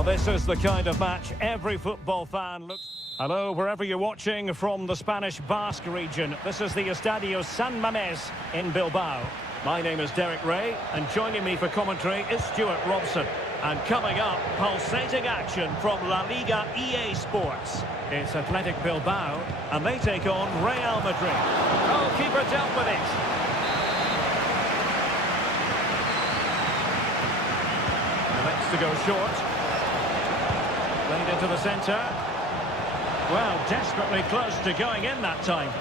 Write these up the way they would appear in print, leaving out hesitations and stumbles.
Well, this is the kind of match every football fan looks... Hello, wherever you're watching from the Spanish Basque region. This is the Estadio San Mamés in Bilbao. My name is Derek Ray, and joining me for commentary is Stuart Robson. And coming up, pulsating action from La Liga EA Sports. It's Athletic Bilbao, and they take on Real Madrid. Oh, keeper dealt with it. Elects to go short. Played into the centre. Well, desperately close to going in that time.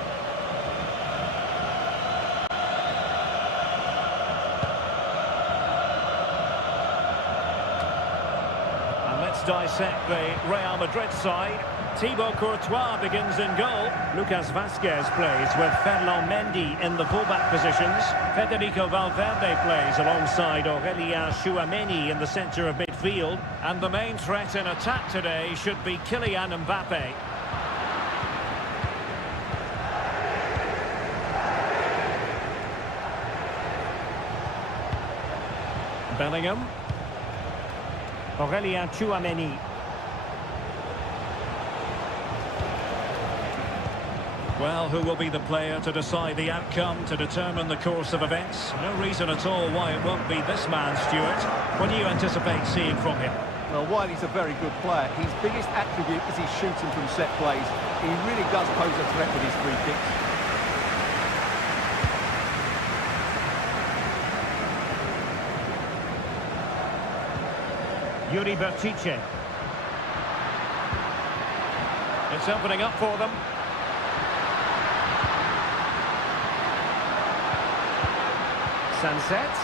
And let's dissect the Real Madrid side. Thibaut Courtois begins in goal. Lucas Vazquez plays with Ferland Mendy in the fullback positions. Federico Valverde plays alongside Aurélien Tchouameni in the centre of midfield. And the main threat in attack today should be Kylian Mbappe. Bellingham. Aurélien Tchouameni. Well, who will be the player to decide the outcome, to determine the course of events? No reason at all why it won't be this man, Stuart. What do you anticipate seeing from him? Well, while he's a very good player, his biggest attribute is his shooting from set plays. He really does pose a threat with his free kicks. Yuri Bertice. It's opening up for them. Sunset.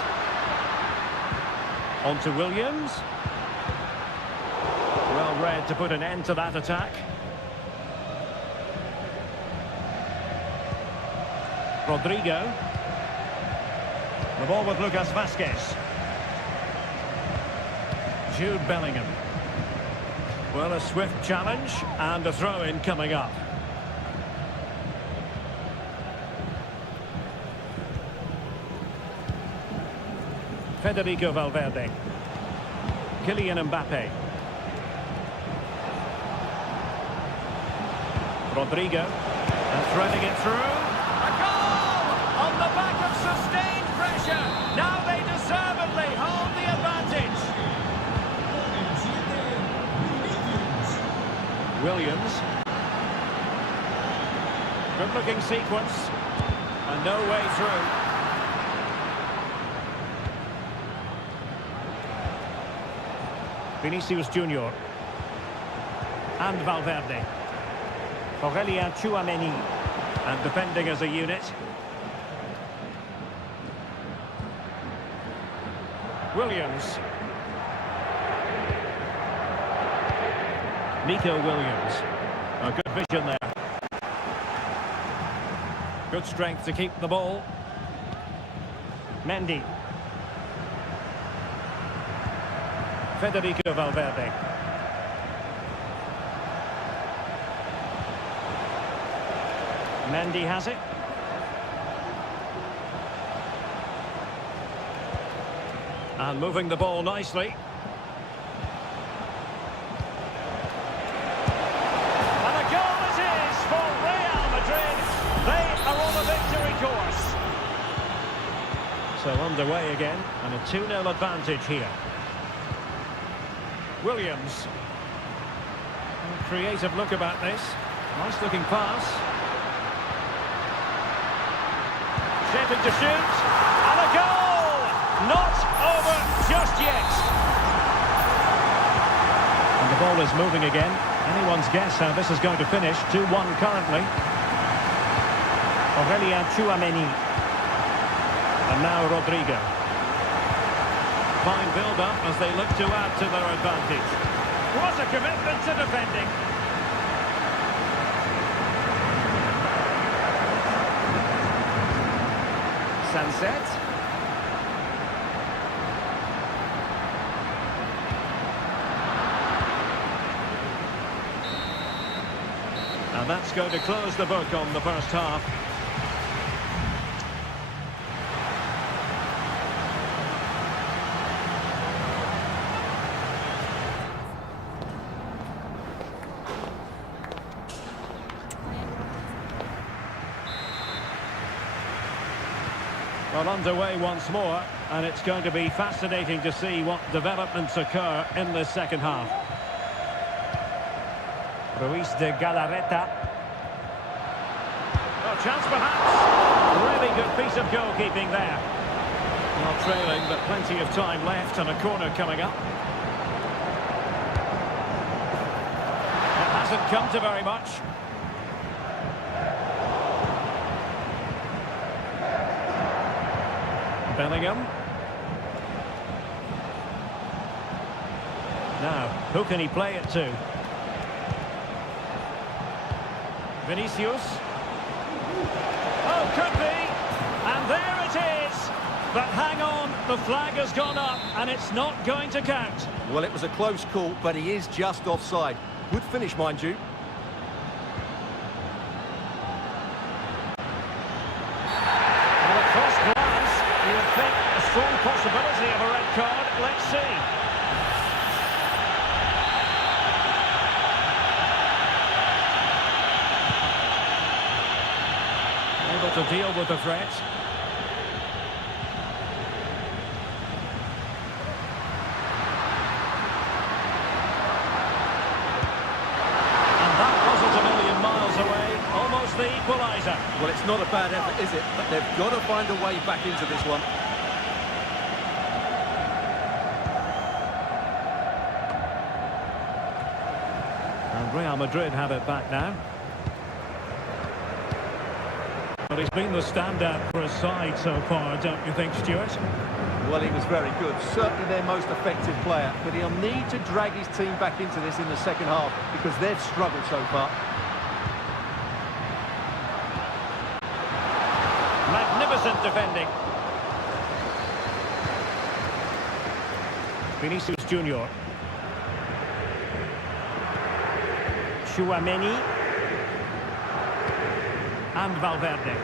On to Williams. Well read to put an end to that attack. Rodrigo. The ball with Lucas Vazquez. Jude Bellingham. Well, a swift challenge and a throw-in coming up. Federico Valverde. Kylian Mbappe. Rodrigo. And threading it through. A goal! On the back of sustained pressure. Now they deservedly hold the advantage. Williams. Good-looking sequence. And no way through. Vinicius Junior. And Valverde. Aurélien Tchouameni. And defending as a unit. Williams. Nico Williams. A good vision there. Good strength to keep the ball. Mendy. Federico Valverde. Mendy has it. And moving the ball nicely. And a goal it is for Real Madrid. They are on the victory course. So underway again, and a 2-0 advantage here. Williams. A creative look about this. Nice looking pass. Shaping to shoot. And a goal! Not over just yet. And the ball is moving again. Anyone's guess how this is going to finish. 2-1 currently. Aurélien Tchouameni. And now Rodrigo. Fine build-up as they look to add to their advantage. What a commitment to defending. Sunset. And that's going to close the book on the first half. Well, underway once more, and it's going to be fascinating to see what developments occur in this second half. Ruiz de Galarreta. Oh, chance perhaps. Really good piece of goalkeeping there. Not trailing, but plenty of time left, and a corner coming up. It hasn't come to very much. Bellingham. Now, who can he play it to? Vinicius. Oh, could be. And there it is. But hang on, the flag has gone up and it's not going to count. Well, it was a close call, but he is just offside. Good finish, mind you. Well, at first glance, you would think a strong possibility of a red card. Let's see. Able to deal with the threat. The equaliser. Well, it's not a bad effort, is it? But they've got to find a way back into this one. And Real Madrid have it back now. But he's been the standout for his side so far, don't you think, Stuart? Well, he was very good. Certainly their most effective player. But he'll need to drag his team back into this in the second half because they've struggled so far. Magnificent defending. Vinicius Junior. Tchouaméni. And Valverde.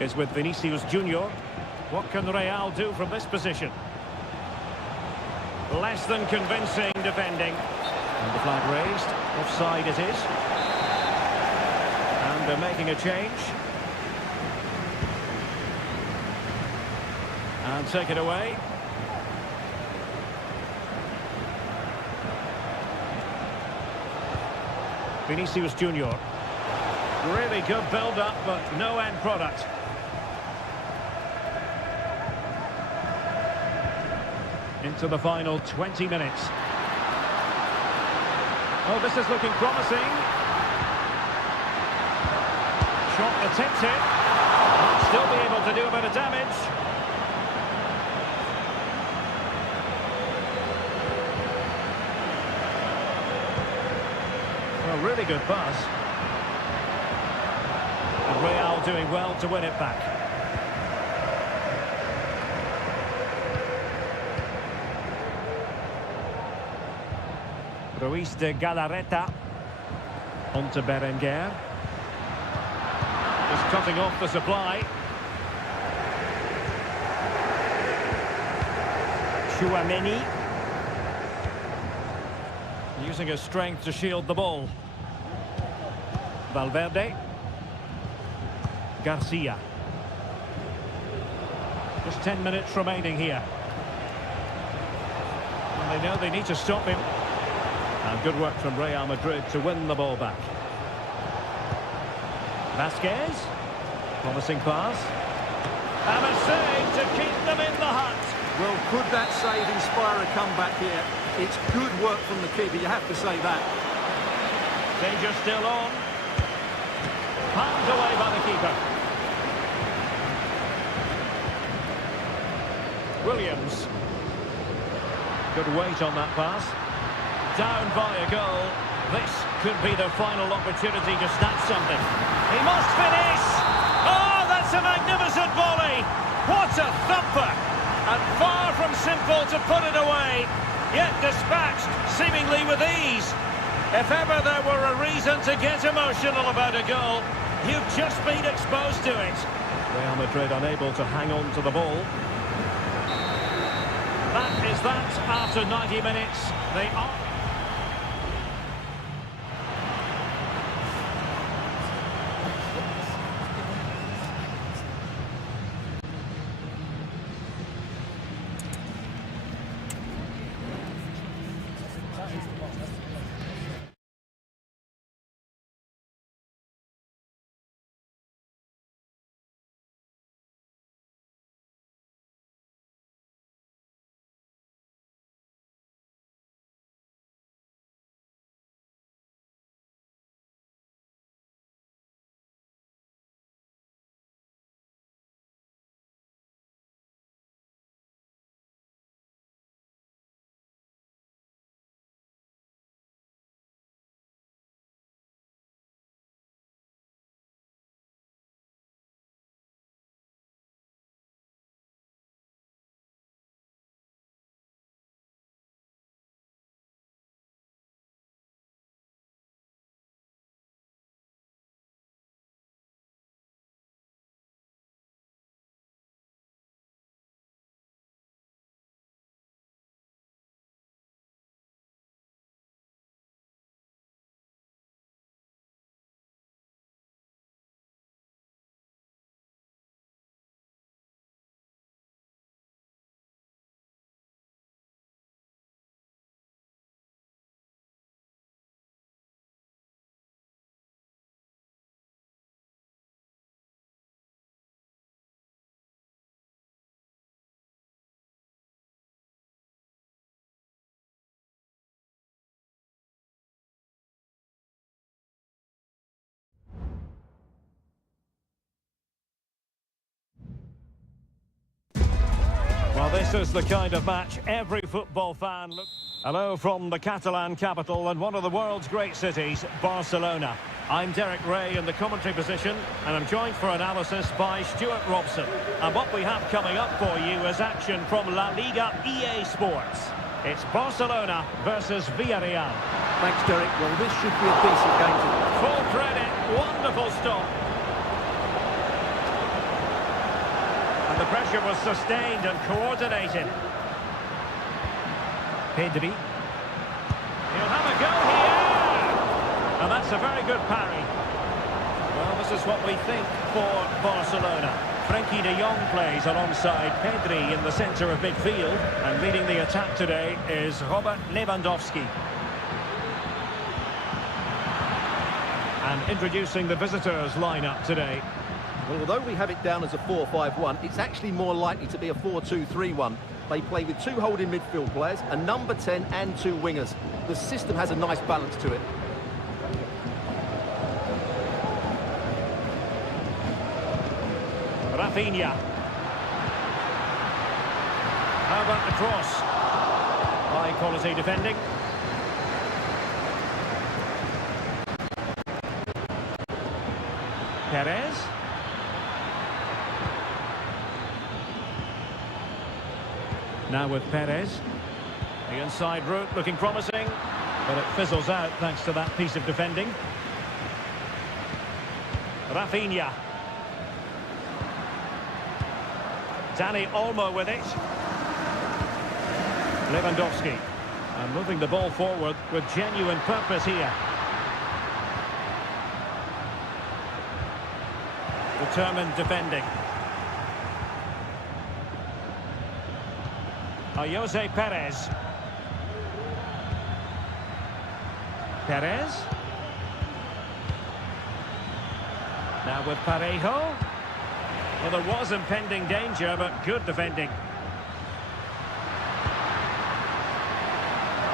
Is with Vinicius Junior. What can Real do from this position? Less than convincing defending. And the flag raised. Offside it is. And they're making a change. And take it away. Vinicius Junior. Really good build-up, but no end product. Into the final 20 minutes. Oh, this is looking promising. Shot attempted. Might still be able to do a bit of damage. A really good pass. And Real doing well to win it back. Ruiz de Galarreta. On to Berenguer. Just cutting off the supply. Tchouaméni. Using his strength to shield the ball. Valverde. Garcia. Just 10 minutes remaining here. And they know they need to stop him. And good work from Real Madrid to win the ball back. Vasquez. Promising pass. And a save to keep them in the hunt. Well, could that save inspire a comeback here? It's good work from the keeper, you have to say that. Danger still on. Palmed away by the keeper. Williams. Good weight on that pass. Down by a goal. This could be the final opportunity to snatch something. He must finish! Oh, that's a magnificent volley! What a thumper! And far from simple to put it away, yet dispatched seemingly with ease. If ever there were a reason to get emotional about a goal, you've just been exposed to it. Real Madrid unable to hang on to the ball. That is that after 90 minutes. They are... This is the kind of match every football fan looks. Hello from the Catalan capital and one of the world's great cities, Barcelona. I'm Derek Ray in the commentary position, and I'm joined for analysis by Stuart Robson. And what we have coming up for you is action from La Liga EA Sports. It's Barcelona versus Villarreal. Thanks, Derek. Well, this should be a decent game today. Full credit, wonderful stop. And the pressure was sustained and coordinated. Pedri. He'll have a go here. And that's a very good parry. Well, this is what we think for Barcelona. Frenkie de Jong plays alongside Pedri in the centre of midfield. And leading the attack today is Robert Lewandowski. And introducing the visitors lineup today. Well, although we have it down as a 4-5-1, it's actually more likely to be a 4-2-3-1. They play with two holding midfield players, a number 10 and two wingers. The system has a nice balance to it. Rafinha. How about the cross? High quality defending. Perez. Now with Perez. The inside route looking promising, but it fizzles out thanks to that piece of defending. Rafinha. Dani Olmo with it. Lewandowski. And moving the ball forward with genuine purpose here. Determined defending. Jose Perez. Perez. Now with Parejo. Well, there was impending danger, but good defending.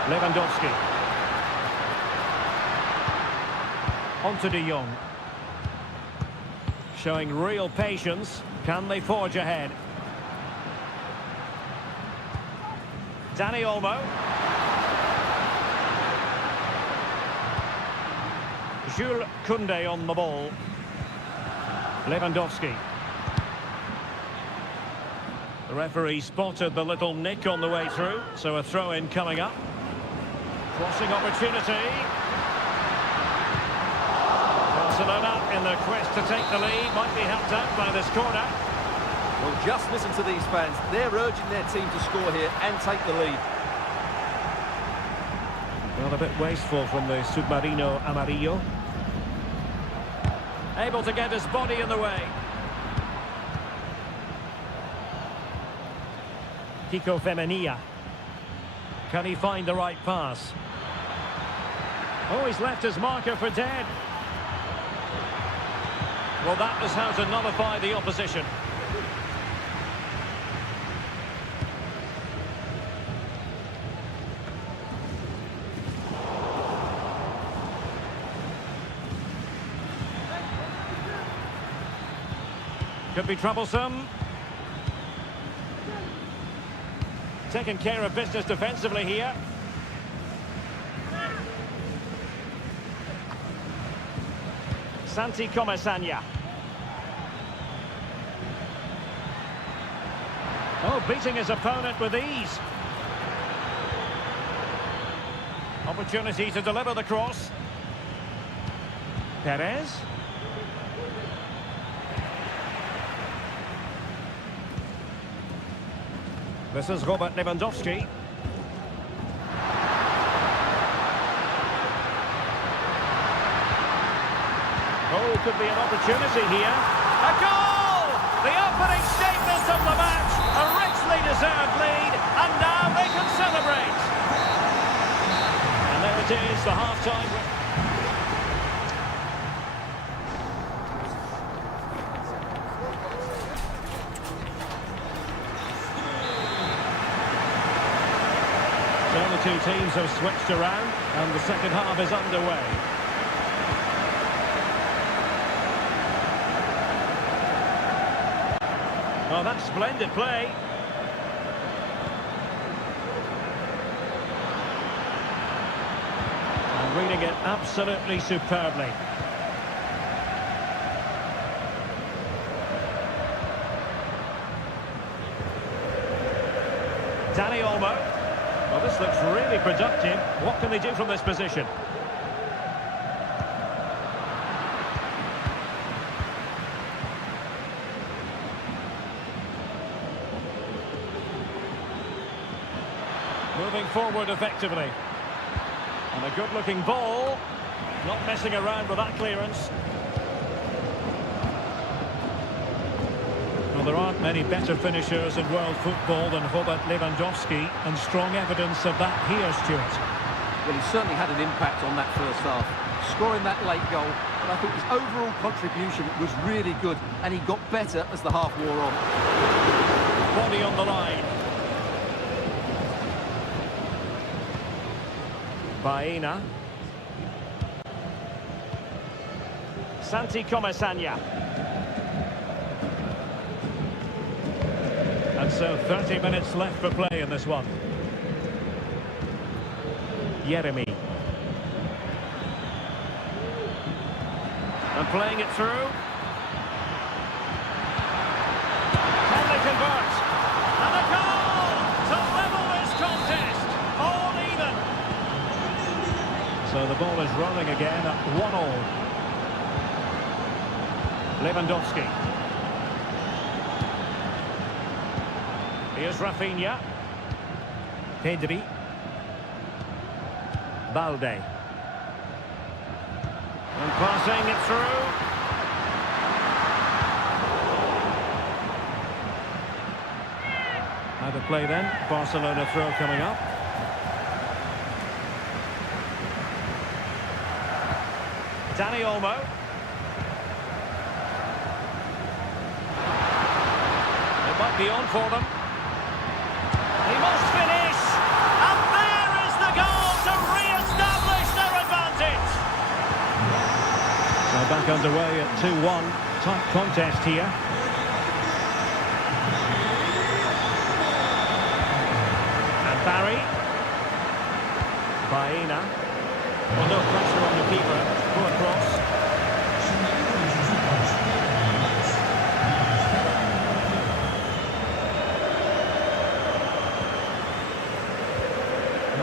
Lewandowski. On to de Jong. Showing real patience. Can they forge ahead? Dani Olmo. Jules Koundé on the ball. Lewandowski. The referee spotted the little nick on the way through, so a throw-in coming up. Crossing opportunity. Barcelona in the quest to take the lead, might be helped out by this corner. Well, just listen to these fans. They're urging their team to score here and take the lead. Well, a bit wasteful from the Submarino Amarillo. Able to get his body in the way. Kiko Femenia. Can he find the right pass? Oh, he's left his marker for dead. Well, that is how to nullify the opposition. Could be troublesome. Taking care of business defensively here. Santi Comesaña. Oh, beating his opponent with ease. Opportunity to deliver the cross. Perez. This is Robert Lewandowski. Oh, could be an opportunity here. A goal! The opening statement of the match. A richly deserved lead, and now they can celebrate. And there it is, the half-time. So the two teams have switched around, and the second half is underway. Oh, that's splendid play. Reading it absolutely superbly. Danny Olmo. Well, this looks really productive. What can they do from this position? Moving forward effectively. And a good-looking ball. Not messing around with that clearance. Well, there aren't many better finishers in world football than Robert Lewandowski, and strong evidence of that here, Stuart. Well, he certainly had an impact on that first half, scoring that late goal, but I think his overall contribution was really good, and he got better as the half wore on. Body on the line. Baena. Santi Comasagna. And so 30 minutes left for play in this one. Jeremy. And playing it through. Can they convert? And a goal to level this contest. All even. So the ball is rolling again at 1-1. Lewandowski. Here's Rafinha. Pedri. Balde. And passing it through. How to play then. Barcelona throw coming up. Danny Olmo. It might be on for them. He must finish. And there is the goal to re-establish their advantage. So back underway at 2-1. Tight contest here. And Barry. Baena. Well, no pressure on the keeper. Go across.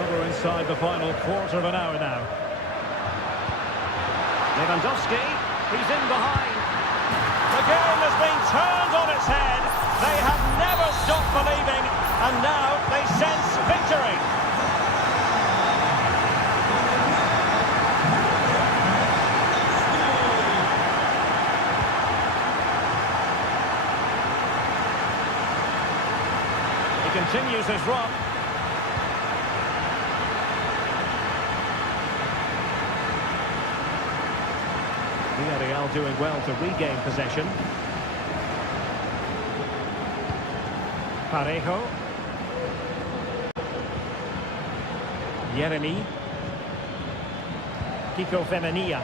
We're inside the final quarter of an hour now. Lewandowski, he's in behind. The game has been turned on its head. They have never stopped believing, and now they sense victory. He continues his run. Villarreal doing well to regain possession. Parejo. Jeremy. Kiko Femenia.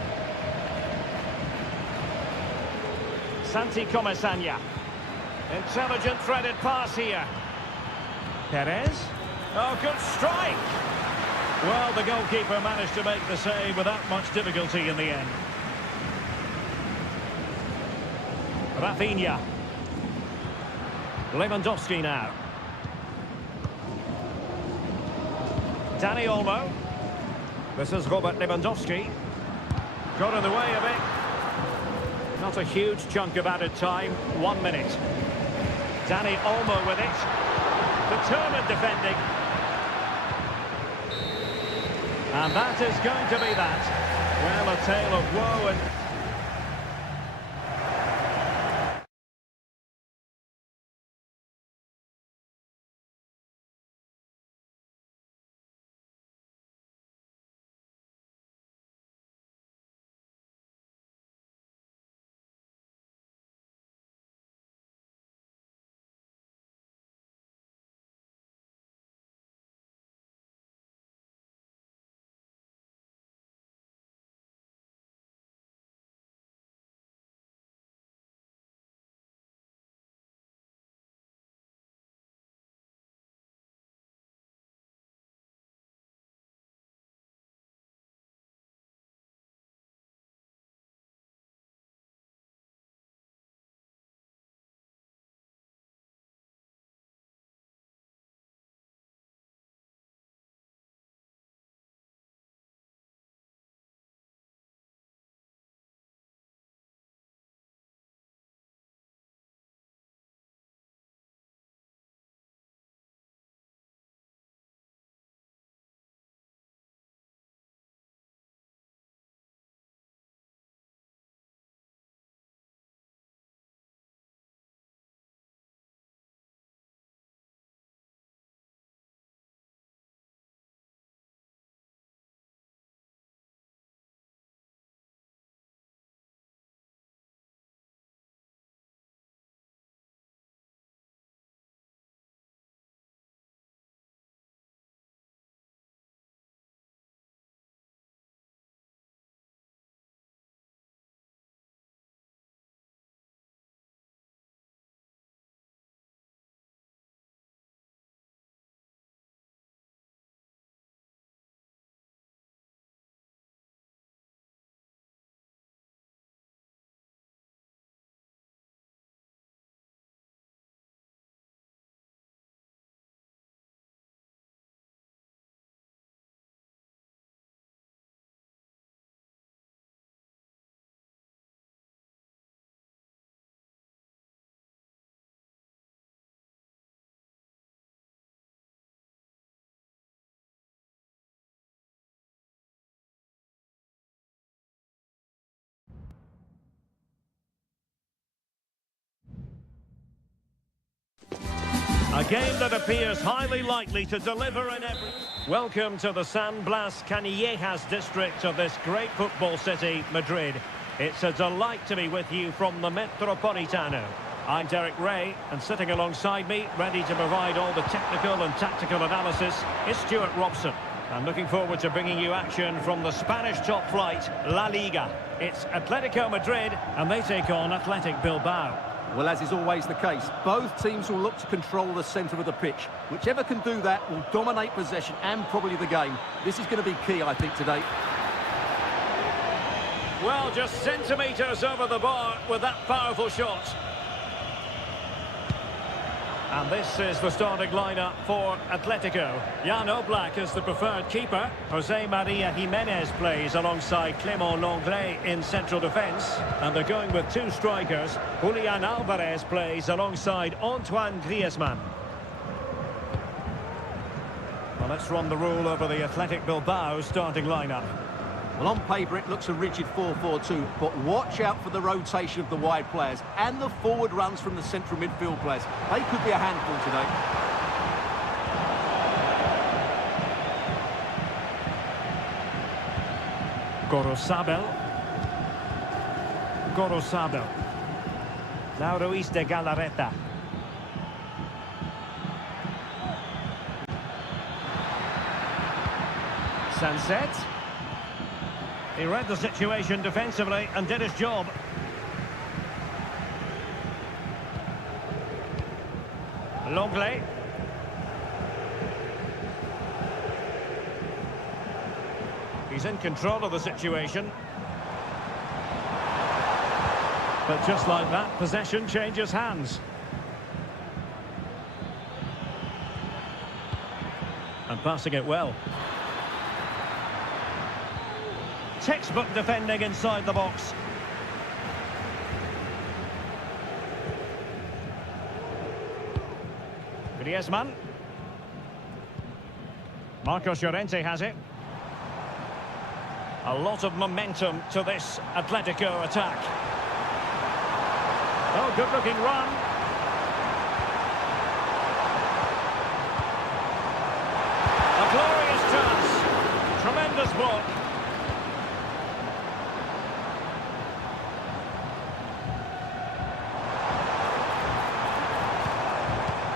Santi Comasagna. Intelligent threaded pass here. Perez. Oh, good strike. Well, the goalkeeper managed to make the save without much difficulty in the end. Rafinha. Lewandowski now. Danny Olmo. This is Robert Lewandowski. Got in the way of it. Not a huge chunk of added time. 1 minute. Danny Olmo with it. Determined defending. And that is going to be that. Well, a tale of woe and game that appears highly likely to deliver in every... Welcome to the San Blas Canillejas district of this great football city, Madrid. It's a delight to be with you from the Metropolitano. I'm Derek Ray, and sitting alongside me, ready to provide all the technical and tactical analysis, is Stuart Robson. I'm looking forward to bringing you action from the Spanish top flight, La Liga. It's Atletico Madrid, and they take on Athletic Bilbao. Well, as is always the case, both teams will look to control the centre of the pitch. Whichever can do that will dominate possession and probably the game. This is going to be key, I think, today. Well, just centimetres over the bar with that powerful shot. And this is the starting lineup for Atletico. Jan Oblak is the preferred keeper. Jose Maria Jimenez plays alongside Clément Lenglet in central defence. And they're going with two strikers. Julian Alvarez plays alongside Antoine Griezmann. Well, let's run the rule over the Athletic Bilbao starting lineup. Well, on paper, it looks a rigid 4-4-2, but watch out for the rotation of the wide players and the forward runs from the central midfield players. They could be a handful today. Gorosabel. Now Ruiz de Galarreta. Sunset. He read the situation defensively and did his job. Lenglet. He's in control of the situation. But just like that, possession changes hands. And passing it well. Textbook defending inside the box. Griezmann. Marcos Llorente has it. A lot of momentum to this Atletico attack. Oh, good-looking run. A glorious chance. Tremendous block.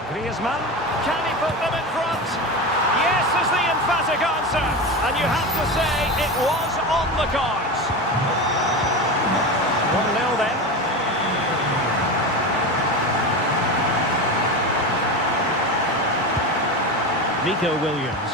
Griezmann, can he put them in front? Yes is the emphatic answer, and you have to say it was on the cards. 1-0 then. Nico Williams.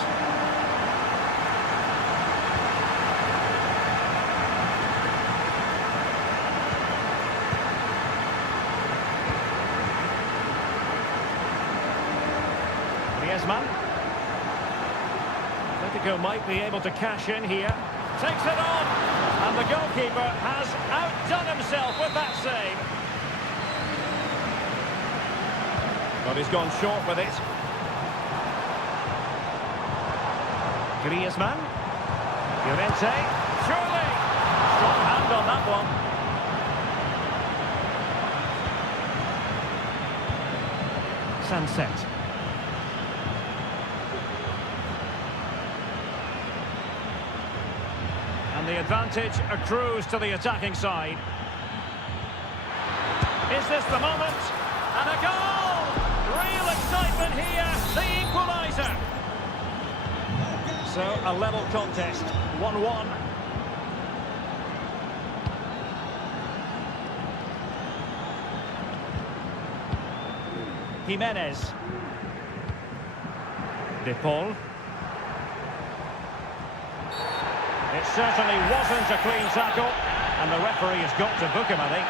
Griezmann. Atletico might be able to cash in here. Takes it on. And the goalkeeper has outdone himself with that save. But he's gone short with it. Griezmann. Llorente. Surely. Strong hand on that one. Sunset. And the advantage accrues to the attacking side. Is this the moment? And a goal! Real excitement here, the equaliser. So, a level contest, 1-1. Jimenez. De Paul. It certainly wasn't a clean tackle, and the referee has got to book him, I think.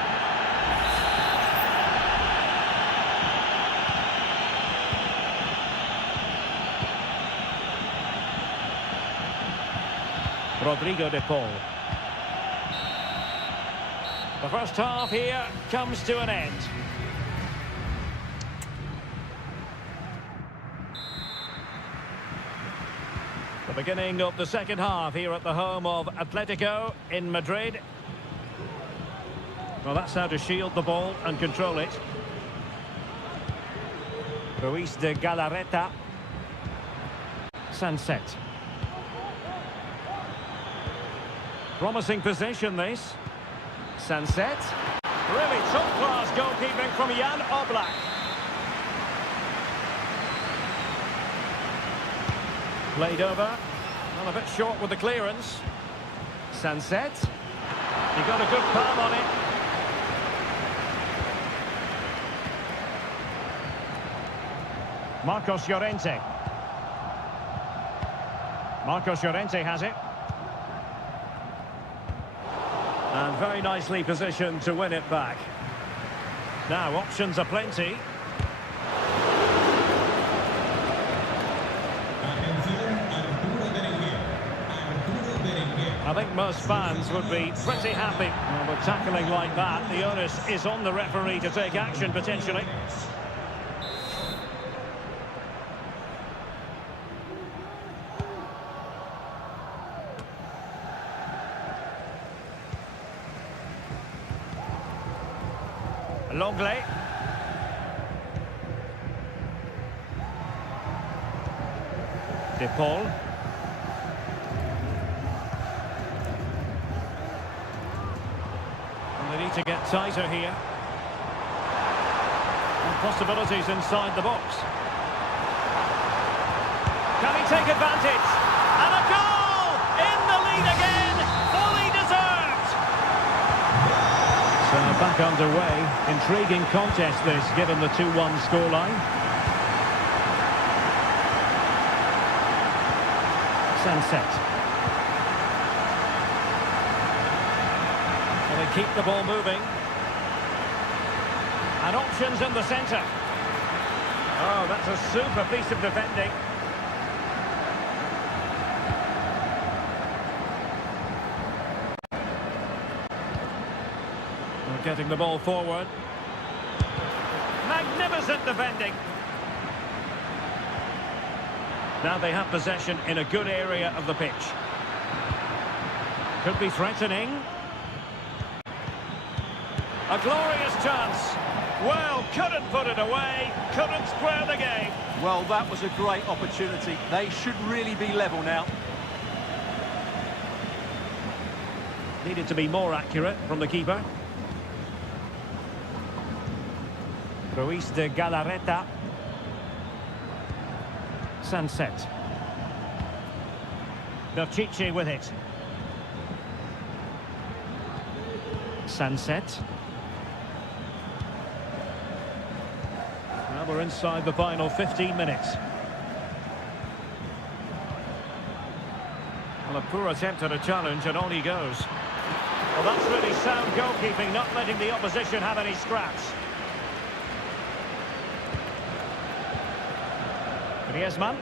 Rodrigo de Paul. The first half here comes to an end. The beginning of the second half here at the home of Atletico in Madrid. Well, that's how to shield the ball and control it. Ruiz de Galarreta. Sunset. Promising position, this. Sunset. Really top-class goalkeeping from Jan Oblak. Played over. Well, a bit short with the clearance. Sunset. He got a good palm on it. Marcos Llorente. Marcos Llorente has it. And very nicely positioned to win it back. Now, options are plenty. I think most fans would be pretty happy with tackling like that. The onus is on the referee to take action, potentially. Longley. De Paul. And they need to get tighter here. And possibilities inside the box. Can he take advantage? And a goal! In the lead again! Fully deserved! So back underway. Intriguing contest this, given the 2-1 scoreline. Sunset. And they keep the ball moving. And options in the centre. Oh, that's a super piece of defending. Getting the ball forward. Magnificent defending. Now they have possession in a good area of the pitch. Could be threatening. A glorious chance. Well, couldn't put it away. Couldn't square the game. Well, that was a great opportunity. They should really be level now. Needed to be more accurate from the keeper. Ruiz de Galarreta. Sunset. Pírat's with it. Sunset. Now we're inside the final 15 minutes. Well, a poor attempt at a challenge and on he goes. Well, that's really sound goalkeeping, not letting the opposition have any scraps. Griezmann.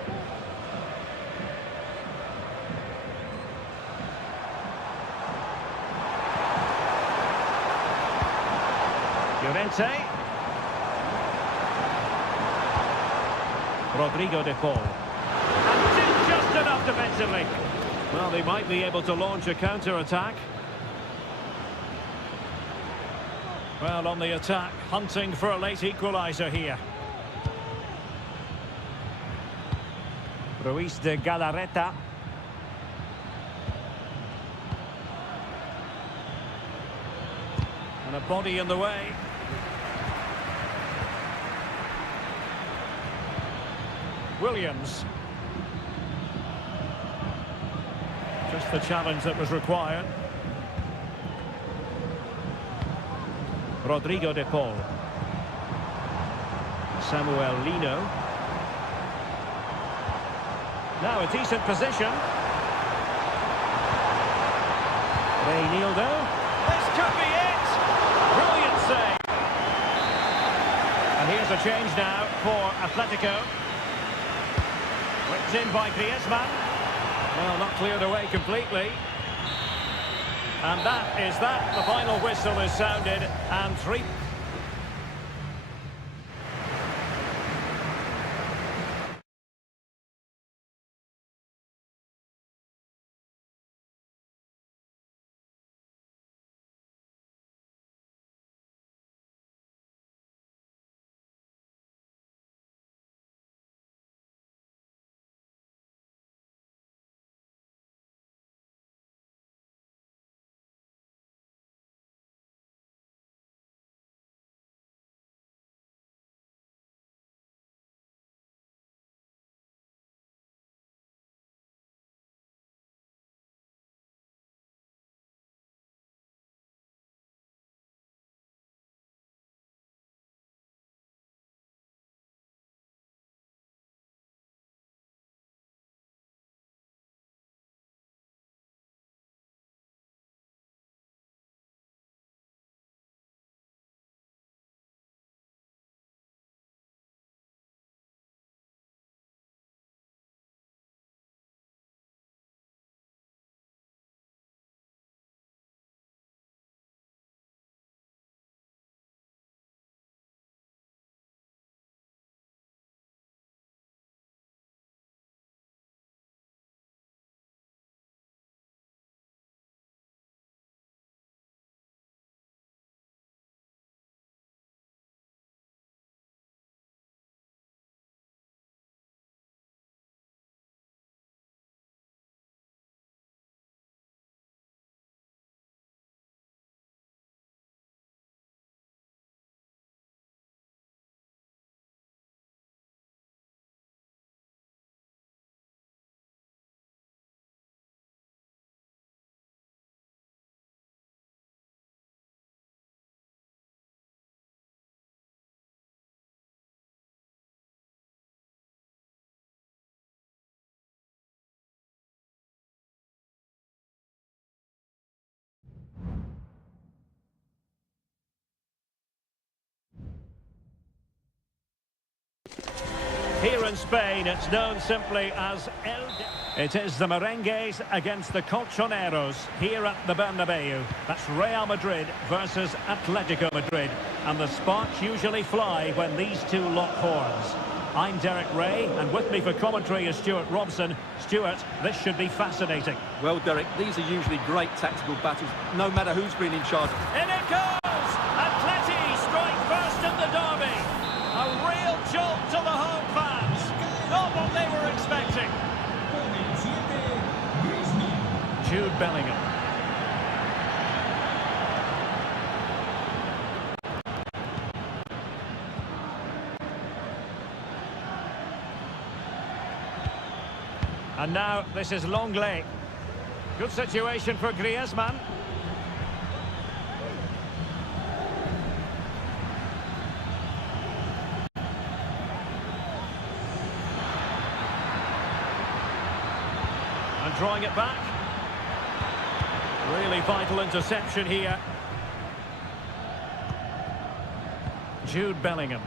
Llorente. Rodrigo de Paul. And did just enough defensively. Well, they might be able to launch a counter-attack. Well, on the attack, hunting for a late equaliser here. Ruiz de Galarreta. And a body in the way. Williams. Just the challenge that was required. Rodrigo de Paul. Samuel Lino. Now a decent position. Reinildo. This could be it! Brilliant save. And here's a change now for Atletico. Whipped in by Griezmann. Well, not cleared away completely. And that is that. The final whistle is sounded and 3... Here in Spain, it's known simply as It is the Merengues against the Colchoneros here at the Bernabeu. That's Real Madrid versus Atletico Madrid. And the sparks usually fly when these two lock horns. I'm Derek Ray, and with me for commentary is Stuart Robson. Stuart, this should be fascinating. Well, Derek, these are usually great tactical battles, no matter who's been in charge. In it goes! Atleti strike first in the derby. A real jolt to the home fans. Not what they were expecting. Jude Bellingham. And now this is Longley. Good situation for Griezmann. And drawing it back. Really vital interception here. Jude Bellingham.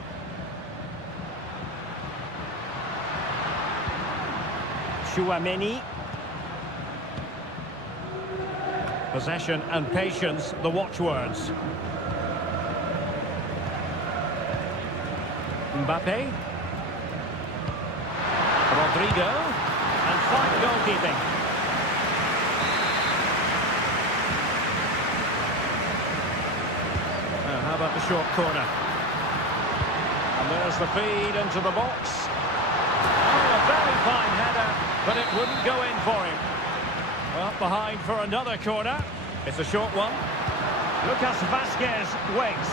Chouameni. Possession and patience, the watchwords. Mbappe. Rodrigo. And fine goalkeeping. How about the short corner? And there's the feed into the box. Oh, a very fine header, but it wouldn't go in for him. Well, behind for another corner. It's a short one. Lucas Vazquez waits.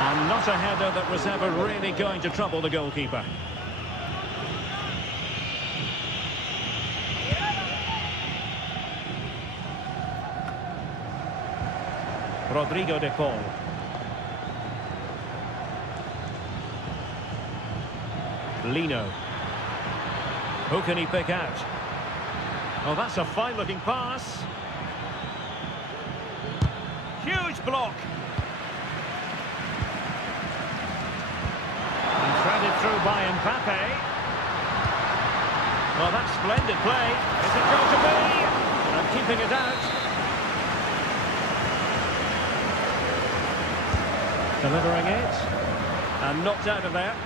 And not a header that was ever really going to trouble the goalkeeper. Rodrigo de Paul. Lino. Who can he pick out? Oh, that's a fine-looking pass. Huge block. And threaded through by Mbappe. Well, that's splendid play. Is it going to be? And keeping it out. Delivering it. And knocked out of there.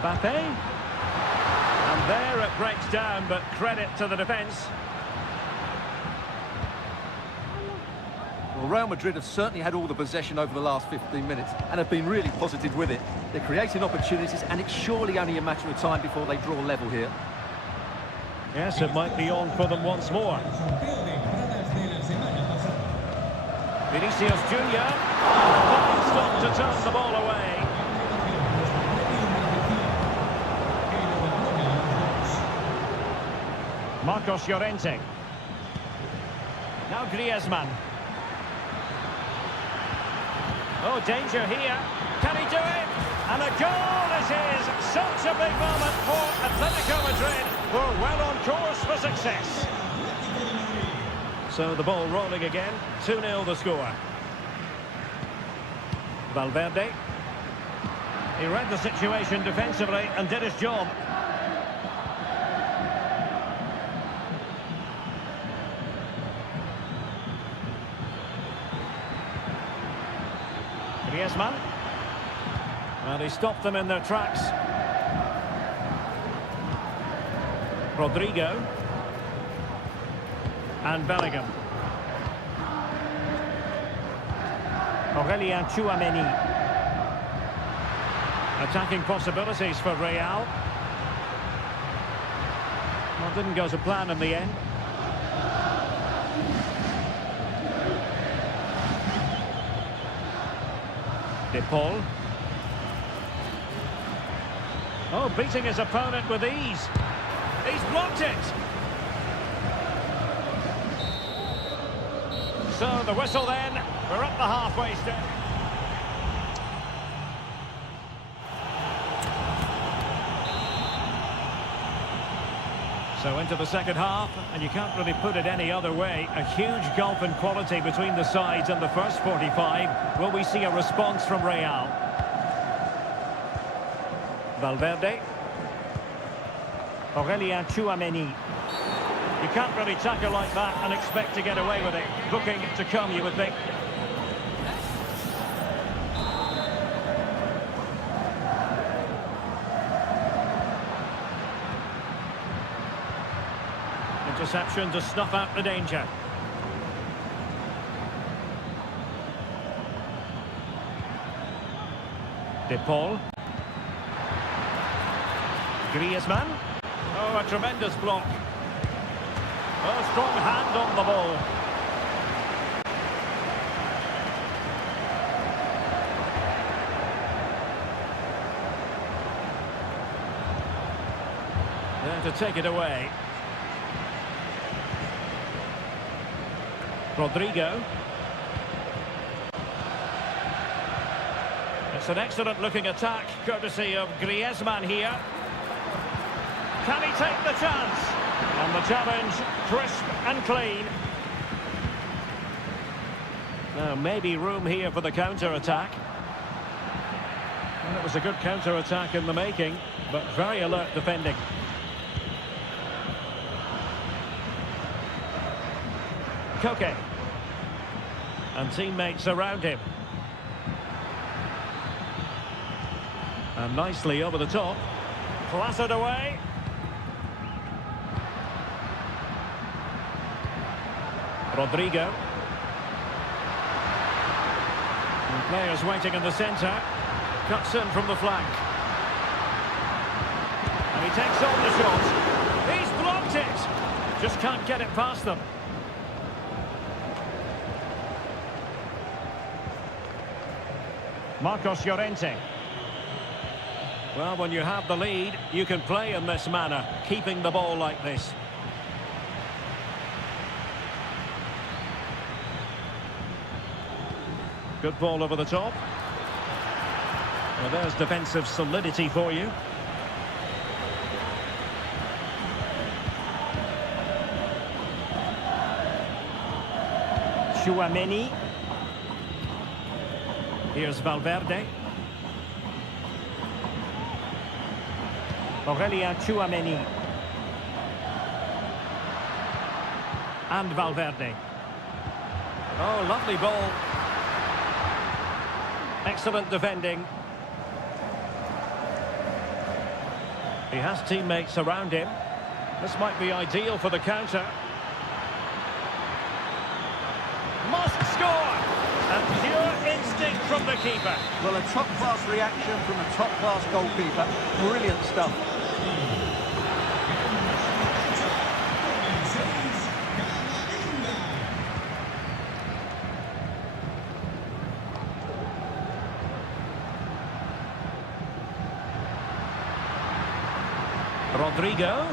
Mbappe. And there it breaks down, but credit to the defence. Well, Real Madrid have certainly had all the possession over the last 15 minutes and have been really positive with it. They're creating opportunities, and it's surely only a matter of time before they draw level here. Yes, it might be on for them once more. Vinicius Junior. Fine stop to turn the ball away. Marcos Llorente. Now Griezmann. Oh, danger here. Can he do it? And a goal is his. Such a big moment for Atletico Madrid, who are well on course for success. So the ball rolling again. 2-0 the score. Valverde. He read the situation defensively and did his job. Griezmann. And he stopped them in their tracks. Rodrigo. And Bellingham. Aurelien Chouameni. Attacking possibilities for Real. Well, didn't go to plan in the end. De Paul. Oh, beating his opponent with ease. He's blocked it. So the whistle then. We're up the halfway step. So into the second half, and you can't really put it any other way. A huge gulf in quality between the sides in the first 45. Will we see a response from Real? Valverde. Aurelien Tchouameni. You can't really tackle like that and expect to get away with it. Booking to come, you would think. Interception to snuff out the danger. De Paul. Griezmann. Oh, a tremendous block. Oh, strong hand on the ball. There to take it away. Rodrigo. It's an excellent looking attack, courtesy of Griezmann here. Can he take the chance? And the challenge, crisp and clean. Now, maybe room here for the counter-attack. Well, it was a good counter-attack in the making, but very alert defending. Koke. And teammates around him. And nicely over the top. Clattered away. Rodrigo. And players waiting in the centre. Cuts in from the flank. And he takes on the shot. He's blocked it. Just can't get it past them. Marcos Llorente. Well, when you have the lead, you can play in this manner, keeping the ball like this. Good ball over the top. Well, there's defensive solidity for you. Tchouameni. Here's Valverde. Aurelien Tchouameni. And Valverde. Oh, lovely ball. Excellent defending. He has teammates around him. This might be ideal for the counter. Must score! And pure instinct from the keeper. Well, a top-class reaction from a top-class goalkeeper. Brilliant stuff. Rodrigo.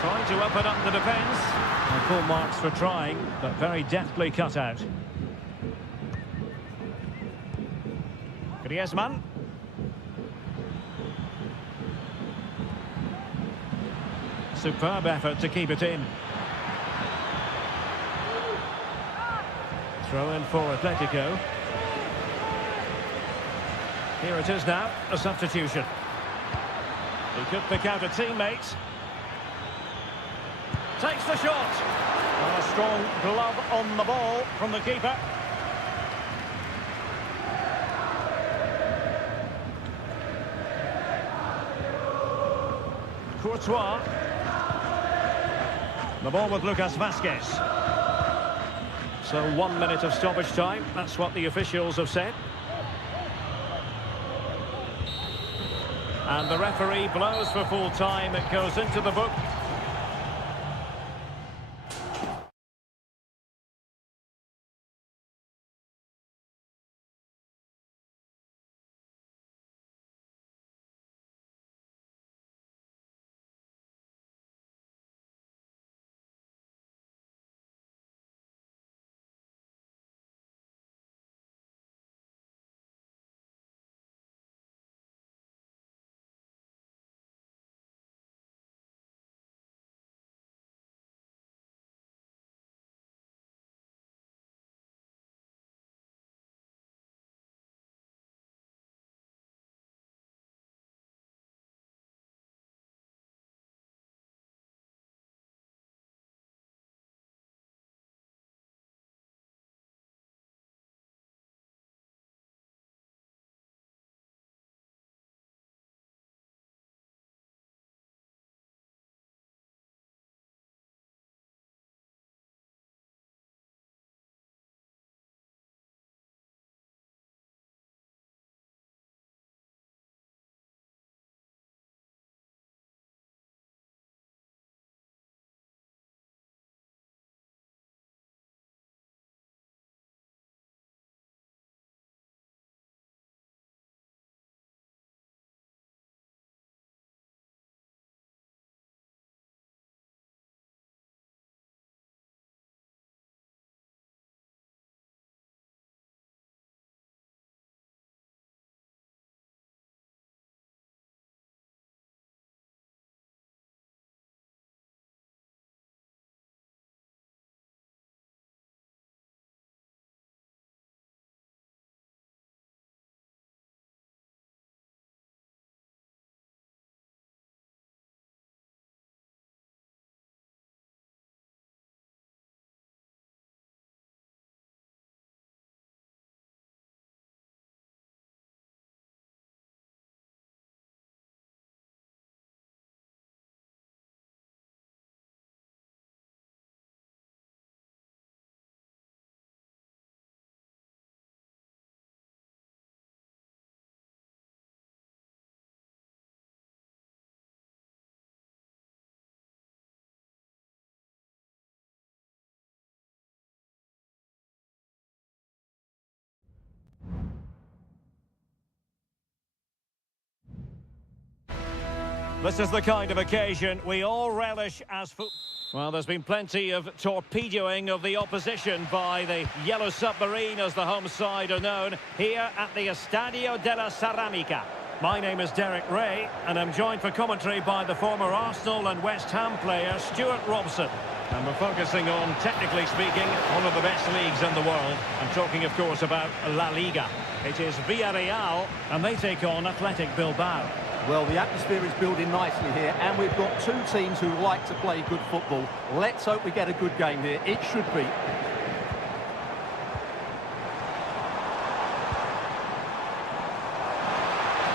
Trying to open up the defence. And full marks for trying, but very deftly cut out. Griezmann. Superb effort to keep it in. Throw in for Atletico. Here it is now, a substitution. He could pick out a teammate. Takes the shot. And a strong glove on the ball from the keeper. Courtois. The ball with Lucas Vazquez. So 1 minute of stoppage time. That's what the officials have said. And the referee blows for full time. It goes into the book. This is the kind of occasion we all relish as football. Well, there's been plenty of torpedoing of the opposition by the Yellow Submarine, as the home side are known, here at the Estadio della Ceramica. My name is Derek Ray, and I'm joined for commentary by the former Arsenal and West Ham player, Stuart Robson. And we're focusing on, technically speaking, one of the best leagues in the world. I'm talking, of course, about La Liga. It is Villarreal, and they take on Athletic Bilbao. Well, the atmosphere is building nicely here, and we've got two teams who like to play good football. Let's hope we get a good game here. It should be.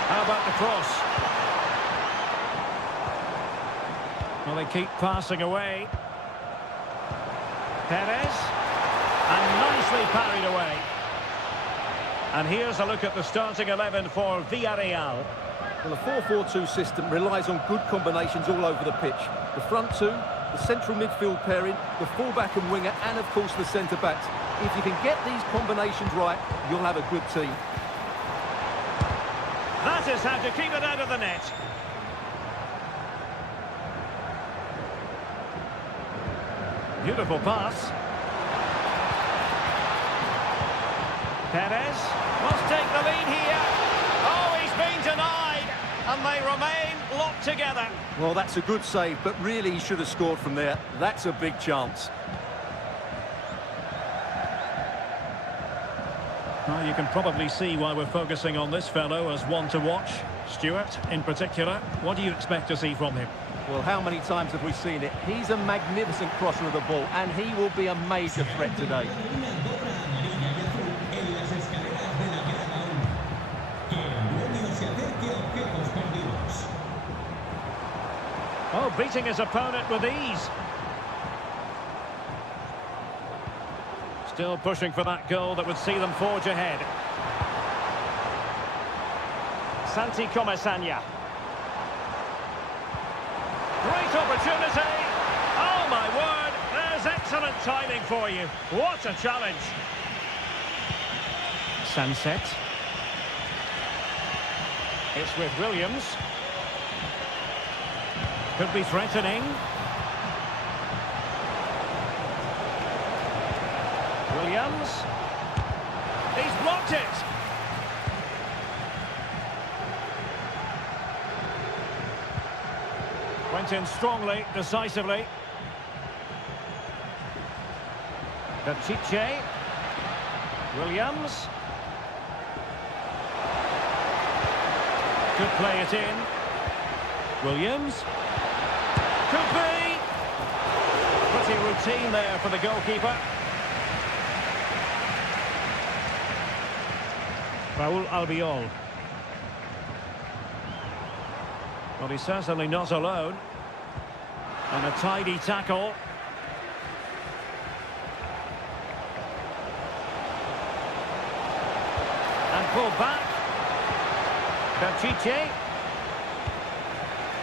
How about the cross? Well, they keep passing away. Perez, and nicely parried away. And here's a look at the starting 11 for Villarreal. Well, the 4-4-2 system relies on good combinations all over the pitch. The front two, the central midfield pairing, the fullback and winger, and of course the centre-backs. If you can get these combinations right, you'll have a good team. That is how to keep it out of the net. Beautiful pass. Perez must take the lead here. Oh, he's been denied, and they remain locked together. Well, that's a good save, but really he should have scored from there. That's a big chance. Well, you can probably see why we're focusing on this fellow as one to watch. Stuart, in particular, what do you expect to see from him? Well, how many times have we seen it? He's a magnificent crosser of the ball, and he will be a major threat today. Oh, beating his opponent with ease. Still pushing for that goal that would see them forge ahead. Santi Comesaña. Great opportunity. Oh, my word. There's excellent timing for you. What a challenge. Sunset. It's with Williams. Could be threatening. Williams. He's blocked it. Went in strongly, decisively. Pírat's. Williams. Could play it in. Williams. Could be. Pretty routine there for the goalkeeper. Raúl Albiol. Well, he's certainly not alone. And a tidy tackle. And pulled back. Pírat's.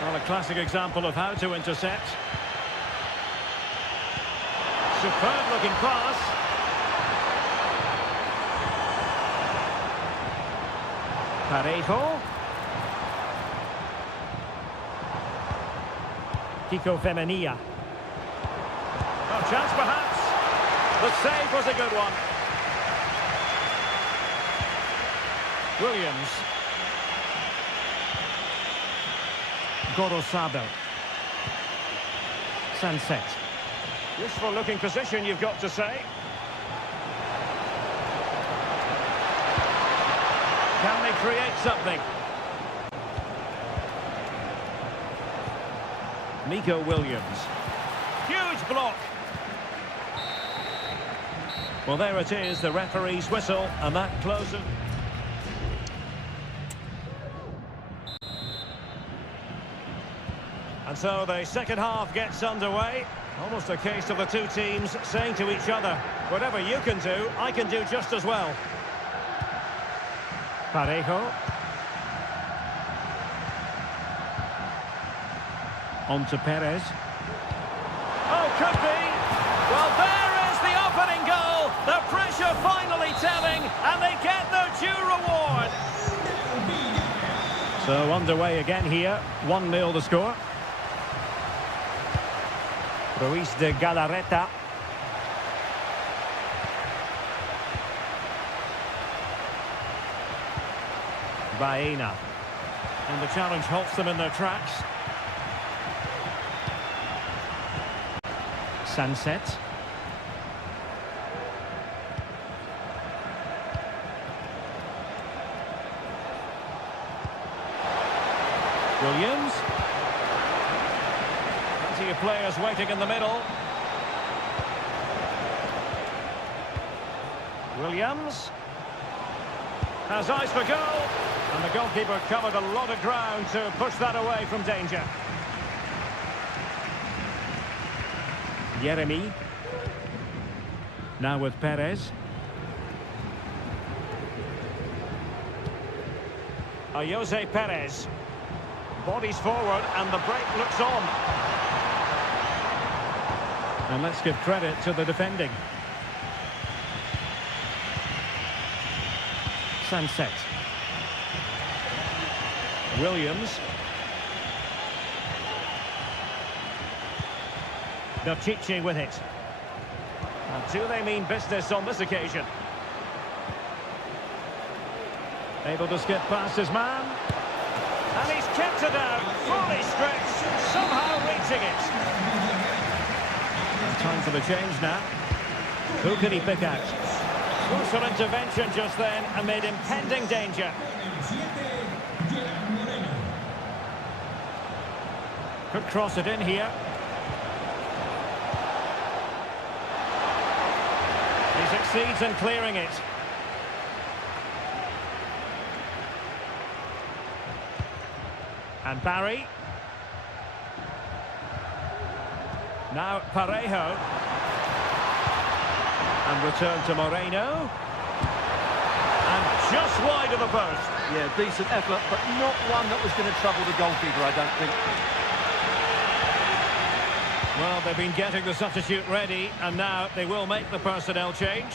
Well, a classic example of how to intercept. Superb looking pass. Parejo. Kiko Femenia. Oh, chance perhaps. The save was a good one. Williams. Gorosado. Sunset. Useful looking position, you've got to say. Can they create something? Nico Williams. Huge block. Well, there it is, the referee's whistle, and that closes. And so the second half gets underway. Almost a case of the two teams saying to each other, whatever you can do, I can do just as well. Parejo. On to Perez. Oh, could be. Well, there is the opening goal. The pressure finally telling, and they get their due reward. So So underway again here. 1-0 the score. Ruiz de Galarreta. Baena. And the challenge halts them in their tracks. Sunset. Williams. Plenty of players waiting in the middle. Williams has eyes for goal, and the goalkeeper covered a lot of ground to push that away from danger. Yeremy. Now with Perez. Jose Perez. Bodies forward and the break looks on. And let's give credit to the defending. Sunset. Williams. Pishit with it. And do they mean business on this occasion? Able to skip past his man. And he's kept it out, fully stretched, somehow reaching it. And time for the change now. Who can he pick out? Crucial intervention just then amid impending danger. Could cross it in here. He succeeds in clearing it. And Barry. Now Parejo. And return to Moreno. And just wide of the post. Yeah, decent effort, but not one that was going to trouble the goalkeeper, I don't think. Well, they've been getting the substitute ready, and now they will make the personnel change.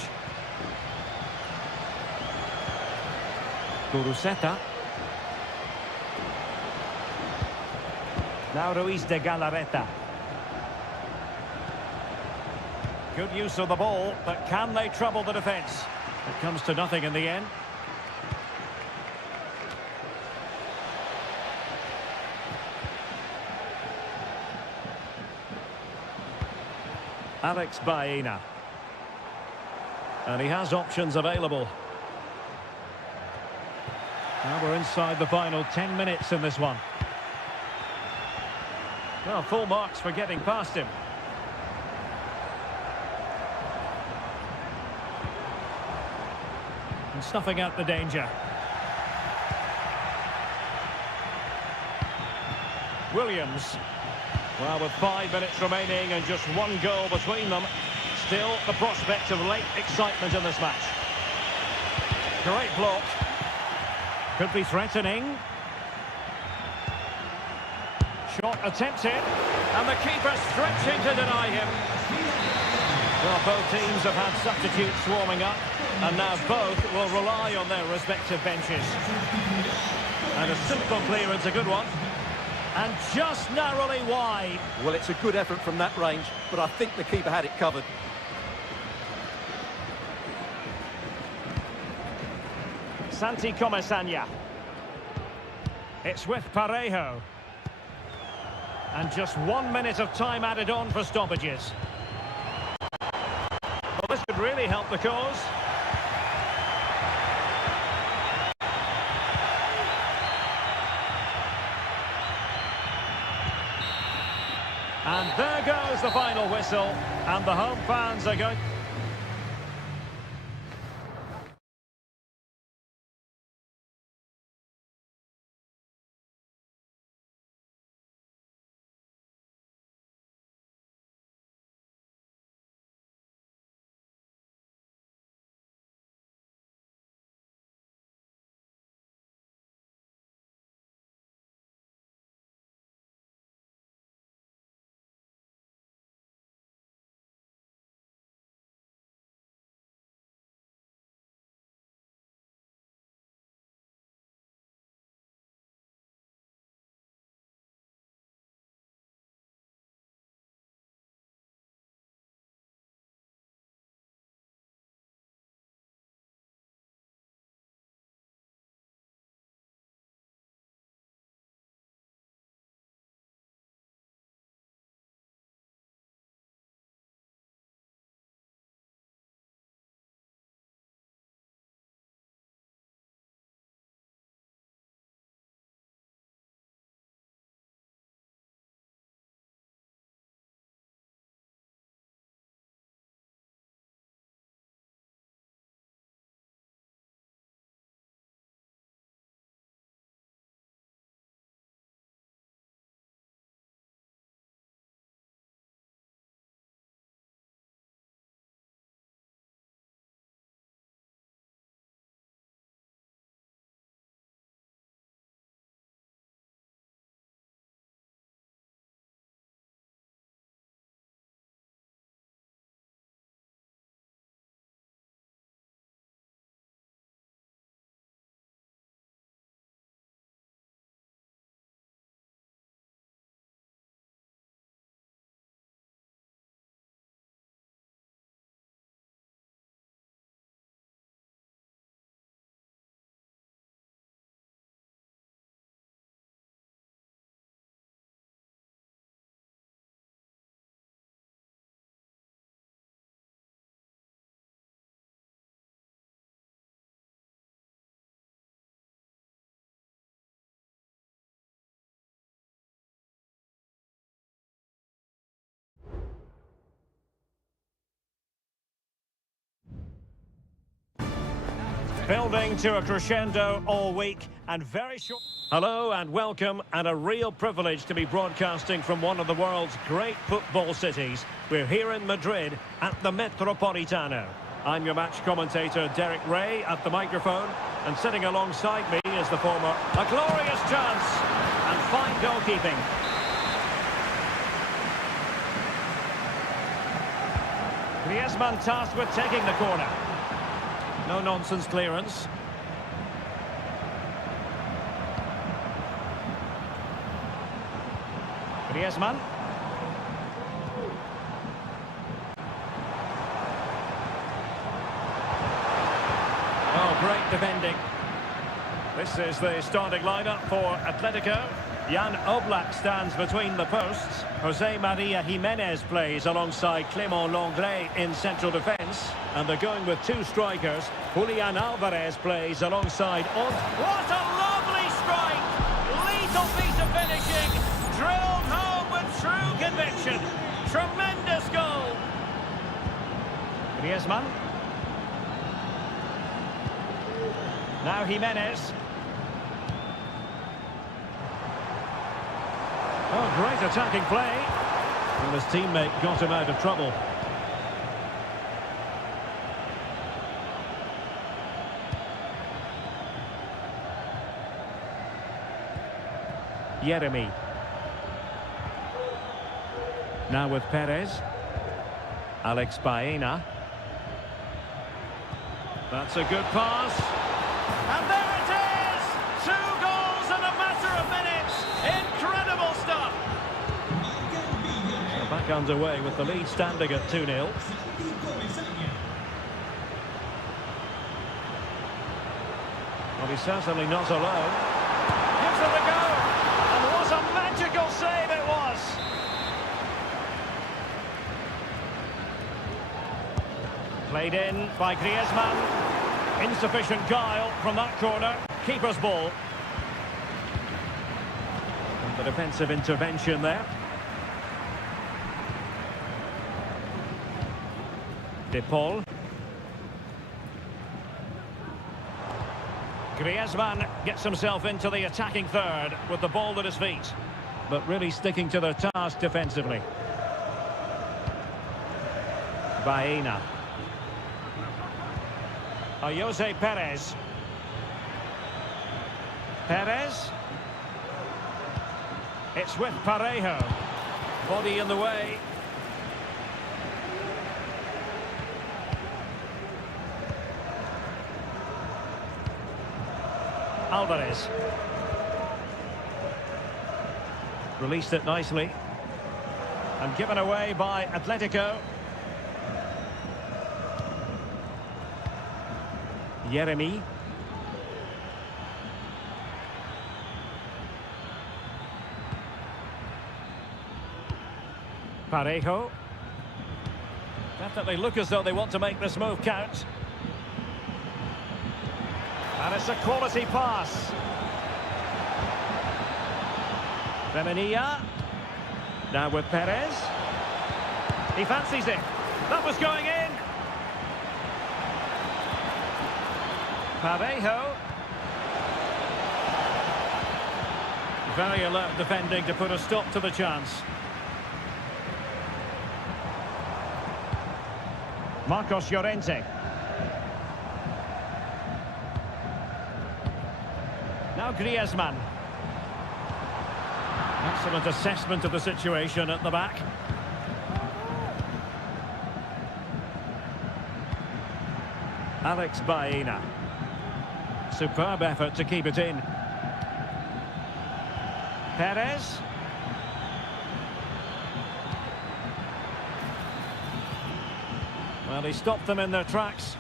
Kuruseta. Now Ruiz de Galarreta. Good use of the ball, but can they trouble the defence? It comes to nothing in the end. Alex Baena. And he has options available. Now we're inside the final 10 minutes in this one. Well, full marks for getting past him. And snuffing out the danger. Williams. Well, with 5 minutes remaining and just one goal between them, still the prospect of late excitement in this match. Great block. Could be threatening. Shot attempted, and the keeper stretching to deny him. Well, both teams have had substitutes warming up, and now both will rely on their respective benches. And a simple clearance, a good one. And just narrowly wide. Well, it's a good effort from that range, but I think the keeper had it covered. Santi Comesaña. It's with Parejo. And just 1 minute of time added on for stoppages. Well, this could really help the cause. And there goes the final whistle, and the home fans are going... Building to a crescendo all week and very short. Hello and welcome, and a real privilege to be broadcasting from one of the world's great football cities. We're here in Madrid at the Metropolitano. I'm your match commentator Derek Ray at the microphone, and sitting alongside me is the former. A glorious chance and fine goalkeeping. Griezmann tasked with taking the corner. No nonsense clearance. Griezmann. Oh, great defending. This is the starting lineup for Atletico. Jan Oblak stands between the posts. Jose Maria Jimenez plays alongside Clément Lenglet in central defence. And they're going with two strikers. Julian Alvarez plays alongside on. What a lovely strike! Lethal piece of finishing. Drilled home with true conviction. Tremendous goal. Griezmann. Now Jimenez. Oh, great attacking play. And his teammate got him out of trouble. Yeremy. Now with Perez. Alex Baena. That's a good pass. And there it is! 2 goals in a matter of minutes. Incredible stuff. So back underway with the lead standing at 2-0. Well, he's certainly not alone. Gives it a go. And what a magical save it was. Played in by Griezmann. Insufficient guile from that corner. Keeper's ball. And the defensive intervention there. De Paul. Griezmann gets himself into the attacking third with the ball at his feet, but really sticking to their task defensively. Baena. Jose Perez. Perez. It's with Parejo. Body in the way. Alvarez. Released it nicely. And given away by Atletico. Yeremy. Parejo. Definitely look as though they want to make this move count. And it's a quality pass. Femenia. Now with Perez. He fancies it. That was going in. Parejo. Very alert defending to put a stop to the chance. Marcos Llorente. Now Griezmann. Excellent assessment of the situation at the back. Alex Baena. Superb effort to keep it in. Perez. Well, he stopped them in their tracks.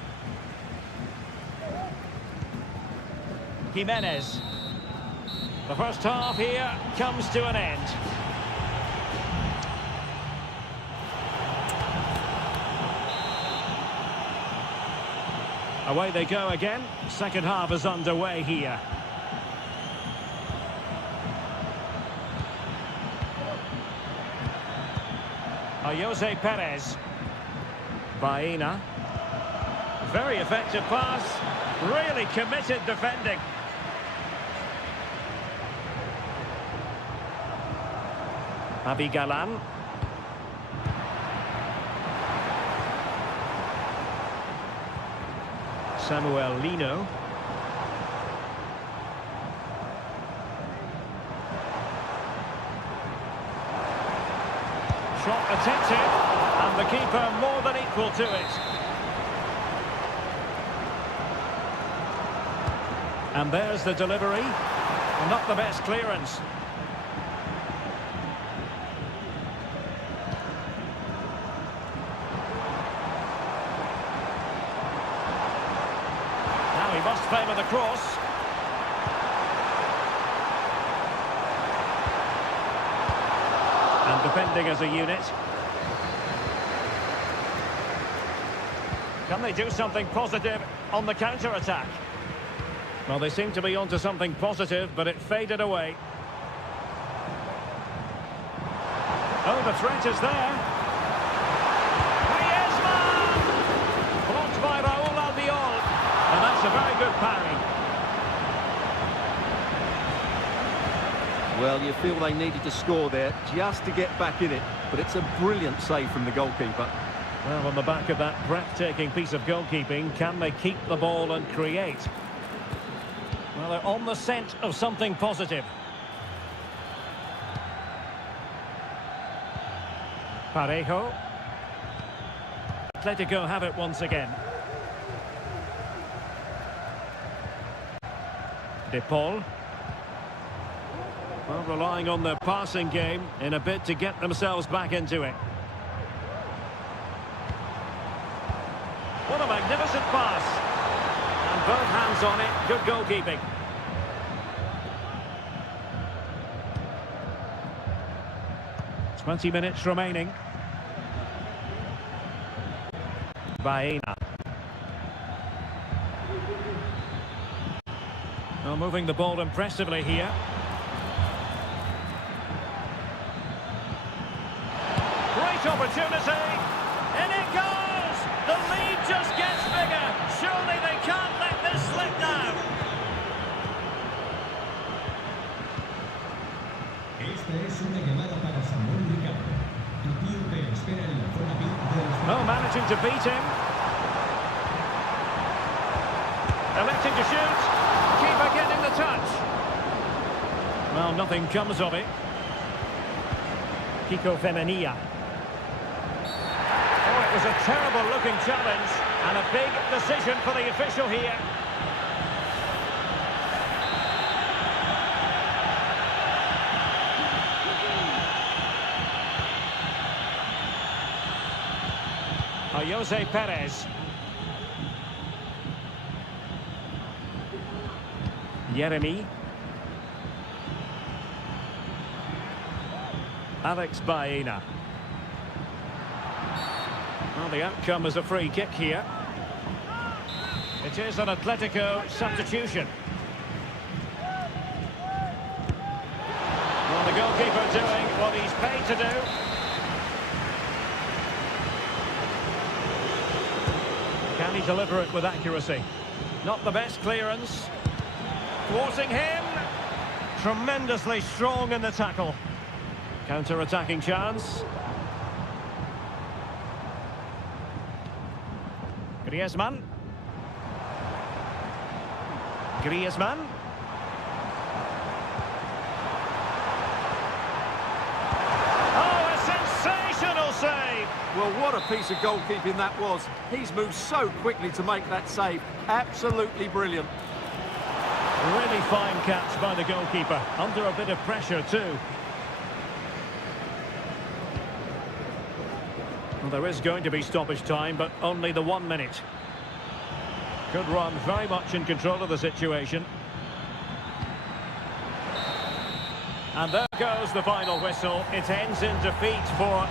Jimenez. The first half here comes to an end. Away they go again. Second half is underway here. Jose Perez. Baena. Very effective pass. Really committed defending. Galan. Samuel Lino. Shot attempted, and the keeper more than equal to it. And there's the delivery. Not the best clearance. Now he must favour the cross. And defending as a unit. Can they do something positive on the counter-attack? Well, they seem to be onto something positive, but it faded away. Oh, the threat is there. Griezmann! Blocked by Raúl Albiol. And that's a very good parry. Well, you feel they needed to score there just to get back in it, but it's a brilliant save from the goalkeeper. Well, on the back of that breathtaking piece of goalkeeping, can they keep the ball and create? Well, they're on the scent of something positive. Parejo. Atletico have it once again. De Paul. Well, relying on their passing game in a bid to get themselves back into it. What a magnificent pass. And both hands on it. Good goalkeeping. "20 minutes remaining. Baena. Well, moving the ball impressively here. Great opportunity. And it goes! The lead just gets bigger. Surely they can't let this slip now. Oh, managing to beat him. Electing to shoot. Keeper getting the touch. Well, nothing comes of it. Kiko Femenia. Oh, it was a terrible-looking challenge and a big decision for the official here. Jose Perez. Yeremy. Alex Baena. Well, the outcome is a free kick here. It is an Atletico substitution. Well, the goalkeeper doing what he's paid to do. Can he deliver it with accuracy? Not the best clearance. Thwarting him. Tremendously strong in the tackle. Counter-attacking chance. Griezmann. Griezmann. Oh, a sensational save! Well, what a piece of goalkeeping that was. He's moved so quickly to make that save. Absolutely brilliant. Really fine catch by the goalkeeper. Under a bit of pressure too. Well, there is going to be stoppage time, but only the 1 minute. Good run, very much in control of the situation. And there goes the final whistle. It ends in defeat for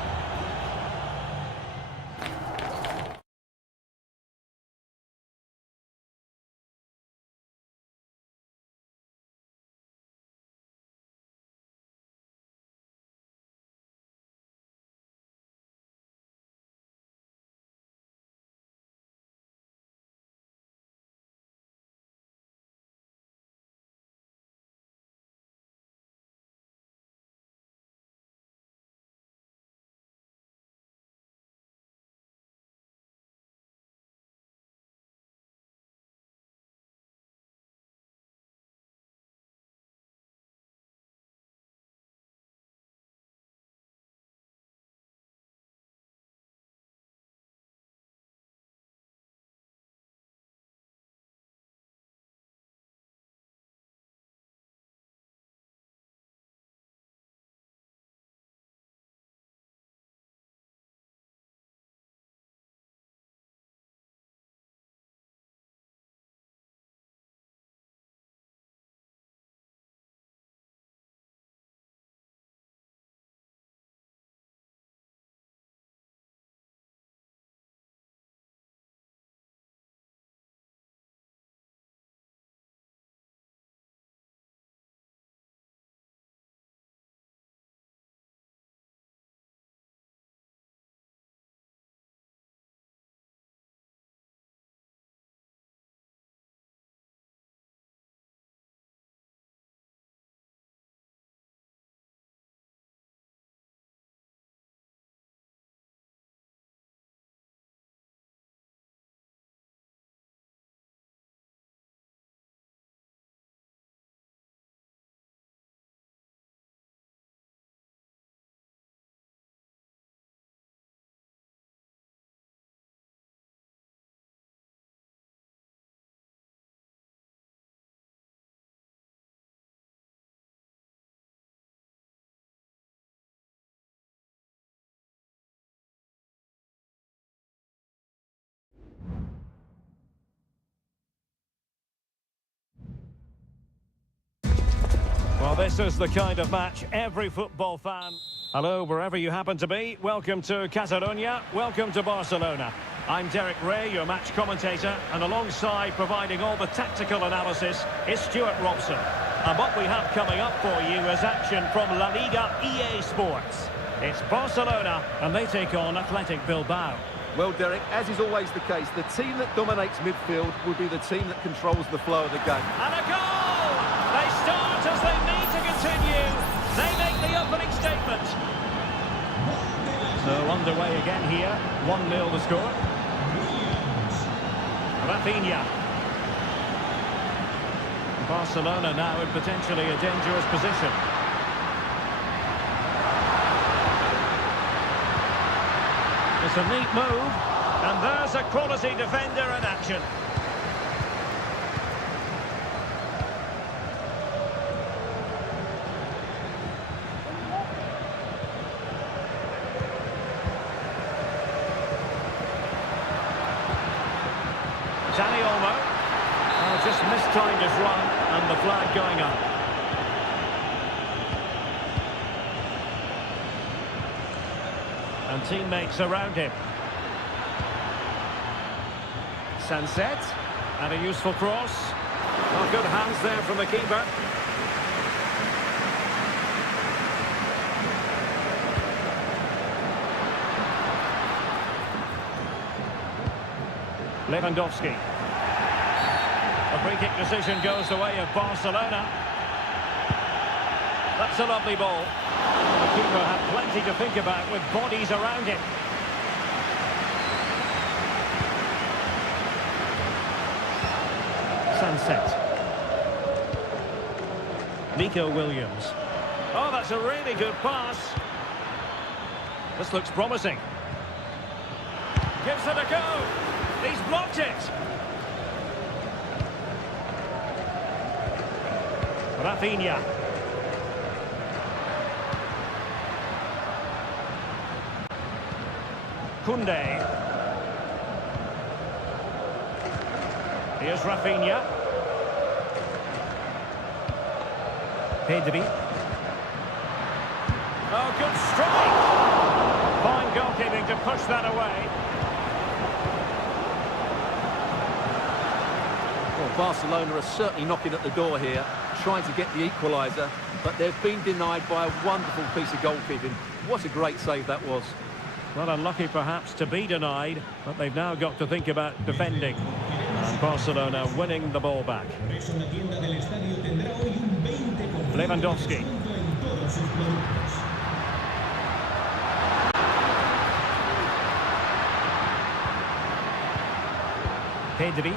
Well, this is the kind of match every football fan... Hello, wherever you happen to be. Welcome to Catalonia. Welcome to Barcelona. I'm Derek Ray, your match commentator, and alongside providing all the tactical analysis is Stuart Robson. And what we have coming up for you is action from La Liga EA Sports. It's Barcelona, and they take on Athletic Bilbao. Well, Derek, as is always the case, the team that dominates midfield will be the team that controls the flow of the game. And a goal! They start as they need to continue. They make the opening statement. So underway again here. 1-0 the score. Rafinha. Barcelona now in potentially a dangerous position. It's a neat move, and there's a quality defender in action. Dani Olmo. Oh, just mistimed his run, and the flag going up. And teammates around him. Sunset, and a useful cross. Oh, good hands there from the keeper. Lewandowski. A free kick decision goes the way of Barcelona. That's a lovely ball. The keeper had plenty to think about with bodies around him. Sunset. Nico Williams. Oh, that's a really good pass. This looks promising. Gives it a go. He's blocked it. Rafinha. Koundé. Here's Rafinha. Pedri. Oh, good strike. Fine goalkeeping to push that away. Well, Barcelona are certainly knocking at the door here, trying to get the equaliser, but they've been denied by a wonderful piece of goalkeeping. What a great save that was. Well, unlucky perhaps to be denied, but they've now got to think about defending. And Barcelona winning the ball back. Lewandowski. Pedri.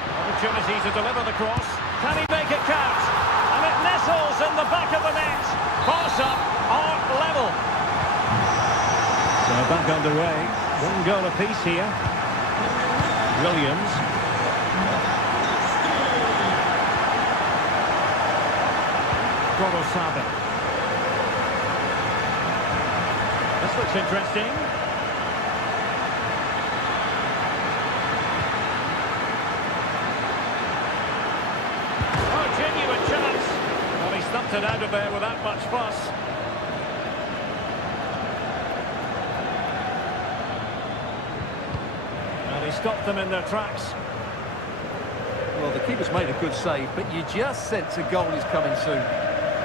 Opportunity to deliver the cross. Can he make it count? And it nestles in the back of the net. Pass up or level. So back underway. One goal apiece here. Williams. Sabe. This looks interesting. Oh, genuine chance. Well, he stumped it out of there without much fuss. And he stopped them in their tracks. Well, the keeper's made a good save, but you just sense a goal is coming soon.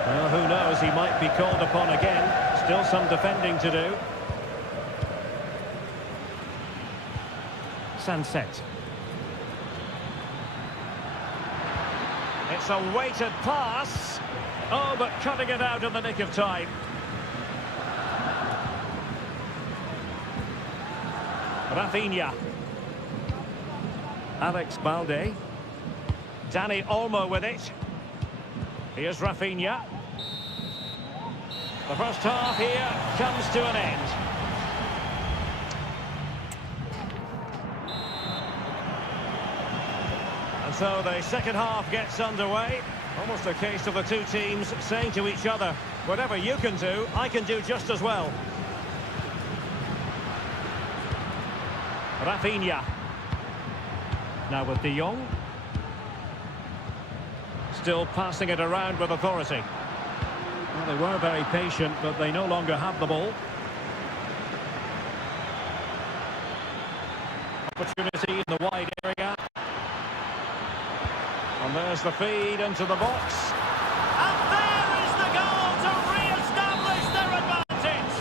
Well, who knows? He might be called upon again. Still some defending to do. Sunset. It's a weighted pass. Oh, but cutting it out in the nick of time. Rafinha. Alex Balde. Dani Olmo with it. Here's Rafinha. The first half here comes to an end. And so the second half gets underway. Almost a case of the two teams saying to each other, whatever you can do, I can do just as well. Rafinha. Now with De Jong. Still passing it around with authority. Well, they were very patient, but they no longer have the ball. Opportunity in the wide area. And there's the feed into the box. And there is the goal to re-establish their advantage.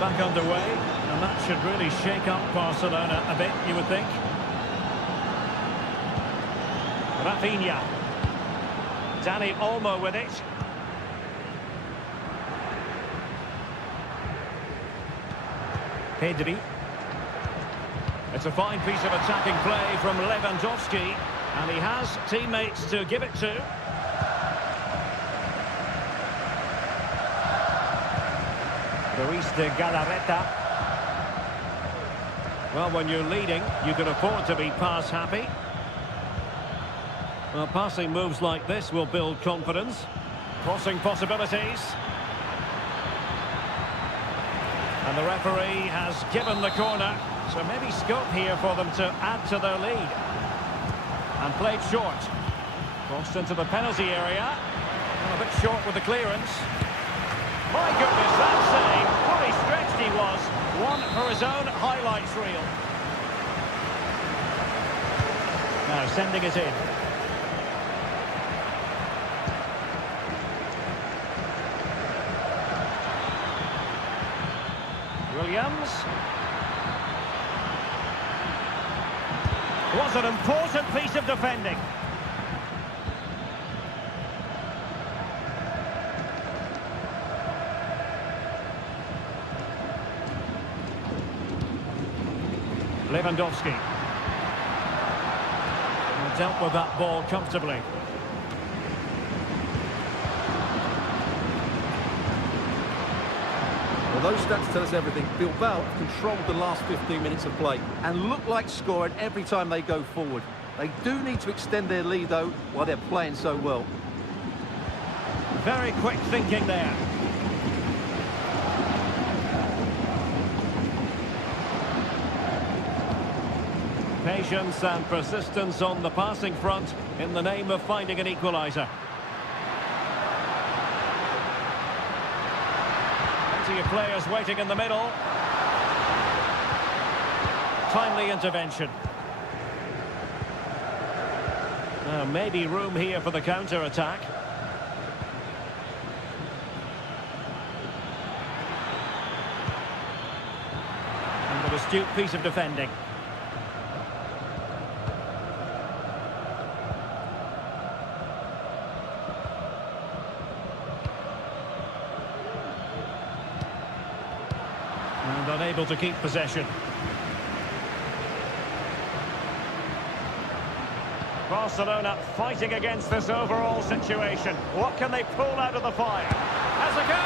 Back underway, and that should really shake up Barcelona a bit, you would think. Rafinha. Dani Olmo with it. Pedri. It's a fine piece of attacking play from Lewandowski, and he has teammates to give it to. Luis de Galarreta. Well, when you're leading, you can afford to be pass happy. Well, passing moves like this will build confidence. Crossing possibilities. And the referee has given the corner. So maybe scope here for them to add to their lead. And played short. Crossed into the penalty area. Well, a bit short with the clearance. My goodness, that save. Fully stretched he was. One for his own highlights reel. Now sending it in. Williams. Was an important piece of defending. Lewandowski. Dealt with that ball comfortably. Well, those stats tell us everything. Bilbao have controlled the last 15 minutes of play and look like scoring every time they go forward. They do need to extend their lead, though, while they're playing so well. Very quick thinking there. Patience and persistence on the passing front in the name of finding an equaliser. Plenty of players waiting in the middle. Timely intervention. Maybe room here for the counter-attack. And an astute piece of defending. And unable to keep possession. Barcelona fighting against this overall situation. What can they pull out of the fire? Has a go!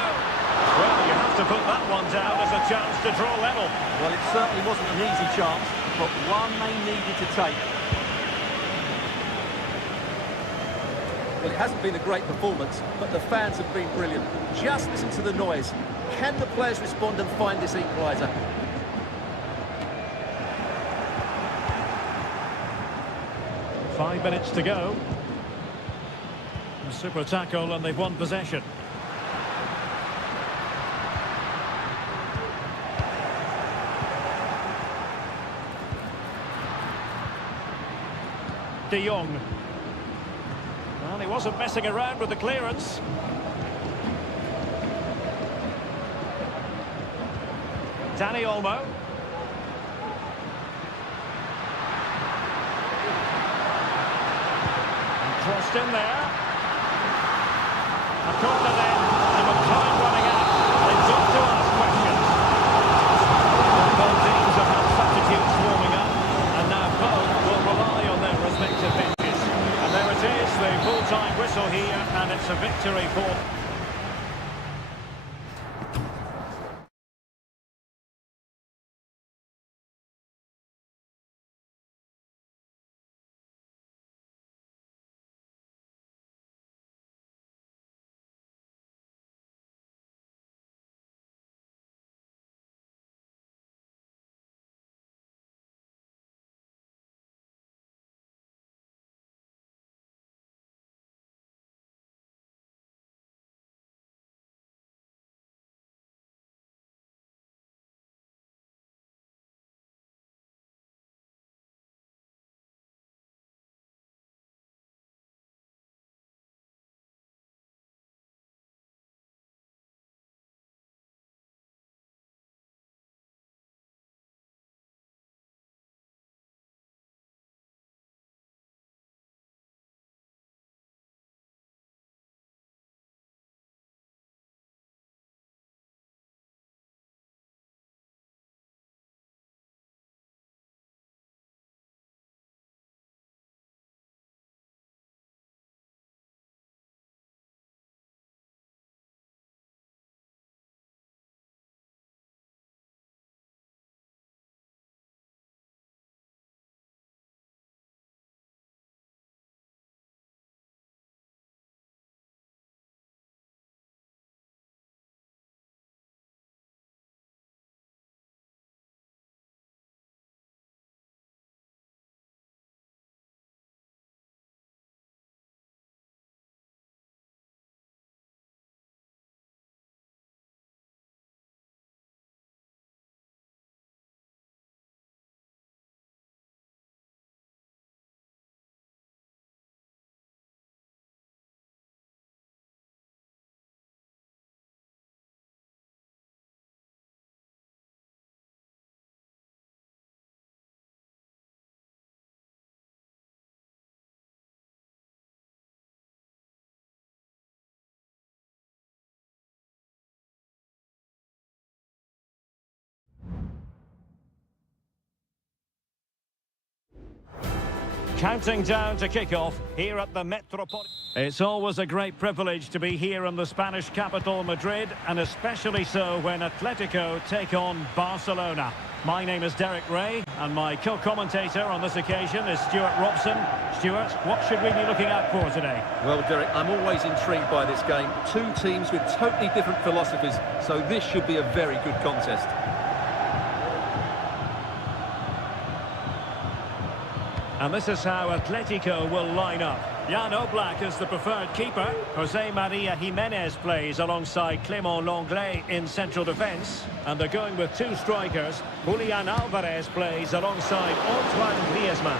Well, you have to put that one down as a chance to draw level. Well, it certainly wasn't an easy chance, but one they needed to take. Well, it hasn't been a great performance, but the fans have been brilliant. Just listen to the noise. Can the players respond and find this equaliser? Five minutes to go. A super tackle and they've won possession. De Jong. Well, he wasn't messing around with the clearance. Dani Olmo. Crossed in there. A corner then, and with time running out, they've got to ask questions. Both teams have had substitutes warming up, and now both will rely on their respective benches. And there it is, the full-time whistle here, and it's a victory for... Counting down to kick-off here at the Metropolitan. It's always a great privilege to be here in the Spanish capital, Madrid, and especially so when Atletico take on Barcelona. My name is Derek Ray, and my co-commentator on this occasion is Stuart Robson. Stuart, what should we be looking out for today? Well, Derek, I'm always intrigued by this game. Two teams with totally different philosophies, so this should be a very good contest. And this is how Atletico will line up. Jan Oblak is the preferred keeper. Jose Maria Jimenez plays alongside Clément Lenglet in central defence. And they're going with two strikers. Julian Alvarez plays alongside Antoine Griezmann.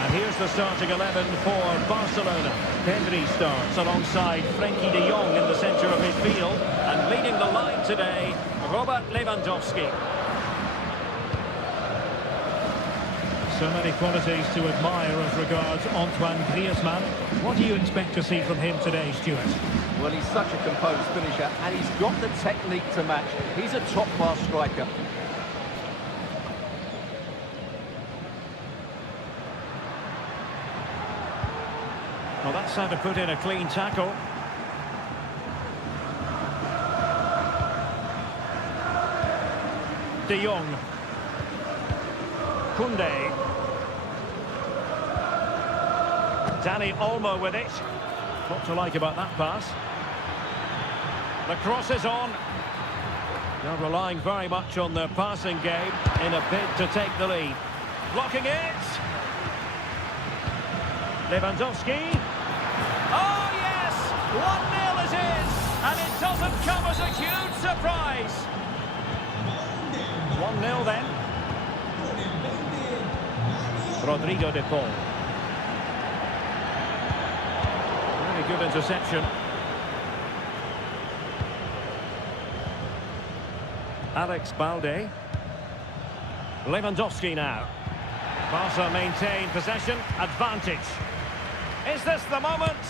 And here's the starting 11 for Barcelona. Pedri starts alongside Frenkie de Jong in the centre of midfield. And leading the line today, Robert Lewandowski. So many qualities to admire as regards Antoine Griezmann. What do you expect to see from him today, Stuart? Well, he's such a composed finisher, and he's got the technique to match. He's a top-class striker. Well, that's how to put in a clean tackle. De Jong. Koundé. Dani Olmo with it. What to like about that pass? The cross is on. They're relying very much on their passing game in a bid to take the lead. Blocking it. Lewandowski. Oh, yes! 1-0 it is! And it doesn't come as a huge surprise. 1-0 then. Rodrigo de Paul. Really good interception. Alex Balde. Lewandowski now. Barca maintain possession, advantage. Is this the moment?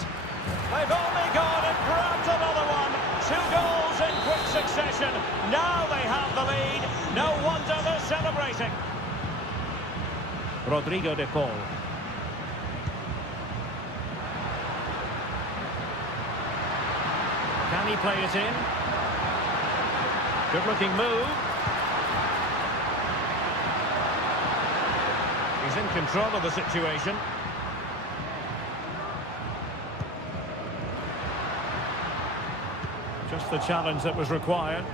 They've only gone and grabbed another one. 2 goals in quick succession. Now they have the lead. No wonder they're celebrating. Rodrigo de Paul. Can he play it in? Good-looking move. He's in control of the situation. Just the challenge that was required.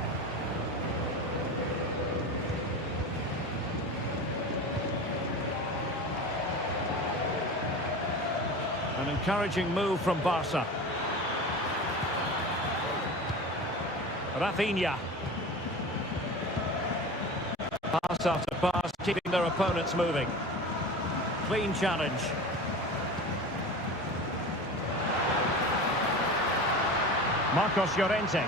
An encouraging move from Barca. Rafinha. Pass after pass, keeping their opponents moving. Clean challenge. Marcos Llorente.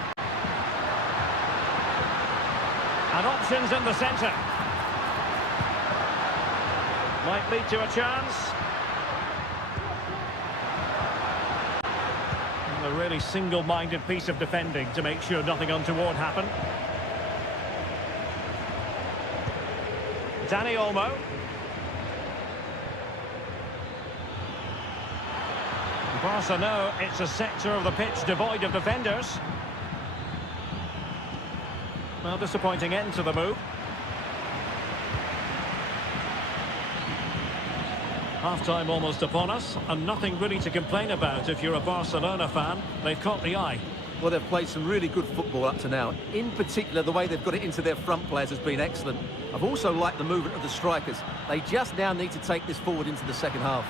And options in the centre. Might lead to a chance. And a really single-minded piece of defending to make sure nothing untoward happened. Dani Olmo. Barca know it's a sector of the pitch devoid of defenders. Well, disappointing end to the move. Half-time almost upon us, and nothing really to complain about if you're a Barcelona fan. They've caught the eye. Well, they've played some really good football up to now. In particular, the way they've got it into their front players has been excellent. I've also liked the movement of the strikers. They just now need to take this forward into the second half.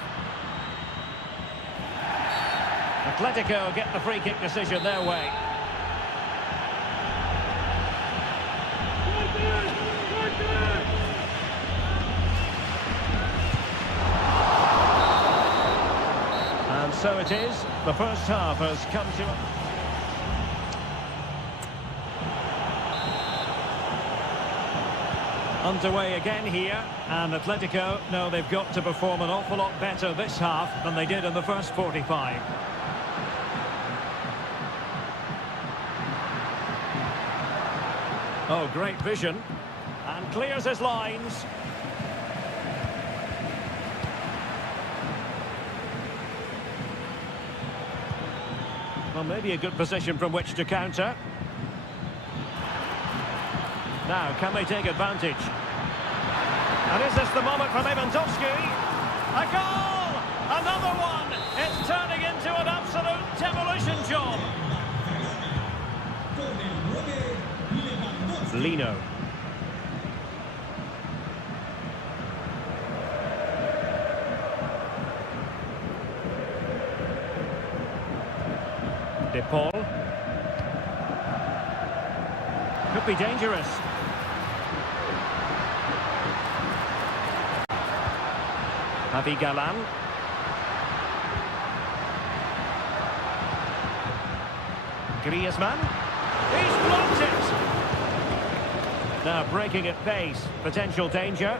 Atletico get the free kick decision their way. And so it is. The first half has come to... Underway again here, and Atletico know they've got to perform an awful lot better this half than they did in the first 45. Oh, great vision, and clears his lines. Well, maybe a good position from which to counter. Now, can they take advantage? And is this the moment for Lewandowski? A goal! Another one! It's turning into an absolute demolition job. Lino. De Paul. Could be dangerous. Javi Galan. Griezmann. He's blocked it! Now breaking at pace. Potential danger.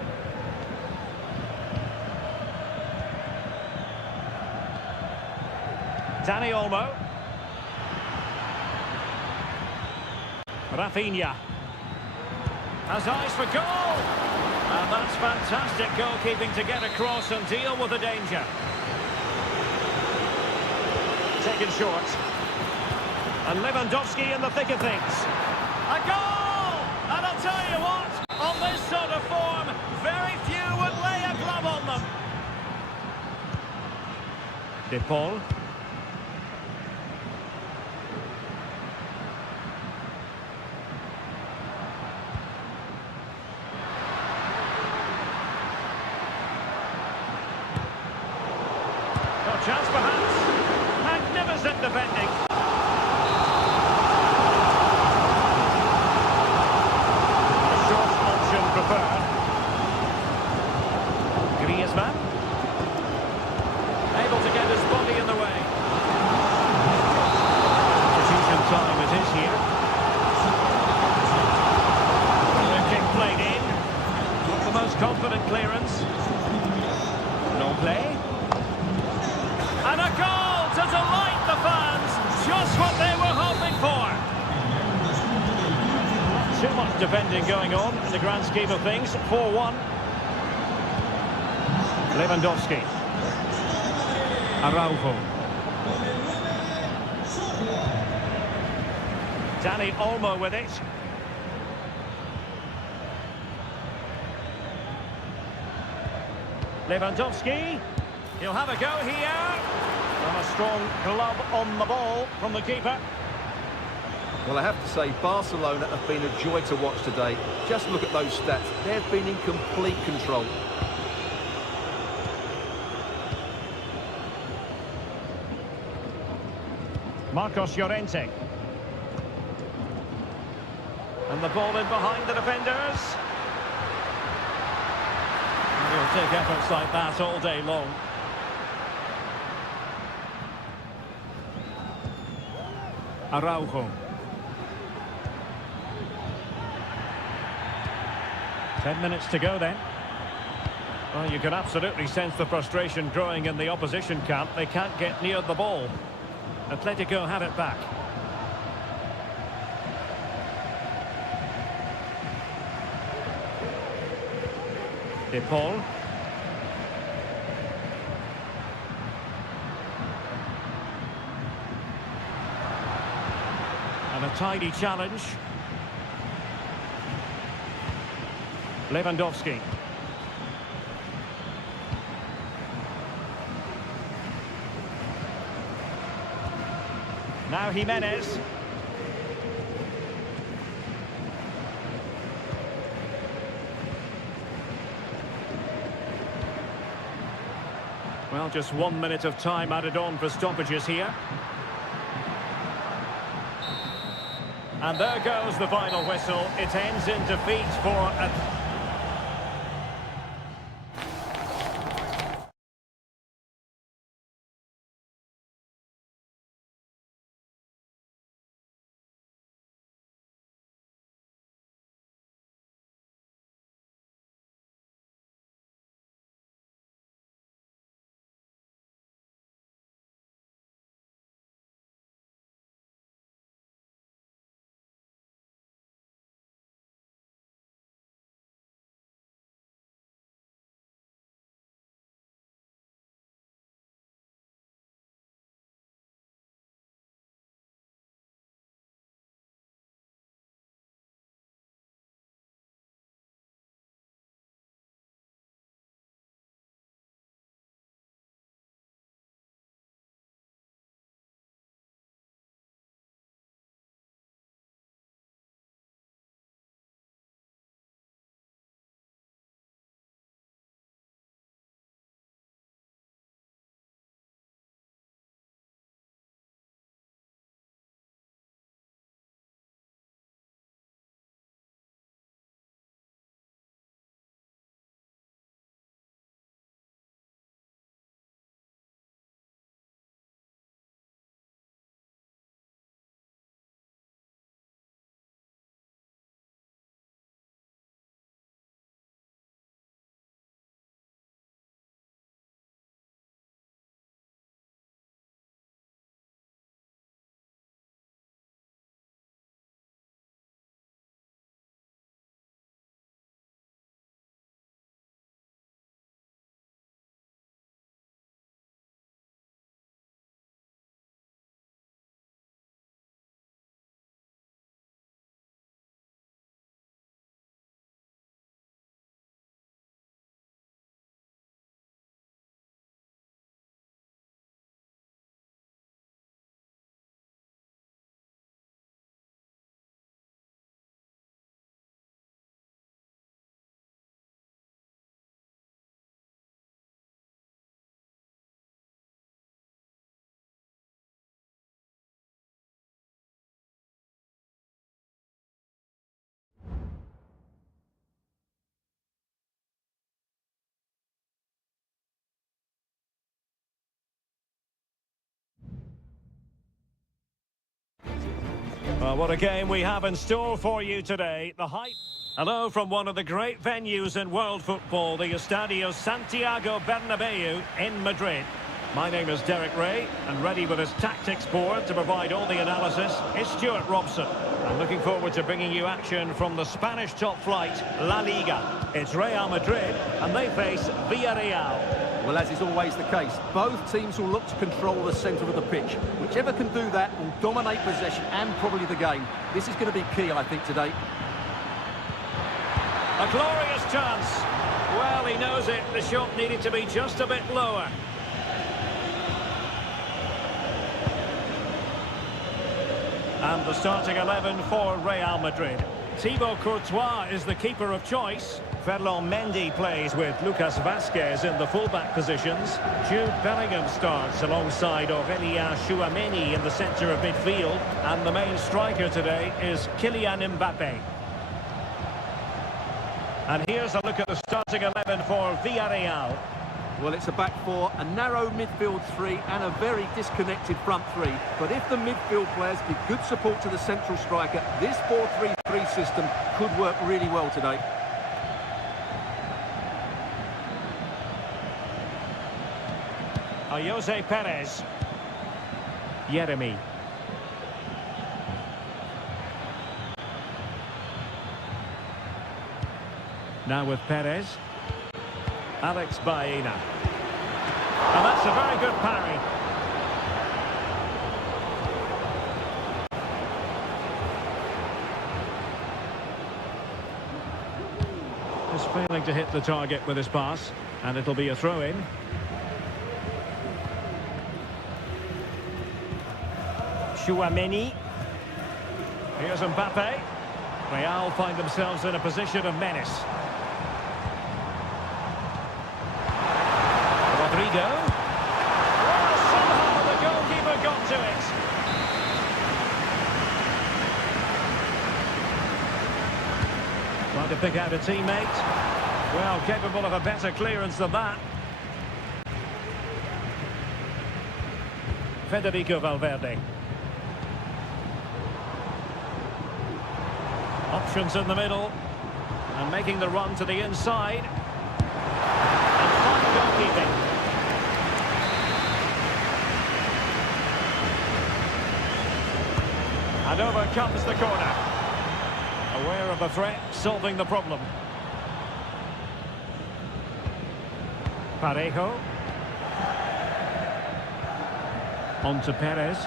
Dani Olmo. Rafinha. Has eyes for goal! And that's fantastic goalkeeping to get across and deal with the danger. Taken short. And Lewandowski in the thick of things. A goal! And I'll tell you what, on this sort of form, very few would lay a glove on them. De Paul. Chance perhaps. Magnificent defending. A short option preferred. Griezmann. Able to get his body in the way. Substitution time it is here. The kick played in. Not the most confident clearance. No play. And a goal to delight the fans, just what they were hoping for. Not too much defending going on in the grand scheme of things. 4-1. Lewandowski. Araujo. Dani Olmo with it. Lewandowski. He'll have a go here. And a strong glove on the ball from the keeper. Well, I have to say, Barcelona have been a joy to watch today. Just look at those stats. They've been in complete control. Marcos Llorente. And the ball in behind the defenders. And he'll take efforts like that all day long. Araujo. 10 minutes to go then. Well, you can absolutely sense the frustration growing in the opposition camp. They can't get near the ball. Atletico have it back. De Paul. And a tidy challenge. Lewandowski. Now Jimenez. Well, just 1 minute of time added on for stoppages here. And there goes the final whistle. It ends in defeat for a Well, what a game we have in store for you today. The hype. Hello from one of the great venues in world football, the Estadio Santiago Bernabeu in Madrid. My name is Derek Ray, and ready with his tactics board to provide all the analysis is Stuart Robson. I'm looking forward to bringing you action from the Spanish top flight, La Liga. It's Real Madrid, and they face Villarreal. Well, as is always the case, both teams will look to control the centre of the pitch. Whichever can do that will dominate possession and probably the game. This is going to be key, I think, today. A glorious chance. Well, he knows it. The shot needed to be just a bit lower. And the starting 11 for Real Madrid. Thibaut Courtois is the keeper of choice. Ferland Mendy plays with Lucas Vazquez in the fullback positions. Jude Bellingham starts alongside Aurélien Tchouameni in the centre of midfield. And the main striker today is Kylian Mbappé. And here's a look at the starting 11 for Villarreal. Well, it's a back four, a narrow midfield three and a very disconnected front three. But if the midfield players give good support to the central striker, this 4-3-3 system could work really well today. Jose Perez. Yeremy. Now with Perez. Alex Baena. And that's a very good parry. Just failing to hit the target with his pass. And it'll be a throw-in. Tchouameni. Here's Mbappé. Real find themselves in a position of menace. Rodrigo. Well, somehow the goalkeeper got to it. Trying to pick out a teammate. Well, capable of a better clearance than that. Federico Valverde. Options in the middle. And making the run to the inside. And fine goalkeeping. And over comes the corner. Aware of the threat, solving the problem. Parejo. On to Perez.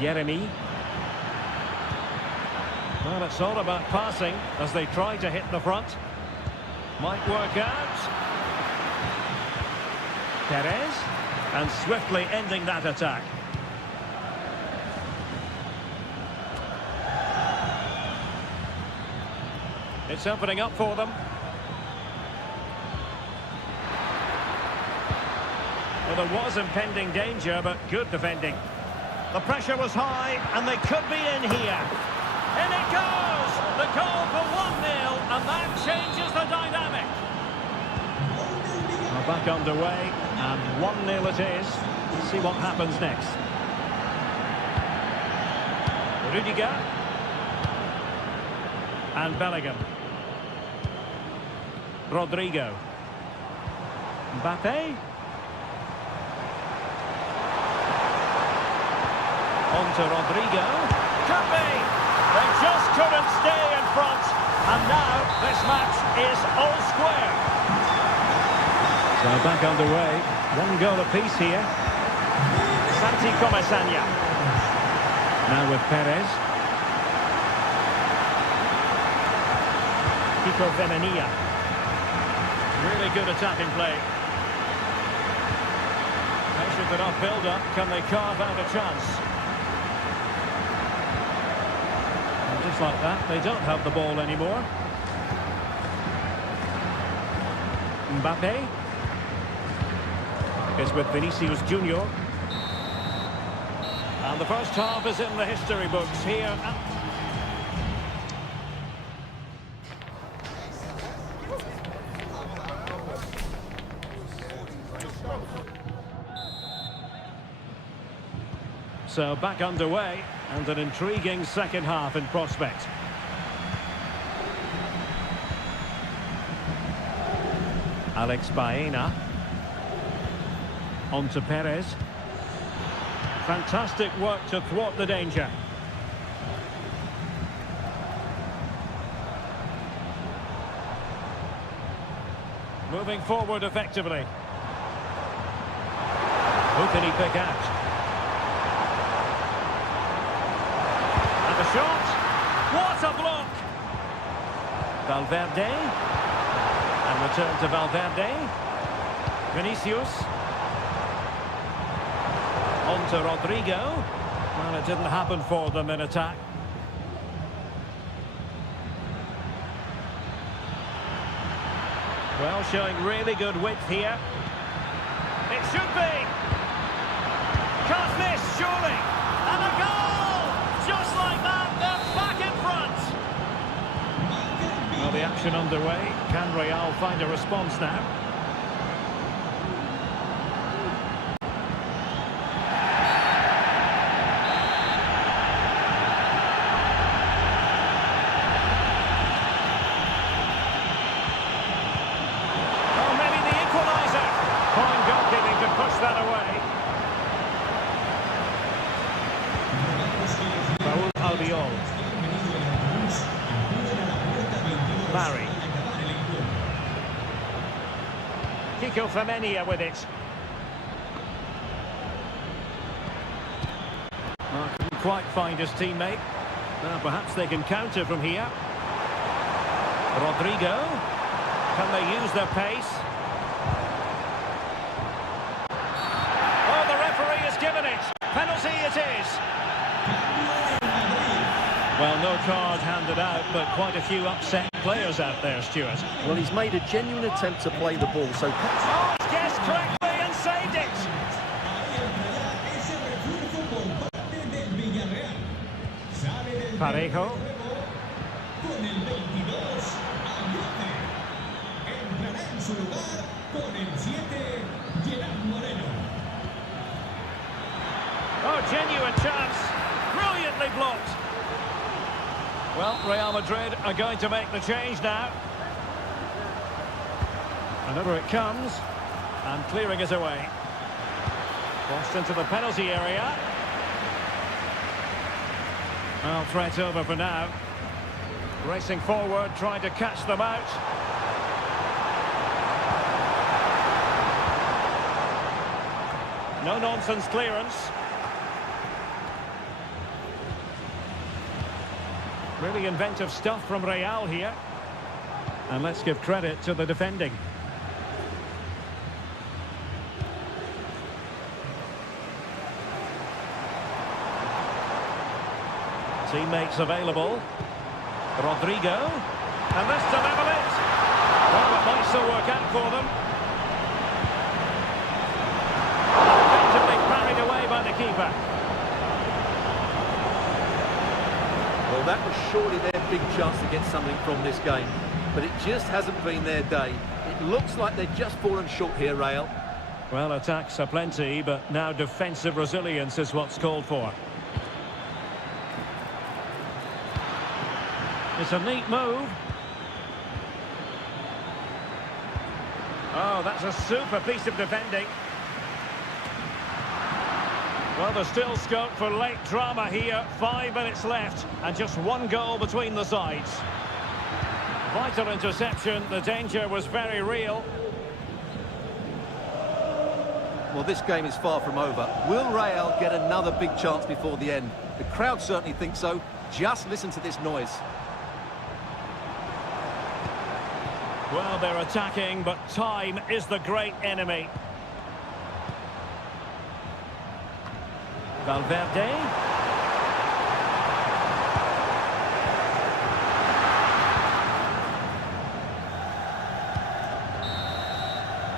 Yeremy. Well, it's all about passing as they try to hit the front. Might work out. Perez. And swiftly ending that attack. It's opening up for them. Well, there was impending danger, but good defending. The pressure was high, and they could be in here. In it goes! The goal for 1-0, and that changes the dynamic. We're back underway, and 1-0 it is. Let's see what happens next. Rudiger. And Bellingham. Rodrigo. Mbappé. On to Rodrigo. Could be! They just couldn't stay in front. And now this match is all square. So back underway. 1 goal apiece here. Santi Comesaña. Now with Perez. Kiko Femenia. Really good attacking play. Patient enough build-up. Can they carve out a chance? And just like that, they don't have the ball anymore. Mbappé is with Vinicius Junior. And the first half is in the history books here. So back underway and an intriguing second half in prospect. Alex Baena. On to Perez. Fantastic work to thwart the danger. Moving forward effectively. Who can he pick out? And the shot. What a block! Valverde. And return to Valverde. Vinicius. On to Rodrigo. Well, it didn't happen for them in attack. Well, showing really good width here. It should be. Can't miss, surely. And a goal! Just like that, they're back in front. Well, the action underway. Can Real find a response now? That away. Raul Albiol. Barry. Kiko Femenia with it. Couldn't quite find his teammate. Perhaps they can counter from here. Rodrigo. Can they use their pace? Given it. Penalty it is. Well, no card handed out, but quite a few upset players out there, Stuart. Well, he's made a genuine attempt to play the ball, so... Oh, guessed correctly and saved it. Parejo. Oh, genuine chance. Brilliantly blocked. Well, Real Madrid are going to make the change now. And over it comes. And clearing it away. Crossed into the penalty area. Well, threat over for now. Racing forward, trying to catch them out. No-nonsense clearance. Really inventive stuff from Real here. And let's give credit to the defending. Teammates available. Rodrigo. And this to level it. Well, it might still work out for them. Effectively carried away by the keeper. Well, that was surely their big chance to get something from this game. But it just hasn't been their day. It looks like they've just fallen short here, Real. Well, attacks are plenty, but now defensive resilience is what's called for. It's a neat move. Oh, that's a super piece of defending. Well, there's still scope for late drama here. 5 minutes left and just one goal between the sides. Vital interception. The danger was very real. Well, this game is far from over. Will Real get another big chance before the end? The crowd certainly think so. Just listen to this noise. Well, they're attacking, but time is the great enemy. Valverde.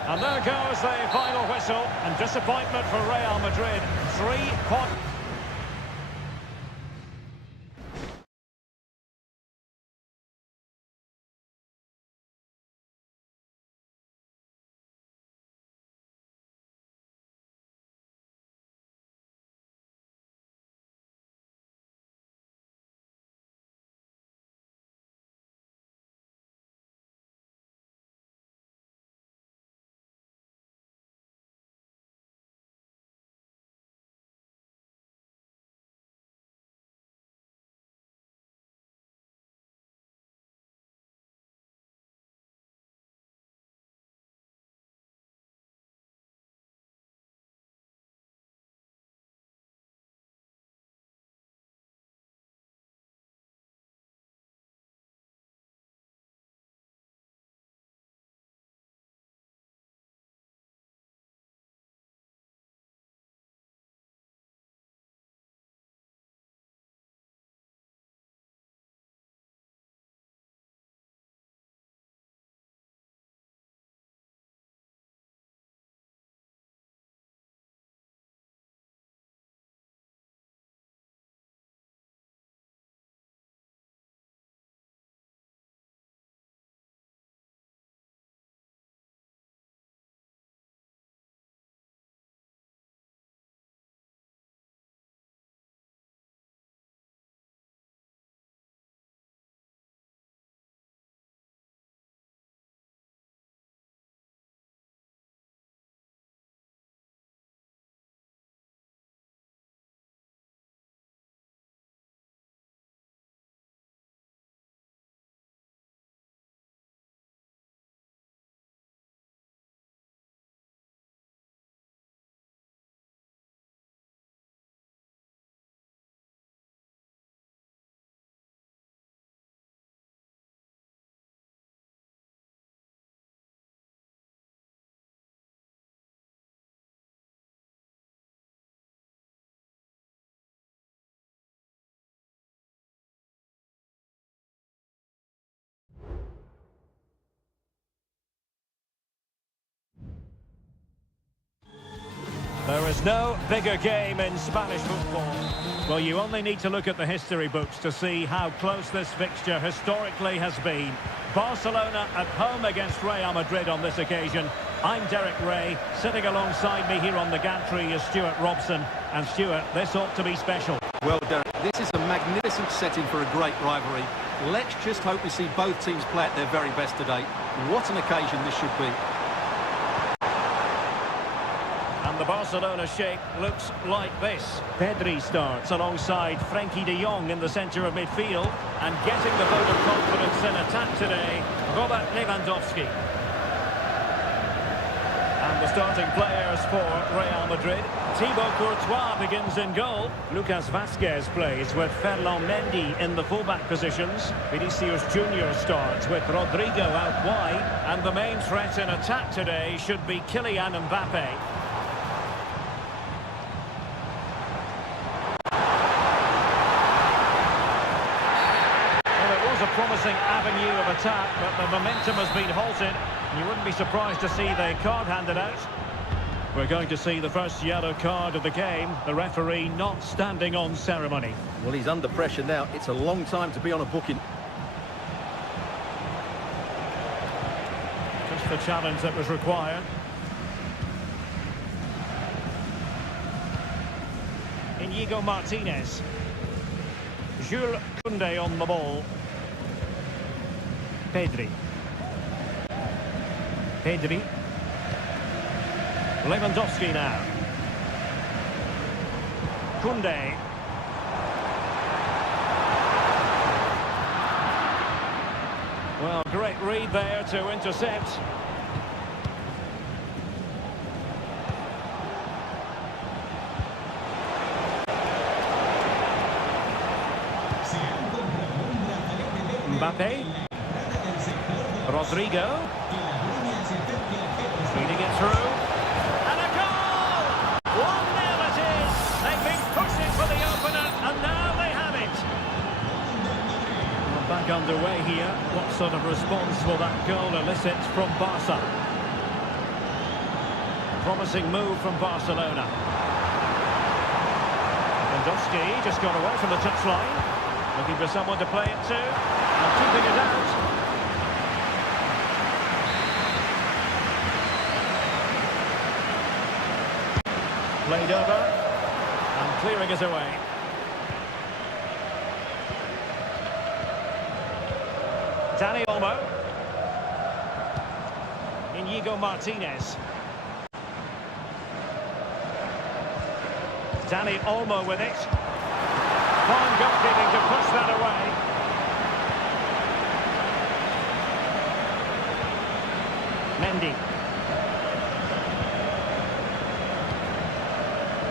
And there goes the final whistle, and disappointment for Real Madrid. 3 points. There is no bigger game in Spanish football. Well, you only need to look at the history books to see how close this fixture historically has been. Barcelona at home against Real Madrid on this occasion. I'm Derek Ray. Sitting alongside me here on the gantry is Stuart Robson. And Stuart, this ought to be special. Well, Derek, this is a magnificent setting for a great rivalry. Let's just hope we see both teams play at their very best today. What an occasion this should be. And the Barcelona shape looks like this. Pedri starts alongside Frenkie de Jong in the centre of midfield. And getting the vote of confidence in attack today, Robert Lewandowski. And the starting players for Real Madrid. Thibaut Courtois begins in goal. Lucas Vazquez plays with Ferland Mendy in the fullback positions. Vinicius Junior starts with Rodrigo out wide. And the main threat in attack today should be Kylian Mbappe. A promising avenue of attack, but the momentum has been halted. You wouldn't be surprised to see the card handed out. We're going to see the first yellow card of the game. The referee not standing on ceremony. Well, he's under pressure now. It's a long time to be on a booking. Just the challenge that was required. Inigo Martinez. Jules Koundé on the ball. Pedri. Lewandowski now. Koundé. Well, great read there to intercept. Mbappe. Rodrigo. Feeding it through. And a goal! 1-0 it is! They've been pushing for the opener, and now they have it. Well, back underway here. What sort of response will that goal elicit from Barca? Promising move from Barcelona. Lewandowski just got away from the touchline. Looking for someone to play it to. And keeping it out. Played over and clearing it away. Dani Olmo. Inigo Martinez. Dani Olmo with it. Fine goalkeeping to push that away. Mendy.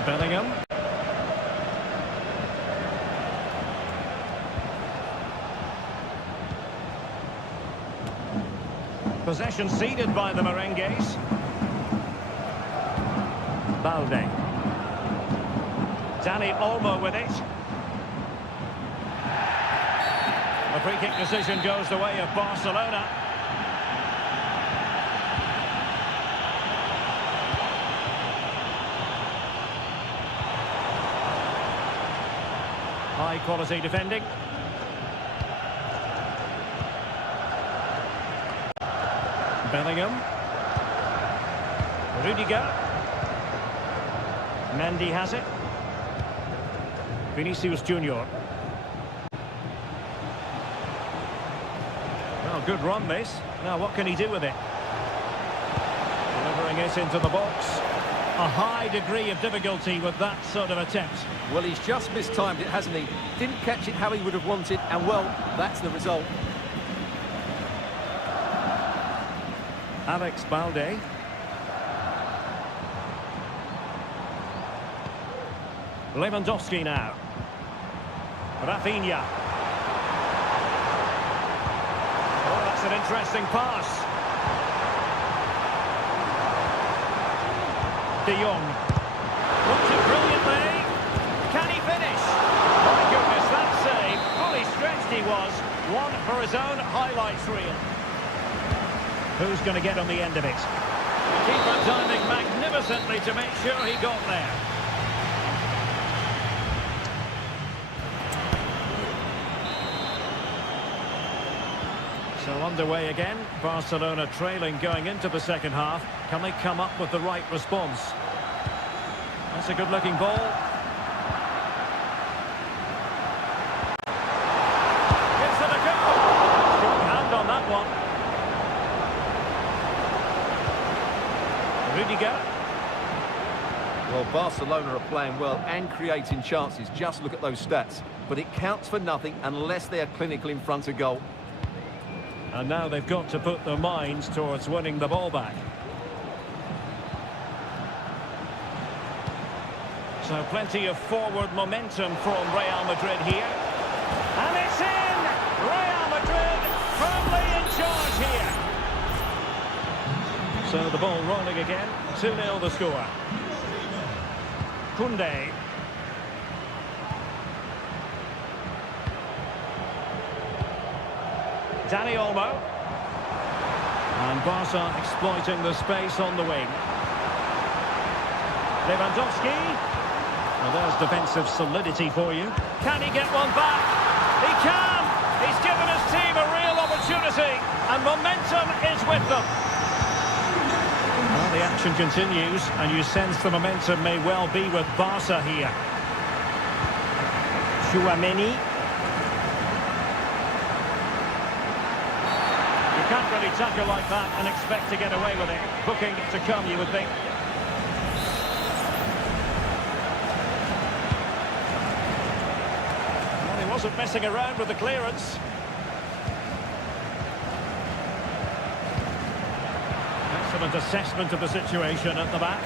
Bellingham. Possession ceded by the Merengues. Balde. Dani Olmo with it. The free kick decision goes the way of Barcelona. High quality defending. Bellingham. Rudiger. Mendy has it. Vinicius Junior. Well, good run this. Now what can he do with it? Delivering it into the box. A high degree of difficulty with that sort of attempt. Well, he's just mistimed it, hasn't he? Didn't catch it how he would have wanted, and well, that's the result. Alex Balde. Lewandowski now. Rafinha. Oh, that's an interesting pass. De Jong. Looks it brilliantly. Can he finish? My goodness, that save. Fully stretched he was. One for his own highlights reel. Who's going to get on the end of it? Keeper diving magnificently to make sure he got there. So underway again. Barcelona trailing going into the second half. Can they come up with the right response? That's a good-looking ball. Gives it a go. Strong hand on that one. Rudiger. Well, Barcelona are playing well and creating chances. Just look at those stats. But it counts for nothing unless they are clinical in front of goal. And now they've got to put their minds towards winning the ball back. So plenty of forward momentum from Real Madrid here. And it's in! Real Madrid firmly in charge here. So the ball rolling again. 2-0 the score. Koundé. Dani Olmo. And Barca exploiting the space on the wing. Lewandowski. Well, there's defensive solidity for you. Can he get one back? He can! He's given his team a real opportunity, and momentum is with them. Well, the action continues, and you sense the momentum may well be with Barca here. Tchouaméni. You can't really tackle like that and expect to get away with it. Booking to come, you would think. Wasn't messing around with the clearance. Excellent assessment of the situation at the back.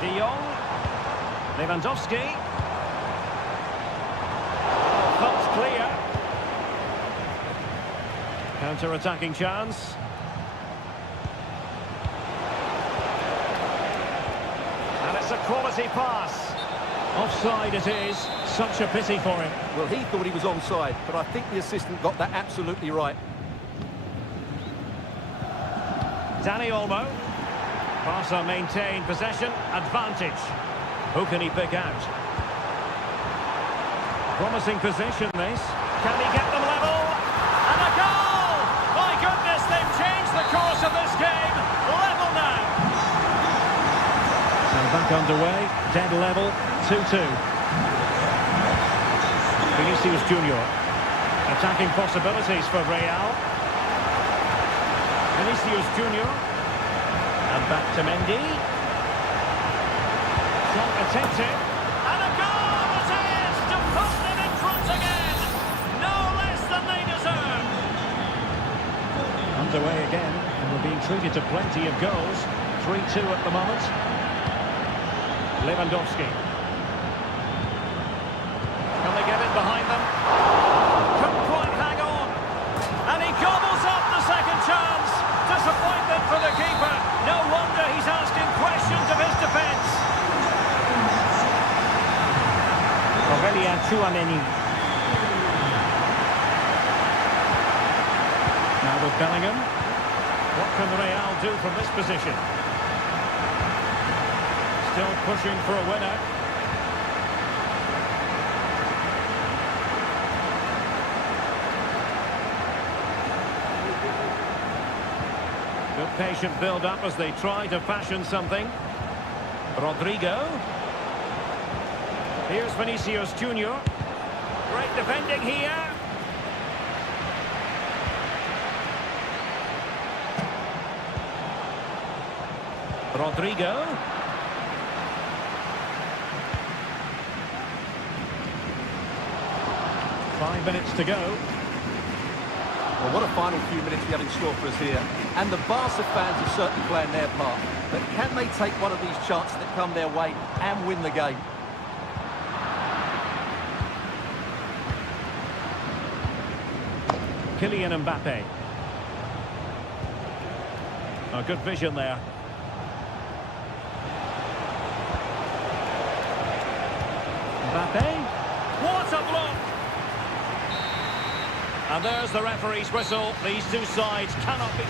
De Jong. Lewandowski. Thumped clear. Counter-attacking chance. A quality pass. Offside it is. Such a pity for him. Well, he thought he was onside, but I think the assistant got that absolutely right. Dani Olmo. Barca maintain possession. Advantage. Who can he pick out? Promising position, this. Can he get them level? And a goal! My goodness, they've changed the course of this game. Level now. Back underway, dead level, 2-2. Vinicius Junior. Attacking possibilities for Real. Vinicius Junior. And back to Mendy. Shot attempted. And a goal it is to put them in front again. No less than they deserve. Underway again, and we're being treated to plenty of goals. 3-2 at the moment. Lewandowski. Can they get in behind them? Couldn't quite hang on. And he gobbles up the second chance. Disappointment for the keeper. No wonder he's asking questions of his defence. Tchouaméni. Now with Bellingham. What can Real do from this position? Still pushing for a winner. Good patient build-up as they try to fashion something. Rodrigo. Here's Vinicius Junior. Great defending here. Rodrigo. 5 minutes to go. Well, what a final few minutes we have in store for us here. And the Barca fans are certainly playing their part. But can they take one of these chances that come their way and win the game? Kylian Mbappe. Oh, good vision there. Mbappe. What a block! And there's the referee's whistle. These two sides cannot be...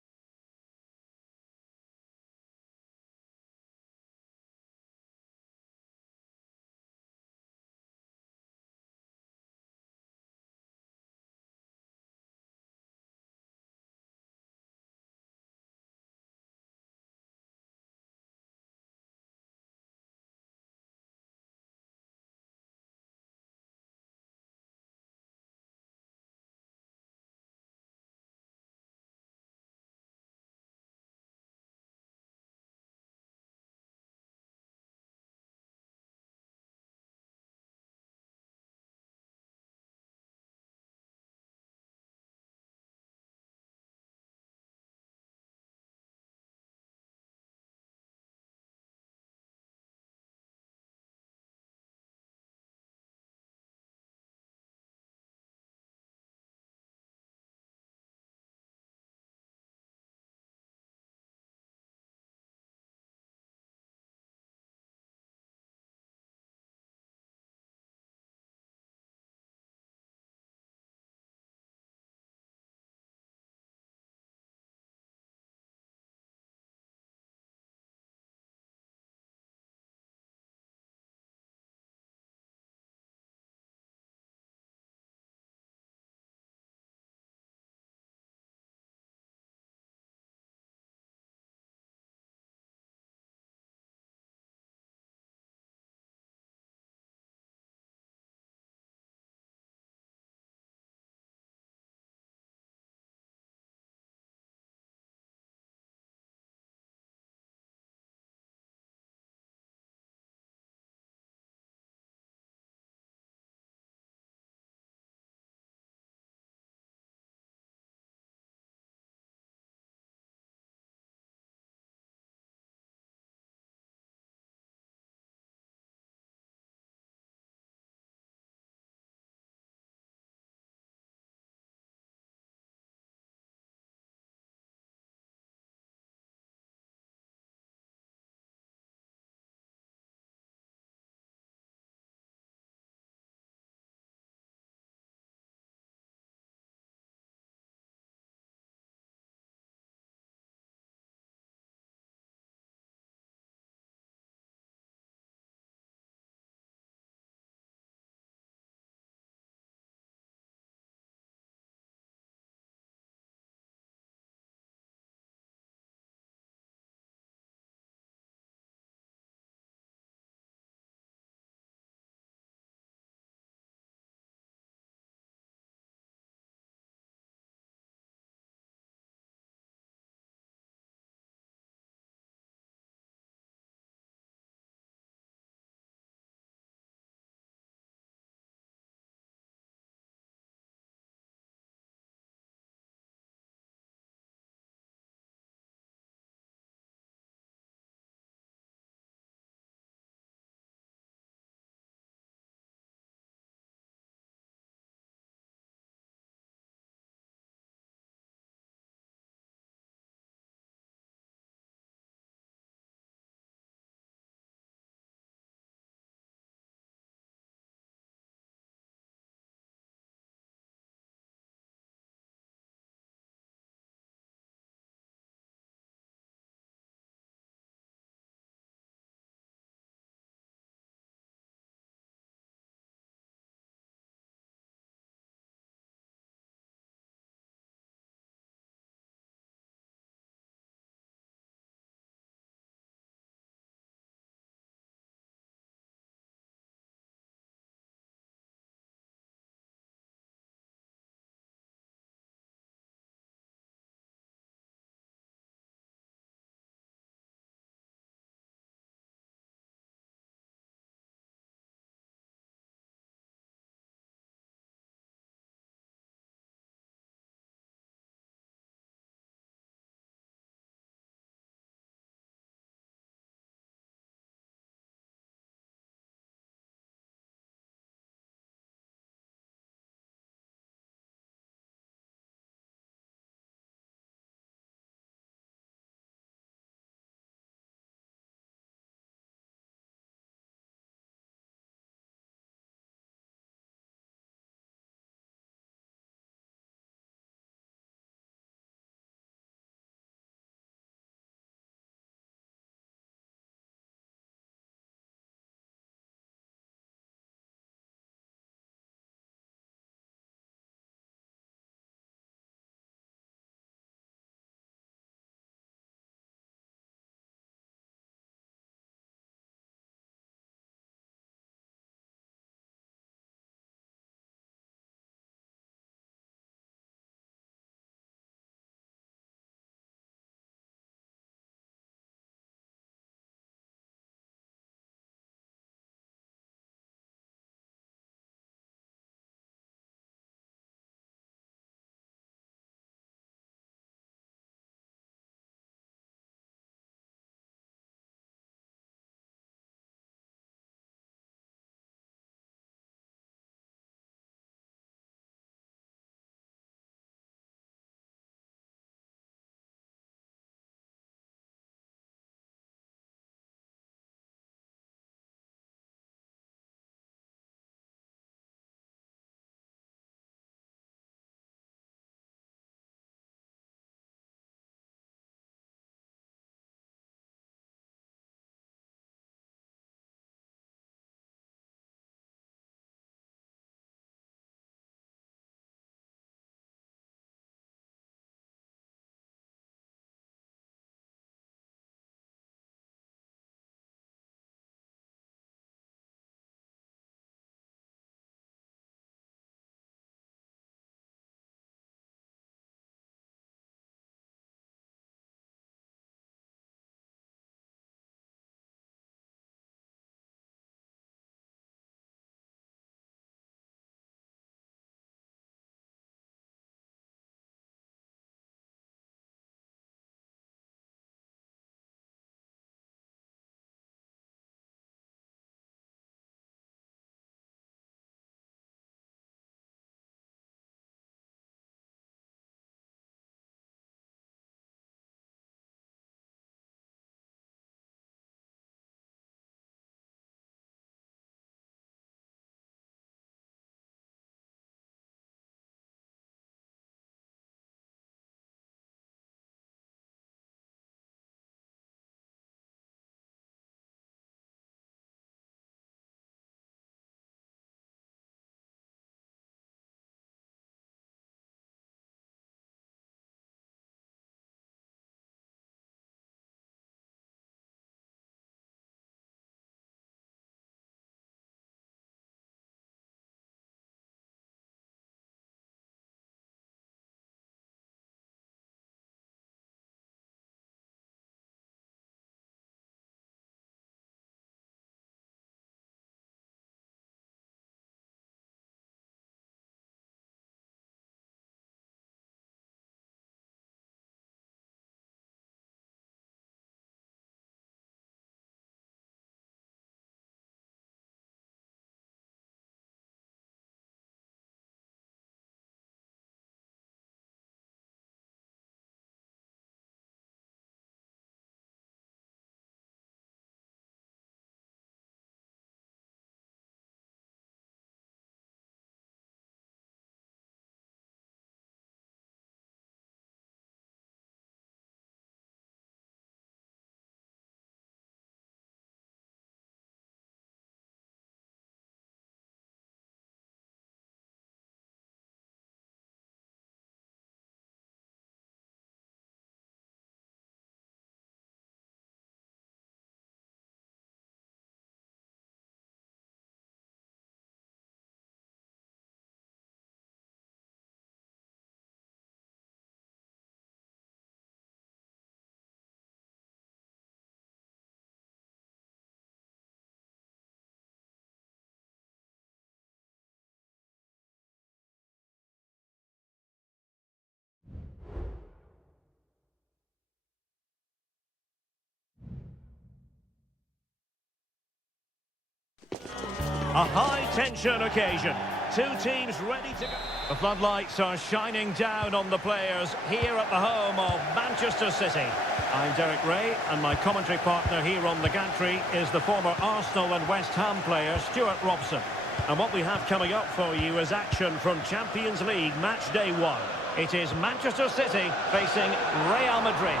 A high-tension occasion. Two teams ready to go. The floodlights are shining down on the players here at the home of Manchester City. I'm Derek Ray, and my commentary partner here on the gantry is the former Arsenal and West Ham player Stuart Robson. And what we have coming up for you is action from Champions League match day 1. It is Manchester City facing Real Madrid.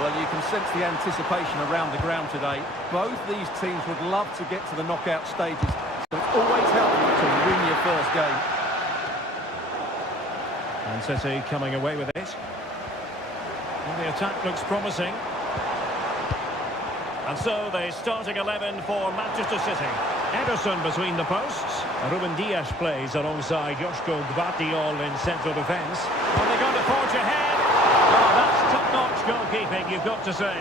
Well, you can sense the anticipation around the ground today. Both these teams would love to get to the knockout stages, so it's always helpful to win your first game. And City coming away with it. Well, the attack looks promising. And so the starting 11 for Manchester City. Ederson between the posts. Ruben Dias plays alongside Joško Gvardiol in central defence. Are they going to forge ahead? Oh, that's top-notch goalkeeping, you've got to say.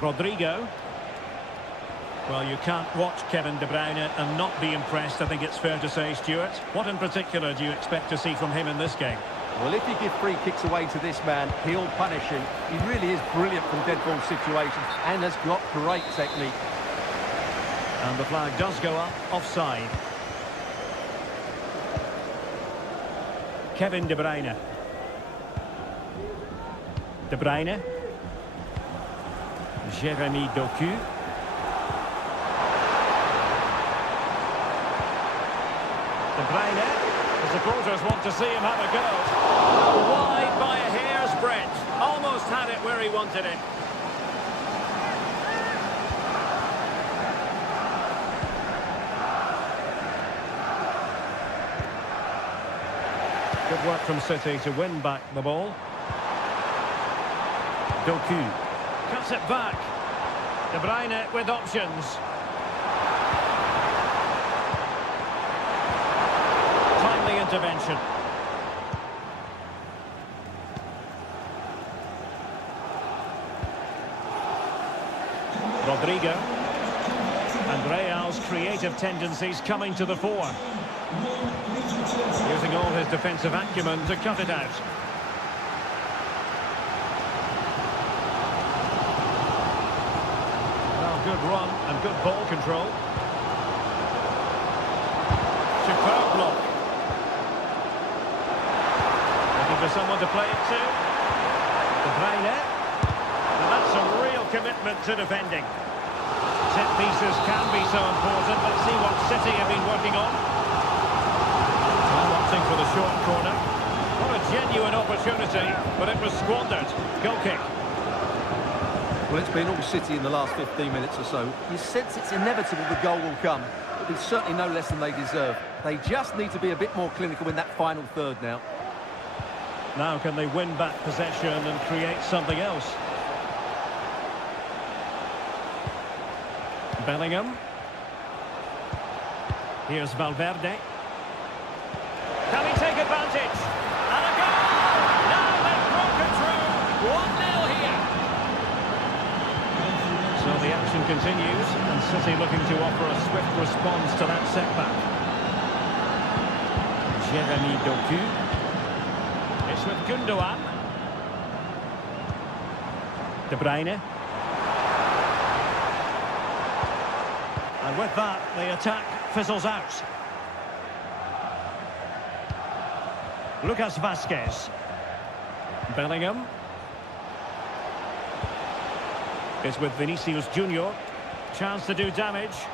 Rodrigo. Well, you can't watch Kevin De Bruyne and not be impressed, I think it's fair to say, Stuart. What in particular do you expect to see from him in this game? Well, if you give free kicks away to this man, he'll punish him. He really is brilliant from dead ball situations and has got great technique. And the flag does go up, offside. Kevin De Bruyne. De Bruyne. Jeremy Doku. De Bruyne. The supporters want to see him have a go. Wide by a hair's breadth. Almost had it where he wanted it. Good work from City to win back the ball. Doku cuts it back. De Bruyne with options. Timely intervention. Rodrigo. And Real's creative tendencies coming to the fore. Using all his defensive acumen to cut it out. Well, good run and good ball control. Superb block. Looking for someone to play it to. De Bruyne. And that's a real commitment to defending. Set pieces can be so important. Let's see what City have been working on. Opting for the short corner. What a genuine opportunity, but it was squandered. Goal kick. Well, it's been all City in the last 15 minutes or so. You sense it's inevitable the goal will come. But it's certainly no less than they deserve. They just need to be a bit more clinical in that final third now. Now can they win back possession and create something else? Bellingham. Here's Valverde. Can he take advantage? And a goal! Now they've broken through. 1-0 here. So the action continues, and City looking to offer a swift response to that setback. Jeremy Doku. It's with Gundogan. De Bruyne. And with that, the attack fizzles out. Lucas Vazquez. Bellingham. It's with Vinicius Junior. Chance to do damage. It's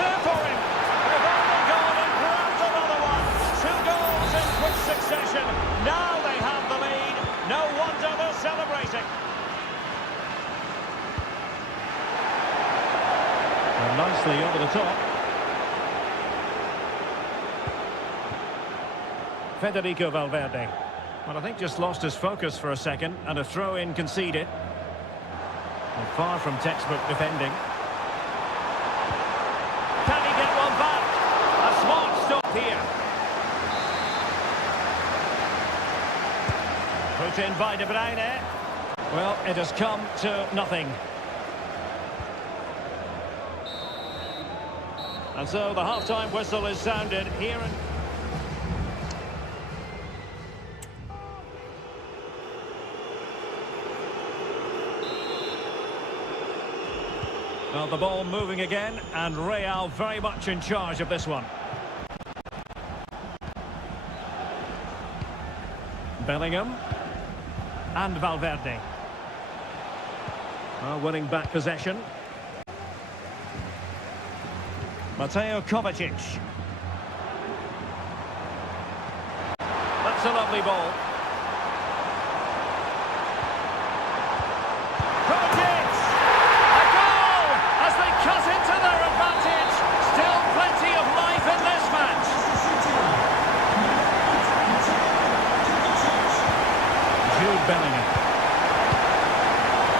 there for him. They've only gone and grabbed another one. 2 goals in quick succession. Now they have the lead. No wonder they're celebrating. And nicely over the top. Federico Valverde. Well, I think just lost his focus for a second, and a throw-in conceded. And far from textbook defending. Can he get one back? A smart stop here. Put in by De Bruyne. Well, it has come to nothing. And so the half-time whistle is sounded here. Well, the ball moving again, and Real very much in charge of this one. Bellingham and Valverde. Winning back possession. Mateo Kovacic. That's a lovely ball. Kovacic! A goal as they cut into their advantage. Still plenty of life in this match. Jude Bellingham.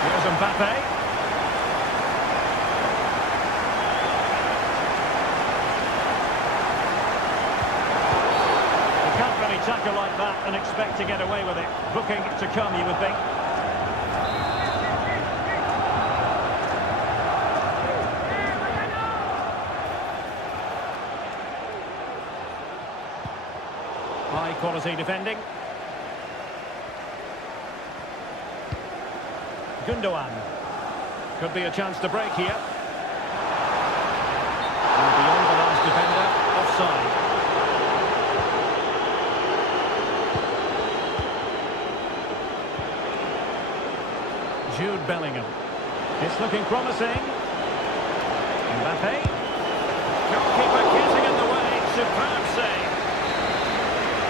Here's Mbappe. You can't really tackle like that and expect to get away with it. Booking to come, you would think. High quality defending. Gundogan. Could be a chance to break here. And beyond the last defender, offside. Jude Bellingham. It's looking promising. Mbappe. Goalkeeper getting in the way. Superb save.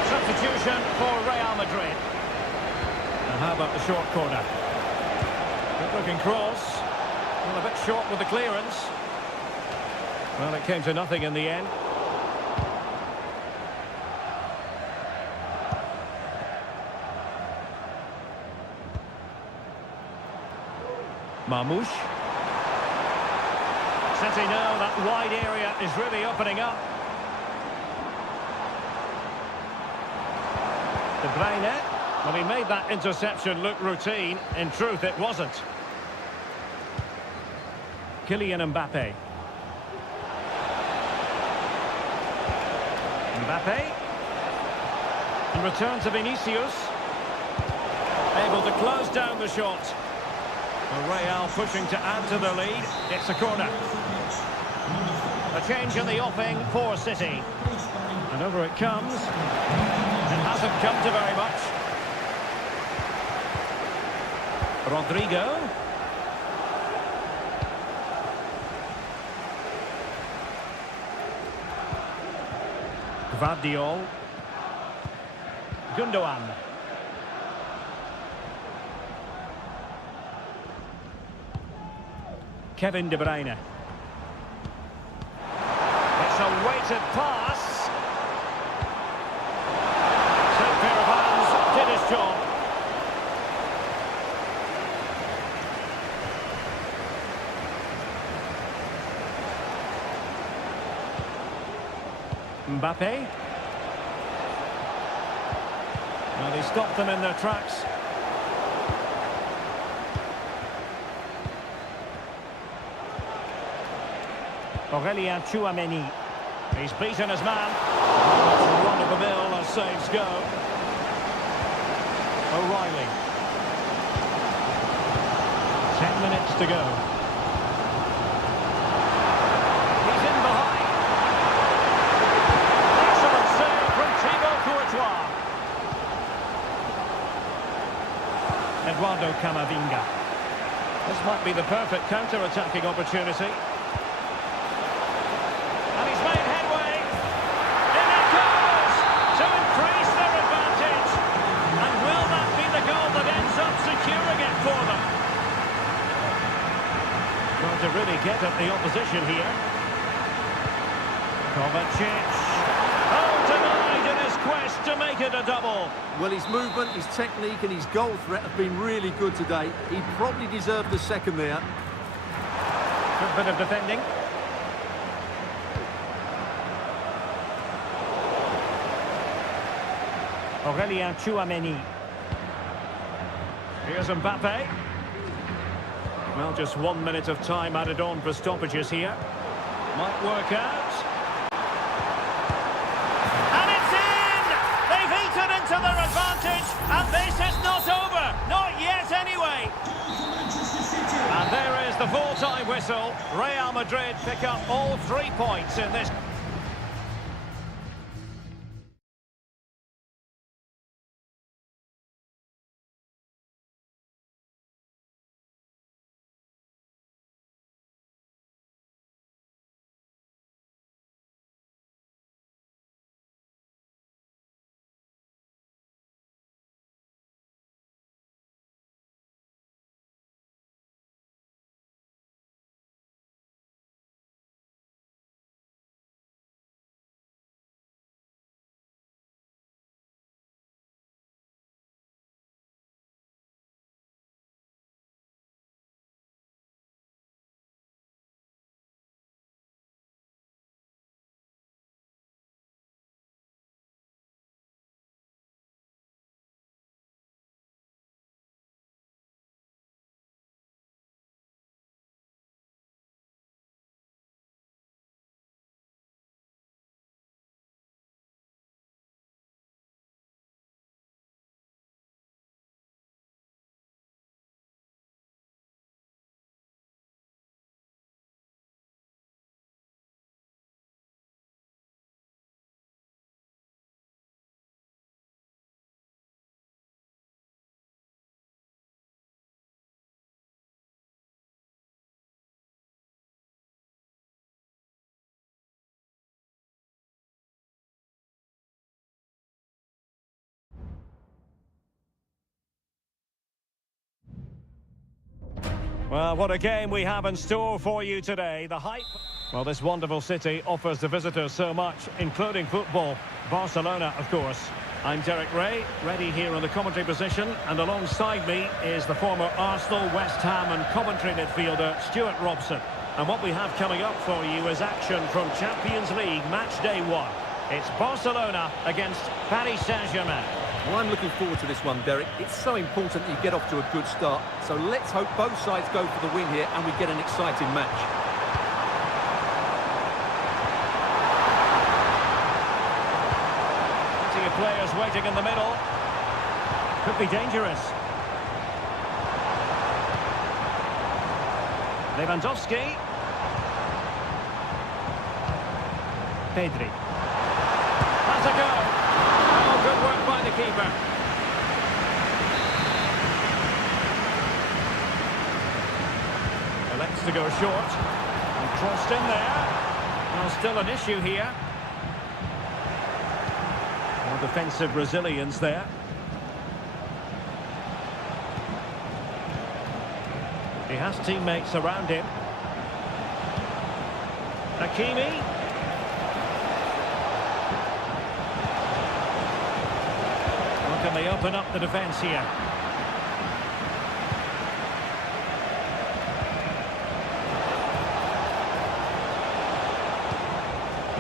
Substitution for Real Madrid. And how about the short corner? Good looking cross. Well, a bit short with the clearance. Well, it came to nothing in the end. Marmoush. City know that wide area is really opening up. De Bruyne. Well, he made that interception look routine. In truth, it wasn't. Kylian Mbappe. Mbappe. And return to Vinicius. Able to close down the shot. Real pushing to add to the lead. It's a corner. A change in the offing for City. And over it comes. It hasn't come to very much. Rodrigo. Gvardiol. Gundogan. Kevin De Bruyne. It's a weighted pass. Two pair of hands did his job. Mbappe. Well, he stopped them in their tracks. Aurelien Tchouameni. He's beaten his man. Run of the mill as saves go. O'Reilly. 10 minutes to go. He's in behind. Excellent save from Thibaut Courtois. Eduardo Camavinga. This might be the perfect counter-attacking opportunity. To really get at the opposition here. Kovacic. Oh, denied in his quest to make it a double. Well, his movement, his technique and his goal threat have been really good today. He probably deserved the second there. Good bit of defending. Aurelien Tchouameni. Here's Mbappe. Well, just 1 minute of time added on for stoppages here. Might work out. And it's in! They've eaten into their advantage, and this is not over. Not yet, anyway. And there is the full-time whistle. Real Madrid pick up all 3 points in this. Well, what a game we have in store for you today. The hype. Well, this wonderful city offers the visitors so much, including football. Barcelona, of course. I'm Derek Ray, ready here in the commentary position, and alongside me is the former Arsenal, West Ham and Coventry midfielder, Stuart Robson. And what we have coming up for you is action from Champions League match day 1. It's Barcelona against Paris Saint-Germain. Well, I'm looking forward to this one, Derek. It's so important that you get off to a good start. So let's hope both sides go for the win here and we get an exciting match. Plenty of players waiting in the middle. Could be dangerous. Lewandowski. Pedri. Has a go. Oh, good work by the keeper. Elects to go short. And crossed in there. Well, still an issue here. More defensive resilience there. He has teammates around him. Hakimi. Can they open up the defence here?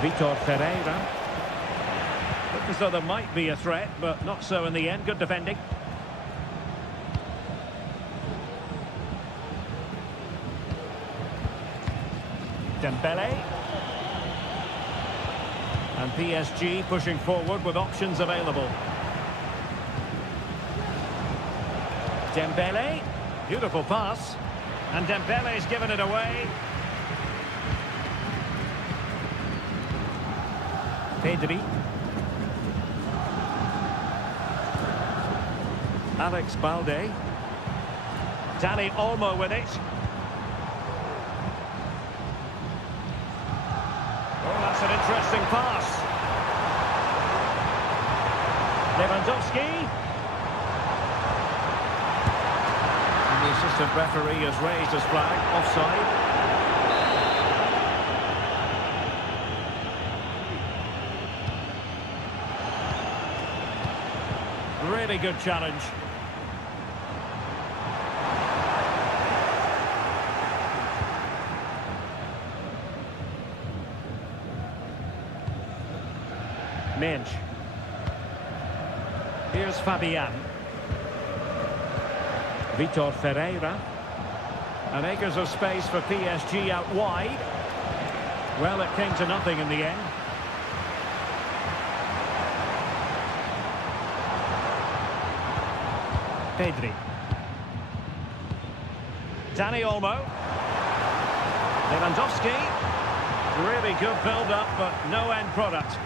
Vitor Ferreira. Looks as though there might be a threat, but not so in the end. Good defending. Dembele. And PSG pushing forward with options available. Dembele, beautiful pass, and Dembele's given it away. Pedri. Alex Balde. Dani Olmo with it. Oh, that's an interesting pass. Lewandowski. The assistant referee has raised his flag, offside. Really good challenge. Minch. Here's Fabian. Vitor Ferreira. And acres of space for PSG out wide. Well, it came to nothing in the end. Pedri. Dani Olmo. Lewandowski. Really good build-up, but no end product.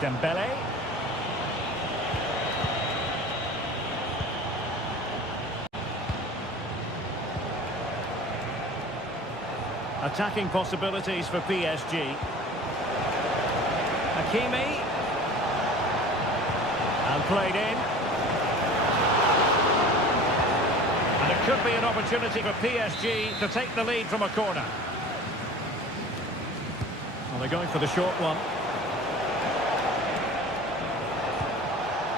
Dembele. Attacking possibilities for PSG. Hakimi. And played in. And it could be an opportunity for PSG to take the lead from a corner. Well, they're going for the short one.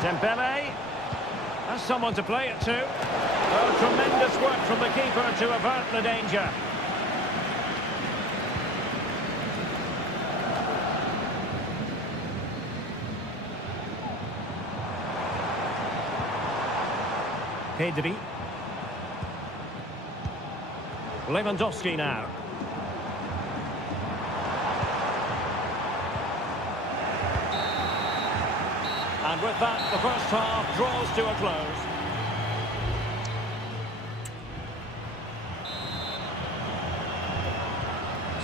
Dembele has someone to play it to. Oh, tremendous work from the keeper to avert the danger. Pedri. Lewandowski now. And with that, the first half draws to a close.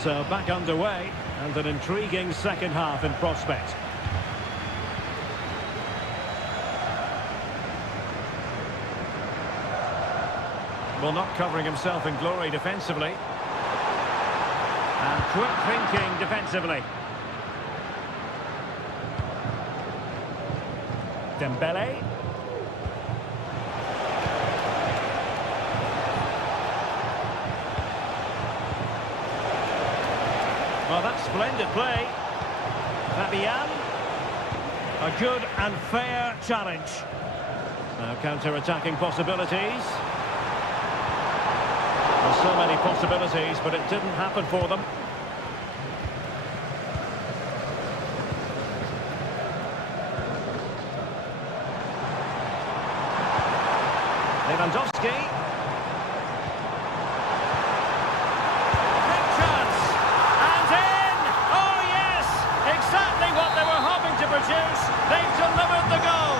So back underway, and an intriguing second half in prospect. Well, not covering himself in glory defensively. And quick thinking defensively. Dembele. Well, that's splendid play. Fabian. A good and fair challenge. Now counter-attacking possibilities. There's so many possibilities, but it didn't happen for them. Lewandowski. Big chance. And in! Oh, yes! Exactly what they were hoping to produce. They've delivered the goal.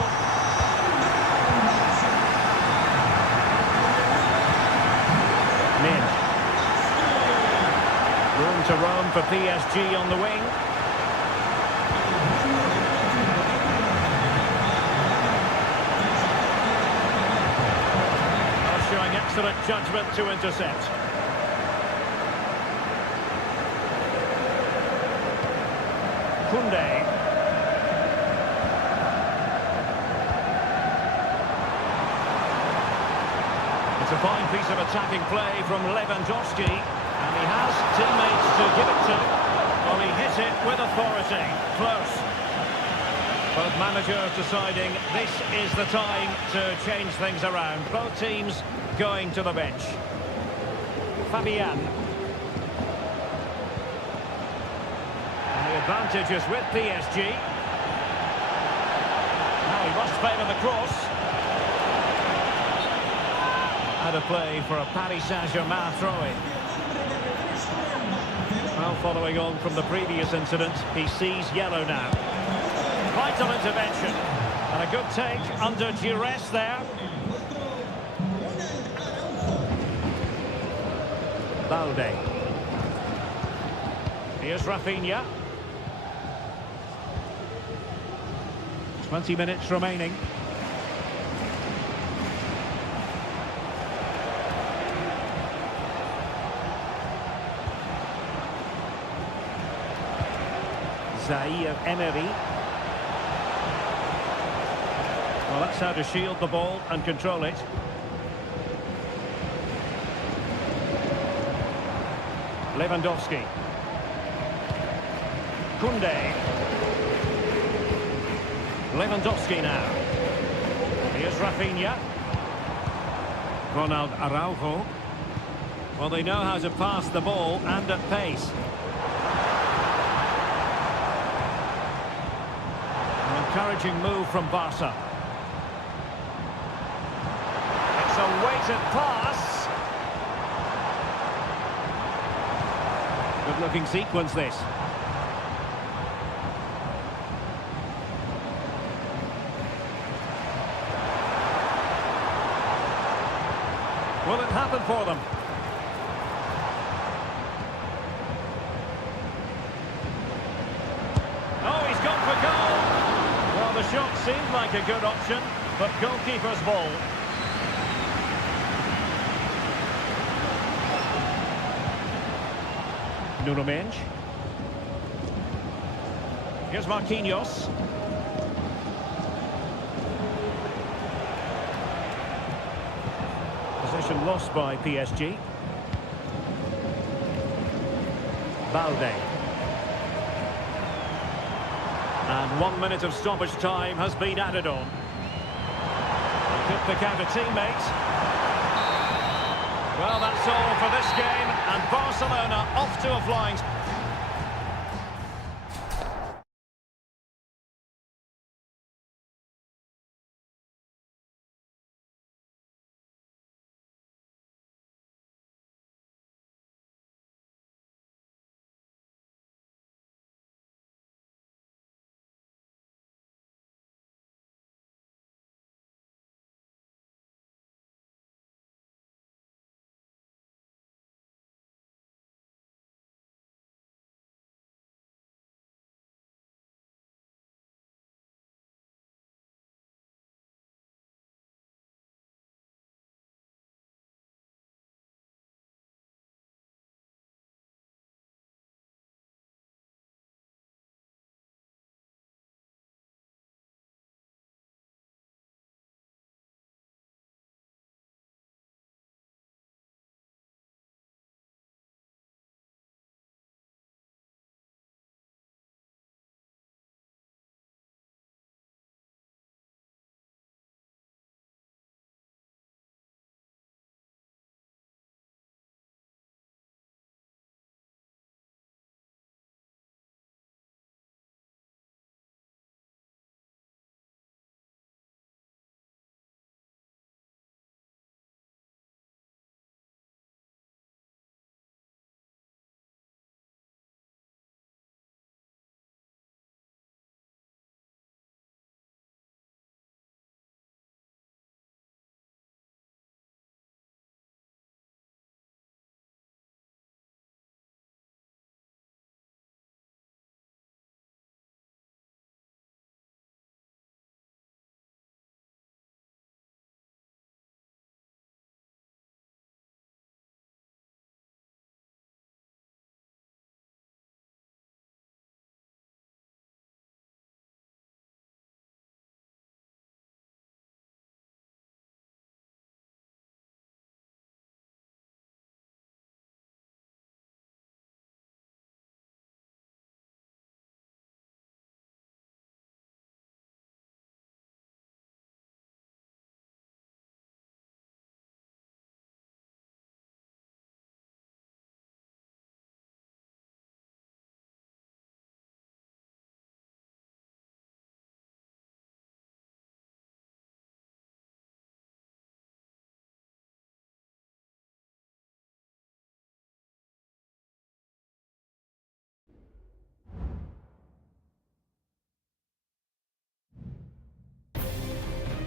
Min. Room to roam for PSG on the wing. Showing excellent judgment to intercept. Koundé. It's a fine piece of attacking play from Lewandowski, and he has teammates to give it to. Well, he hit it with authority. Close. Both managers deciding this is the time to change things around. Both teams going to the bench. Fabian. And the advantage is with PSG. Now he must favour the cross. Had a play for a Paris Saint-Germain throw-in. Well, following on from the previous incident, he sees yellow now. Vital intervention. And a good take under duress there. Balde. Here's Rafinha. 20 minutes remaining. Zaire Emery. Well, that's how to shield the ball and control it. Lewandowski. Koundé. Lewandowski now. Here's Rafinha. Ronald Araujo. Well, they know how to pass the ball and at pace. An encouraging move from Barca. It's a weighted pass. Good-looking sequence, this. Will it happen for them? Oh, he's gone for goal! Well, the shot seemed like a good option, but goalkeeper's ball. Nuno Mendes. Here's Marquinhos. Possession lost by PSG. Balde. And 1 minute of stoppage time has been added on. Could pick out a teammate. Well, that's all for this game, and Barcelona off to a flying...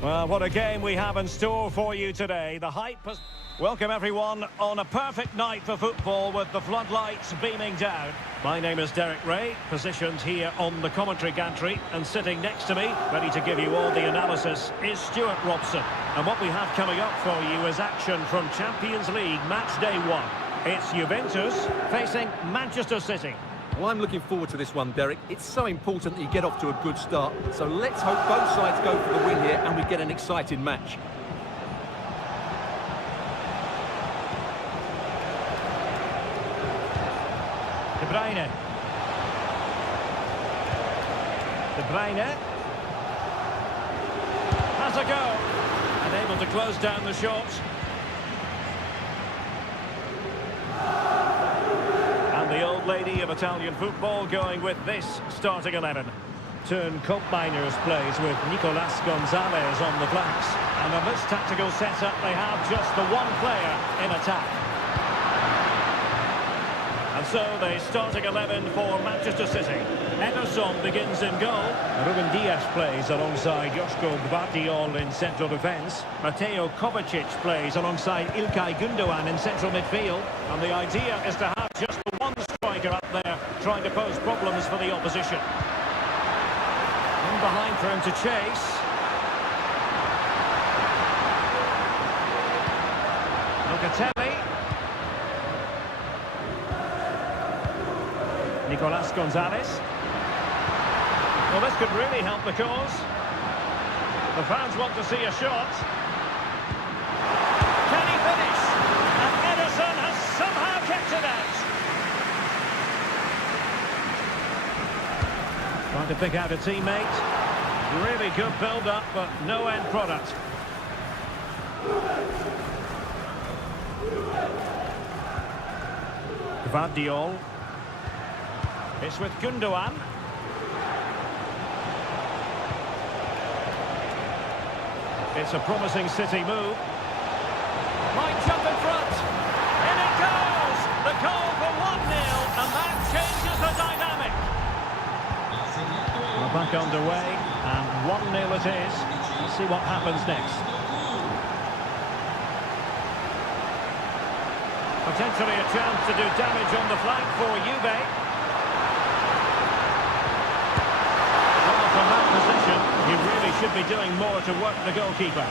Well, what a game we have in store for you today. The hype has... Welcome everyone on a perfect night for football with the floodlights beaming down. My name is Derek Ray, positioned here on the commentary gantry, and sitting next to me, ready to give you all the analysis, is Stuart Robson. And what we have coming up for you is action from Champions League match day 1. It's Juventus facing Manchester City. Well, I'm looking forward to this one, Derek. It's so important that you get off to a good start. So let's hope both sides go for the win here and we get an exciting match. De Bruyne. De Bruyne. Has a go. And able to close down the shot. The old lady of Italian football going with this starting 11. Turn Koopmeiners plays with Nicolas Gonzalez on the flanks. And in this tactical setup, they have just the one player in attack. And so the starting 11 for Manchester City. Ederson begins in goal. Ruben Dias plays alongside Joško Gvardiol in central defence. Mateo Kovacic plays alongside İlkay Gündoğan in central midfield. And the idea is to have just the one striker up there trying to pose problems for the opposition. In behind for him to chase. Locatelli. Nicolas Gonzalez. Well, this could really help the cause. The fans want to see a shot. Can he finish? And Ederson has somehow kept it out. Trying to pick out a teammate. Really good build-up, but no end product. Gvardiol. It's with Gündoğan. It's a promising City move. Might jump in front. In it goes! The goal for 1-0, and that changes the dynamic. We're back underway, and 1-0 it is. Let's see what happens next. Potentially a chance to do damage on the flank for Juve. Well, from that position, he really should be doing more to work the goalkeeper.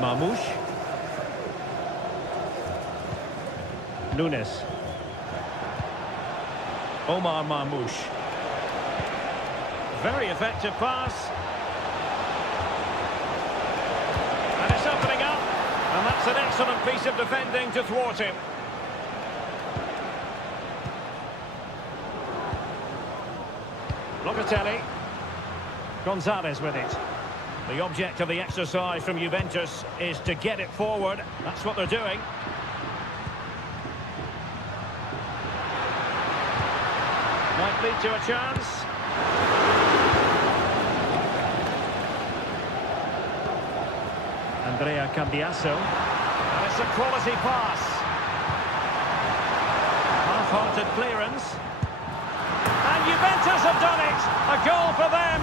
Marmoush. Nunes. Omar Marmoush. Very effective pass. And it's opening up. And that's an excellent piece of defending to thwart him. Locatelli. Gonzalez with it. The object of the exercise from Juventus is to get it forward. That's what they're doing. Might lead to a chance. Andrea Cambiasso. And it's a quality pass. Half-hearted clearance. And Juventus have done it. A goal for them.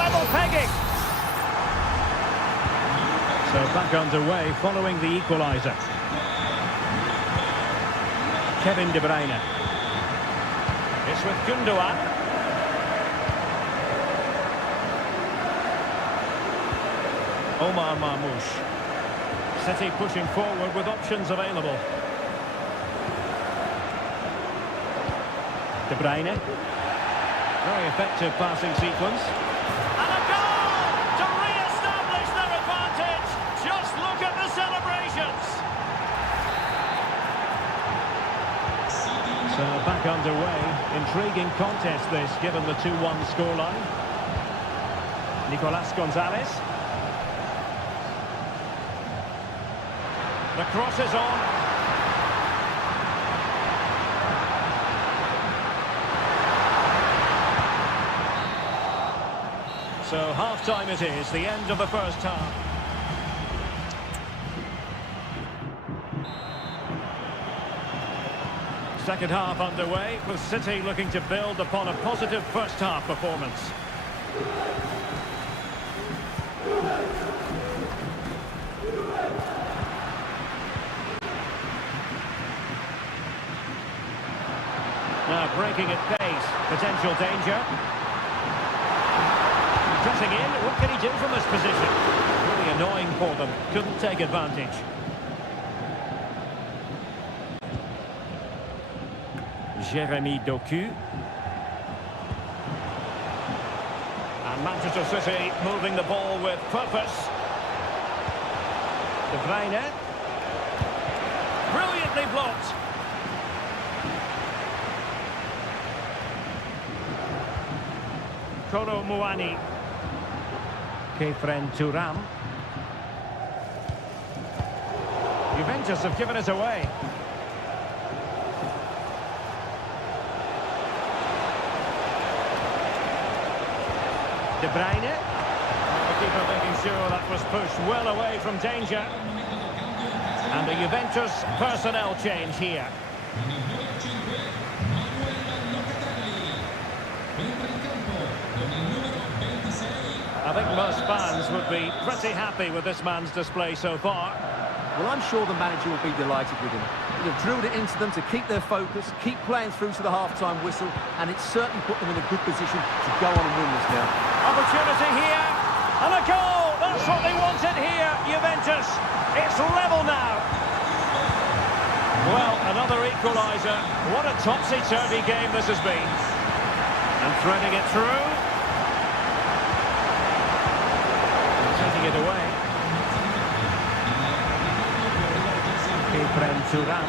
Level pegging. So back underway following the equaliser. Kevin De Bruyne. It's with Gündoğan. Omar Marmoush. City pushing forward with options available. De Bruyne. Very effective passing sequence. And a goal to re-establish their advantage. Just look at the celebrations. So back underway. Intriguing contest this, given the 2-1 scoreline. Nicolas Gonzalez. The cross is on. So half-time it is, the end of the first half. Second half underway, with City looking to build upon a positive first half performance. Now breaking at pace, potential danger. Pressing in, what can he do from this position? Really annoying for them, couldn't take advantage. Jeremy Doku. And Manchester City moving the ball with purpose. De Bruyne. Brilliantly blocked. Kolo Muani. Kefren Turam. Juventus have given it away. De Bruyne. The goalkeeper making sure that was pushed well away from danger. And a Juventus personnel change here. I think most fans would be pretty happy with this man's display so far. Well, I'm sure the manager will be delighted with him. He'll have drilled it into them to keep their focus, keep playing through to the half-time whistle, and it's certainly put them in a good position to go on and win this now. Opportunity here, and a goal! That's what they wanted here, Juventus. It's level now. Well, another equaliser. What a topsy-turvy game this has been. And threading it through. And taking it away. Efrem Turan.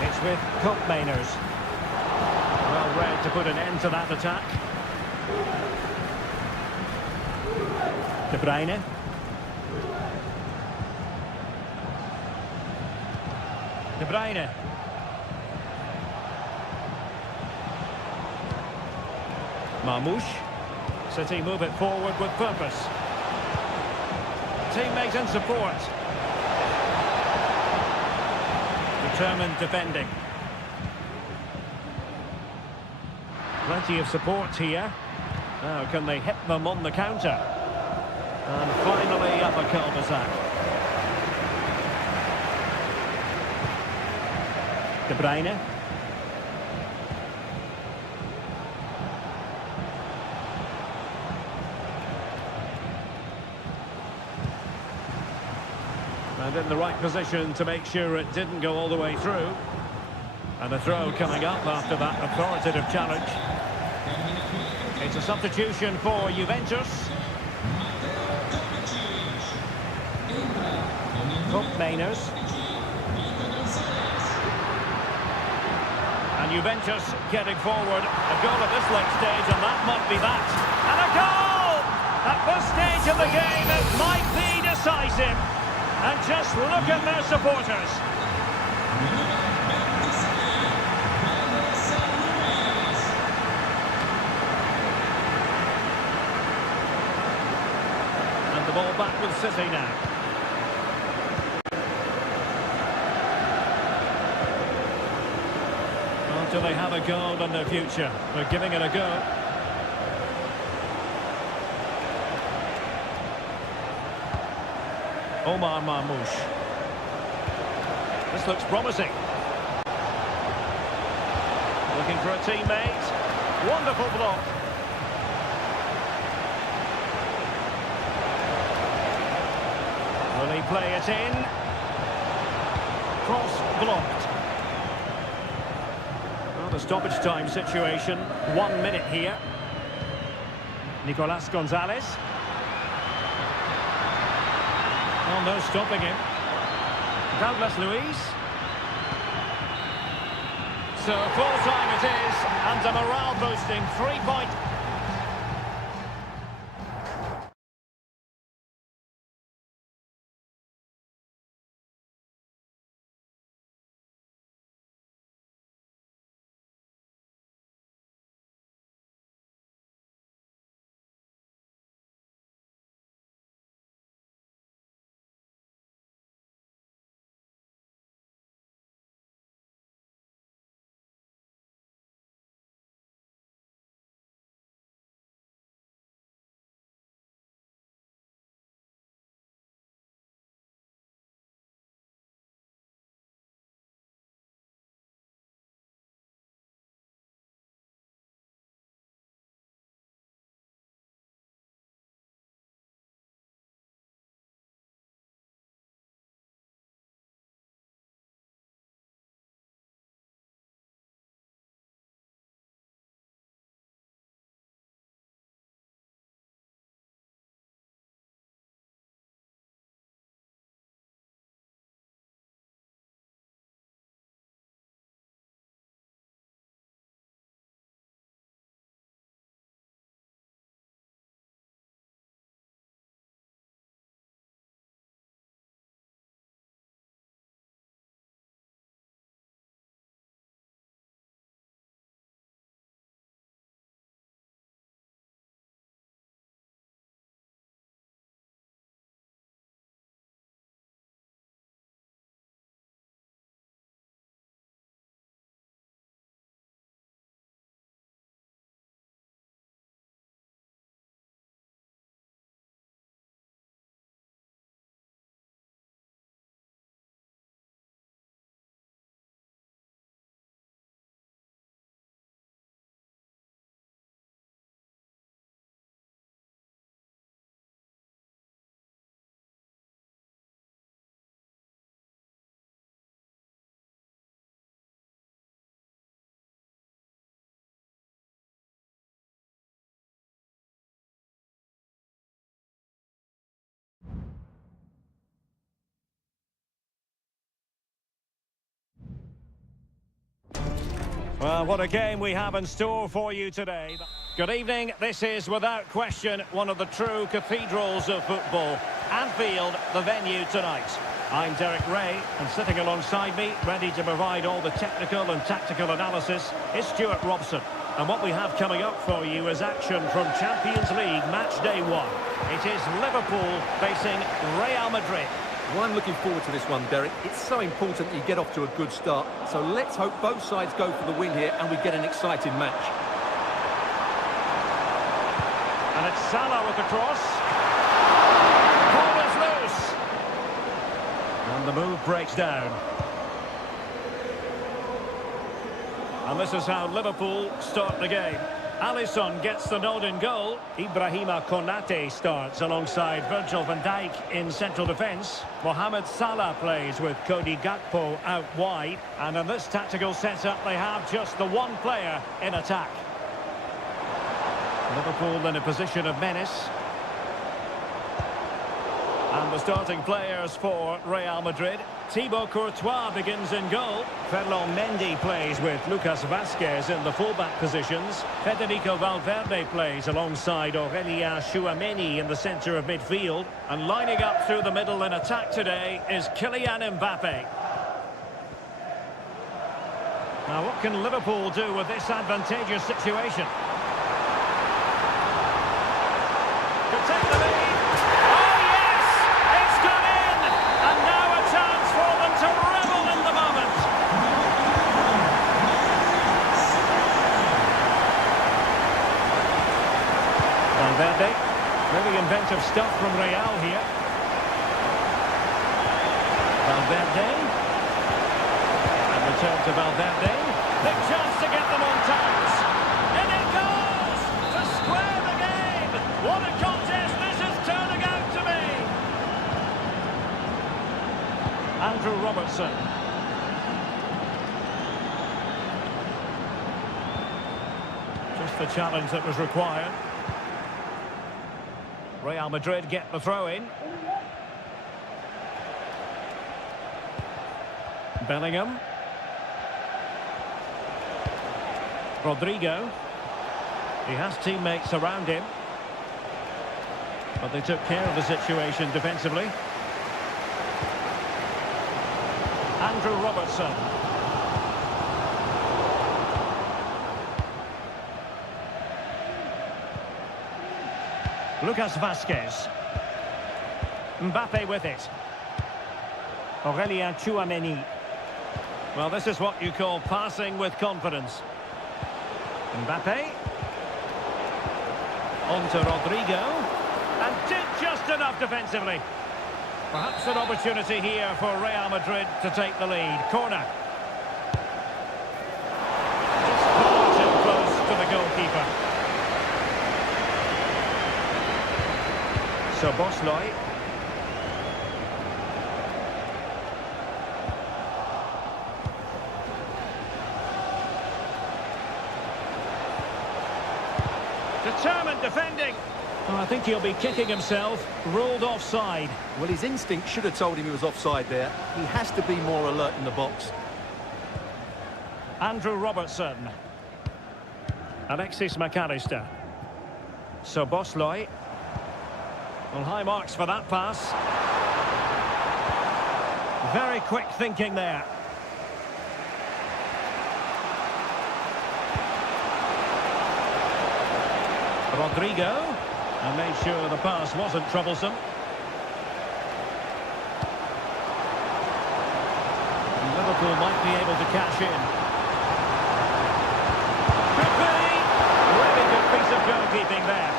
It's with Koopmeiners. Well read to put an end to that attack. De Bruyne. De Bruyne. Marmoush. City move it forward with purpose. Teammate and support. Determined defending. Plenty of support here. Now can they hit them on the counter? And finally up a cul-de-sac. De Bruyne. And in the right position to make sure it didn't go all the way through. And a throw coming up after that authoritative challenge. It's a substitution for Juventus. Koopmeiners. And Juventus getting forward. A goal at this late stage, and that might be that. And a goal! At this stage of the game, it might be decisive. And just look at their supporters. And the ball back with City now. Well, do they have a goal in their future? They're giving it a go. Omar Marmoush. This looks promising. Looking for a teammate. Wonderful block. Will he play it in? Cross blocked. Well, the stoppage time situation. 1 minute here. Nicolas Gonzalez. Oh, no stopping him. Douglas Luiz. So full time it is, and a morale boosting 3-point Well, what a game we have in store for you today. Good evening. This is, without question, one of the true cathedrals of football. Anfield, the venue tonight. I'm Derek Ray, and sitting alongside me, ready to provide all the technical and tactical analysis, is Stuart Robson. And what we have coming up for you is action from Champions League match day 1. It is Liverpool facing Real Madrid. Well, I'm looking forward to this one, Derek. It's so important that you get off to a good start. So let's hope both sides go for the win here and we get an exciting match. And it's Salah with the cross. Ball is loose. And the move breaks down. And this is how Liverpool start the game. Alisson gets the nod in goal. Ibrahima Konate starts alongside Virgil van Dijk in central defence. Mohamed Salah plays with Cody Gakpo out wide. And in this tactical setup, they have just the one player in attack. Liverpool in a position of menace. And the starting players for Real Madrid. Thibaut Courtois begins in goal. Ferland Mendy plays with Lucas Vazquez in the fullback positions. Federico Valverde plays alongside Aurelien Tchouameni in the centre of midfield. And lining up through the middle in attack today is Kylian Mbappe. Now what can Liverpool do with this advantageous situation? To take the lead. Valverde, really inventive stuff from Real here. Valverde. And return to Valverde. Big chance to get them on times. And it goes to square the game. What a contest this is turning out to be. Andrew Robertson. Just the challenge that was required. Real Madrid get the throw-in. Bellingham. Rodrigo. He has teammates around him. But they took care of the situation defensively. Andrew Robertson. Lucas Vazquez. Mbappe with it. Aurelien Tchouameni. Well, this is what you call passing with confidence. Mbappe. On to Rodrigo. And did just enough defensively. Perhaps an opportunity here for Real Madrid to take the lead. Corner. Just far too close to the goalkeeper. So Bosley. Determined defending. Oh, I think he'll be kicking himself. Ruled offside. Well, his instinct should have told him he was offside there. He has to be more alert in the box. Andrew Robertson. Alexis McAllister. So Bosley. Well, high marks for that pass. Very quick thinking there. Rodrigo. And made sure the pass wasn't troublesome. And Liverpool might be able to cash in. Could be. Really good piece of goalkeeping there.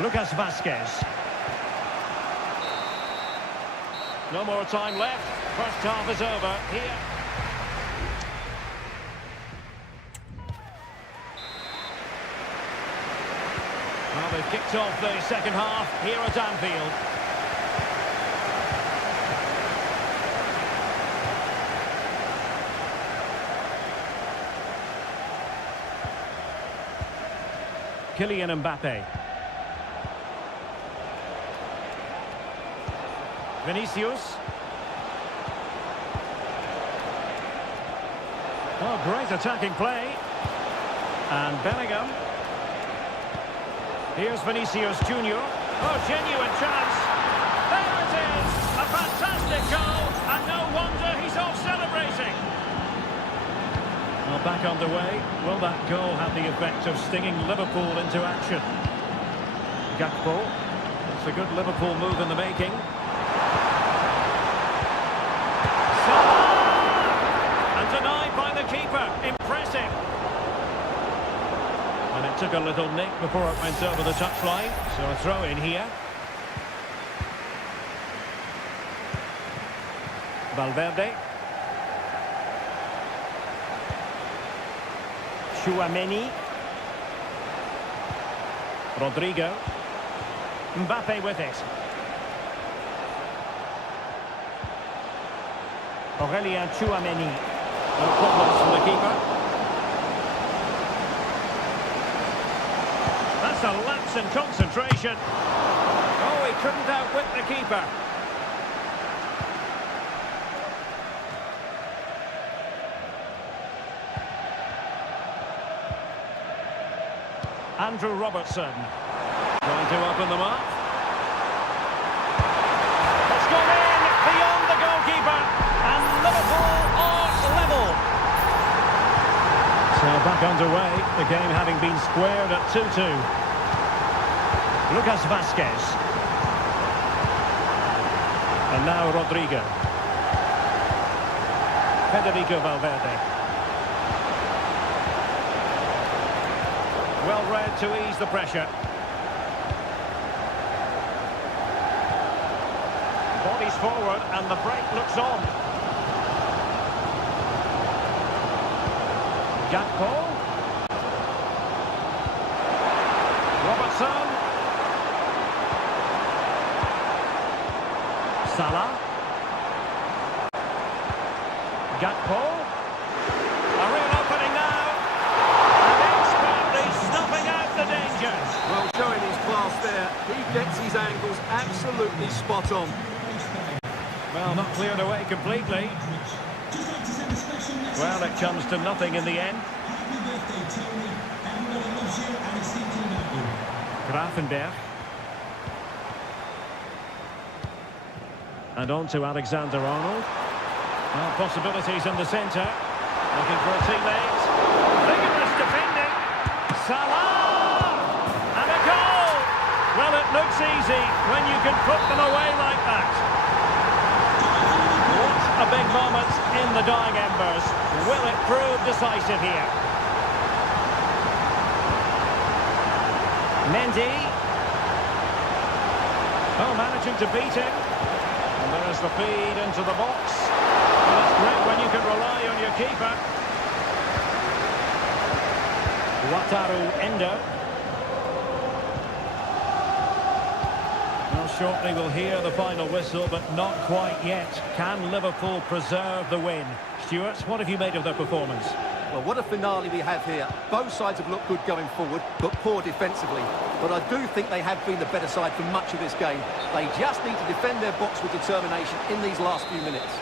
Lucas Vazquez. No more time left. First half is over here. Well, they've kicked off the second half here at Anfield. Kylian Mbappe. Vinicius. Oh, great attacking play. And Bellingham. Here's Vinicius Junior. Oh, genuine chance. There it is. A fantastic goal. And no wonder he's off celebrating. Well, back underway. Will that goal have the effect of stinging Liverpool into action? Gakpo. It's a good Liverpool move in the making. And denied by the keeper. Impressive. And it took a little nick before it went over the touchline. So a throw in here. Valverde. Tchouaméni. Rodrigo. Mbappe with it. Aurélien Tchouaméni. No problems from the keeper. That's a lapse in concentration. Oh, he couldn't outwit the keeper. Andrew Robertson. Trying to open them up. It's gone in beyond the goalkeeper. And Liverpool are level. So back underway, the game having been squared at 2-2. Lucas Vazquez. And now Rodrigo. Federico Valverde. Well read to ease the pressure. Bodies forward and the break looks on. Gakpo. Robertson. Salah. Gakpo. A real opening now. And expertly snuffing out the danger. Well, showing his class there. He gets his angles absolutely spot on. Well, not cleared away completely. Well, it comes to nothing in the end. Grafenberg. And on to Alexander-Arnold. Well, possibilities in the centre. Looking for a teammate. Vigorous defending. Salah! And a goal! Well, it looks easy when you can put them away like that. A big moment in the dying embers. Will it prove decisive here? Mendy. Oh, managing to beat him. And there's the feed into the box. Well, that's great when you can rely on your keeper. Wataru Endo. Shortly we'll hear the final whistle, but not quite yet. Can Liverpool preserve the win? Stuart, what have you made of their performance? Well, what a finale we have here. Both sides have looked good going forward, but poor defensively. But I do think they have been the better side for much of this game. They just need to defend their box with determination in these last few minutes.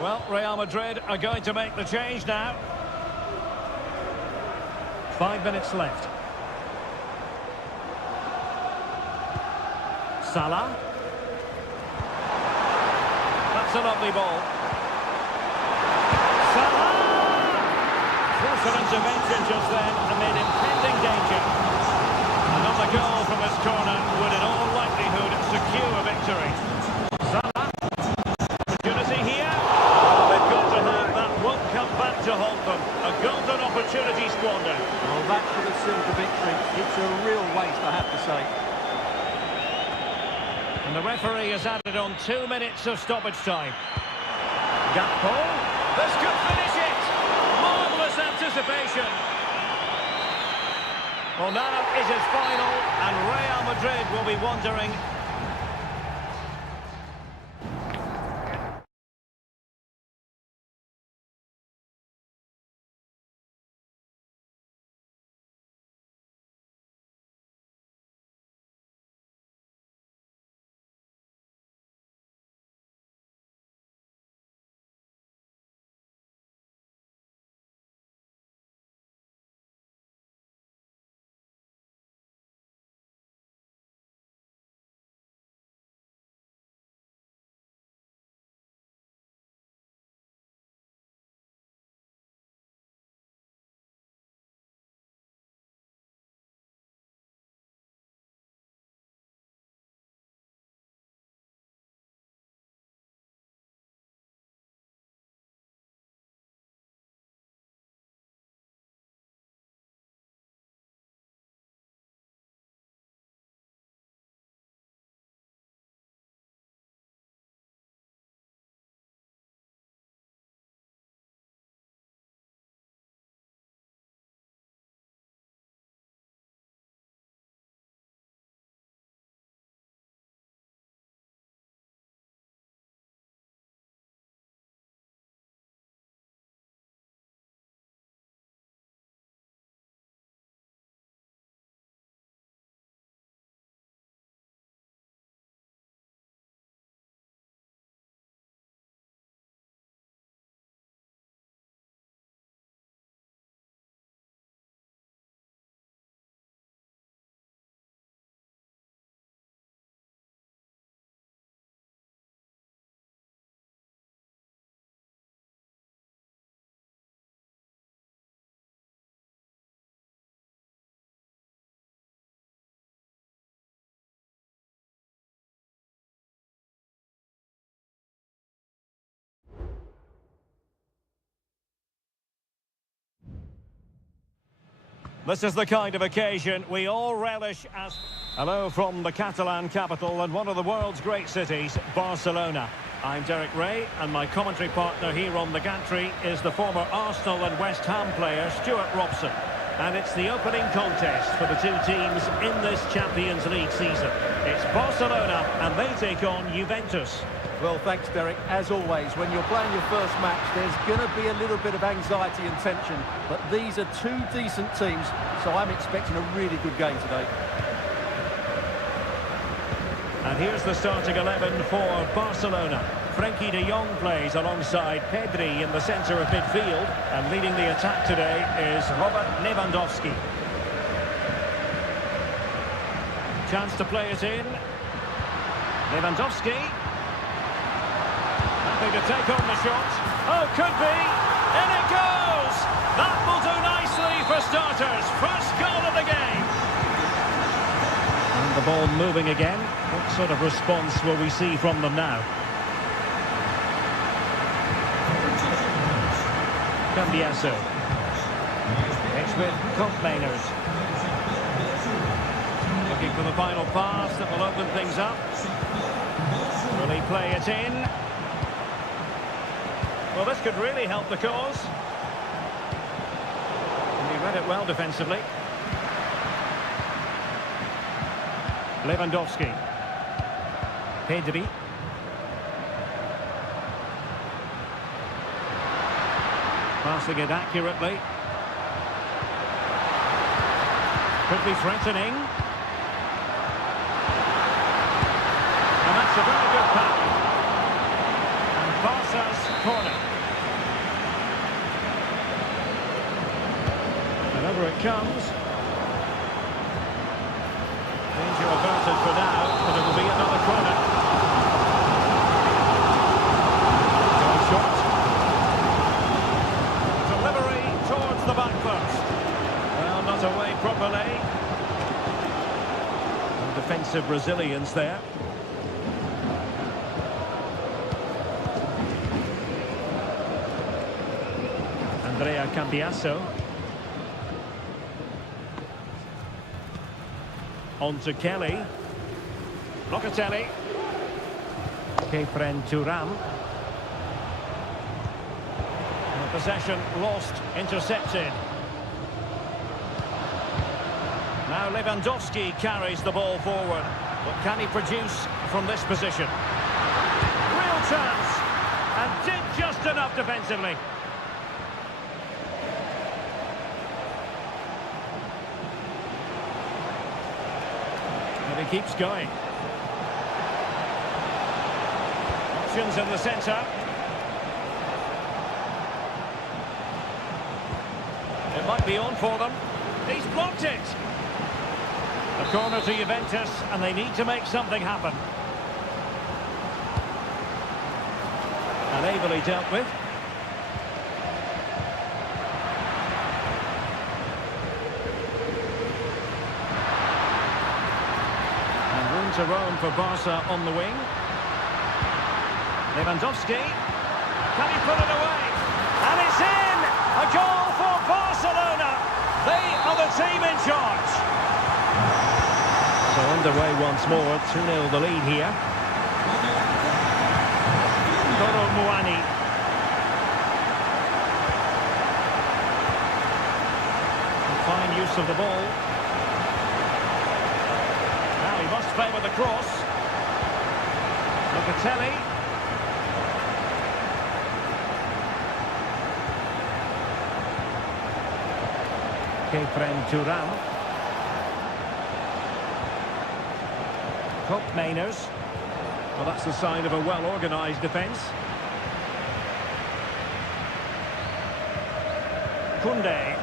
Well, Real Madrid are going to make the change now. 5 minutes left. Salah. That's a lovely ball. Salah! Closer intervention just then amid impending danger. Another goal from this corner would in all likelihood secure a victory. Salah. Opportunity here. Oh, they've got to have that won't come back to haunt them. A golden opportunity squandered. Well, that should have sealed the victory. It's a real waste, I have to say. And the referee has added on 2 minutes of stoppage time. Gakpo. This could finish it. Marvellous anticipation. Well, now it is final, and Real Madrid will be wondering This is the kind of occasion we all relish as... Hello from the Catalan capital and one of the world's great cities, Barcelona. I'm Derek Ray, and my commentary partner here on the gantry is the former Arsenal and West Ham player, Stuart Robson. And it's the opening contest for the two teams in this Champions League season. It's Barcelona, and they take on Juventus. Well, thanks, Derek. As always, when you're playing your first match, there's going to be a little bit of anxiety and tension. But these are two decent teams, so I'm expecting a really good game today. And here's the starting 11 for Barcelona. Frenkie de Jong plays alongside Pedri in the centre of midfield. And leading the attack today is Robert Lewandowski. Chance to play it in. Lewandowski. Happy to take on the shot. Oh, could be. In it goes. That will do nicely for starters. First goal of the game. And the ball moving again. What sort of response will we see from them now? Cambiasso. It's with Koopmeiners. Looking for the final pass that will open things up. Will he play it in? Well, this could really help the cause. And he read it well defensively. Lewandowski. Pedri. Passing it accurately. Could be threatening. And that's a very good pass. And Barca's corner. And over it comes. Danger averted for now, but it will be another corner. Goal shot. Delivery towards the back post. Well, not away properly. And defensive resilience there. Andrea Cambiasso. On to Kelly. Locatelli. Kefren Turam. Possession lost, intercepted. Now Lewandowski carries the ball forward. What can he produce from this position? Real chance. And did just enough defensively. And he keeps going. Options in the centre. It might be on for them. He's blocked it. A corner to Juventus, and they need to make something happen. And ably dealt with. And room to roam for Barca on the wing. Lewandowski. Can he put it away? And it's in! A goal for Barcelona. They are the team in charge. So underway once more. 2-0 the lead here. Toro Muani. Fine use of the ball. Now he must favour the cross. Locatelli. Kefren Turam. Koopmeiners. Well, that's the sign of a well-organised defence. Koundé.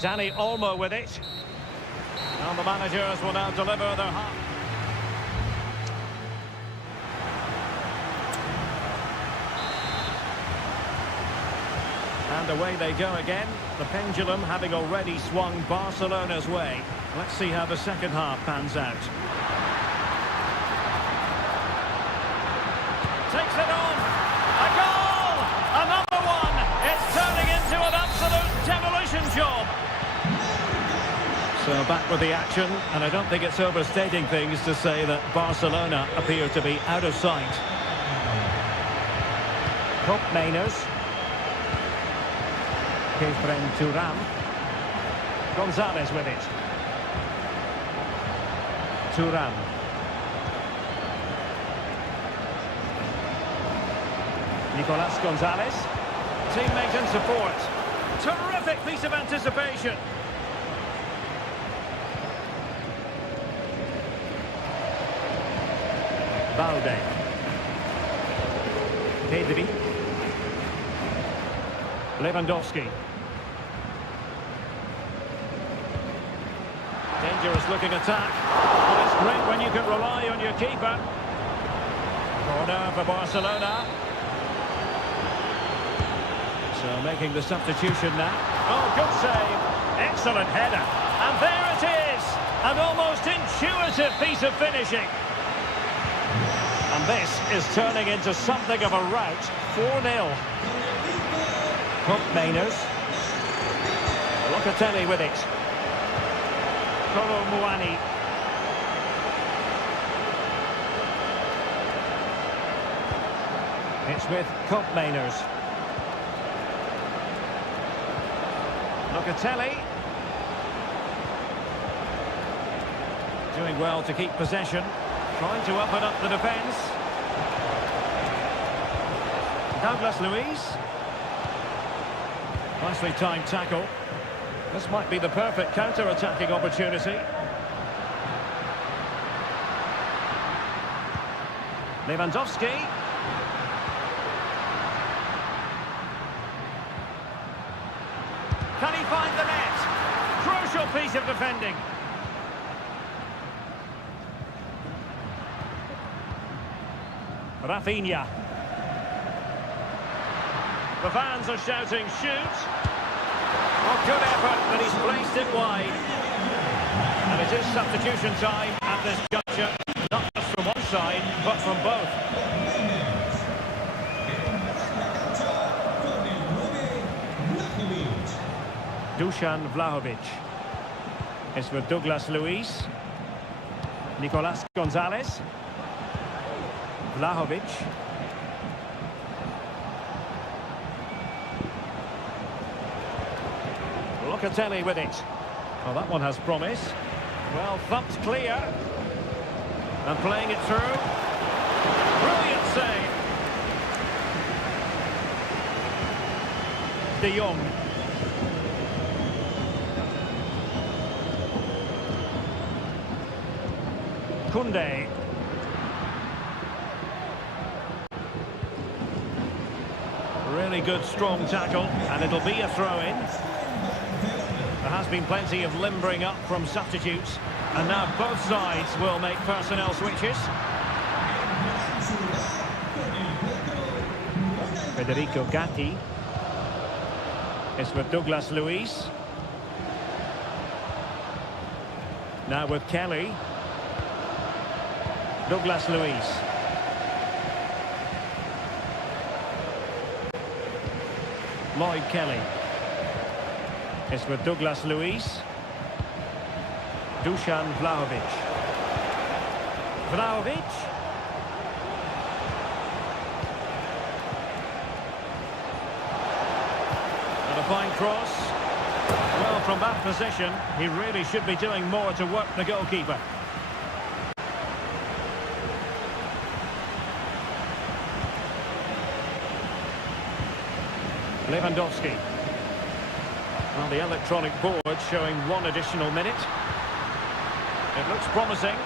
Dani Olmo with it. And the managers will now deliver their half. And away they go again. The pendulum having already swung Barcelona's way. Let's see how the second half pans out. Takes it on. A goal! Another one! It's back with the action, and I don't think it's overstating things to say that Barcelona appear to be out of sight. Mainers. Kefren Turam. Gonzalez with it. Turam. Nicolas Gonzalez. Teammate and support. Terrific piece of anticipation. Balde. Pedri. Lewandowski. Dangerous looking attack. But it's great when you can rely on your keeper. Corner for Barcelona. So making the substitution now. Oh, good save. Excellent header. And there it is. An almost intuitive piece of finishing. And this is turning into something of a rout. 4-0. Mainers. Locatelli with it. Kolo Muani. It's with Mainers. Locatelli. Doing well to keep possession. Trying to open up the defence. Douglas Luiz. Nicely timed tackle. This might be the perfect counter-attacking opportunity. Lewandowski. Can he find the net? Crucial piece of defending. Rafinha. The fans are shouting, shoot! Oh, good effort, but he's placed it wide. And it is substitution time at this juncture, not just from one side, but from both. Dusan Vlahovic. It's with Douglas Luiz. Nicolas Gonzalez. Vlahovic. Locatelli with it. Well, that one has promise. Well, thumped clear. And playing it through. Brilliant save. De Jong. Koundé. Really good, strong tackle, and it'll be a throw-in. There has been plenty of limbering up from substitutes, and now both sides will make personnel switches. Federico Gatti is with Douglas Luiz. Now with Kelly. Douglas Luiz. Lloyd Kelly. It's with Douglas Luiz. Dusan Vlahovic. Vlahovic. And a fine cross. Well, from that position, he really should be doing more to work the goalkeeper. Lewandowski. Well, the electronic board showing one additional minute. It looks promising.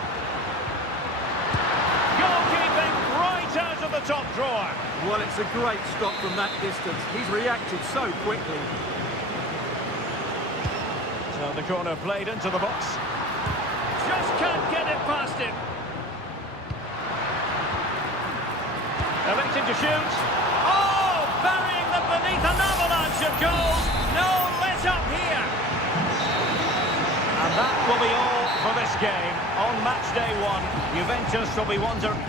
Goalkeeping right out of the top drawer. Well, it's a great stop from that distance. He's reacted so quickly. So the corner played into the box. Just can't get it past him. Electing to shoot. Oh, burying them beneath an avalanche of goals. No let up here. And that will be all for this game. On match day 1, Juventus will be wondering...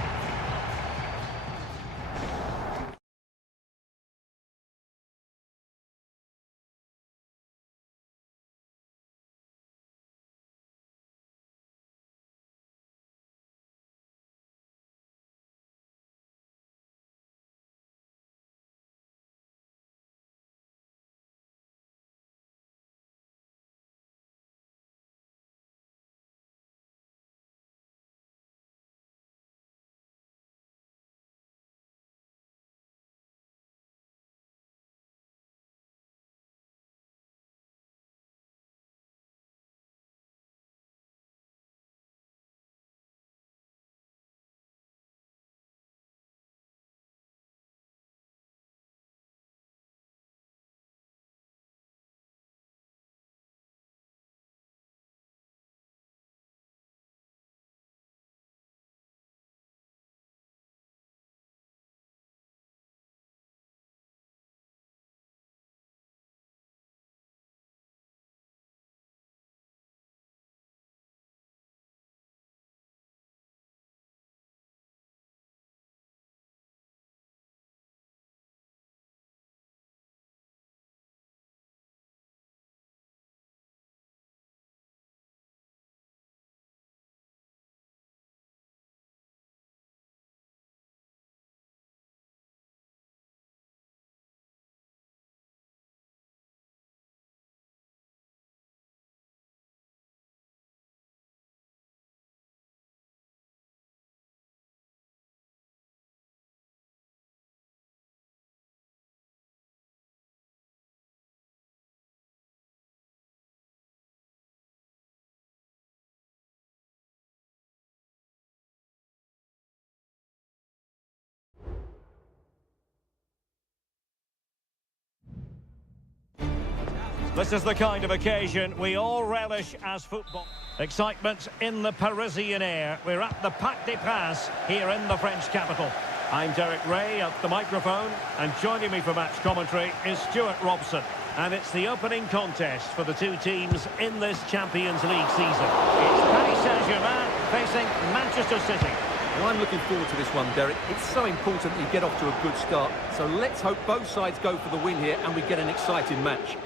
This is the kind of occasion we all relish as football. Excitement in the Parisian air. We're at the Parc des Princes here in the French capital. I'm Derek Ray at the microphone, and joining me for match commentary is Stuart Robson. And it's the opening contest for the two teams in this Champions League season. It's Paris Saint-Germain facing Manchester City. Well, I'm looking forward to this one, Derek. It's so important that you get off to a good start. So let's hope both sides go for the win here and we get an exciting match.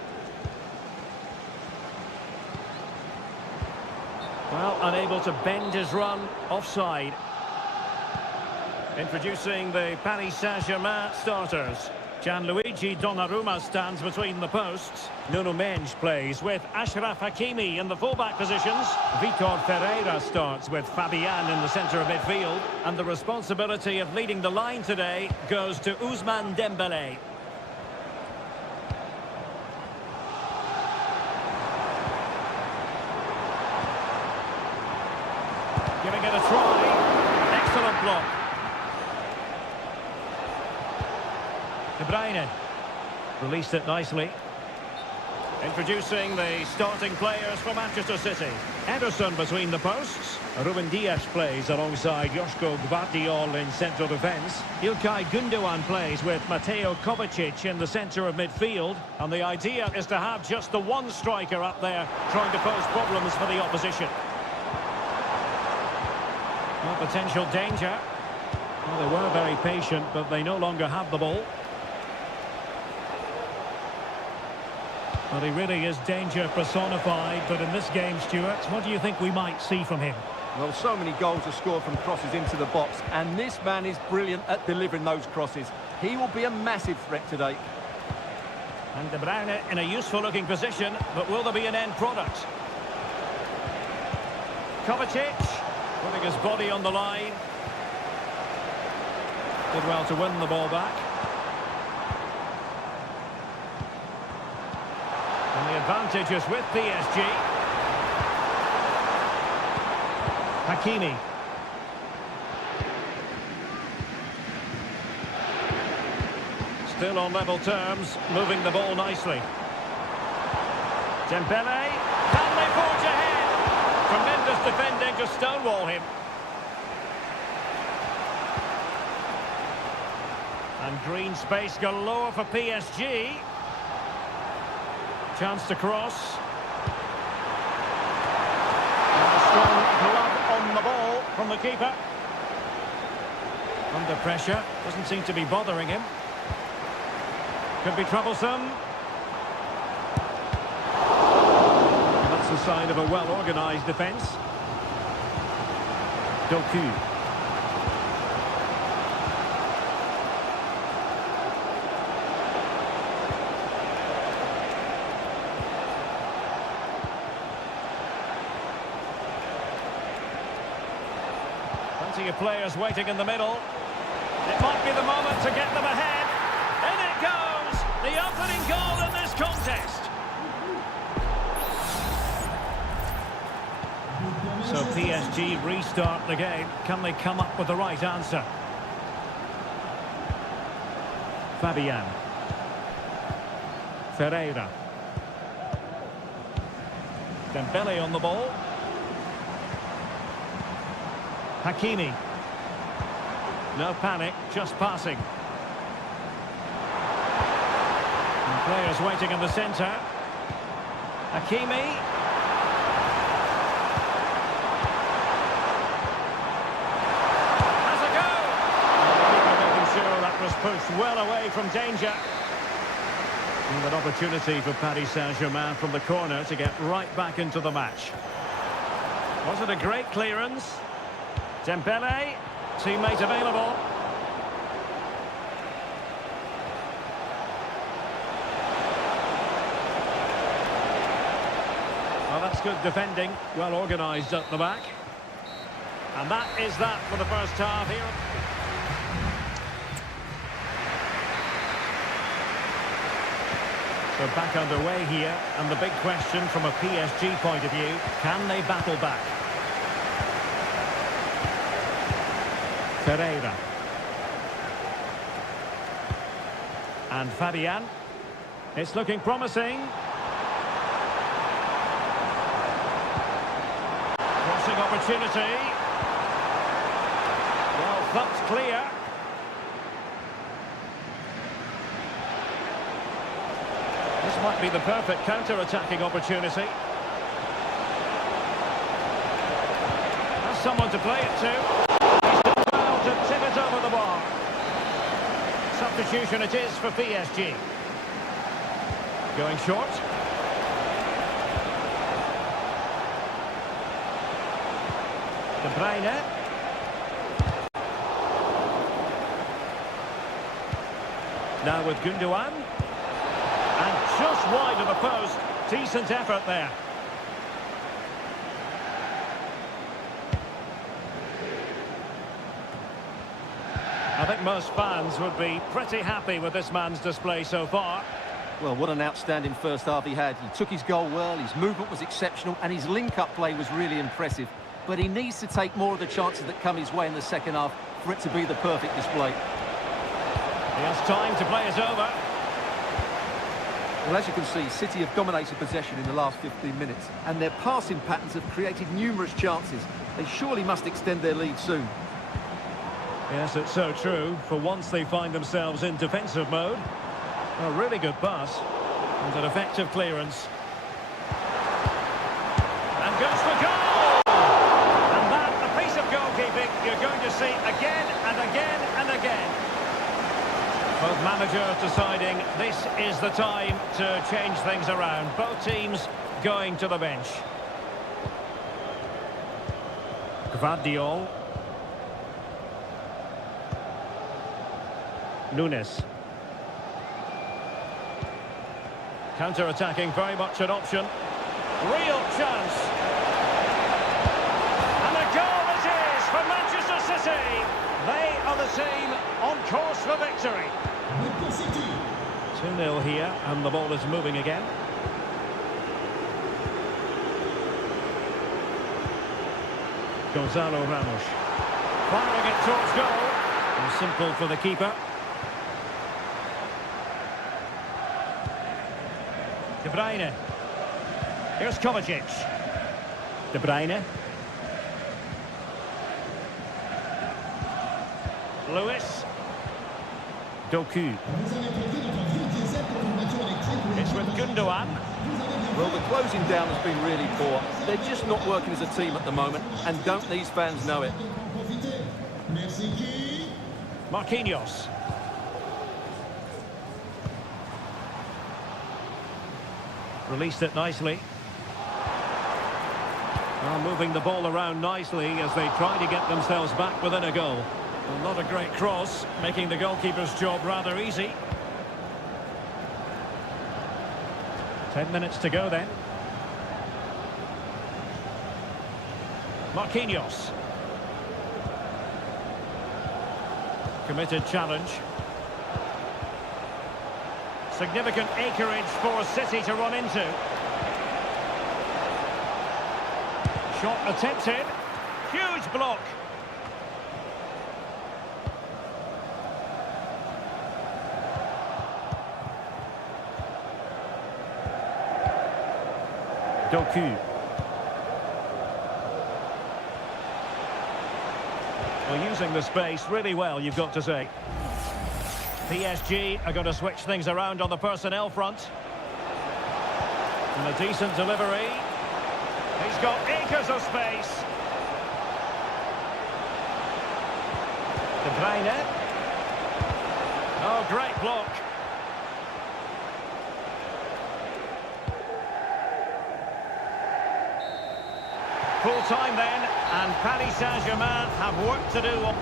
Well, unable to bend his run, offside. Introducing the Paris Saint-Germain starters. Gianluigi Donnarumma stands between the posts. Nuno Mendes plays with Achraf Hakimi in the fullback positions. Vitor Ferreira starts with Fabian in the centre of midfield. And the responsibility of leading the line today goes to Ousmane Dembélé. Giving it a try. Excellent block. De Bruyne released it nicely. Introducing the starting players for Manchester City. Ederson between the posts. Ruben Dias plays alongside Joško Gvardiol in central defence. Ilkay Gundogan plays with Mateo Kovacic in the centre of midfield. And the idea is to have just the one striker up there trying to pose problems for the opposition. No potential danger. Well, they were very patient, but they no longer have the ball. Well, he really is danger personified, but in this game, Stuart, what do you think we might see from him? Well, so many goals are scored from crosses into the box, and this man is brilliant at delivering those crosses. He will be a massive threat today. And De Bruyne in a useful-looking position, but will there be an end product? Kovacic, putting his body on the line. Did well to win the ball back. And the advantage is with PSG. Hakimi. Still on level terms, moving the ball nicely. Dembélé, can they forge ahead? Tremendous defending to stonewall him. And green space galore for PSG. Chance to cross. And a strong glove on the ball from the keeper. Under pressure, doesn't seem to be bothering him. Could be troublesome. And that's the sign of a well-organised defence. Doku. Plenty of players waiting in the middle. It might be the moment to get them ahead. In it goes! The opening goal in this contest. So PSG restart the game. Can they come up with the right answer? Fabian. Ferreira. Dembélé on the ball. Hakimi. No panic, just passing. And players waiting in the centre. Hakimi. Has a go! And making sure that was pushed well away from danger. And an opportunity for Paris Saint-Germain from the corner to get right back into the match. Was it a great clearance? Dembélé, teammate available. Well, that's good defending, well organised at the back. And that is that for the first half here. So back underway here, and the big question from a PSG point of view, can they battle back? Ferreira. And Fabian. It's looking promising. opportunity. Well, thumped clear. This might be the perfect counter-attacking opportunity. Has someone to play it to. He's done well to tip it over the bar. Substitution it is for PSG. Going short. De Bruyne. Now with Gundogan. And just wide of the post. Decent effort there. I think most fans would be pretty happy with this man's display so far. Well, what an outstanding first half he had. He took his goal well, his movement was exceptional, and his link-up play was really impressive. But he needs to take more of the chances that come his way in the second half for it to be the perfect display. He has time to play it over. Well, as you can see, City have dominated possession in the last 15 minutes, and their passing patterns have created numerous chances. They surely must extend their lead soon. Yes, it's so true. For once they find themselves in defensive mode. A really good pass. And an effective clearance. And goes for goal! And that, a piece of goalkeeping you're going to see again and again and again. Both managers deciding this is the time to change things around. Both teams going to the bench. Gvardiol. Nunes. Counter-attacking, very much an option. Real chance. And a goal it is for Manchester City. They are the team on course for victory. 2-0 here, and the ball is moving again. Gonzalo Ramos. Firing it towards goal. And simple for the keeper. De Bruyne. Here's Kovacic. De Bruyne. Lewis. Doku. It's with Gundogan. Well, the closing down has been really poor. They're just not working as a team at the moment, and don't these fans know it? Marquinhos. Released it nicely. Well, moving the ball around nicely as they try to get themselves back within a goal. Well, not a great cross, making the goalkeeper's job rather easy. 10 minutes to go then. Marquinhos. Committed challenge. Significant acreage for City to run into. Shot attempted. Huge block. Doku. Well, using the space really well, you've got to say. PSG are going to switch things around on the personnel front. And a decent delivery. He's got acres of space. De Bruyne. Oh, great block. Full time then, and Paris Saint-Germain have work to do.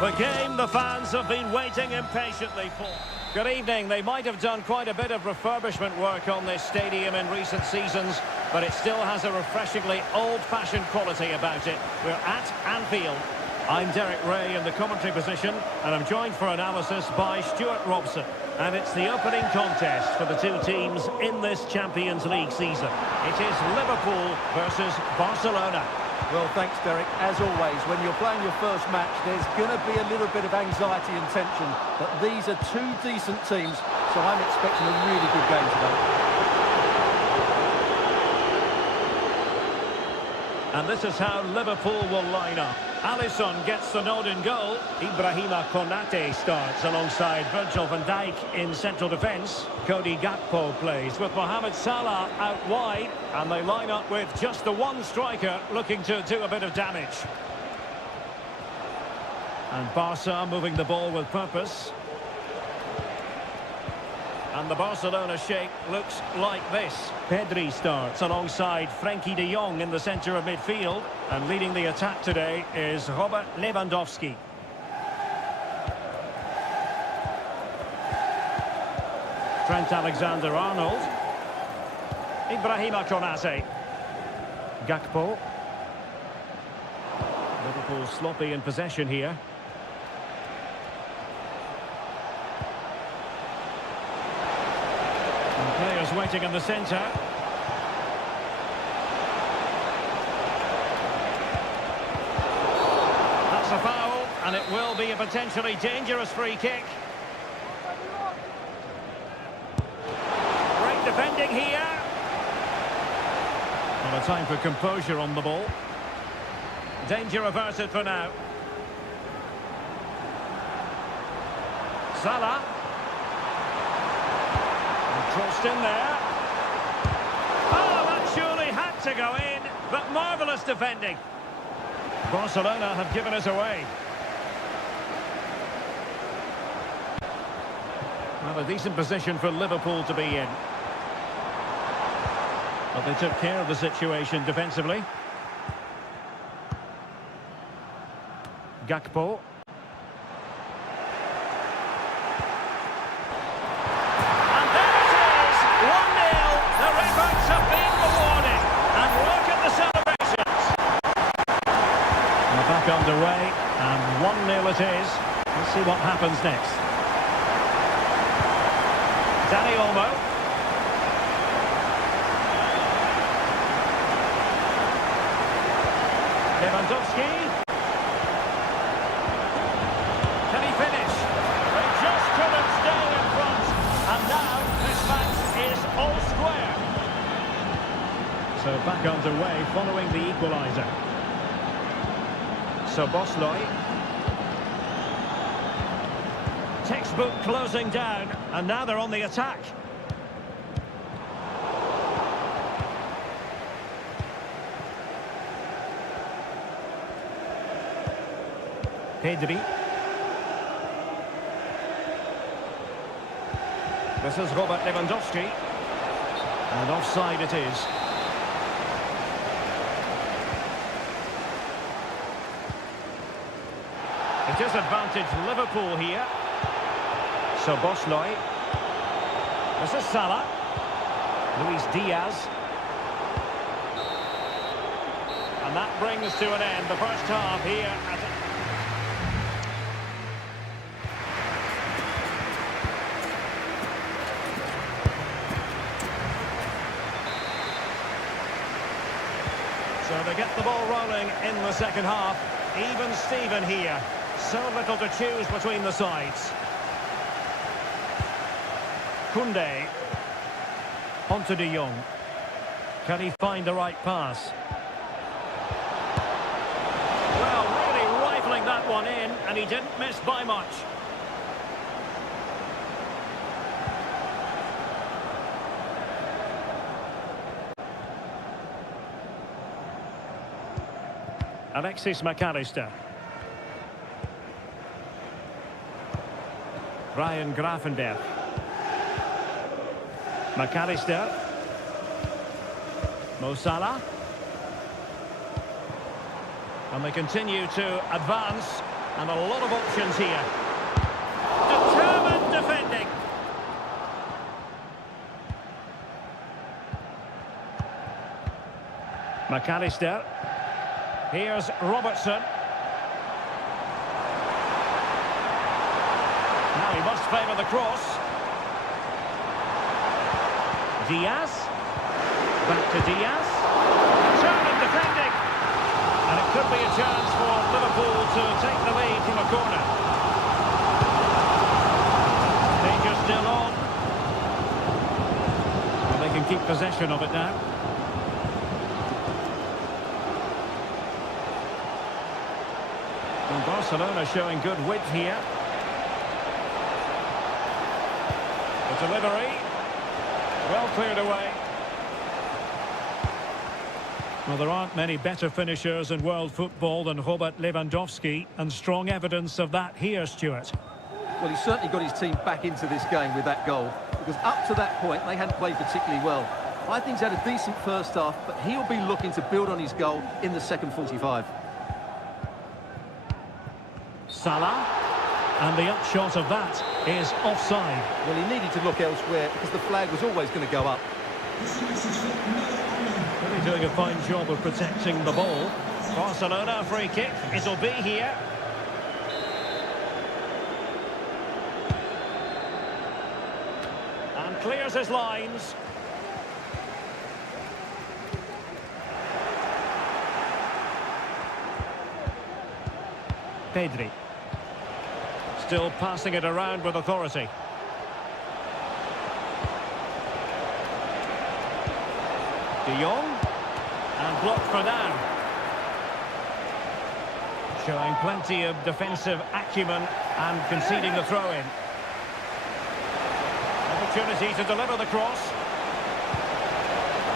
The game the fans have been waiting impatiently for. Good evening. They might have done quite a bit of refurbishment work on this stadium in recent seasons, but it still has a refreshingly old-fashioned quality about it. We're at Anfield. I'm Derek Ray in the commentary position, and I'm joined for analysis by Stuart Robson. And it's the opening contest for the two teams in this Champions League season. It is Liverpool versus Barcelona. Well, thanks, Derek. As always, when you're playing your first match, there's going to be a little bit of anxiety and tension. But these are two decent teams, so I'm expecting a really good game today. And this is how Liverpool will line up. Alisson gets the nod in goal. Ibrahima Konate starts alongside Virgil van Dijk in central defence. Cody Gakpo plays with Mohamed Salah out wide. And they line up with just the one striker looking to do a bit of damage. And Barca moving the ball with purpose. And the Barcelona shape looks like this. Pedri starts alongside Frenkie de Jong in the centre of midfield. And leading the attack today is Robert Lewandowski. Trent Alexander-Arnold. Ibrahima Konate. Gakpo. Liverpool sloppy in possession here. Players waiting in the centre. That's a foul, and it will be a potentially dangerous free kick. Great defending here. Well, a time for composure on the ball. Danger averted for now. Salah. Crossed in there. Oh, that surely had to go in, but marvellous defending. Barcelona have given us away. Well, a decent position for Liverpool to be in. But they took care of the situation defensively. Gakpo. Underway, and 1-0 it is. Let's see what happens next. Dani Olmo. Lewandowski. Can he finish? They just couldn't stay in front. And now this match is all square. So back underway following the equaliser. So Bosley. Textbook closing down, and now they're on the attack. Pedri. This is Robert Lewandowski. And offside it is. It is advantage Liverpool here. So Bosley. This is Salah. Luis Diaz. And that brings to an end the first half here at... So they get the ball rolling in the second half. Even Steven here. So little to choose between the sides. Koundé. Onto de Jong. Can he find the right pass? Well, really rifling that one in, and he didn't miss by much. Alexis McAllister. Ryan Gravenberch. McAllister. Mo Salah. And they continue to advance. And a lot of options here. Determined defending. McAllister. Here's Robertson. Now he must favour the cross. Diaz. Back to Diaz. Determined defending. And it could be a chance for Liverpool to take the lead from a corner. Danger still on. Well, they can keep possession of it now. And Barcelona showing good width here. The delivery. Well cleared away. Well, there aren't many better finishers in world football than Robert Lewandowski, and strong evidence of that here, Stuart. Well, he certainly got his team back into this game with that goal, because up to that point, they hadn't played particularly well. I think he's had a decent first half, but he'll be looking to build on his goal in the second 45. Salah, and the upshot of that is offside. Well, he needed to look elsewhere, because the flag was always going to go up. Really doing a fine job of protecting the ball. Barcelona free kick. It'll be here. And clears his lines. Pedri. Still passing it around with authority. De Jong, and blocked for now. Showing plenty of defensive acumen and conceding the throw-in. Opportunity to deliver the cross.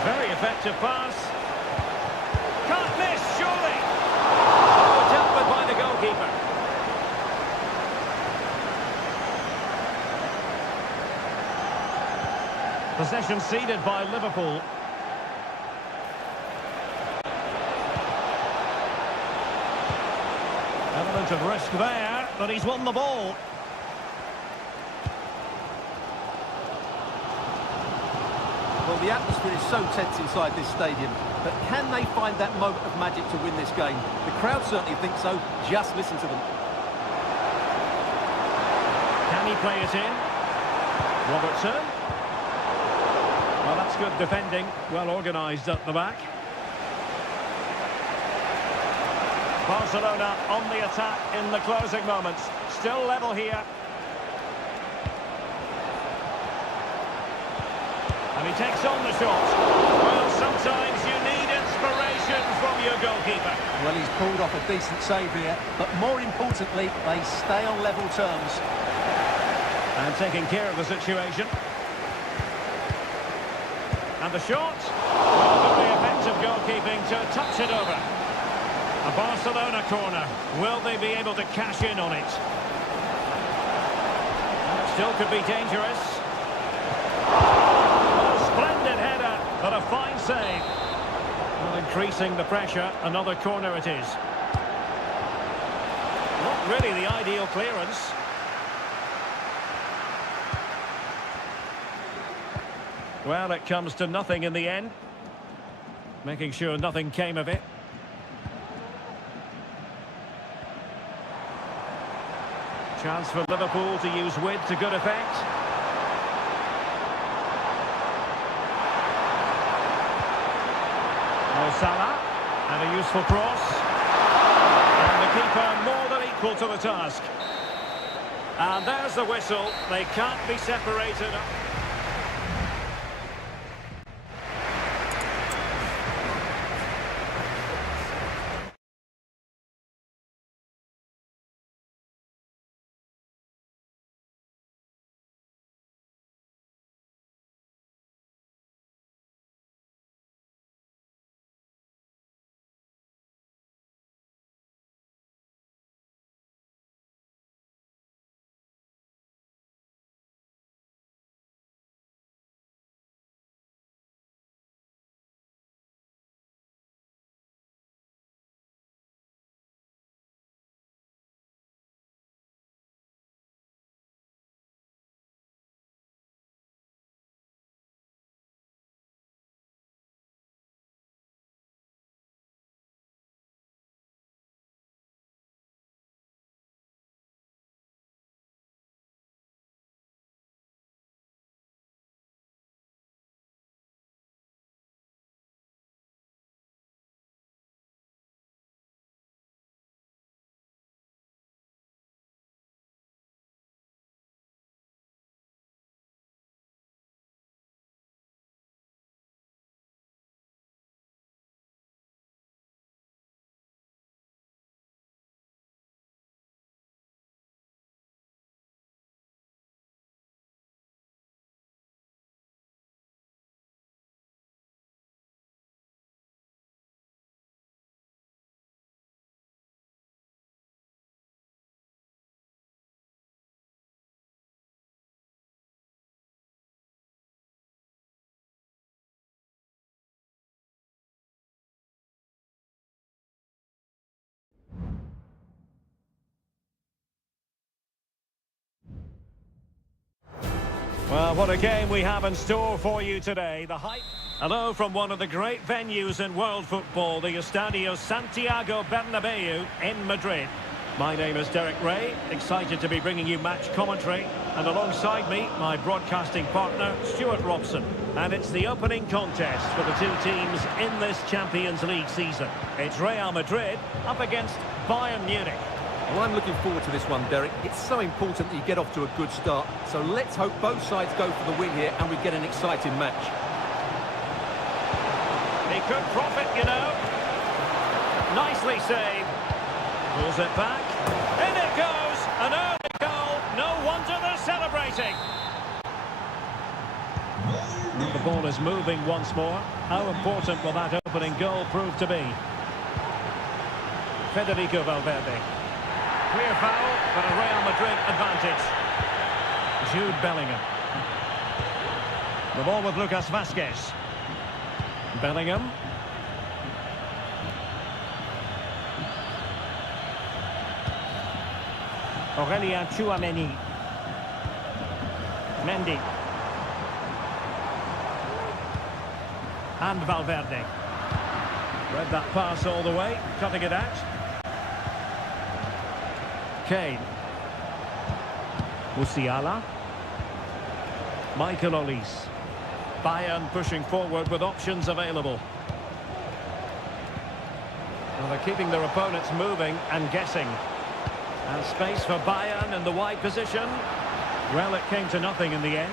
Very effective pass. Can't miss, surely. Oh, dealt with by the goalkeeper. Possession ceded by Liverpool. Element of risk there, but he's won the ball. Well, the atmosphere is so tense inside this stadium, but can they find that moment of magic to win this game? The crowd certainly think so. Just listen to them. Can he play it in? Robertson. Well, that's good defending. Well organised at the back. Barcelona on the attack in the closing moments. Still level here. And he takes on the shot. Well, sometimes you need inspiration from your goalkeeper. Well, he's pulled off a decent save here, but more importantly, they stay on level terms. And taking care of the situation. And the shot. Well, very effective goalkeeping to touch it over. A Barcelona corner. Will they be able to cash in on it? And it still could be dangerous. A splendid header, but a fine save. Well, increasing the pressure. Another corner it is. Not really the ideal clearance. Well, it comes to nothing in the end. Making sure nothing came of it. Chance for Liverpool to use width to good effect. Mo Salah, and a useful cross. And the keeper more than equal to the task. And there's the whistle. They can't be separated. Well, what a game we have in store for you today. The hype. Hello from one of the great venues in world football, the Estadio Santiago Bernabeu in Madrid. My name is Derek Ray, excited to be bringing you match commentary. And alongside me, my broadcasting partner, Stuart Robson. And it's the opening contest for the two teams in this Champions League season. It's Real Madrid up against Bayern Munich. Well, I'm looking forward to this one, Derek. It's so important that you get off to a good start. So let's hope both sides go for the win here and we get an exciting match. He could profit, you know. Nicely saved. Pulls it back. In it goes. An early goal. No wonder they're celebrating. And the ball is moving once more. How important will that opening goal prove to be? Federico Valverde. Clear foul, but a Real Madrid advantage. Jude Bellingham. The ball with Lucas Vazquez. Bellingham. Aurelien Tchouameni. Mendy. And Valverde. Read that pass all the way, cutting it out. Kane. Musiala. Michael Olise. Bayern pushing forward with options available. Well, they're keeping their opponents moving and guessing. And space for Bayern in the wide position. Well, it came to nothing in the end.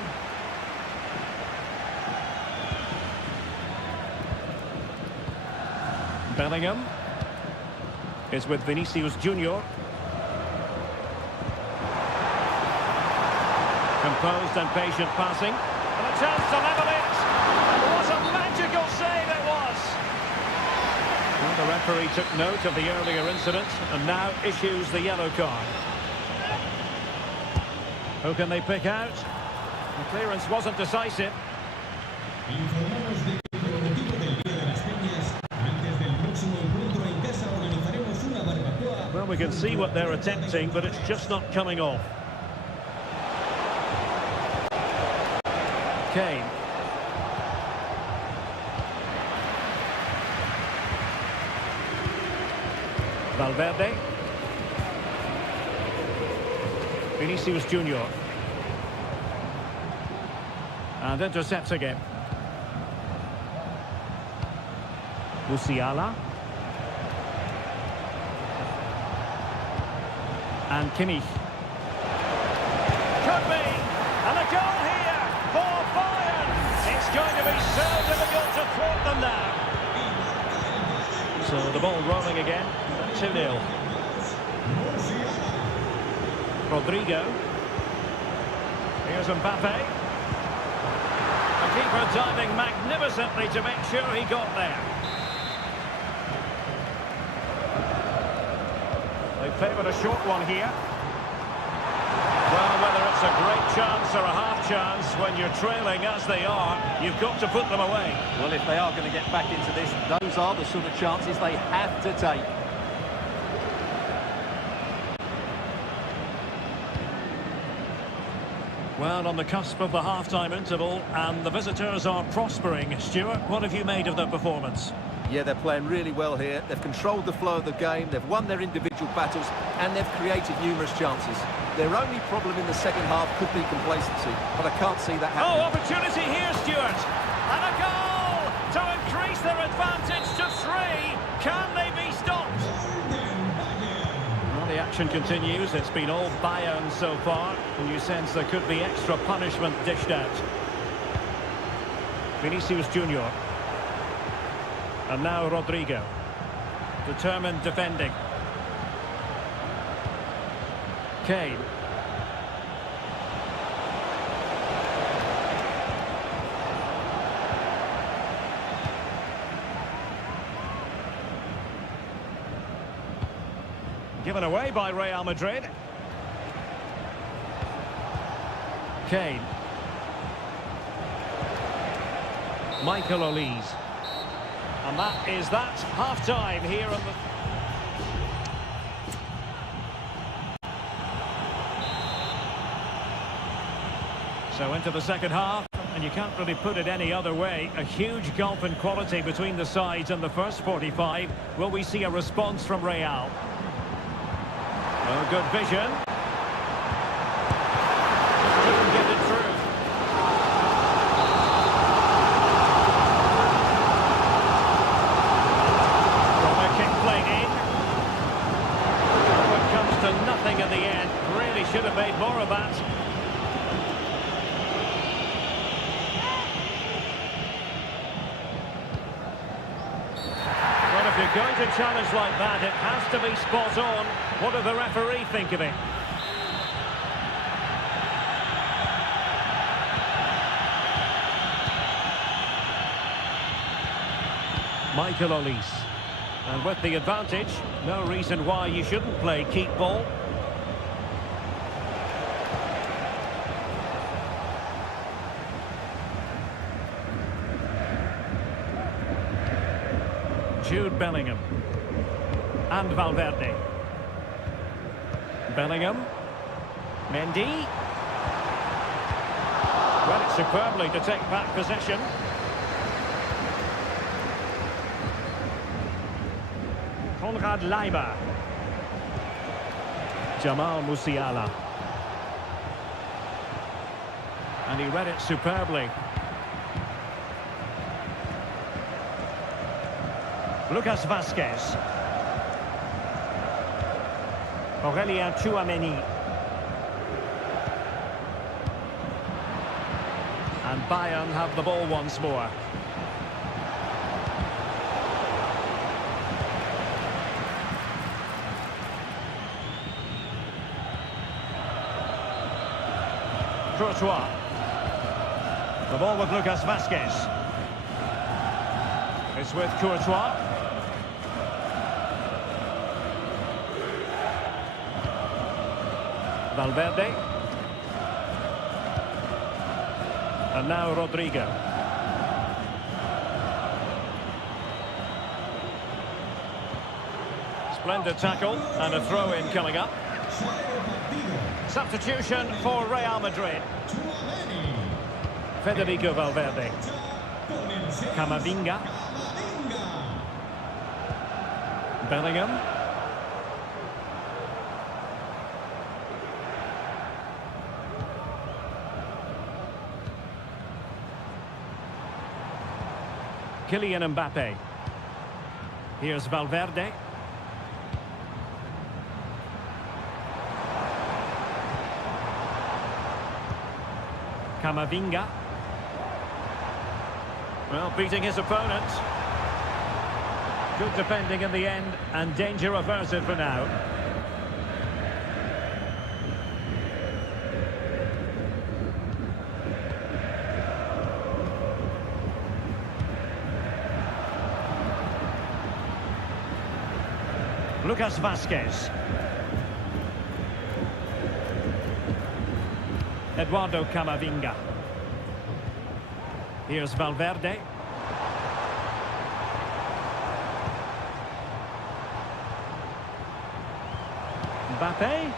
Bellingham is with Vinicius Junior. Composed and patient passing. And a chance to level it. What a magical save it was. Well, the referee took note of the earlier incident and now issues the yellow card. Who can they pick out? The clearance wasn't decisive. Well, we can see what they're attempting, but it's just not coming off. Kane. Valverde. Vinicius Junior. And intercepts again. Musiala. And Kimmich. Could be. And a goal here for Bayern. It's going to be so difficult to thwart them now. So the ball rolling again. 2-0. Rodrigo. Here's Mbappe. The keeper diving magnificently to make sure he got there. They favoured a short one here. Well, whether it's a great chance or a half chance, when you're trailing as they are, you've got to put them away. Well, if they are going to get back into this, those are the sort of chances they have to take. Well, on the cusp of the half-time interval, and the visitors are prospering. Stuart, what have you made of their performance? Yeah, they're playing really well here. They've controlled the flow of the game, they've won their individual battles, and they've created numerous chances. Their only problem in the second half could be complacency, but I can't see that happening. Oh, opportunity here, Stuart! And a goal to increase their advantage to 3. Can they be stopped? Well, the action continues. It's been all Bayern so far, and you sense there could be extra punishment dished out. Vinicius Junior. And now Rodrigo. Determined defending. Kane. Given away by Real Madrid. Kane. Michael Olise. And that is that. Half-time here on the... So into the second half, and you can't really put it any other way. A huge gulf in quality between the sides in the first 45. Will we see a response from Real? Oh, good vision. Couldn't get it through. Corner kick played in. Oh, it comes to nothing in the end. Really should have made more of that. If you're going to challenge like that, it has to be spot on. What does the referee think of it? Michael Olise. And with the advantage, no reason why you shouldn't play keep ball. Jude Bellingham. And Valverde. Bellingham. Mendy. Read it superbly to take back possession. Konrad Leiber. Jamal Musiala. And he read it superbly. Lucas Vazquez. Aurelien Tchouameni. And Bayern have the ball once more. Courtois. The ball with Lucas Vazquez. It's with Courtois. Valverde. And now Rodrigo. Splendid tackle and a throw-in coming up. Substitution for Real Madrid. Federico Valverde. Camavinga. Bellingham. Kylian Mbappe. Here's Valverde. Camavinga. Well, beating his opponent. Good defending in the end, and danger averted for now. Lucas Vazquez. Eduardo Camavinga. Here's Valverde. Mbappe.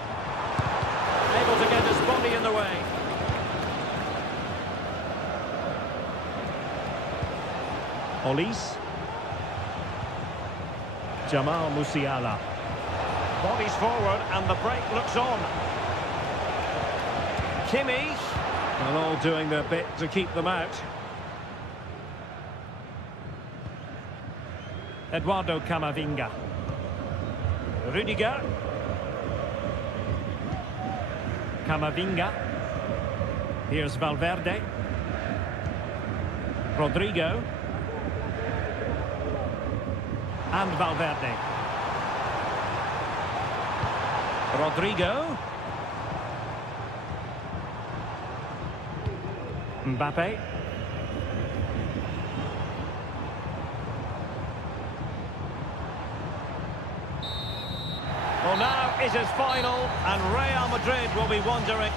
Able to get his body in the way. Olise. Jamal Musiala. Bodies forward and the break looks on. Kimmich. And all doing their bit to keep them out. Eduardo Camavinga. Rudiger. Camavinga. Here's Valverde. Rodrigo. And Valverde. Rodrigo. Mbappe. Well, now it is final, and Real Madrid will be wondering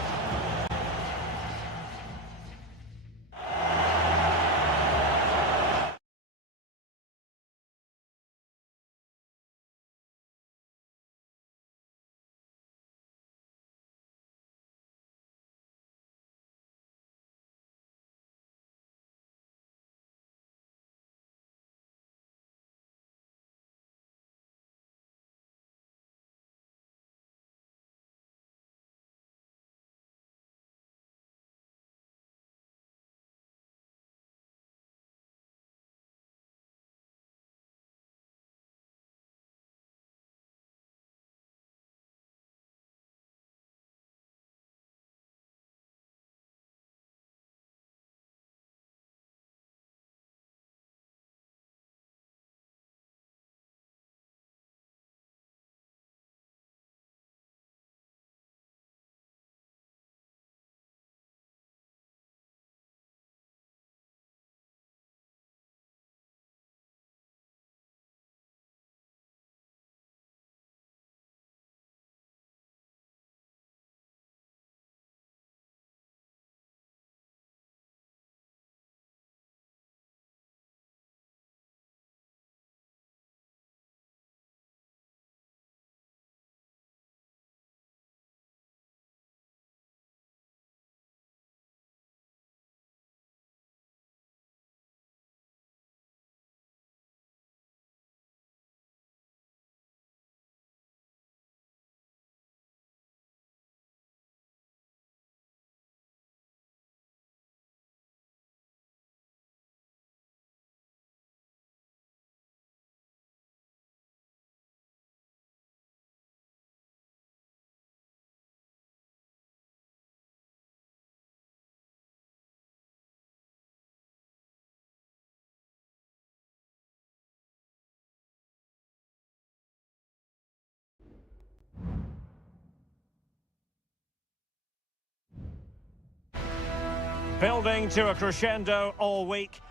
Building to a crescendo all week.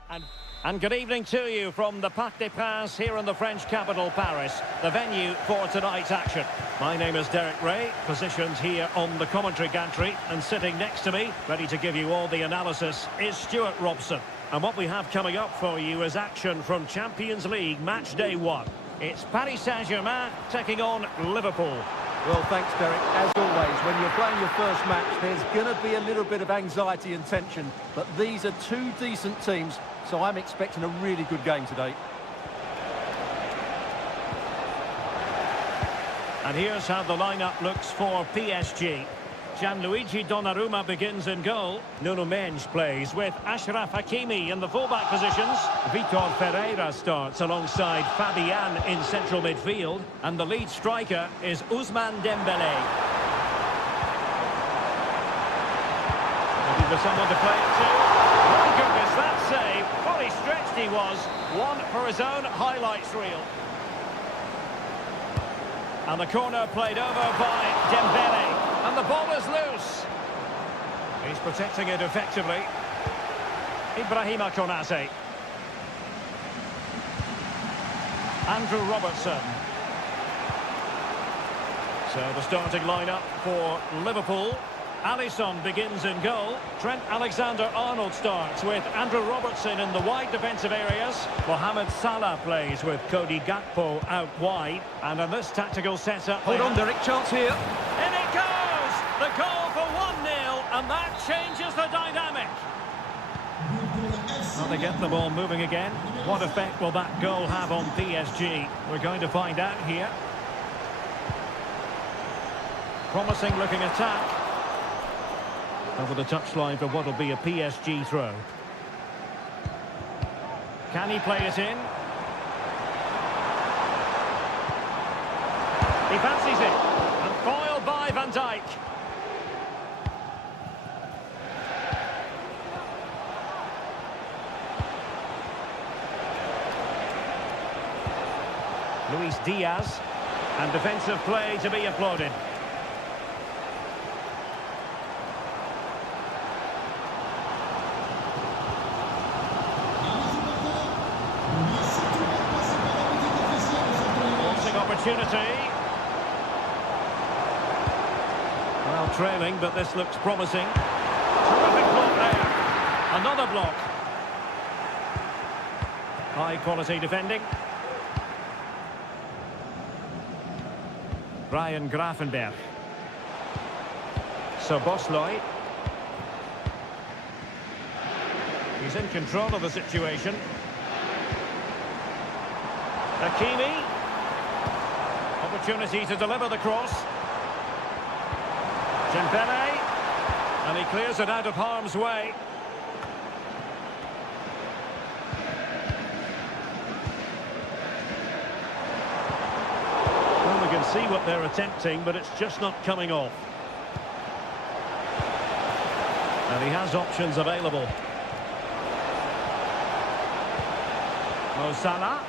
And good evening to you from the Parc des Princes here in the French capital, Paris, the venue for tonight's action. My name is Derek Ray, positioned here on the commentary gantry, and sitting next to me, ready to give you all the analysis, is Stuart Robson. And what we have coming up for you is action from Champions League match day 1. It's Paris Saint-Germain taking on Liverpool. Well, thanks, Derek. As always, when you're playing your first match, there's going to be a little bit of anxiety and tension. But these are two decent teams, so I'm expecting a really good game today. And here's how the lineup looks for PSG. Gianluigi Donnarumma begins in goal. Nuno Mendes plays with Achraf Hakimi in the fullback positions. Vitor Ferreira starts alongside Fabian in central midfield. And the lead striker is Ousmane Dembélé. Looking for someone to play it to. My goodness, that save. Fully stretched he was. One for his own highlights reel. And the corner played over by Dembélé. And the ball is loose. He's protecting it effectively. Ibrahima Konate. Andrew Robertson. So the starting lineup for Liverpool. Alisson begins in goal. Trent Alexander-Arnold starts with Andrew Robertson in the wide defensive areas. Mohamed Salah plays with Cody Gakpo out wide. And in this tactical setup... Hold on, Derek, chance here. In it goes! The goal for 1-0, and that changes the dynamic. Well, they get the ball moving again. What effect will that goal have on PSG? We're going to find out here. Promising looking attack. Over the touchline for what will be a PSG throw. Can he play it in? He fancies it. And foiled by Van Dijk. Luis Diaz. And defensive play to be applauded. Opportunity. Well, trailing, but this looks promising. Terrific block there. Another block. High quality defending. Brian Grafenberg. So Bosloy. He's in control of the situation. Hakimi. Opportunity to deliver the cross. Dembélé, and he clears it out of harm's way. Well, we can see what they're attempting, but it's just not coming off. And he has options available. Mo Salah.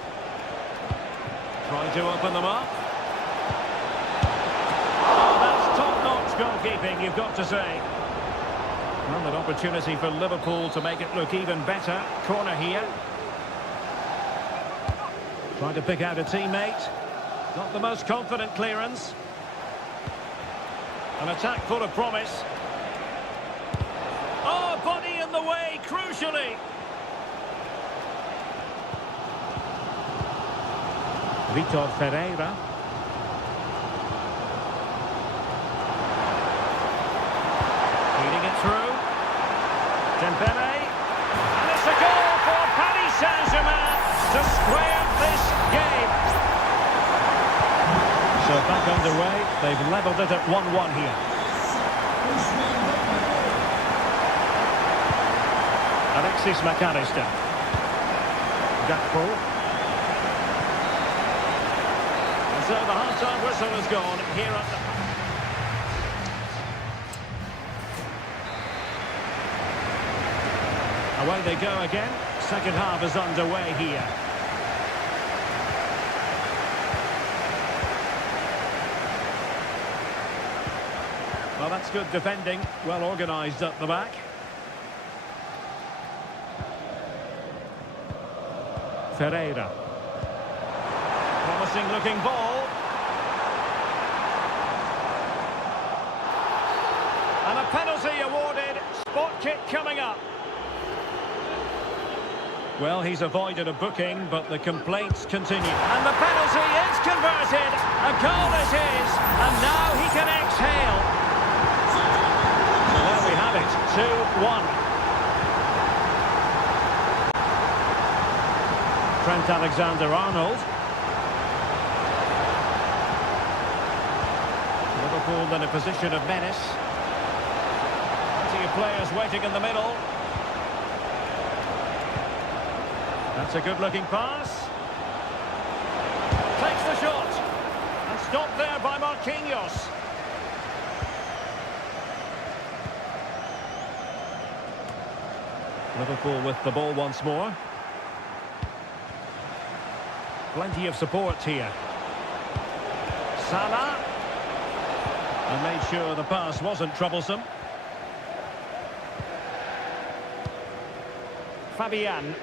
Trying to open them up. Goalkeeping, you've got to say. Well, an opportunity for Liverpool to make it look even better. Corner here. Trying to pick out a teammate. Not the most confident clearance. An attack full of promise. Oh, body in the way, crucially. Vitor Ferreira. Through. Dembélé. And it's a goal for Paris Saint-Germain to square this game. So back underway. They've levelled it at 1-1 here. Alexis McAllister. Gakpo. And so the half-time whistle has gone here at the... Away they go again. Second half is underway here. Well, that's good defending. Well organised up the back. Ferreira. Promising looking ball. And a penalty awarded. Spot kick coming up. Well, he's avoided a booking, but the complaints continue. And the penalty is converted. A goal it is. And now he can exhale. So there we have it. 2-1. Trent Alexander-Arnold. Liverpool in a position of menace. Plenty of players waiting in the middle. That's a good-looking pass. Takes the shot. And stopped there by Marquinhos. Liverpool with the ball once more. Plenty of support here. Salah. And made sure the pass wasn't troublesome. Fabian.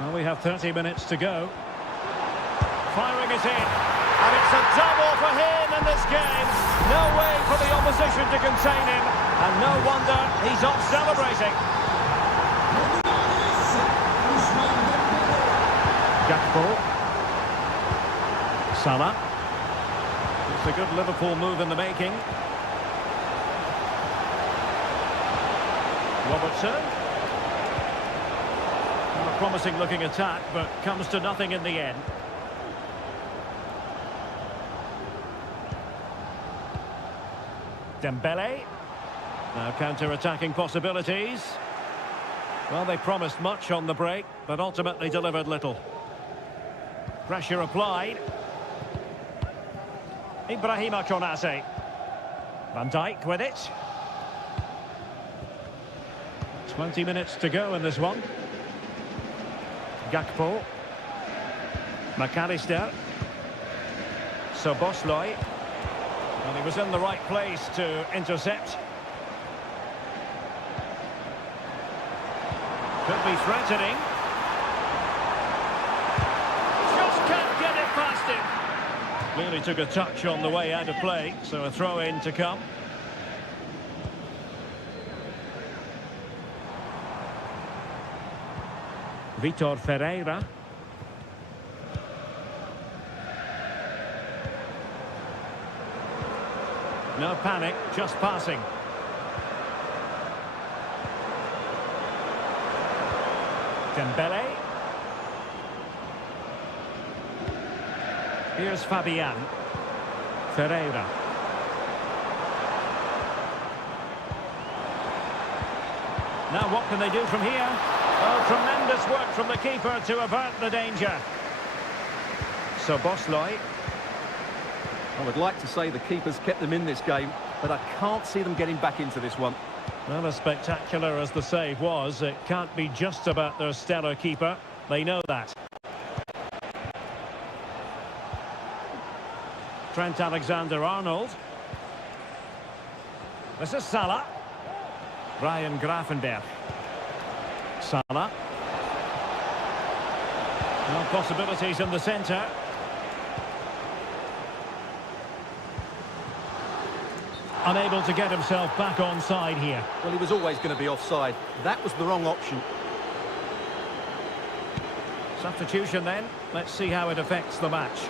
Well, we have 30 minutes to go. Firing it in. And it's a double for him in this game. No way for the opposition to contain him. And no wonder he's off celebrating. Gakpo. Salah. It's a good Liverpool move in the making. Robertson. A promising looking attack, but comes to nothing in the end. Dembele. Now counter-attacking possibilities. Well, they promised much on the break, but ultimately delivered little. Pressure applied. Ibrahima Konate. Van Dijk with it. 20 minutes to go in this one. Gakpo. McAllister. Szoboszlai. And he was in the right place to intercept. Could be threatening. Just can't get it past him. Clearly took a touch on the way out of play, so a throw-in to come. Vitor Ferreira. No panic, just passing. Dembele. Here's Fabian. Ferreira. Now what can they do from here? Oh, tremendous work from the keeper to avert the danger. Szoboszlai. I would like to say the keepers kept them in this game, but I can't see them getting back into this one. Well, as spectacular as the save was, it can't be just about their stellar keeper. They know that. Trent Alexander-Arnold. This is Salah. Ryan Gravenberch. Salah. No possibilities in the centre. Unable to get himself back on side here. Well, he was always going to be offside. That was the wrong option. Substitution then. Let's see how it affects the match.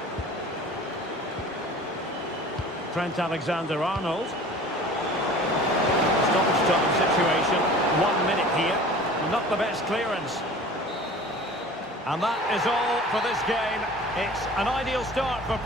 Trent Alexander-Arnold. Stoppage time situation. 1 minute here. Not the best clearance. And that is all for this game. It's an ideal start for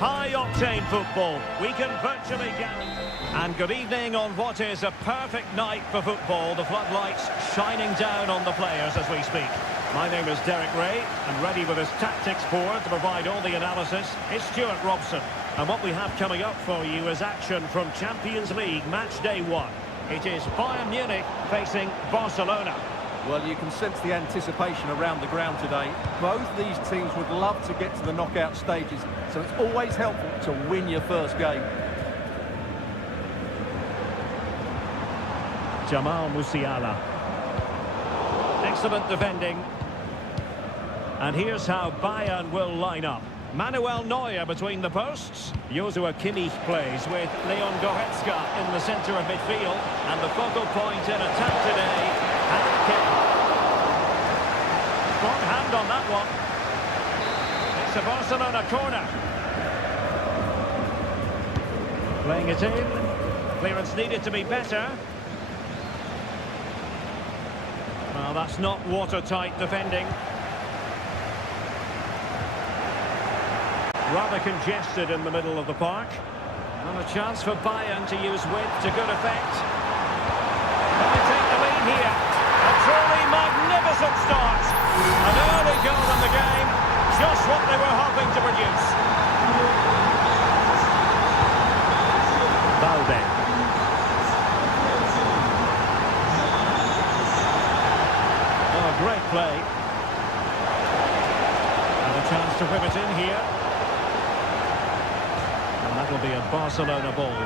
High-octane football, we can virtually guarantee. And good evening on what is a perfect night for football. The floodlights shining down on the players as we speak. My name is Derek Ray, and ready with his tactics board to provide all the analysis is Stuart Robson. And what we have coming up for you is action from Champions League match day 1. It is Bayern Munich facing Barcelona. Well, you can sense the anticipation around the ground today. Both these teams would love to get to the knockout stages, so it's always helpful to win your first game. Jamal Musiala. Excellent defending. And here's how Bayern will line up. Manuel Neuer between the posts. Joshua Kimmich plays with Leon Goretzka in the centre of midfield. And the focal point in attack today, Harry Kane. Strong hand on that one. It's a Barcelona corner. Playing it in. Clearance needed to be better. Well, that's not watertight defending. Rather congested in the middle of the park. And a chance for Bayern to use width to good effect. Can they take the lead here? A truly magnificent start. An early goal in the game. Just what they were hoping to produce. Valde. Oh, great play. And a chance to whip it in here. And that'll be a Barcelona ball.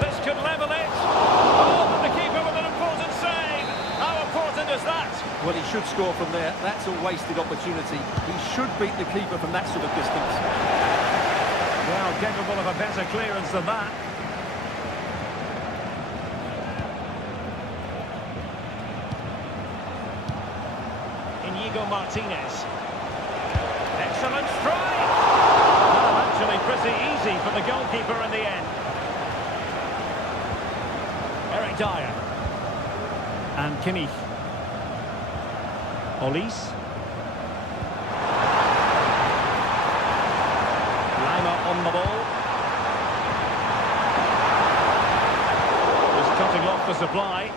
This could level it. Oh, but the keeper with an important save. How important is that? Well, he should score from there. That's a wasted opportunity. He should beat the keeper from that sort of distance. Well, capable of a better clearance than that. Inigo Martinez. Excellent strike! Well, actually pretty easy for the goalkeeper in the end. Eric Dyer. And Kimmich. Olise. Lima on the ball. Just cutting off the supply.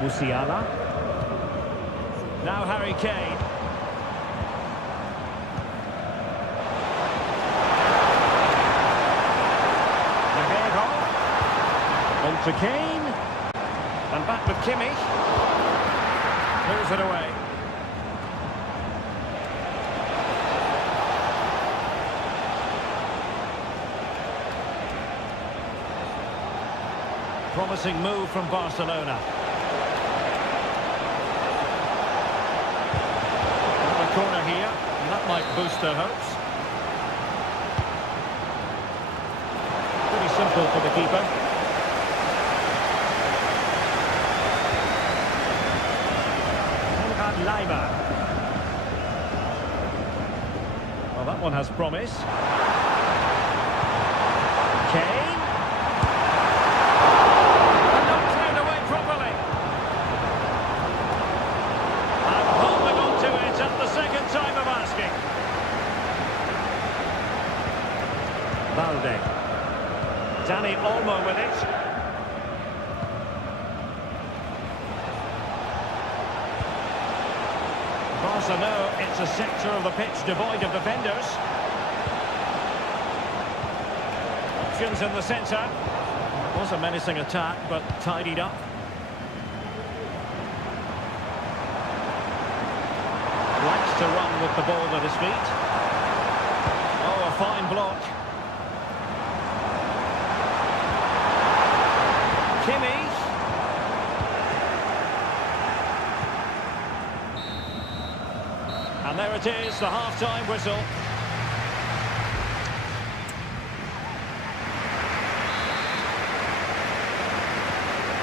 Musiala. Now Harry Kane. On to Kane. And back with Kimmich. Clears it away. Promising move from Barcelona. Corner here, and that might boost their hopes. Pretty simple for the keeper. And Lima. Well, that one has promise. Kane. And not cleared away properly. And holding on to it at the second time of asking. Valde. Dani Olmo with it. Barca know it's a sector of the pitch devoid of defenders. Options in the centre. It was a menacing attack, but tidied up. Likes to run with the ball at his feet. Oh, a fine block. Kimmich. And there it is, the half-time whistle.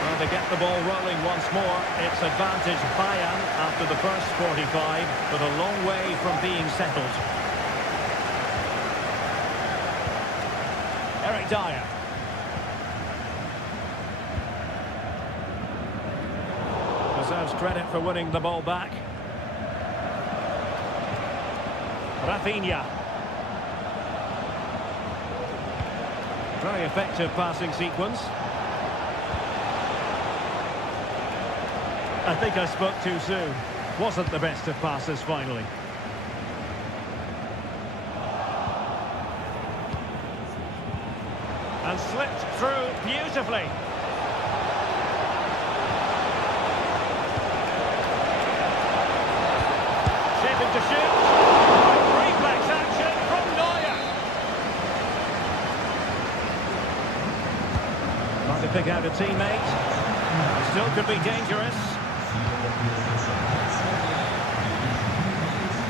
Well, they they get the ball rolling once more. It's advantage Bayern after the first 45, but a long way from being settled. Eric Dyer. Deserves credit for winning the ball back. Rafinha. Very effective passing sequence. I think I spoke too soon. Wasn't the best of passes finally. And slipped through beautifully. Shaping to shoot. Reflex action from Neuer. Trying to pick out a teammate. Still could be dangerous.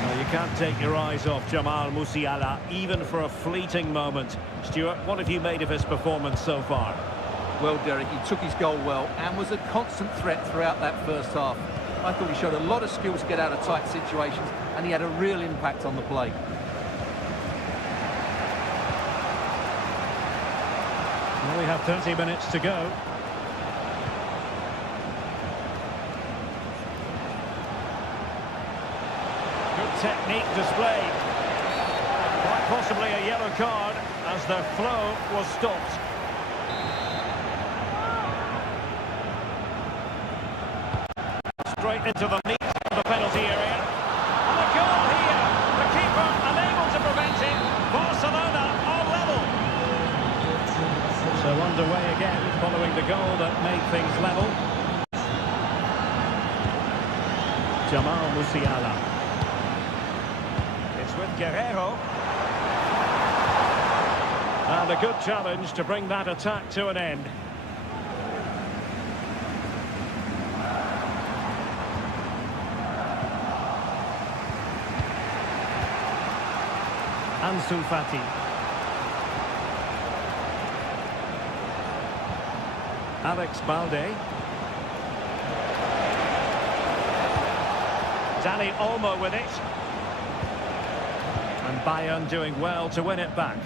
Well, you can't take your eyes off Jamal Musiala, even for a fleeting moment. Stuart, what have you made of his performance so far? Well, Derek, he took his goal well and was a constant threat throughout that first half. I thought he showed a lot of skill to get out of tight situations, and he had a real impact on the play. Well, we have 30 minutes to go. Good technique displayed. Quite possibly a yellow card as the flow was stopped. Straight into the meat of the penalty area. And a goal here. The keeper unable to prevent it. Barcelona are level. So underway again following the goal that made things level. Jamal Musiala. It's with Guerrero. And a good challenge to bring that attack to an end. Ansu Fati. Alex Balde. Dani Olmo with it. And Bayern doing well to win it back.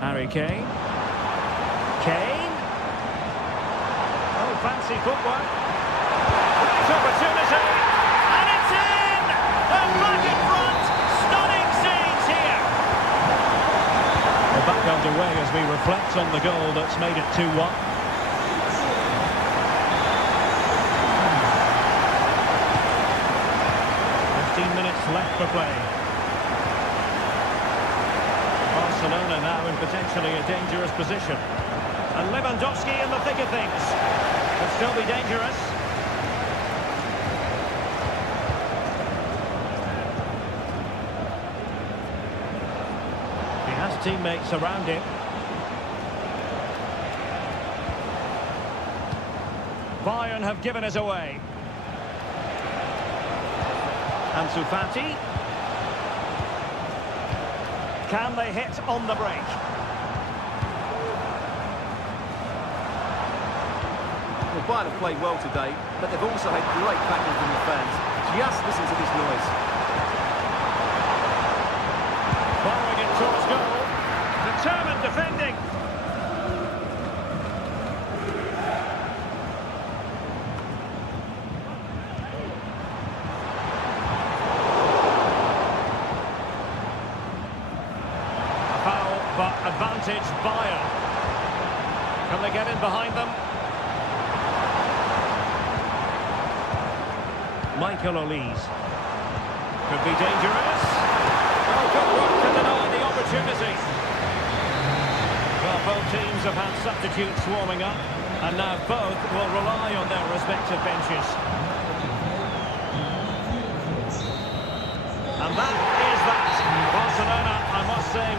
Harry Kane. Kane. Oh, fancy footwork. Great opportunity. And it's in! They're back in front. Stunning scenes here. We're back underway as we reflect on the goal that's made it 2-1. Minutes left for play. Barcelona now in potentially a dangerous position. And Lewandowski in the thick of things. Could still be dangerous. He has teammates around him. Bayern have given us away. Ansu Fati. Can they hit on the break? Well, Bayern have played well today, but they've also had great backing from the fans. Just listen to this noise. Following it towards goal. Determined defending. But advantage Bayern. Can they get in behind them? Michael Olise. Could be dangerous. Oh, good work to deny the opportunity. Well, both teams have had substitutes warming up, and now both will rely on their respective benches. And that is that. Barcelona, I must say,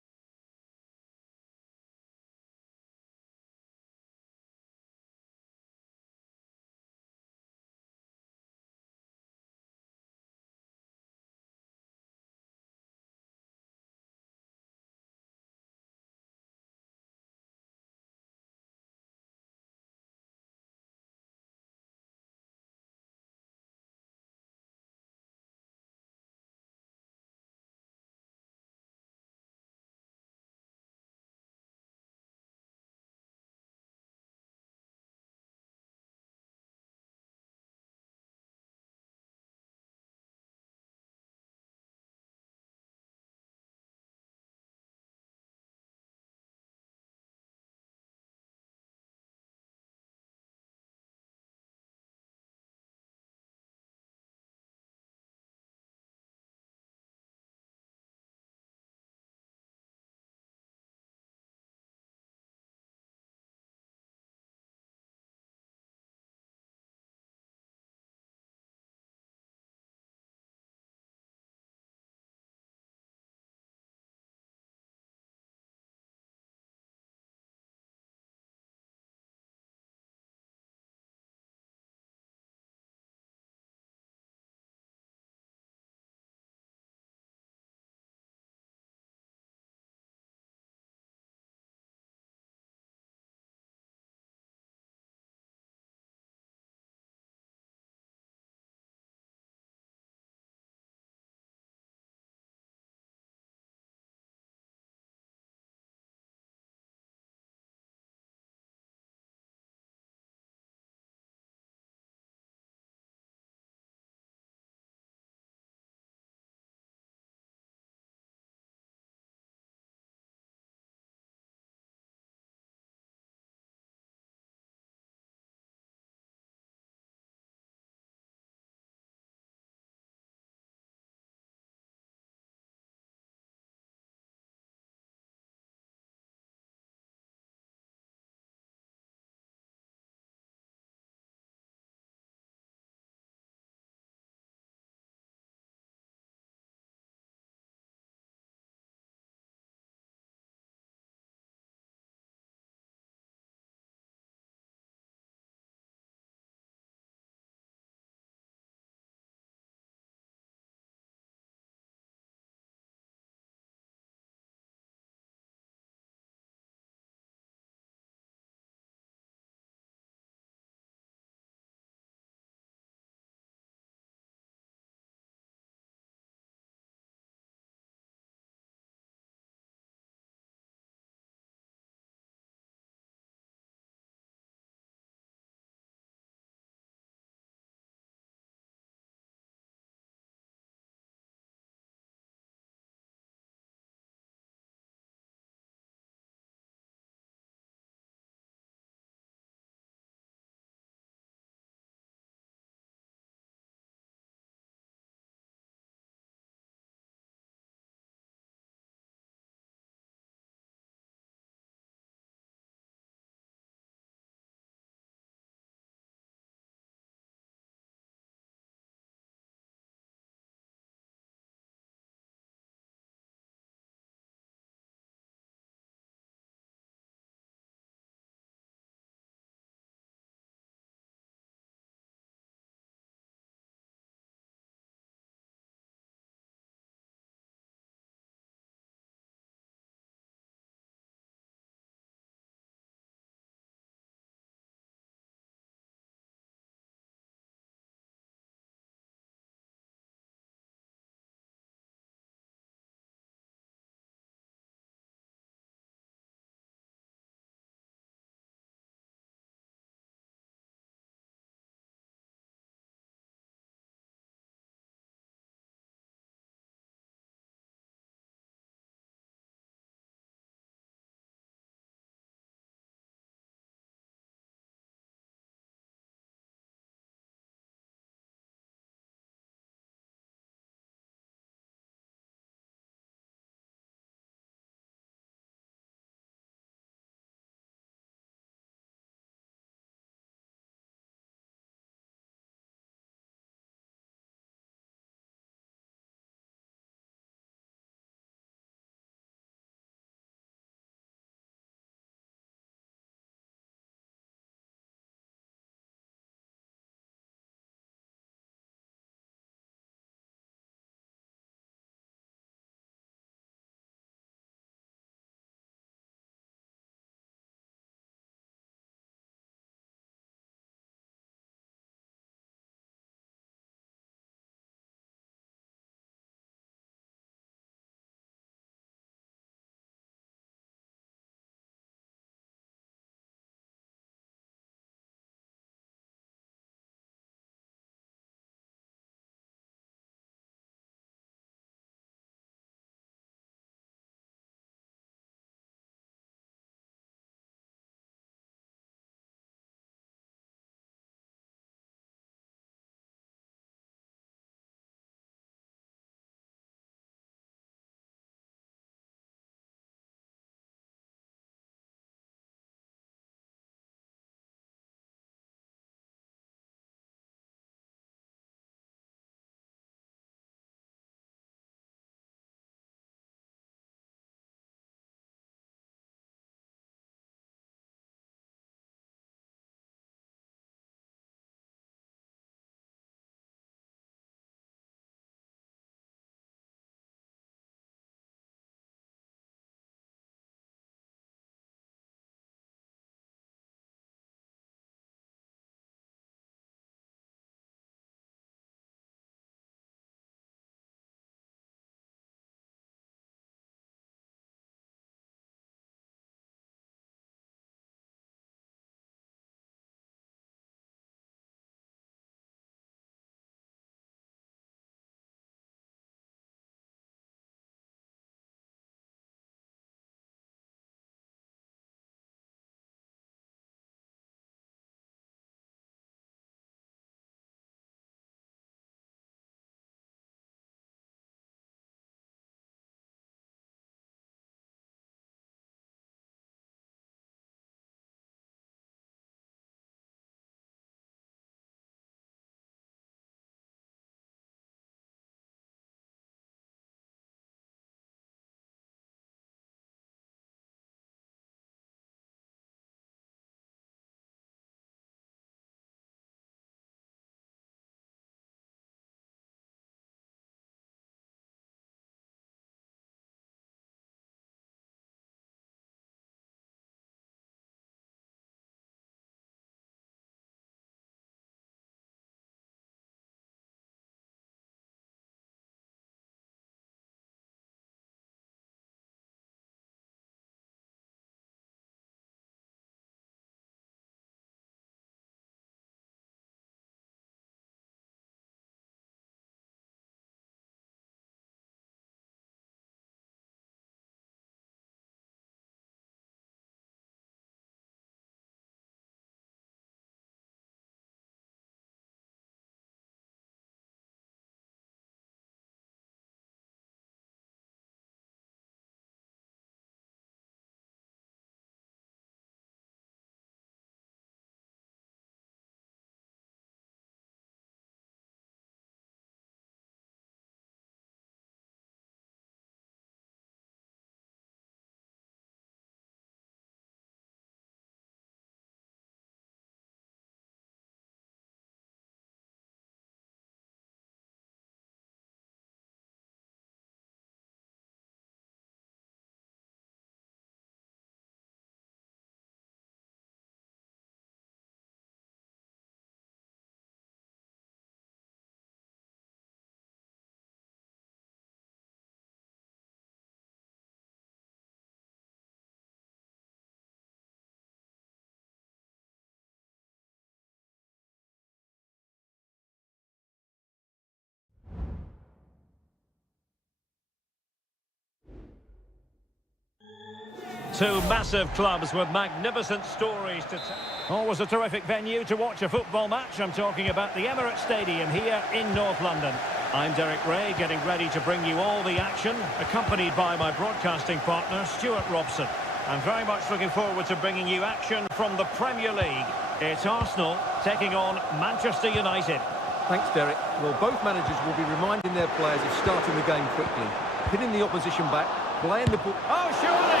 Two massive clubs with magnificent stories to tell. Always a terrific venue to watch a football match. I'm talking about the Emirates Stadium here in North London. I'm Derek Ray, getting ready to bring you all the action, accompanied by my broadcasting partner, Stuart Robson. I'm very much looking forward to bringing you action from the Premier League. It's Arsenal taking on Manchester United. Thanks, Derek. Well, both managers will be reminding their players of starting the game quickly, pinning the opposition back, playing the ball. Oh, surely!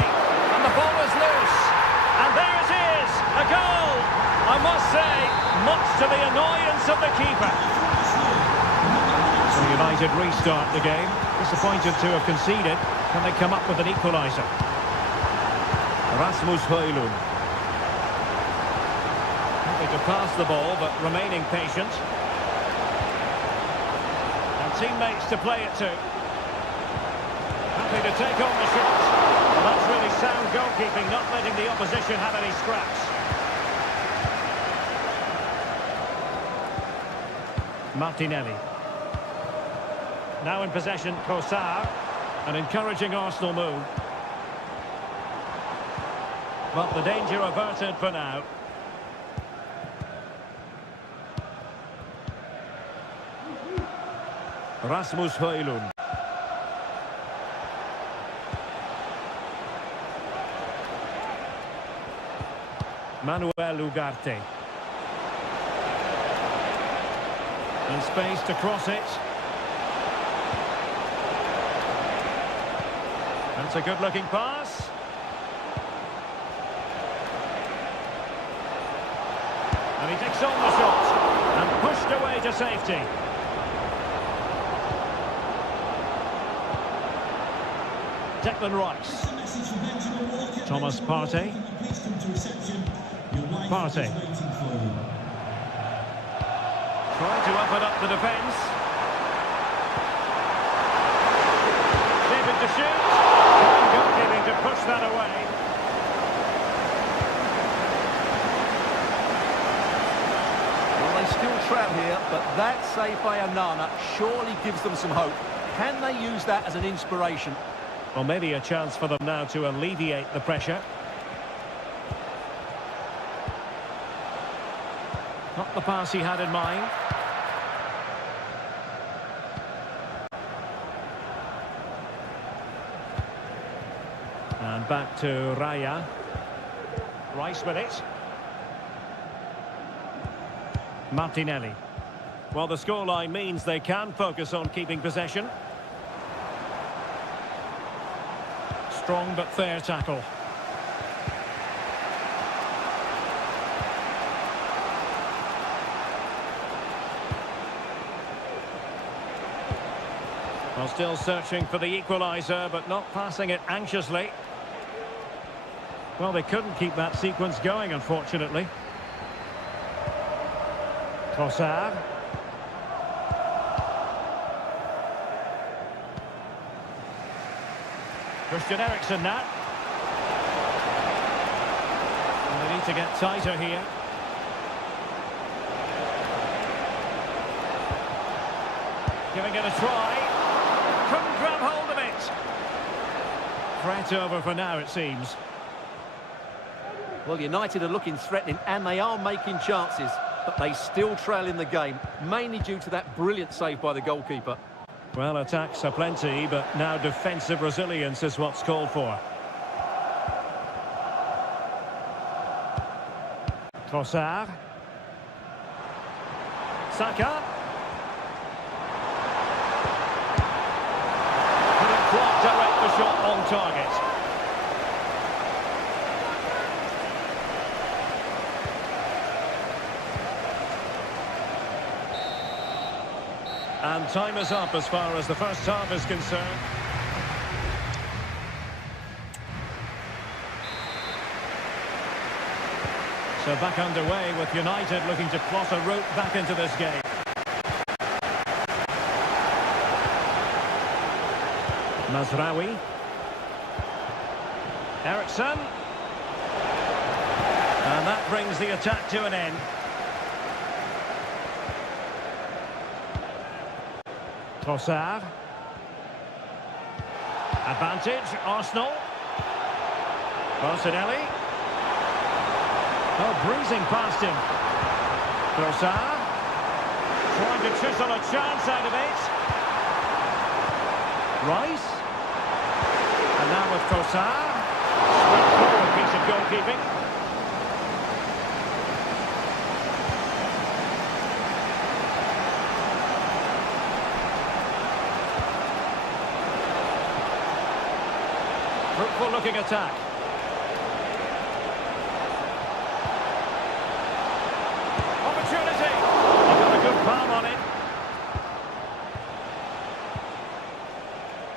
And the ball is loose. And there it is, a goal! I must say, much to the annoyance of the keeper. So United restart the game. Disappointed to have conceded. Can they come up with an equaliser? Rasmus Højlund. Happy to pass the ball, but remaining patient. And teammates to play it to. Happy to take on the shot. Well, that's really sound goalkeeping, not letting the opposition have any scraps. Martinelli. Now in possession, Kossar. An encouraging Arsenal move. But the danger averted for now. Rasmus Højlund. Manuel Ugarte. And space to cross it. That's a good-looking pass. And he takes on the shot. And pushed away to safety. Declan Rice. Thomas Partey. Partey. Trying to open up the defence. David to shoot. And goalkeeping to push that away. Well, they still trail here, but that save by Onana surely gives them some hope. Can they use that as an inspiration? Well, maybe a chance for them now to alleviate the pressure. Not the pass he had in mind. And back to Raya. Rice with it. Martinelli. Well, the scoreline means they can focus on keeping possession. Strong but fair tackle. Well, still searching for the equaliser, but not passing it anxiously. Well, they couldn't keep that sequence going, unfortunately. Kossar. Christian Eriksen now. And they need to get tighter here. Giving it a try. Couldn't grab hold of it. Threat over for now, it seems. Well, United are looking threatening and they are making chances, but they still trail in the game, mainly due to that brilliant save by the goalkeeper. Well, attacks are plenty, but now defensive resilience is what's called for. Trossard. Saka. Couldn't quite direct the shot on target. And time is up as far as the first half is concerned. So back underway with United looking to plot a route back into this game. Mazraoui. Eriksen. And that brings the attack to an end. Trossard. Martinelli. Oh, breezing past him. Trossard. Trying to chisel a chance out of it. Rice. And now with Trossard. Straightforward piece of goalkeeping. Fruitful looking attack. Opportunity. He got a good palm on it.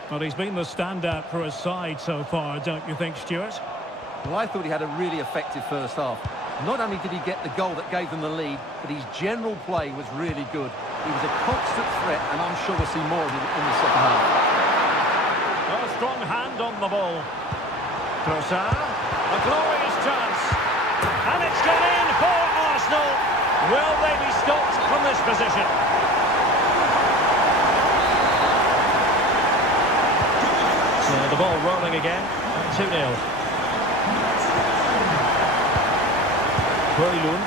Well, he's been the standout for his side so far, don't you think, Stuart? Well, I thought he had a really effective first half. Not only did he get the goal that gave them the lead, but his general play was really good. He was a constant threat, and I'm sure we'll see more of him in the second half. A strong hand on the ball. Trossard, a glorious chance. And it's gone in for Arsenal. Will they be stopped from this position? So the ball rolling again. 2-0. Højlund.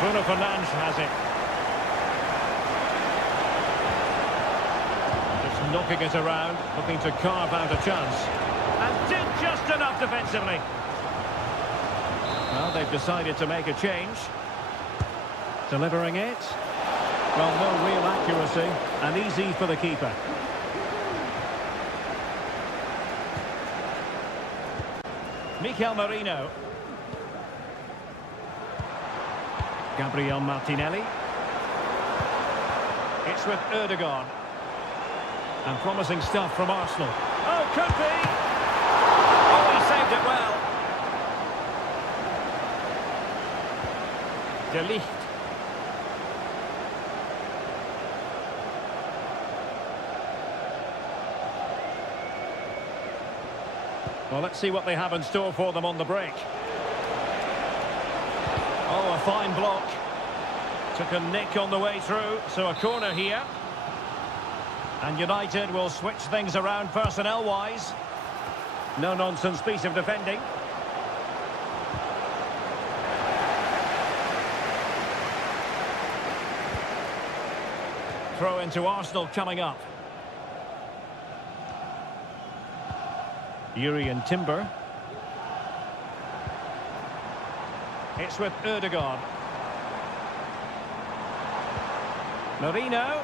Bruno Fernandes has it. Knocking it around, looking to carve out a chance. And did just enough defensively. Well, they've decided to make a change. Delivering it. Well, no real accuracy, and easy for the keeper. Mikel Merino. Gabriel Martinelli. It's with Erdogan. And promising stuff from Arsenal. Oh, could be! Oh, he saved it well. De Ligt. Well, let's see what they have in store for them on the break. Oh, a fine block. Took a nick on the way through, so a corner here. And United will switch things around personnel-wise. No-nonsense piece of defending. Throw into Arsenal coming up. Urian Timber. It's with Erdogan. Merino.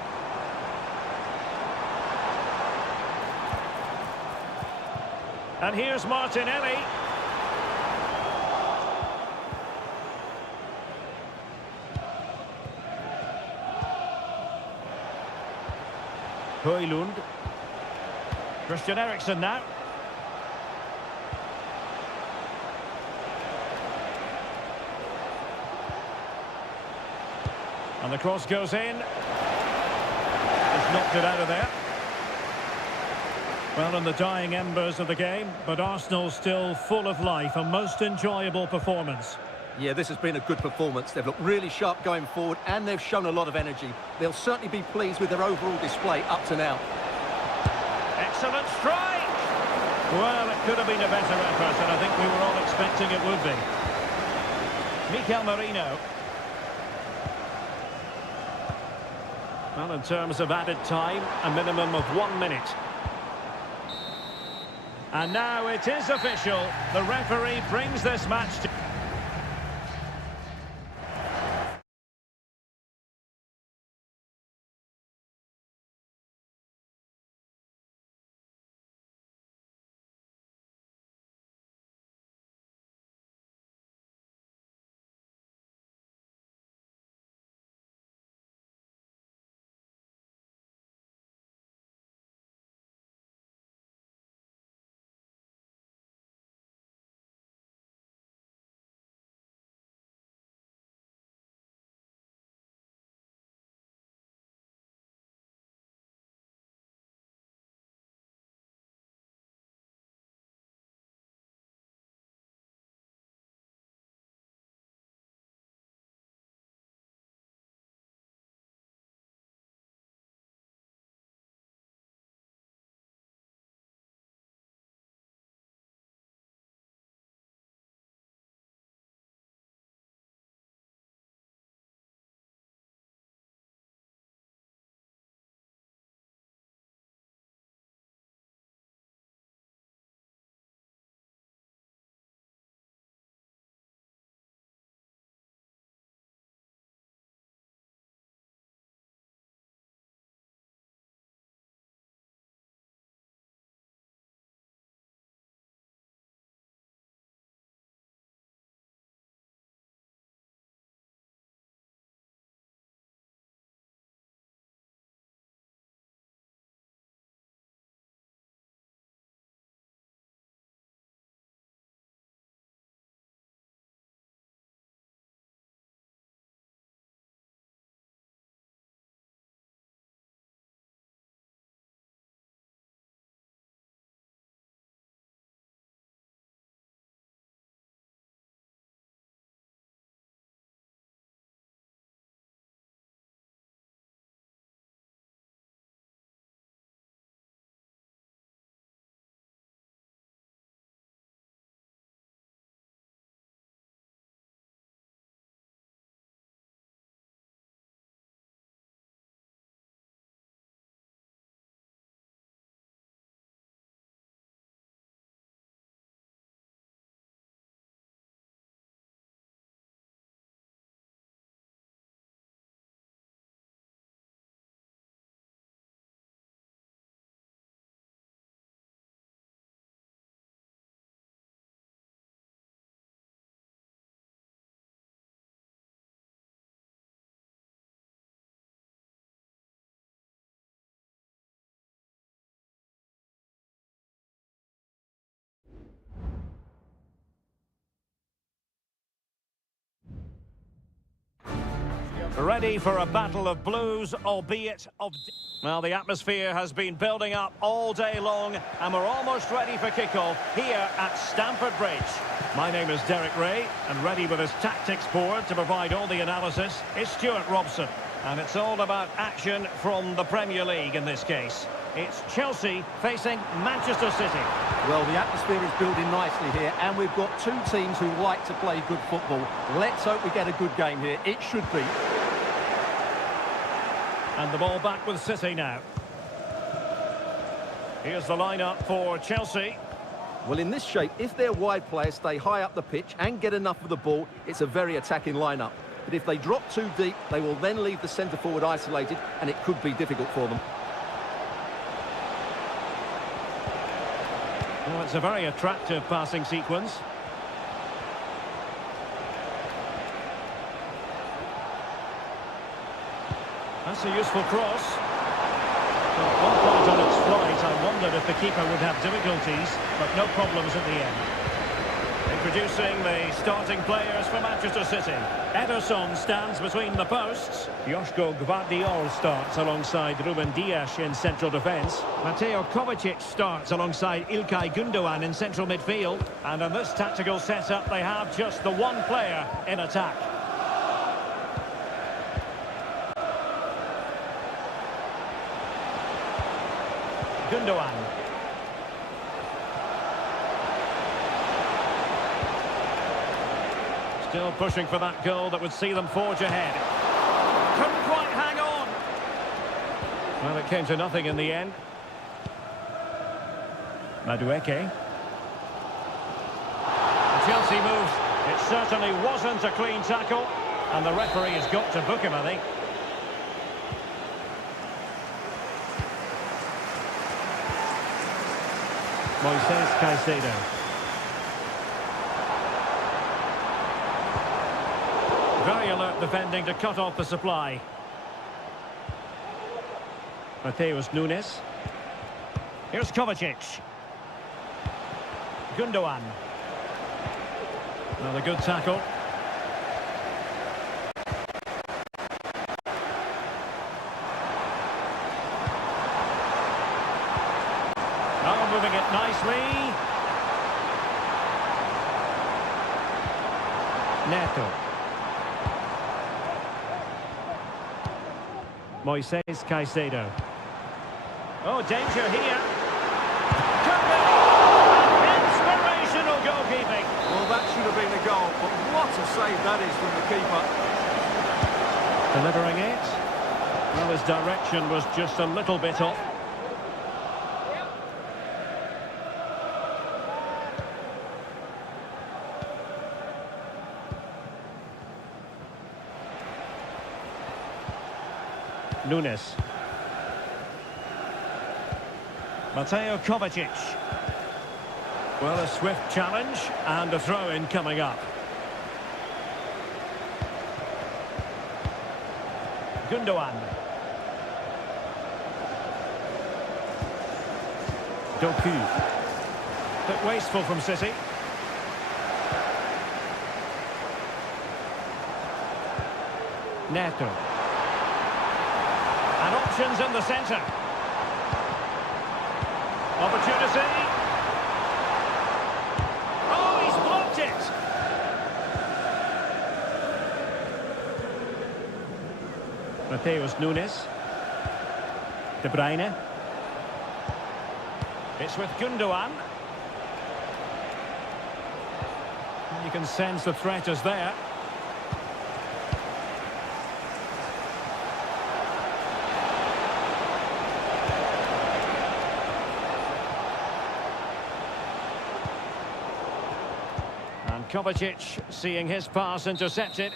And here's Martinelli. Højlund. Christian Eriksen now. And the cross goes in. Just knocked it out of there. Well, in the dying embers of the game, but Arsenal still full of life, a most enjoyable performance. Yeah, this has been a good performance. They've looked really sharp going forward, and they've shown a lot of energy. They'll certainly be pleased with their overall display up to now. Excellent strike! Well, it could have been a better effort, and I think we were all expecting it would be. Mikel Merino. Well, in terms of added time, a minimum of 1 minute. And now it is official. The referee brings this match to... Ready for a battle of blues, albeit of... Well, the atmosphere has been building up all day long, and we're almost ready for kickoff here at Stamford Bridge. My name is Derek Ray, and ready with his tactics board to provide all the analysis is Stuart Robson. And it's all about action from the Premier League in this case. It's Chelsea facing Manchester City. Well, the atmosphere is building nicely here, and we've got two teams who like to play good football. Let's hope we get a good game here. It should be. And the ball back with City now. Here's the lineup for Chelsea. Well, in this shape, if their wide players stay high up the pitch and get enough of the ball, it's a very attacking lineup. But if they drop too deep, they will then leave the centre-forward isolated, and it could be difficult for them. Well, it's a very attractive passing sequence. That's a useful cross. At one point on its flight, I wondered if the keeper would have difficulties, but no problems at the end. Introducing the starting players for Manchester City. Ederson stands between the posts. Joško Gvardiol starts alongside Ruben Dias in central defence. Mateo Kovacic starts alongside Ilkay Gundogan in central midfield. And in this tactical setup, they have just the one player in attack. Gundogan. Still pushing for that goal that would see them forge ahead. Couldn't quite hang on. Well, it came to nothing in the end. Madueke. Chelsea moves. It certainly wasn't a clean tackle. And the referee has got to book him, I think. Moises Caicedo. Very alert defending to cut off the supply. Mateus Nunes. Here's Kovacic. Gundogan. Another good tackle. Oh, moving it nicely. Neto. Moises Caicedo. Oh, danger here. Could be. Inspirational goalkeeping. Well, that should have been a goal, but what a save that is from the keeper. Delivering it. Well, his direction was just a little bit off. Nunes. Mateo Kovacic. Well, a swift challenge and a throw-in coming up. Gundogan. Doku. Bit wasteful from City. Neto. And options in the centre. Opportunity. Oh, he's blocked it. Mateus Nunes. De Bruyne. It's with Gundogan. You can sense the threat is there. Kovacic seeing his pass intercepted.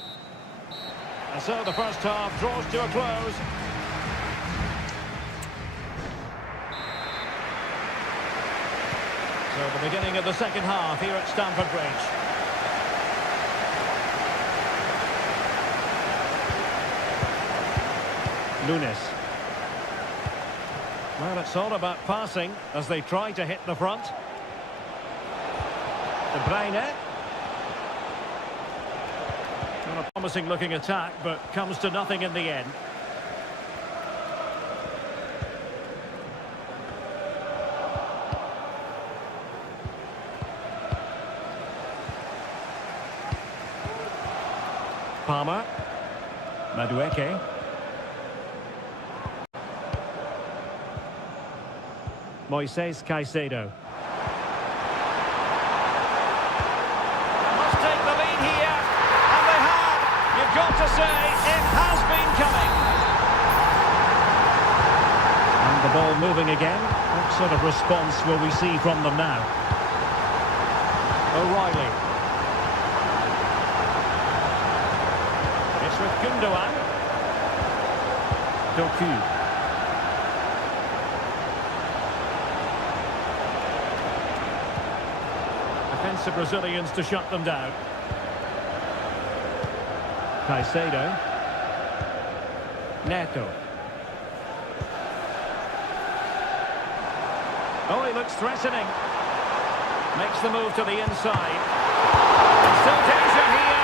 And so the first half draws to a close. So the beginning of the second half here at Stamford Bridge. Nunes. Well, it's all about passing as they try to hit the front. De Bruyne. Well, a promising looking attack, but comes to nothing in the end. Palmer. Madueke. Moises Caicedo. Must take the lead here, and they have. You've got to say, it has been coming. And the ball moving again. What sort of response will we see from them now? O'Reilly. It's with Gundogan. Doku. Defensive Brazilians to shut them down. Caicedo. Neto. Oh, he looks threatening. Makes the move to the inside. There's still danger here.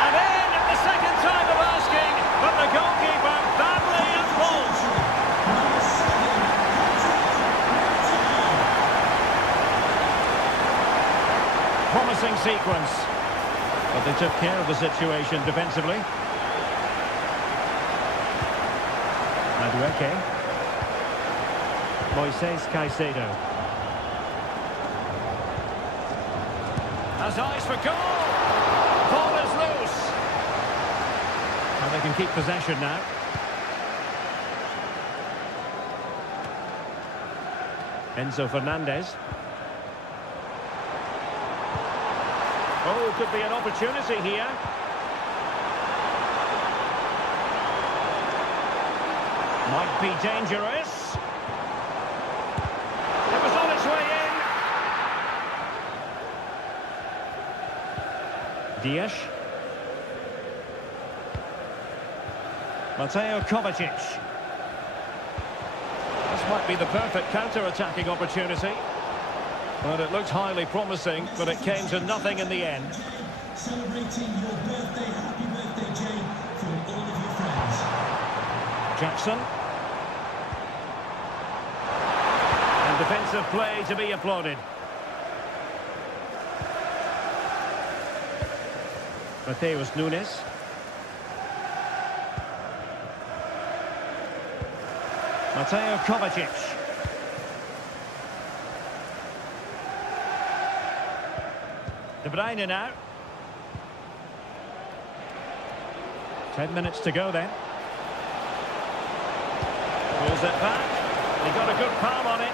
And then, the second time of asking, but the goalkeeper badly at fault. Promising sequence. But they took care of the situation defensively. Madueke. Moises Caicedo. Has eyes for goal. Ball is loose. And they can keep possession now. Enzo Fernandez. Oh, could be an opportunity here. Might be dangerous. It was on its way in. Dias. Mateo Kovacic. This might be the perfect counter-attacking opportunity. Well, it looked highly promising, but it came to nothing in the end. Celebrating your birthday, happy birthday, Jay, from all of your friends. Jackson. And defensive play to be applauded. Mateus Nunes. Mateo Kovacic. De Bruyne now. 10 minutes to go then. Pulls it back. He got a good palm on it.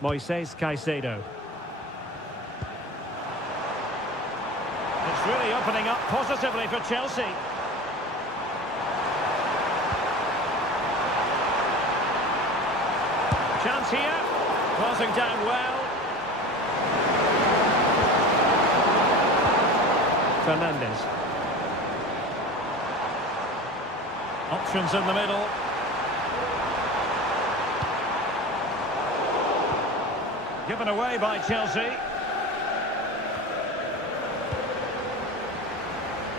Moises Caicedo. It's really opening up positively for Chelsea. Chance here, closing down well. Fernandez. Options in the middle. Given away by Chelsea.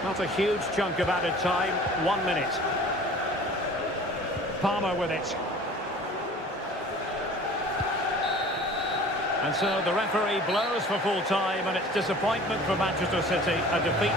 Not a huge chunk of added time, 1 minute. Palmer with it. And so the referee blows for full time, and it's disappointment for Manchester City, a defeat.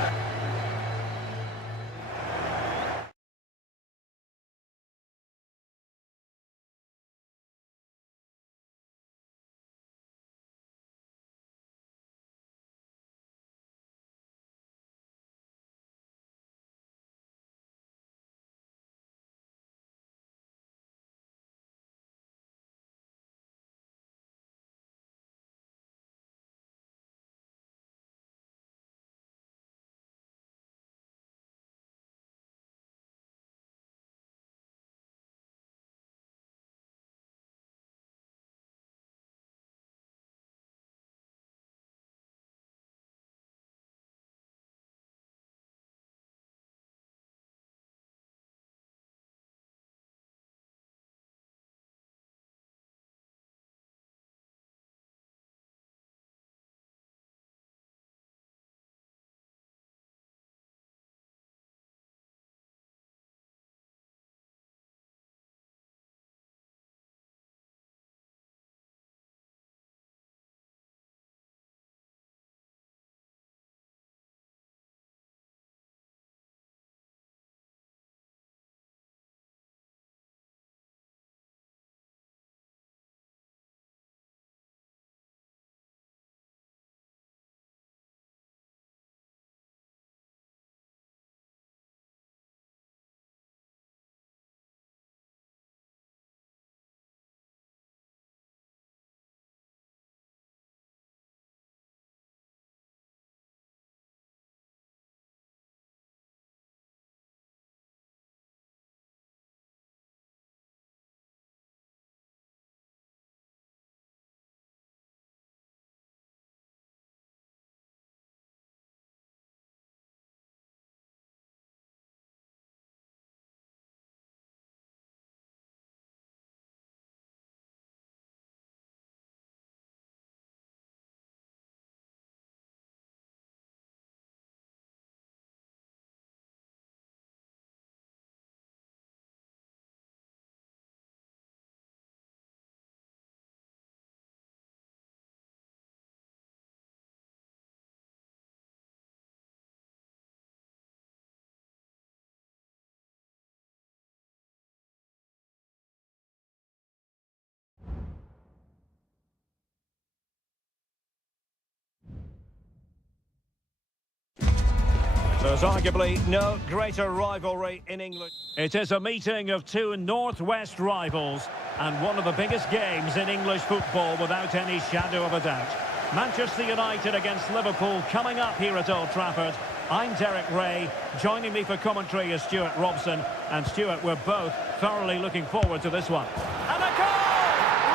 There's arguably no greater rivalry in England. It is a meeting of two northwest rivals and one of the biggest games in English football without any shadow of a doubt. Manchester United against Liverpool coming up here at Old Trafford. I'm Derek Ray. Joining me for commentary is Stuart Robson. And Stuart, we're both thoroughly looking forward to this one. And a goal!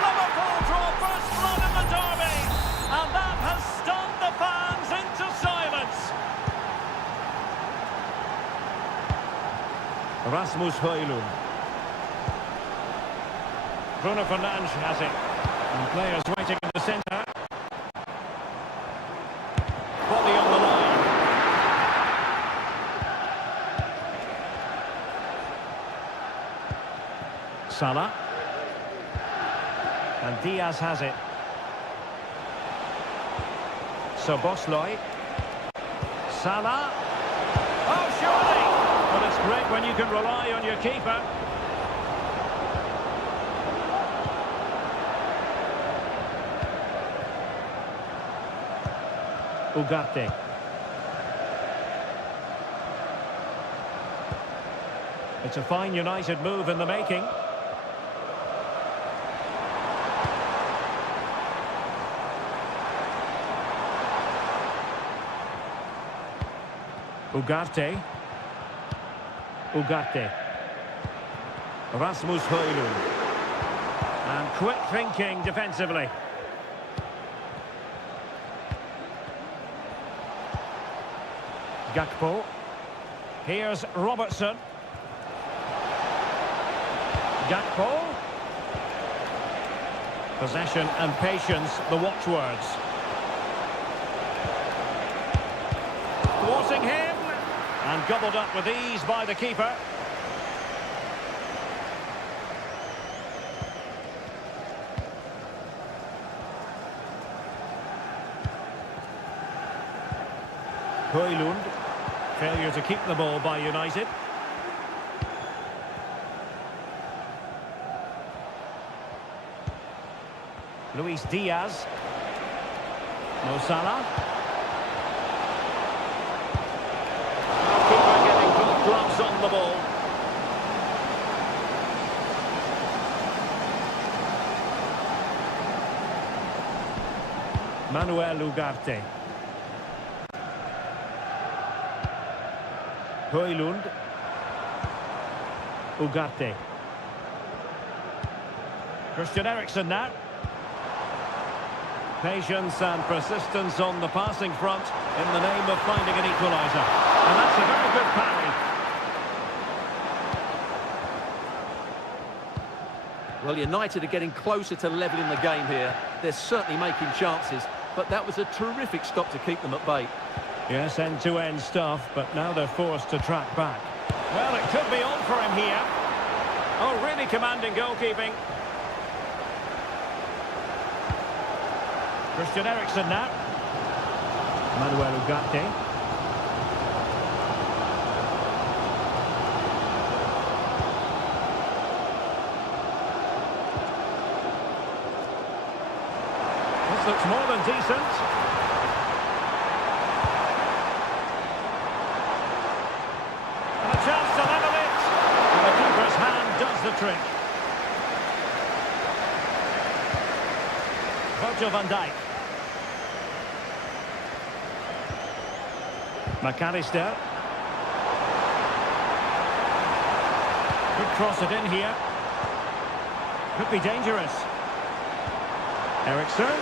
Liverpool draw first blood in the derby. And that has stunned the fans into silence. Rasmus Højlund. Bruno Fernandes has it. And players waiting in the centre. Body on the line. Salah. And Diaz has it. Szoboszlai. Salah. Oh, surely! But it's great when you can rely on your keeper. Ugarte. It's a fine United move in the making. Ugarte. Ugarte. Rasmus Højlund. And quick thinking defensively. Gakpo. Here's Robertson. Gakpo. Possession and patience, the watchwords. Thwarting him. And gobbled up with ease by the keeper. Højlund. Failure to keep the ball by United. Luis Diaz. Mo Salah. Keeper getting both gloves on the ball. Manuel Ugarte. Højlund. Ugarte. Christian Eriksen now. Patience and persistence on the passing front in the name of finding an equaliser. And that's a very good parry. Well, United are getting closer to levelling the game here. They're certainly making chances, but that was a terrific stop to keep them at bay. Yes, end-to-end stuff, but now they're forced to track back. Well, it could be on for him here. Oh, really commanding goalkeeping. Christian Eriksen now. Manuel Ugarte. This looks more than decent. And a chance to level it. And the keeper's hand does the trick. Virgil van Dijk. McAllister. Could cross it in here. Could be dangerous. Eriksen.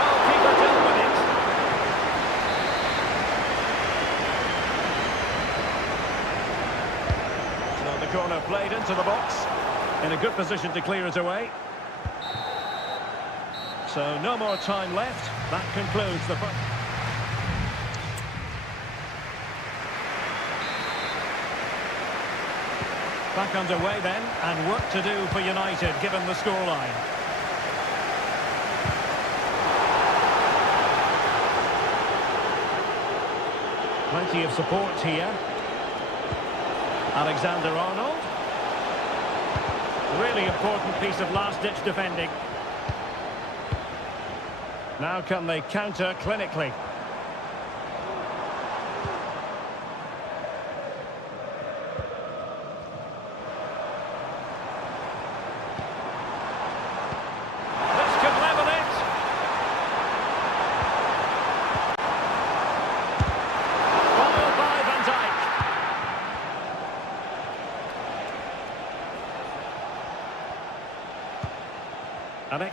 Oh, keeper dealt with it. So the corner played into the box. In a good position to clear it away. So no more time left. That concludes the... Back underway then, and work to do for United, given the scoreline. Plenty of support here. Alexander-Arnold. Really important piece of last-ditch defending. Now can they counter clinically?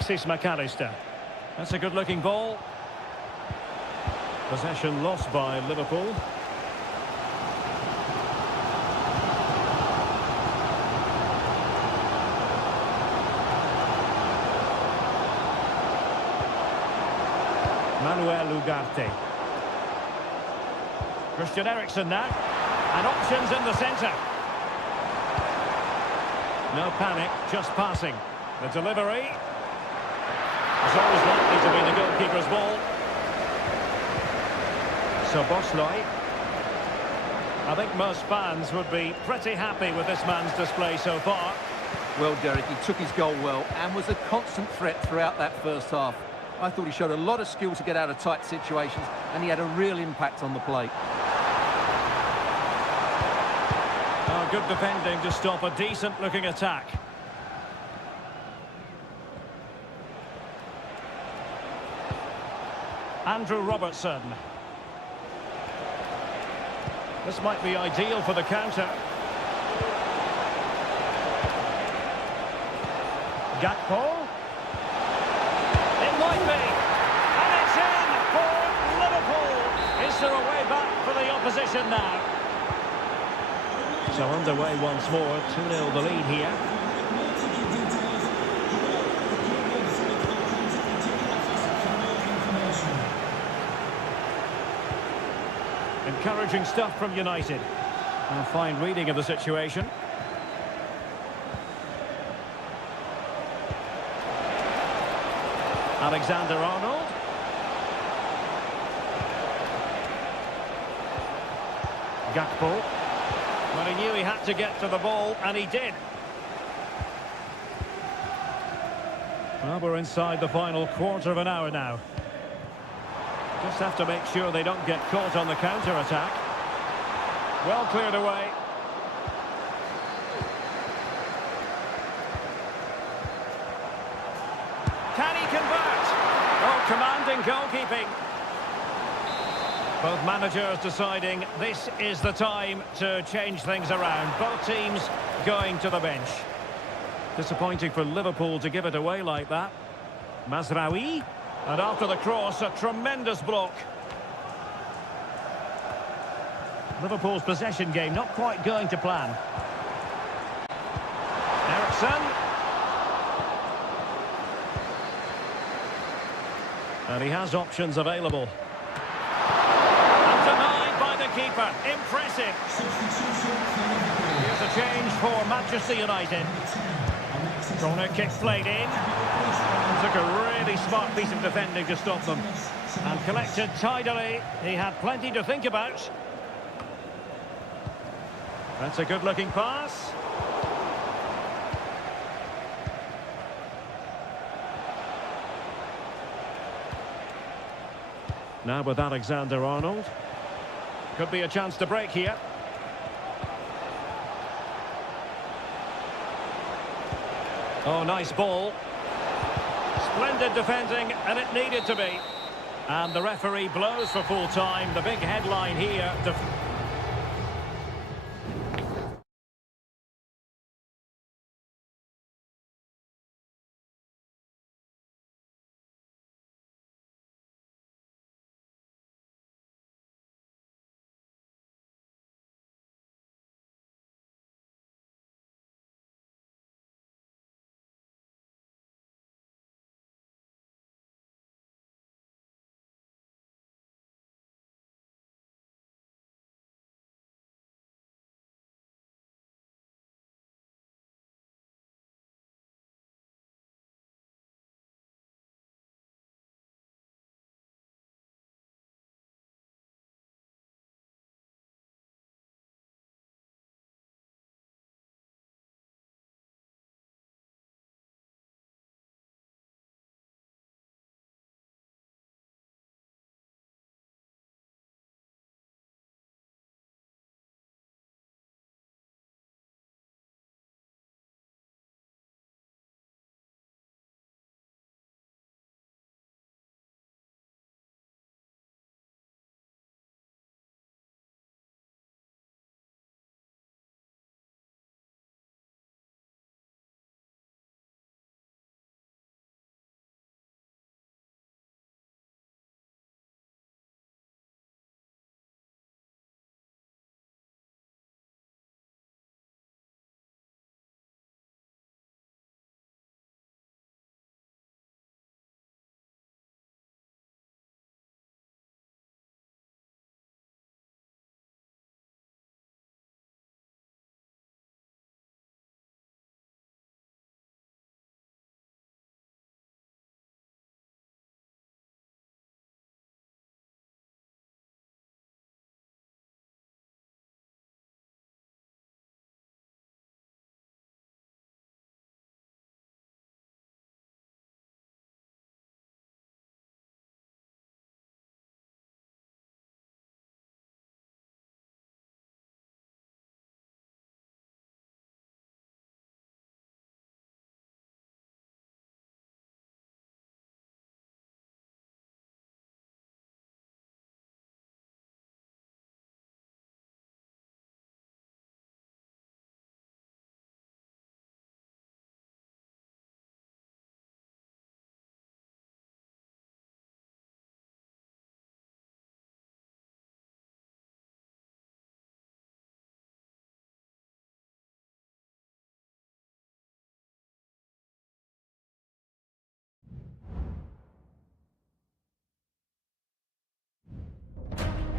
Alexis McAllister. That's a good-looking ball. Possession lost by Liverpool. Manuel Ugarte. Christian Eriksen now. And options in the centre. No panic, just passing. The delivery is always likely to be the goalkeeper's ball. So Bosley. I think most fans would be pretty happy with this man's display so far. Well, Derek, he took his goal well and was a constant threat throughout that first half. I thought he showed a lot of skill to get out of tight situations, and he had a real impact on the plate. Oh, good defending to stop a decent-looking attack. Andrew Robertson. This might be ideal for the counter. Gakpo. It might be. And it's in for Liverpool. Is there a way back for the opposition now? So underway once more. 2-0 the lead here. Encouraging stuff from United. A fine reading of the situation. Alexander-Arnold. Gakpo. Well, he knew he had to get to the ball, and he did. Well, we're inside the final quarter of an hour now. Just have to make sure they don't get caught on the counter-attack. Well cleared away. Can he convert? Oh, commanding goalkeeping. Both managers deciding this is the time to change things around. Both teams going to the bench. Disappointing for Liverpool to give it away like that. Mazraoui. And after the cross, a tremendous block. Liverpool's possession game not quite going to plan. Eriksen. And he has options available. And denied by the keeper. Impressive. Here's a change for Manchester United. Corner kick played in. Took a really smart piece of defending to stop them. And collected tidily. He had plenty to think about. That's a good-looking pass. Now with Alexander-Arnold. Could be a chance to break here. Oh, nice ball. Splendid defending, and it needed to be. And the referee blows for full time. The big headline here.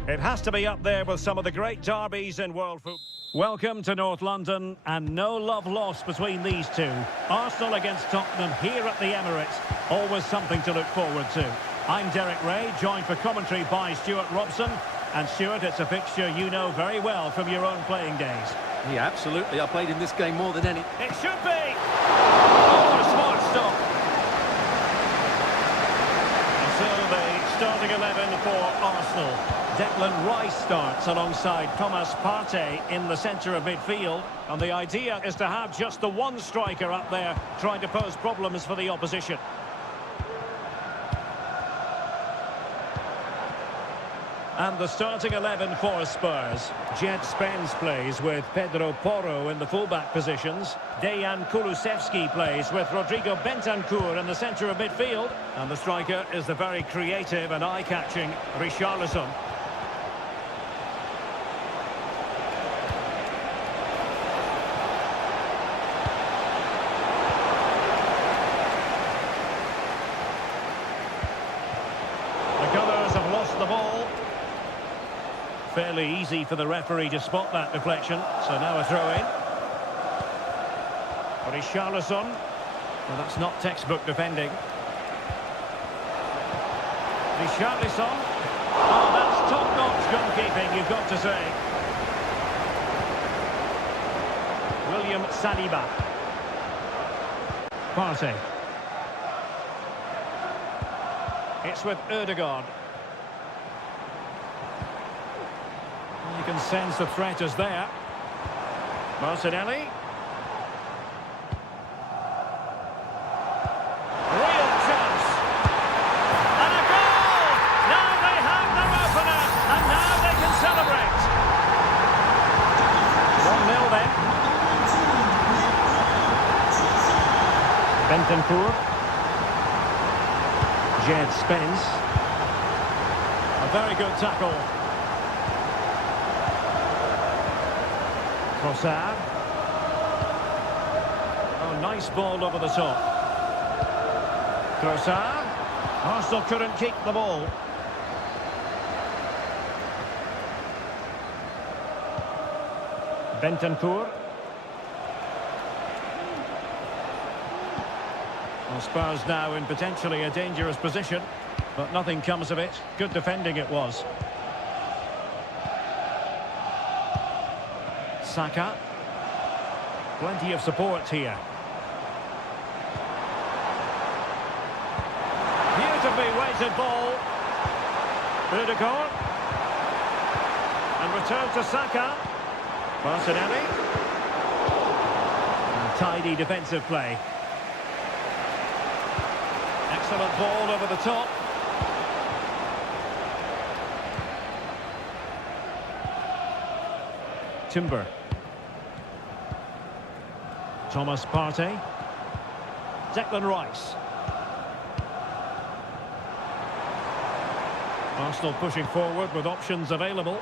It has to be up there with some of the great derbies in world football. Welcome to North London, and no love lost between these two. Arsenal against Tottenham here at the Emirates. Always something to look forward to. I'm Derek Ray, joined for commentary by Stuart Robson. And Stuart, it's a fixture you know very well from your own playing days. Yeah, absolutely. I played in this game more than any. It should be! Oh, a smart stop. And so the starting 11 for Arsenal. Declan Rice starts alongside Thomas Partey in the centre of midfield. And the idea is to have just the one striker up there trying to pose problems for the opposition. And the starting 11 for Spurs. Jed Spence plays with Pedro Porro in the fullback positions. Dejan Kulusevski plays with Rodrigo Bentancur in the centre of midfield. And the striker is the very creative and eye-catching Richarlison. The Gunners have lost the ball. Fairly easy for the referee to spot that deflection. So now a throw-in. Richarlison. Well, that's not textbook defending. Richarlison. Oh, that's top-notch goalkeeping, you've got to say. William Saliba. Partey. It's with Ødegaard. You can sense the threat is there. Martinelli. Real chance. And a goal! Now they have their opener, and now they can celebrate. 1-0 then. Bentancur. Jed Spence. A very good tackle. Trossard. Oh, nice ball over the top. Trossard. Arsenal couldn't keep the ball. Bentancur. Well, Spurs now in potentially a dangerous position, but nothing comes of it. Good defending it was. Saka. Plenty of support here. Beautifully weighted ball. Ødegaard. And return to Saka. Martinelli. And tidy defensive play. Excellent ball over the top. Timber. Thomas Partey. Declan Rice. Arsenal pushing forward with options available.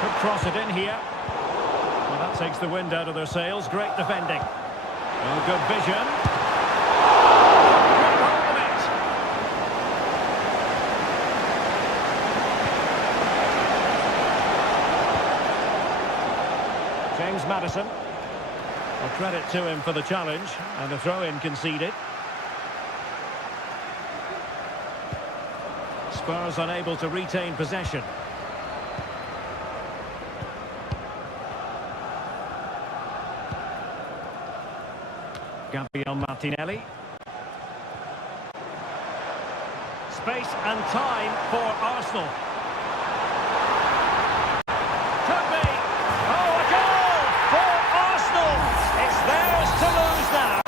Could cross it in here. Well, that takes the wind out of their sails. Great defending. Well, good vision. Great hold of it. James Maddison. Well, credit to him for the challenge, and the throw-in conceded. Spurs unable to retain possession. Gabriel Martinelli. Space and time for Arsenal. Could be. Oh, a goal for Arsenal. It's theirs to lose now.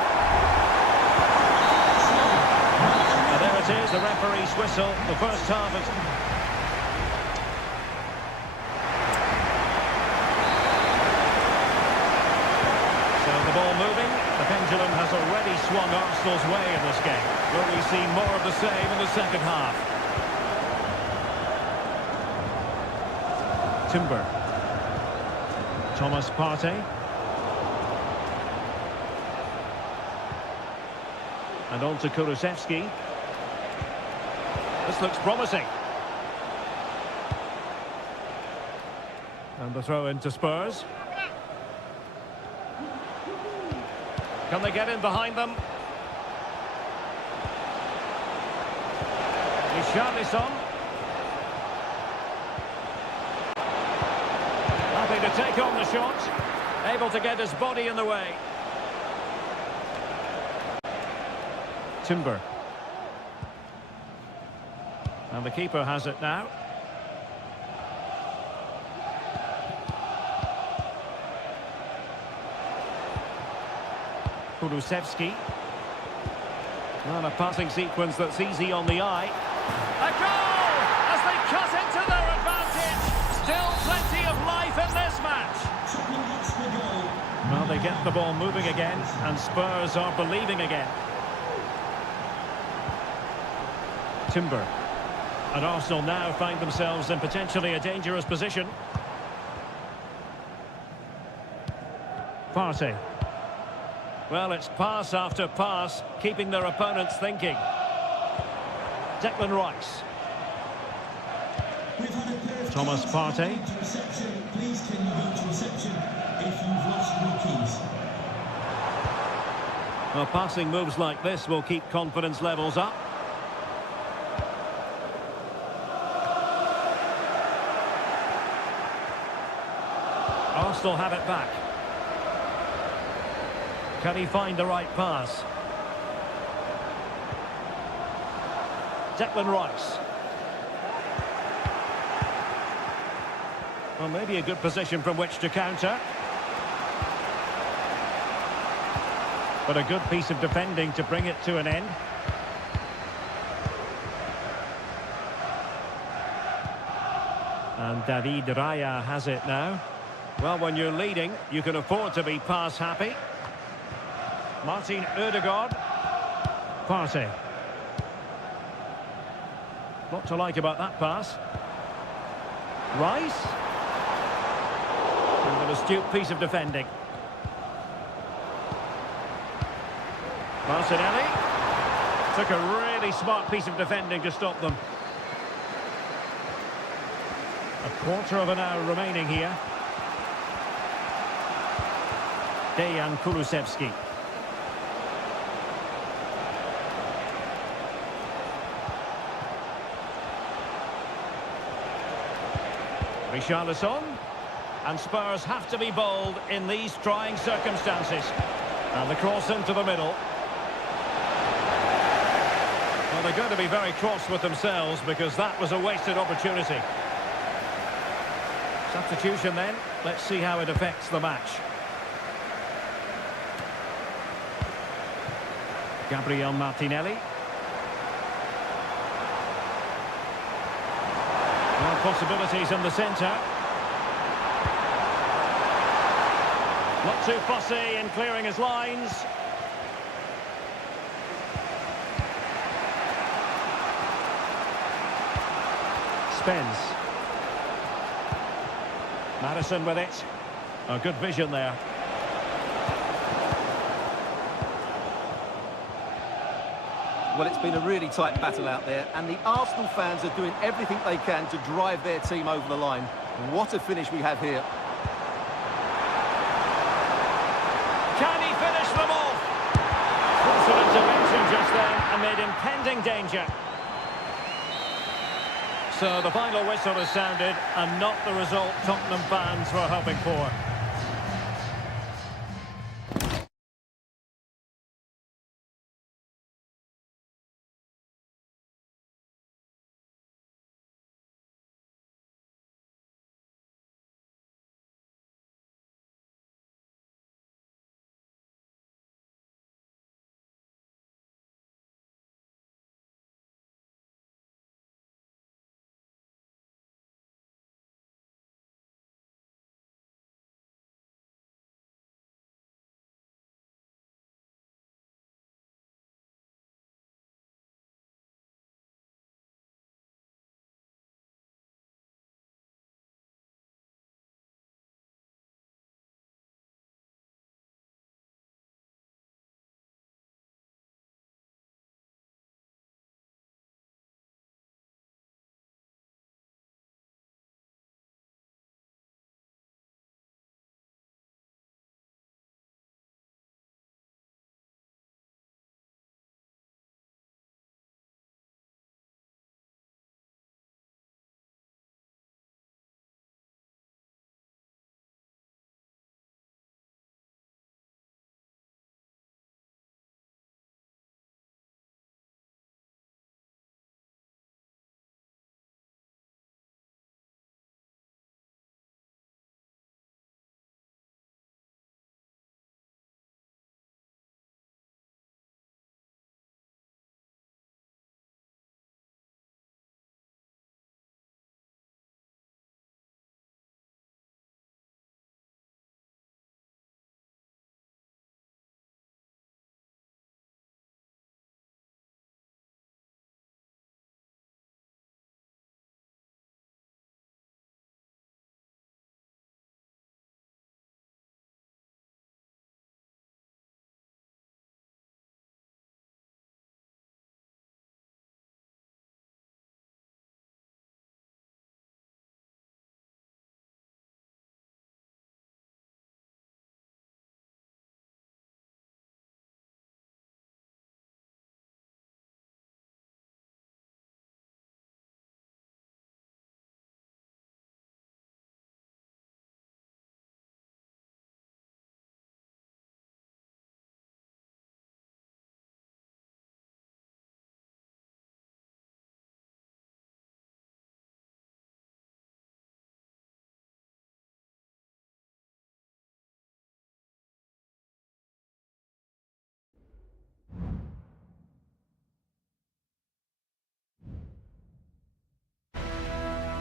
And there it is, the referee's whistle. The first half is... So the ball moving. The pendulum has already swung Arsenal's way in this game. Will we see more of the same in the second half? Timber. Thomas Partey. And on to Kulusevski. This looks promising. And the throw into Spurs. Can they get in behind them? Richarlison. Happy to take on the shot. Able to get his body in the way. Timber. And the keeper has it now. Kulusevski. And a passing sequence that's easy on the eye. A goal! As they cut into their advantage. Still plenty of life in this match. Well, they get the ball moving again, and Spurs are believing again. Timber. And Arsenal now find themselves in potentially a dangerous position. Partey. Well, it's pass after pass, keeping their opponents thinking. Declan Rice. Thomas Partey. Please can you go to reception if you've lost your keys? Well, passing moves like this will keep confidence levels up. Arsenal have it back. Can he find the right pass? Declan Rice. Well, maybe a good position from which to counter. But a good piece of defending to bring it to an end. And David Raya has it now. Well, when you're leading, you can afford to be pass happy. Martin Ødegaard. Partey. Lot to like about that pass. Rice. And an astute piece of defending. Martinelli. Took a really smart piece of defending to stop them. A quarter of an hour remaining here. Dejan Kulusevski. Richarlison. And Spurs have to be bold in these trying circumstances. And the cross into the middle. Well, they're going to be very cross with themselves because that was a wasted opportunity. Substitution then. Let's see how it affects the match. Gabriel Martinelli. More possibilities in the centre. Not too fussy in clearing his lines. Spence. Madison with it. A good vision there. Well, it's been a really tight battle out there, and the Arsenal fans are doing everything they can to drive their team over the line. What a finish we have here. Can he finish them off? Crucial intervention just then amid impending danger. So the final whistle has sounded, and not the result Tottenham fans were hoping for.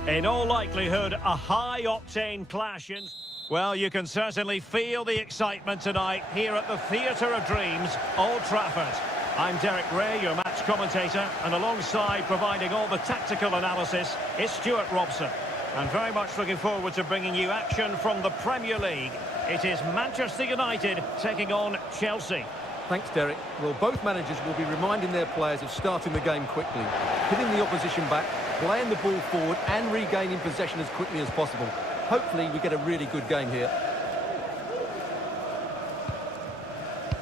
In all likelihood, a high-octane clash in... Well, you can certainly feel the excitement tonight here at the Theatre of Dreams, Old Trafford. I'm Derek Ray, your match commentator, and alongside providing all the tactical analysis is Stuart Robson. And very much looking forward to bringing you action from the Premier League. It is Manchester United taking on Chelsea. Thanks, Derek. Well, both managers will be reminding their players of starting the game quickly, hitting the opposition back, playing the ball forward and regaining possession as quickly as possible. Hopefully we get a really good game here.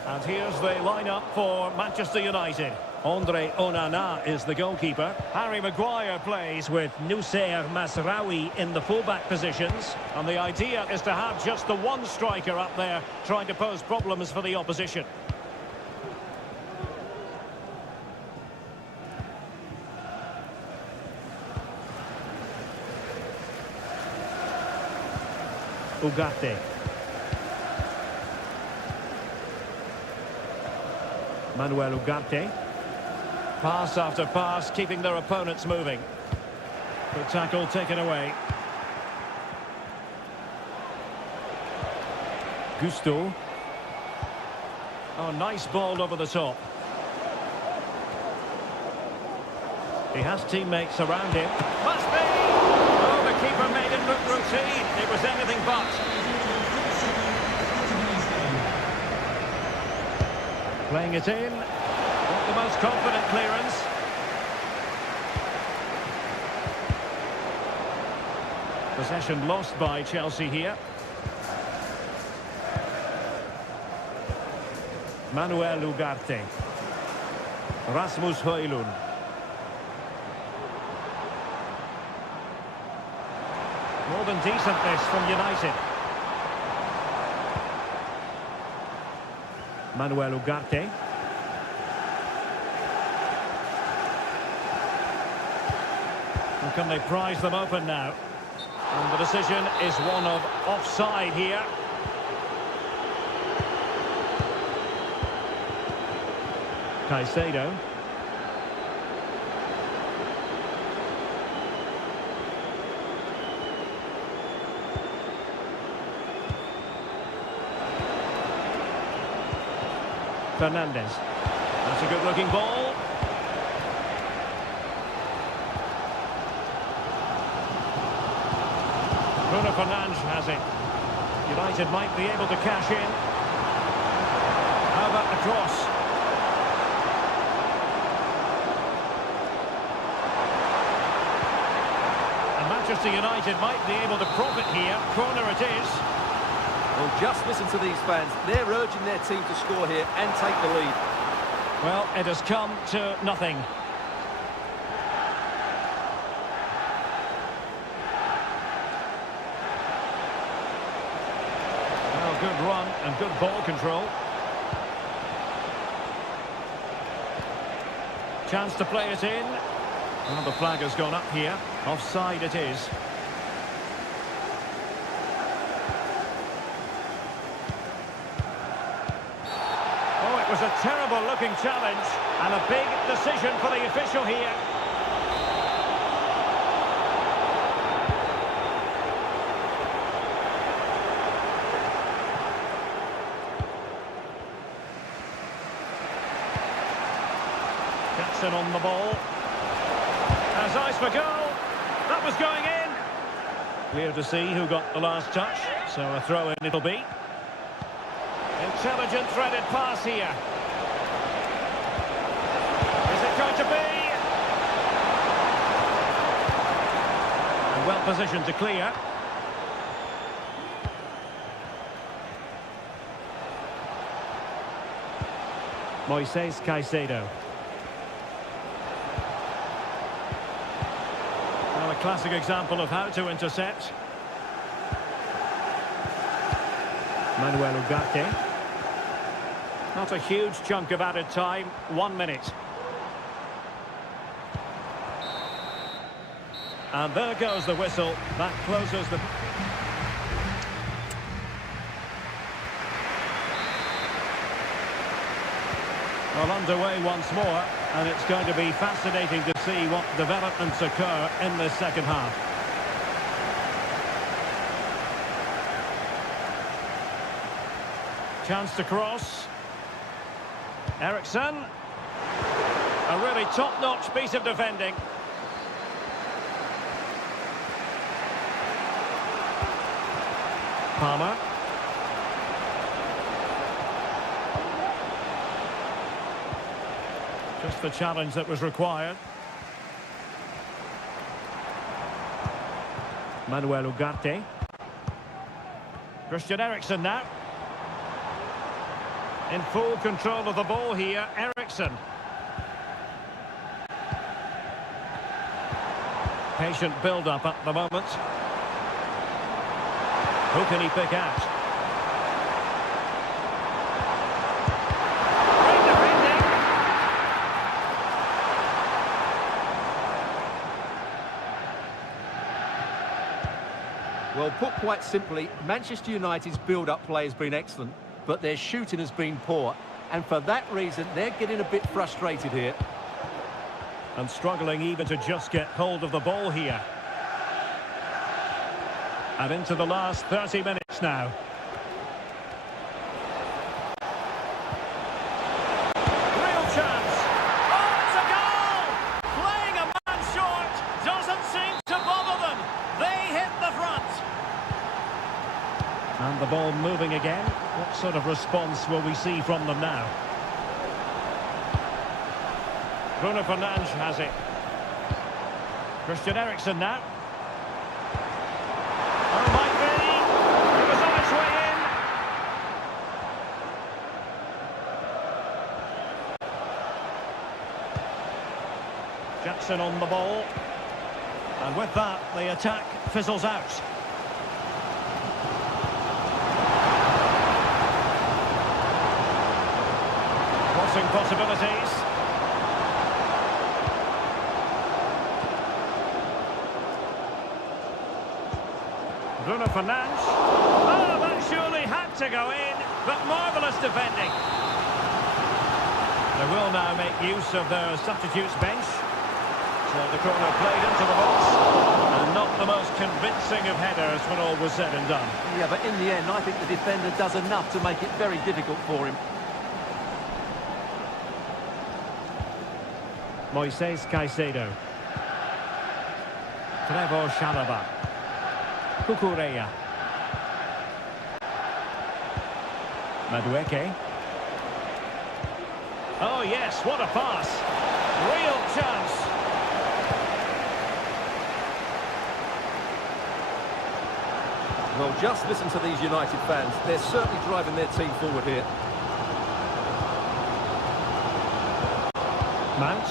And here's the lineup for Manchester United. Andre Onana is the goalkeeper. Harry Maguire plays with Noussair Masraoui in the fullback positions. And the idea is to have just the one striker up there trying to pose problems for the opposition. Ugarte. Manuel Ugarte. Pass after pass, keeping their opponents moving. Good tackle taken away. Gusto. Oh, nice ball over the top. He has teammates around him. Must be! Oh, the keeper made it look routine. It was anything but. Playing it in. Not the most confident clearance. Possession lost by Chelsea here. Manuel Ugarte. Rasmus Højlund. More than decent this from United. Manuel Ugarte. And can they prize them open now? And the decision is one of offside here. Caicedo. Fernandez. That's a good-looking ball. Bruno Fernandes has it. United might be able to cash in. How about the cross? And Manchester United might be able to profit here. Corner it is. Well, just listen to these fans. They're urging their team to score here and take the lead. Well, it has come to nothing. Well, good run and good ball control. Chance to play it in. Well, the flag has gone up here. Offside it is. It was a terrible-looking challenge and a big decision for the official here. Jackson on the ball. Has eyes for goal. That was going in. Clear to see who got the last touch, so a throw-in it'll be. Intelligent threaded pass here. Is it going to be? And well positioned to clear. Moises Caicedo. Well, a classic example of how to intercept. Manuel Ugarte. Not a huge chunk of added time, 1 minute. And there goes the whistle. That closes the... Well, underway once more, and it's going to be fascinating to see what developments occur in this second half. Chance to cross. Ericsson. A really top-notch piece of defending. Palmer. Just the challenge that was required. Manuel Ugarte. Christian Eriksen now. In full control of the ball here, Eriksen. Patient build-up at the moment. Who can he pick out? Great defending. Well, put quite simply, Manchester United's build-up play has been excellent, but their shooting has been poor, and for that reason, they're getting a bit frustrated here. And struggling even to just get hold of the ball here. And into the last 30 minutes now. Real chance. Oh, it's a goal! Playing a man short doesn't seem to bother them. They hit the front. And the ball moving again. What sort of response will we see from them now? Bruno Fernandes has it. Christian Eriksen now. Oh, might be. It was on its way in. Jackson on the ball. And with that, the attack fizzles out. Crossing possibilities. Bruno Fernandes. Oh, that surely had to go in, but marvellous defending. They will now make use of their substitutes bench. So the corner played into the box. And not the most convincing of headers when all was said and done. Yeah, but in the end, I think the defender does enough to make it very difficult for him. Moises Caicedo. Trevor Chalobah. Cucurella. Madueke. Oh yes, what a pass. Real chance. Well, just listen to these United fans. They're certainly driving their team forward here. Mount.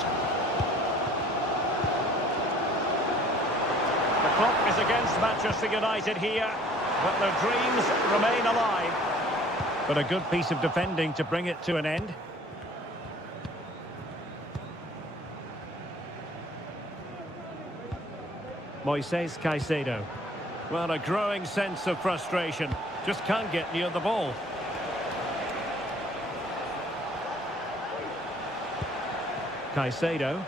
The clock is against Manchester United here, but their dreams remain alive. But a good piece of defending to bring it to an end. Moises Caicedo. Well, a growing sense of frustration. Just can't get near the ball. Caicedo.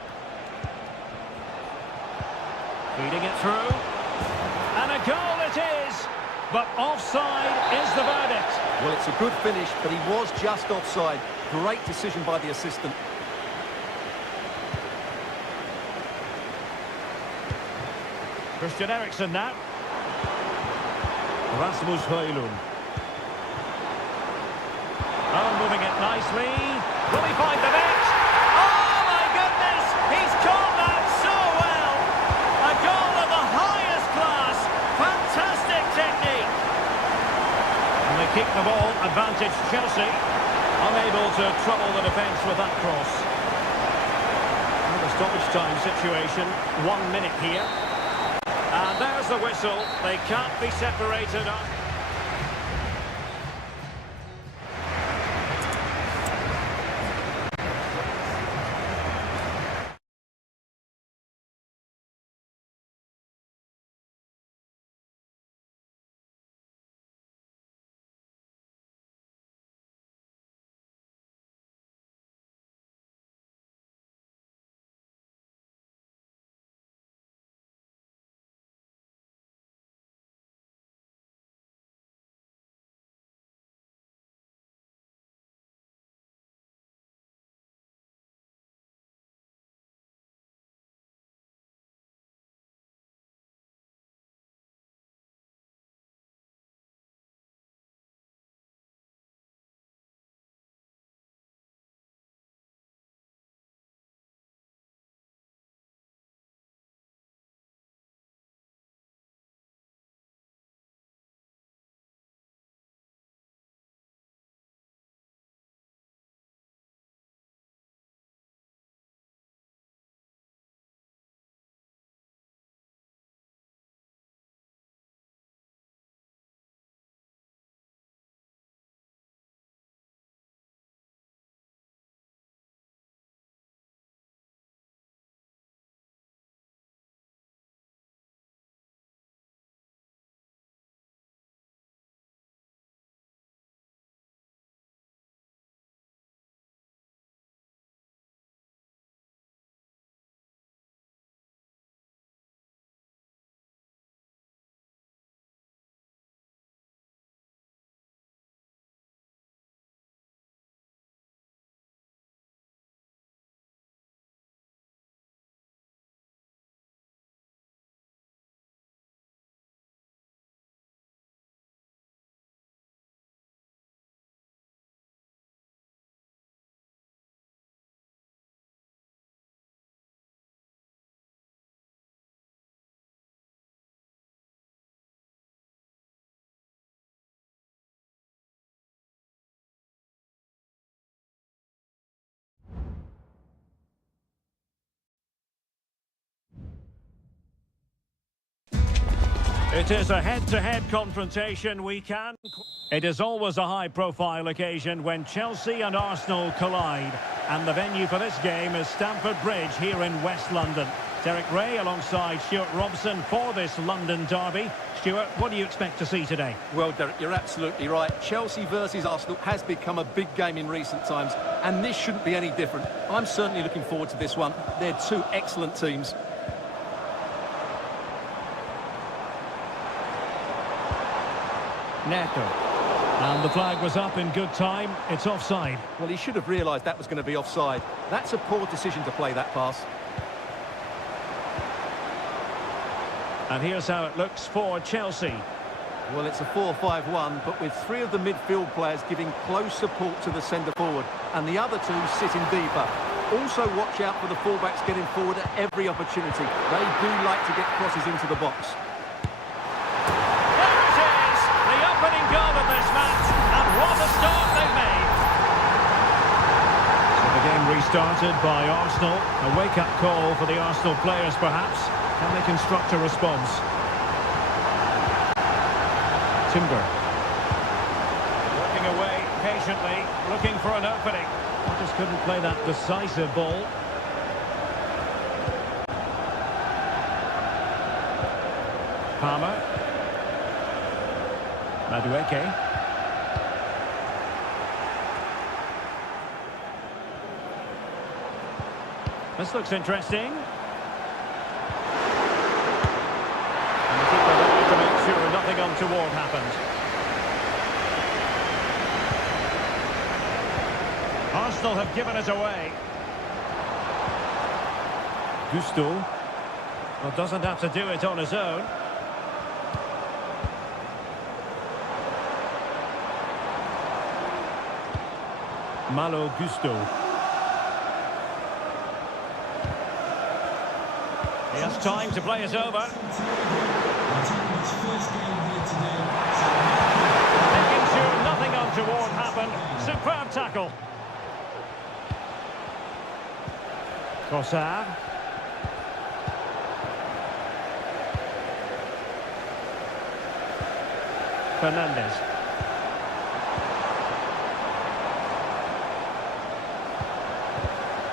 Feeding it through. And a goal it is! But offside is the verdict. Well, it's a good finish, but he was just offside. Great decision by the assistant. Christian Eriksen now. Rasmus Højlund. Oh, moving it nicely. Will he find the net? Oh, my goodness! He's caught that so well! A goal of the highest class. Fantastic technique. And they keep the ball. Advantage Chelsea. Unable to trouble the defence with that cross. And the stoppage time situation. 1 minute here. And there's the whistle. They can't be separated. It is a head-to-head confrontation. It is always a high-profile occasion when Chelsea and Arsenal collide. And the venue for this game is Stamford Bridge here in West London. Derek Ray alongside Stuart Robson for this London derby. Stuart, what do you expect to see today? Well, Derek, you're absolutely right. Chelsea versus Arsenal has become a big game in recent times, and this shouldn't be any different. I'm certainly looking forward to this one. They're two excellent teams. Neto. And the flag was up in good time. It's offside. Well, he should have realised that was going to be offside. That's a poor decision to play that pass. And here's how it looks for Chelsea. Well, it's a 4-5-1, but with three of the midfield players giving close support to the centre-forward, and the other two sitting deeper. Also watch out for the fullbacks getting forward at every opportunity. They do like to get crosses into the box. There it is! The opening goal of this match, and what a start they've made! So the game restarted by Arsenal. A wake-up call for the Arsenal players, perhaps. Can they construct a response? Timber. Working away patiently, looking for an opening. Just couldn't play that decisive ball. Palmer. Madueke. This looks interesting. And the keeper there to make sure nothing untoward happened. Arsenal have given it away. Gusto. Well, doesn't have to do it on his own. Malo Gusto. He has time to play it over. Making sure nothing untoward happened. Superb tackle. Trossard. Fernandez.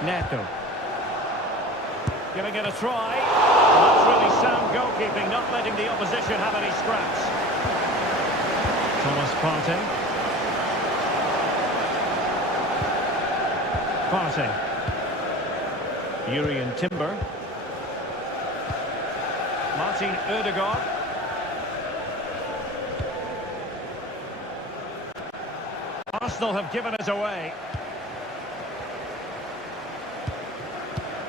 Neto. Giving it a try. That's really sound goalkeeping, not letting the opposition have any scraps. Thomas Partey. Partey. Yuri and Timber. Martin Ødegaard. Arsenal have given it away.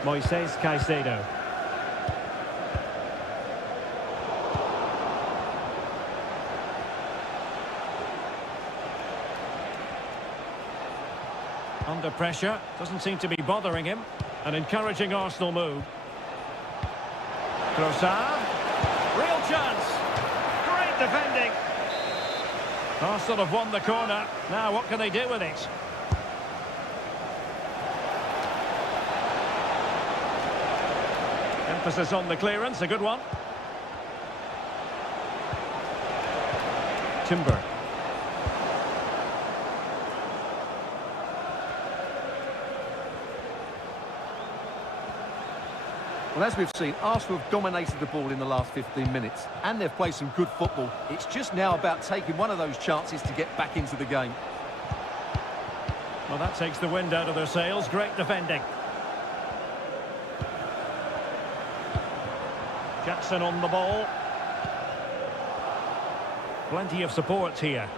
Moises Caicedo. Under pressure, doesn't seem to be bothering him. An encouraging Arsenal move. Trossard. Real chance. Great defending. Arsenal have won the corner. Now what can they do with it? Emphasis on the clearance, a good one. Timber. Well, as we've seen, Arsenal have dominated the ball in the last 15 minutes, and they've played some good football. It's just now about taking one of those chances to get back into the game. Well, that takes the wind out of their sails. Great defending. Jackson on the ball. Plenty of support here.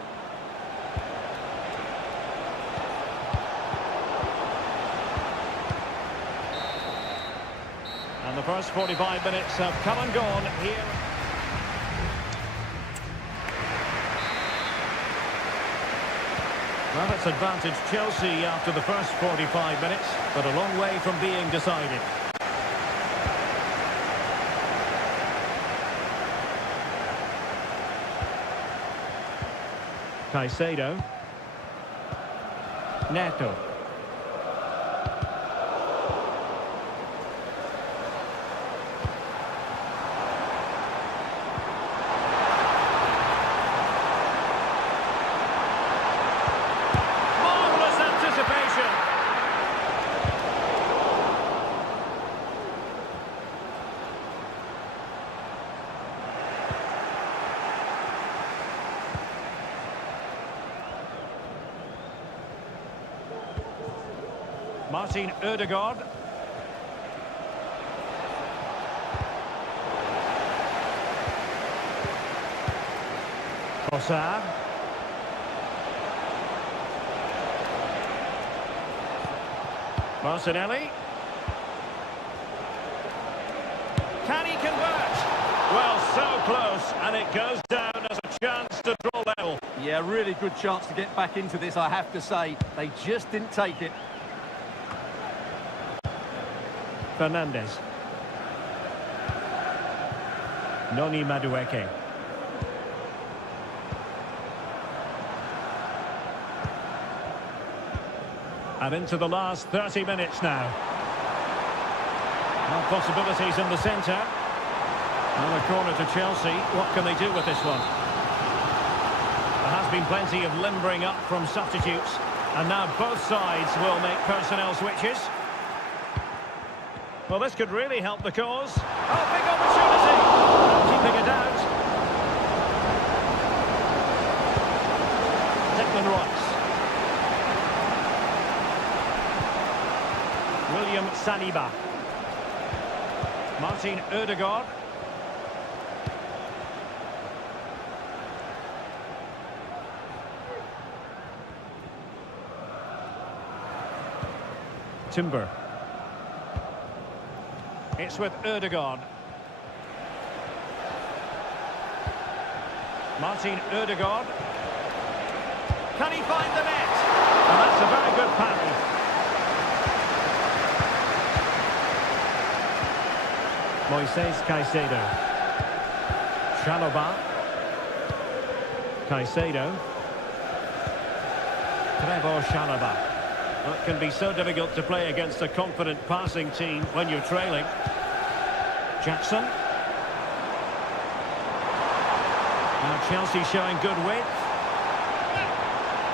And the first 45 minutes have come and gone here. Well, it's advantage Chelsea after the first 45 minutes, but a long way from being decided. Caicedo. Neto. Martin Ødegaard. Trossard. Martinelli. Can he convert? Well, so close, and it goes down as a chance to draw level. Yeah, really good chance to get back into this, I have to say. They just didn't take it. Fernandes. Noni Madueke. And into the last 30 minutes now. Now possibilities in the centre. And a corner to Chelsea. What can they do with this one? There has been plenty of limbering up from substitutes. And now both sides will make personnel switches. Well, this could really help the cause. Oh, big opportunity! Keeping it out. Declan Rice. William Saliba. Martin Ødegaard. Timber. It's with Ødegaard. Martin Ødegaard. Can he find the net? And that's a very good paddle. Moises Caicedo. Chalobah. Caicedo. Trevor Chalobah. Well, it can be so difficult to play against a confident passing team when you're trailing. Jackson. Now Chelsea showing good width.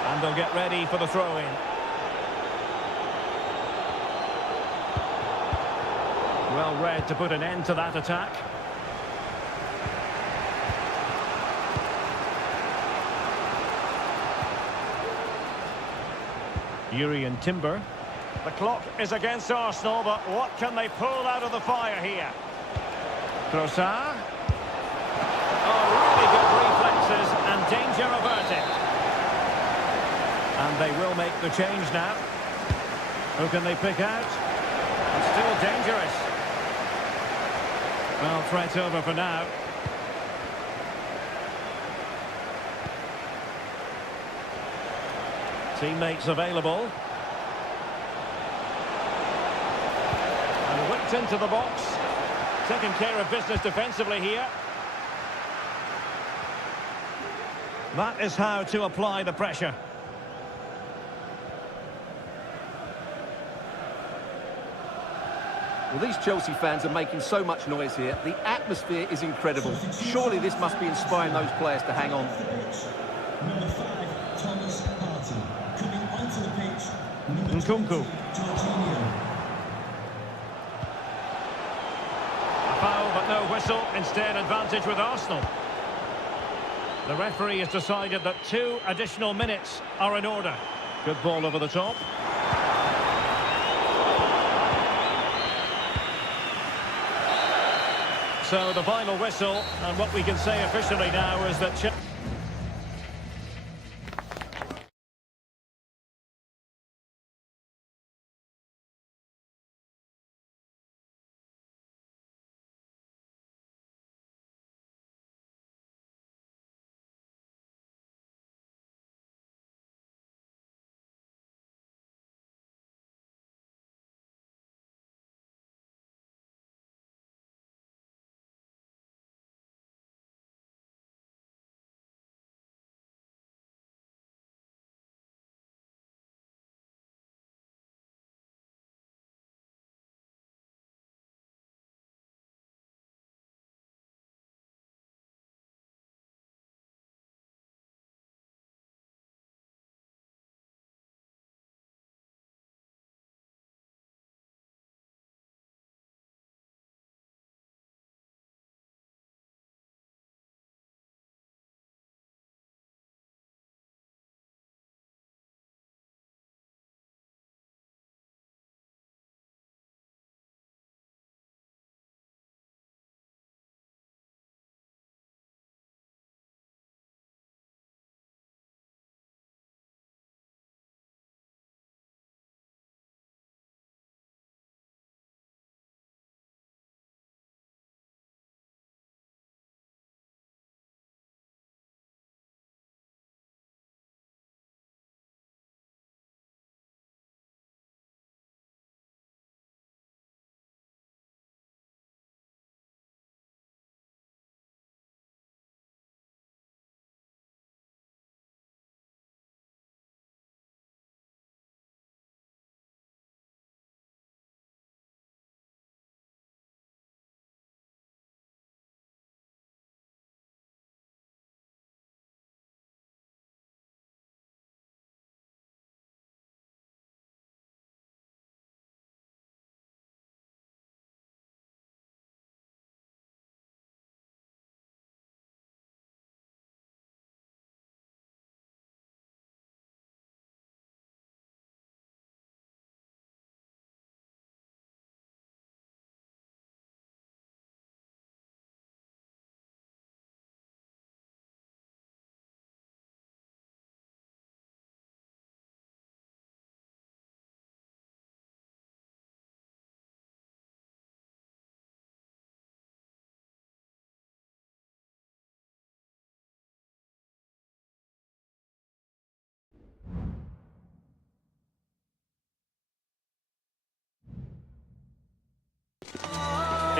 And they'll get ready for the throw-in. Well read to put an end to that attack. Yuri and Timber. The clock is against Arsenal, but what can they pull out of the fire here? Trossard. Oh, really good reflexes and danger averted. And they will make the change now. Who can they pick out? And still dangerous. Well, threat over for now. Teammates available. And whipped into the box. Taking care of business defensively here. That is how to apply the pressure. Well, these Chelsea fans are making so much noise here. The atmosphere is incredible. Surely this must be inspiring those players to hang on. Number 5, Thomas Partey. Coming onto the pitch, number Nkunku. 20, Jorginho. A foul, but no whistle. Instead, advantage with Arsenal. The referee has decided that 2 additional minutes are in order. Good ball over the top. So the final whistle, and what we can say officially now is that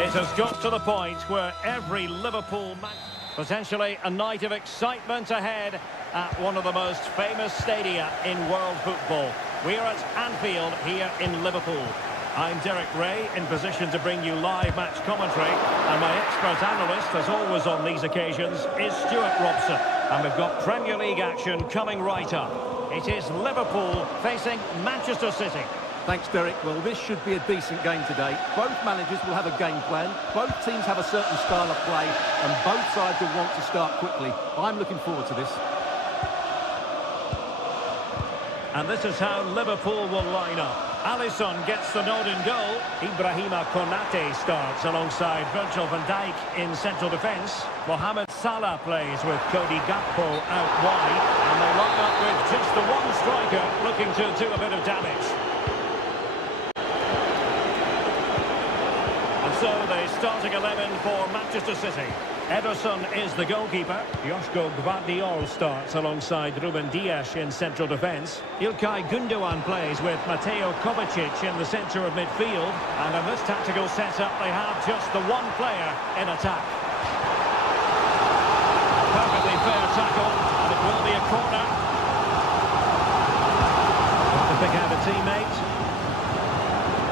It has got to the point where every Liverpool match, potentially a night of excitement ahead at one of the most famous stadia in world football. We're at Anfield here in Liverpool. I'm Derek Ray, in position to bring you live match commentary, and my expert analyst, as always on these occasions, is Stuart Robson. And we've got Premier League action coming right up. It is Liverpool facing Manchester City. Thanks, Derek. Well, this should be a decent game today. Both managers will have a game plan. Both teams have a certain style of play, and both sides will want to start quickly. I'm looking forward to this. And this is how Liverpool will line up. Alisson gets the nod in goal. Ibrahima Konate starts alongside Virgil van Dijk in central defence. Mohamed Salah plays with Cody Gakpo out wide. And they line up with just the one striker looking to do a bit of damage. And so the starting 11 for Manchester City. Ederson is the goalkeeper. Joško Gvardiol starts alongside Ruben Dias in central defence. İlkay Gündoğan plays with Mateo Kovacic in the centre of midfield. And in this tactical setup, they have just the one player in attack. Perfectly fair tackle, and it will be a corner. Got to pick out a teammate.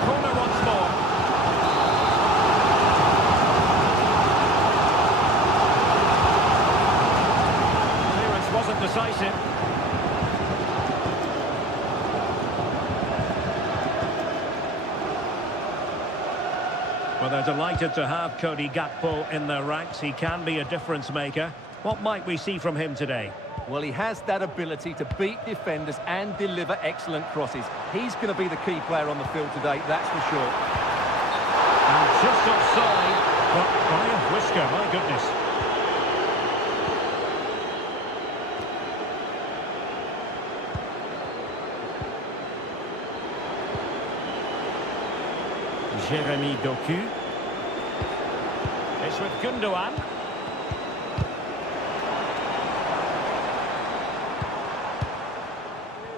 Corner once more. Wasn't decisive. Well, they're delighted to have Cody Gakpo in their ranks. He can be a difference maker. What might we see from him today? Well, he has that ability to beat defenders and deliver excellent crosses. He's going to be the key player on the field today, that's for sure. And just offside, but by a whisker, my goodness. Jeremy Doku. It's with Gündoğan.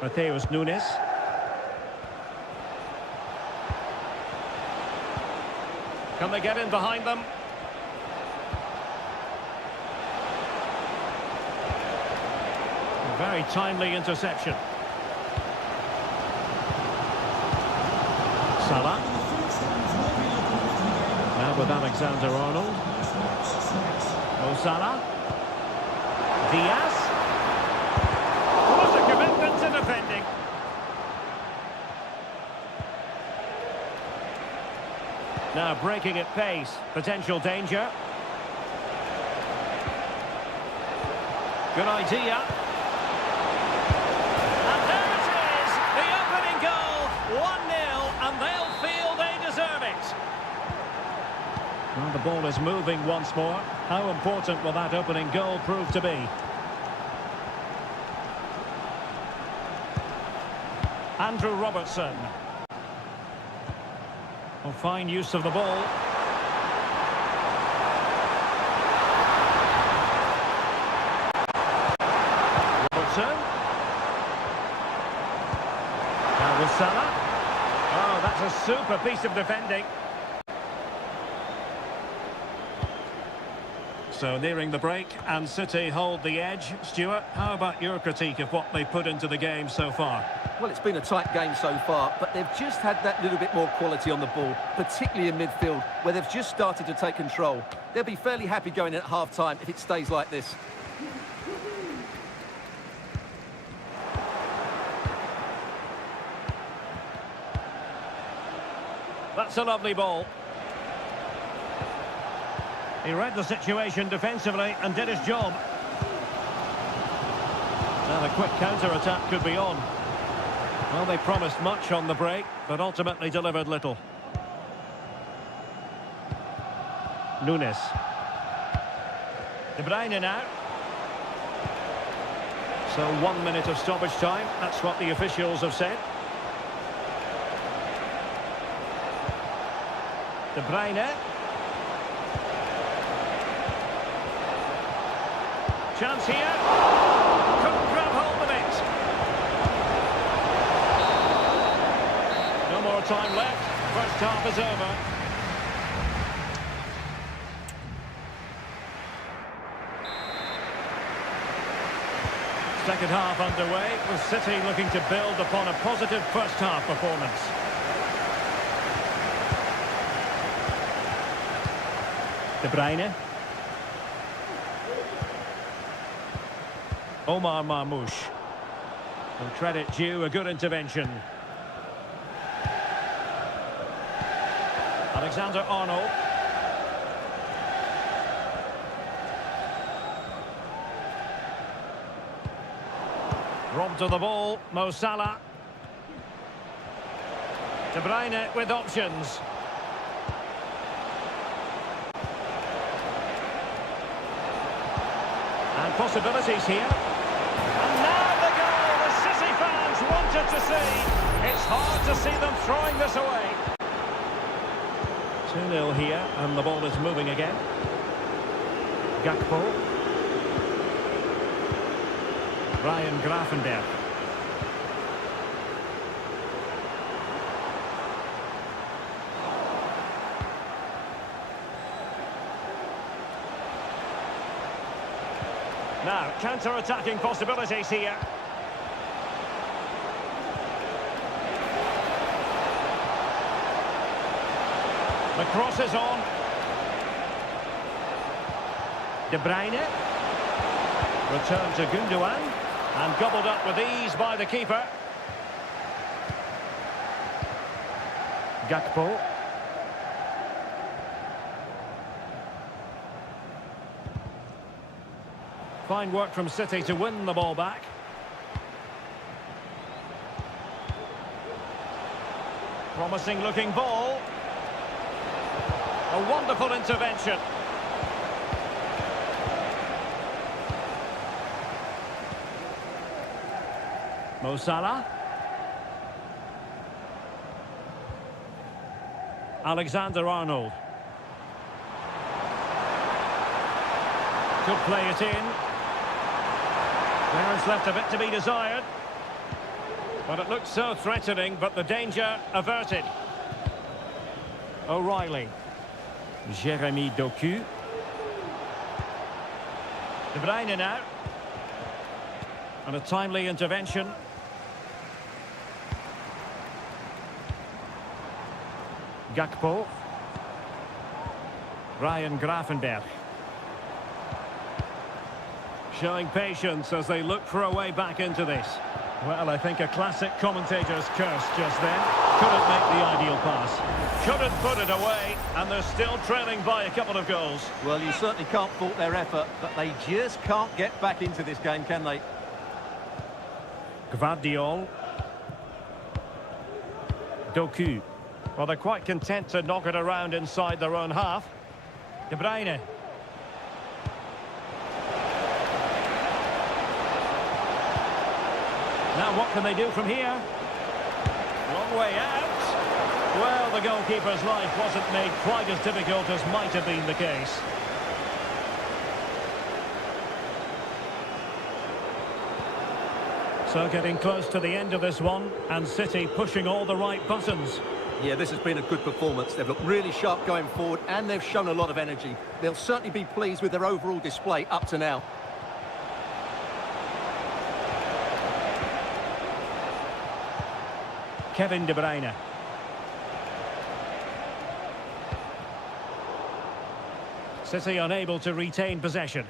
Mateus Nunes. Can they get in behind them? A very timely interception. Salah. Now with Alexander-Arnold. Mo Salah. Diaz. What a commitment to defending. Now breaking at pace. Potential danger. Good idea. And there it is. The opening goal. 1-0, and they'll feel they deserve it. Well, the ball is moving once more. How important will that opening goal prove to be? Andrew Robertson. Well, fine use of the ball. Robertson. Now with Salah. Oh, that's a super piece of defending. So nearing the break, and City hold the edge. Stuart, how about your critique of what they put into the game so far? Well, it's been a tight game so far, but they've just had that little bit more quality on the ball, particularly in midfield, where they've just started to take control. They'll be fairly happy going in at half-time if it stays like this. That's a lovely ball. He read the situation defensively and did his job. Now the quick counter-attack could be on. Well, they promised much on the break, but ultimately delivered little. Nunes. De Bruyne now. So 1 minute of stoppage time, that's what the officials have said. De Bruyne. Chance here. Couldn't grab hold of it. No more time left. First half is over. Second half underway, with City looking to build upon a positive first half performance. De Bruyne. Omar Marmoush. And credit due, a good intervention. Alexander-Arnold. Robbed of the ball, Mo Salah. De Bruyne with options. And possibilities here. And now the goal the City fans wanted to see. It's hard to see them throwing this away. 2-0 here, and the ball is moving again. Gakpo. Ryan Gravenberch. Now, counter-attacking possibilities here. The cross is on. De Bruyne. Return to Gundogan. And gobbled up with ease by the keeper. Gakpo. Fine work from City to win the ball back. Promising looking ball. A wonderful intervention. Mo Salah. Alexander-Arnold. Could play it in. Clearance left a bit to be desired. But it looked so threatening, but the danger averted. O'Reilly. Jeremy Doku. De Bruyne now. And a timely intervention. Gakpo. Ryan Gravenberch. Showing patience as they look for a way back into this. Well, I think a classic commentator's curse just then. Couldn't make the ideal pass. Couldn't put it away, and they're still trailing by a couple of goals. Well, you certainly can't fault their effort, but they just can't get back into this game, can they? Gvardiol. Doku. Well, they're quite content to knock it around inside their own half. De Bruyne. Now what can they do from here? Long way out. Well, the goalkeeper's life wasn't made quite as difficult as might have been the case. So getting close to the end of this one, and City pushing all the right buttons. Yeah, this has been a good performance. They've looked really sharp going forward, and they've shown a lot of energy. They'll certainly be pleased with their overall display up to now. Kevin De Bruyne. City unable to retain possession.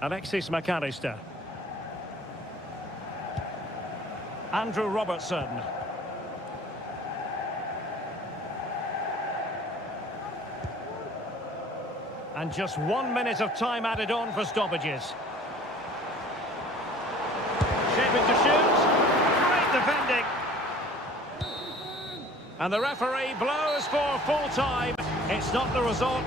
Alexis McAllister. Andrew Robertson. And just 1 minute of time added on for stoppages. Shaping to shoot. Great defending. And the referee blows for full time. It's not the result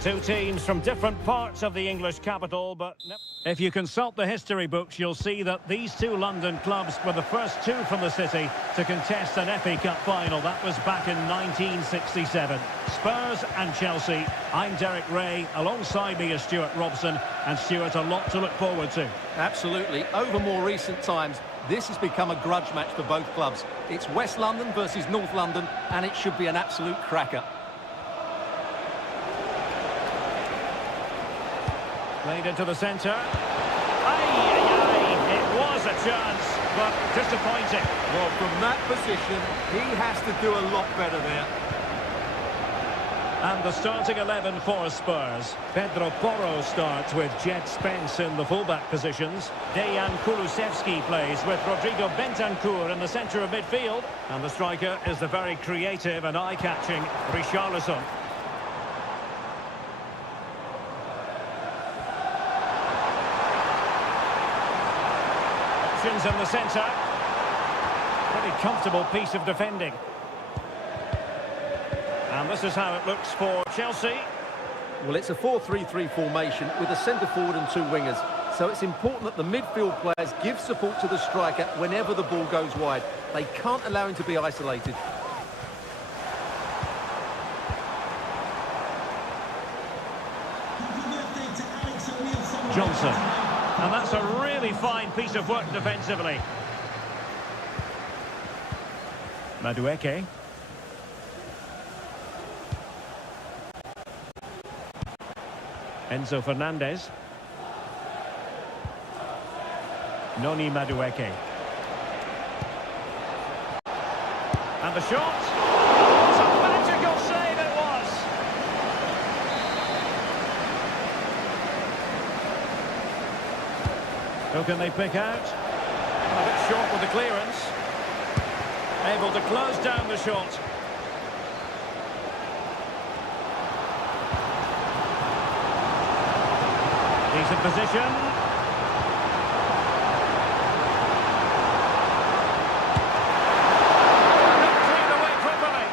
Two teams from different parts of the English capital, but if you consult the history books, you'll see that these two London clubs were the first two from the city to contest an FA Cup final. That was back in 1967. Spurs and Chelsea. I'm Derek Ray. Alongside me is Stuart Robson. And Stuart, a lot to look forward to. Absolutely. Over more recent times, this has become a grudge match for both clubs. It's West London versus North London, and it should be an absolute cracker. Played into the centre. Aye. It was a chance, but disappointing. Well, from that position, he has to do a lot better there. And the starting 11 for Spurs. Pedro Porro starts with Jed Spence in the fullback positions. Dejan Kulusevski plays with Rodrigo Bentancur in the centre of midfield. And the striker is the very creative and eye-catching Richarlison. Options in the centre. Pretty comfortable piece of defending. And this is how it looks for Chelsea. Well, it's a 4-3-3 formation with a centre-forward and two wingers. So it's important that the midfield players give support to the striker whenever the ball goes wide. They can't allow him to be isolated. Johnson. And that's a really fine piece of work defensively. Madueke. Enzo Fernandez. Noni Madueke. And the shot. What a magical save it was. Who can they pick out? A bit short with the clearance. Able to close down the shot. He's in position. Not cleared away properly.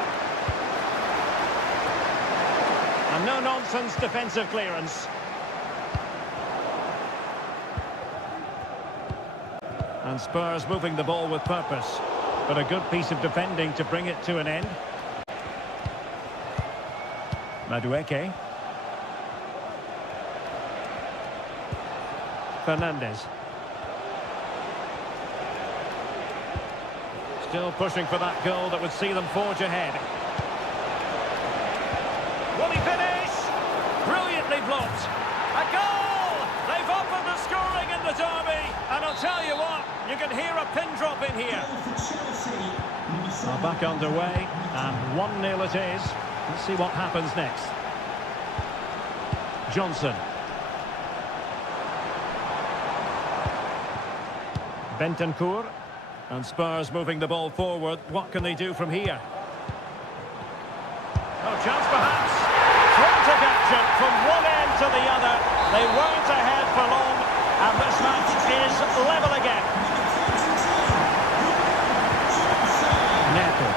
And no-nonsense defensive clearance. And Spurs moving the ball with purpose. But a good piece of defending to bring it to an end. Madueke. Fernandez. Still pushing for that goal that would see them forge ahead. Will he finish? Brilliantly blocked. A goal! They've opened the scoring in the derby. And I'll tell you what, you can hear a pin drop in here. Well, back underway, and 1-0 it is. Let's see what happens next. Johnson. Bentancur. And Spurs moving the ball forward. What can they do from here? Oh, chance perhaps. Frantic action from one end to the other. They weren't ahead for long, and this match is level again. Neto.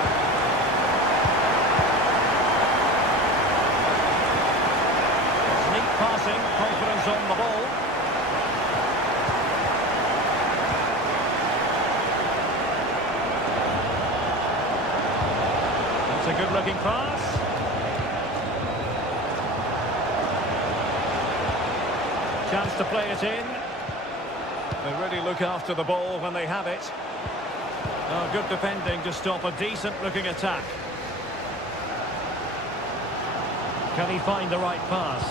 Neat passing, confidence on the ball. That's a good-looking pass. Chance to play it in. They really look after the ball when they have it. Oh, good defending to stop a decent-looking attack. Can he find the right pass?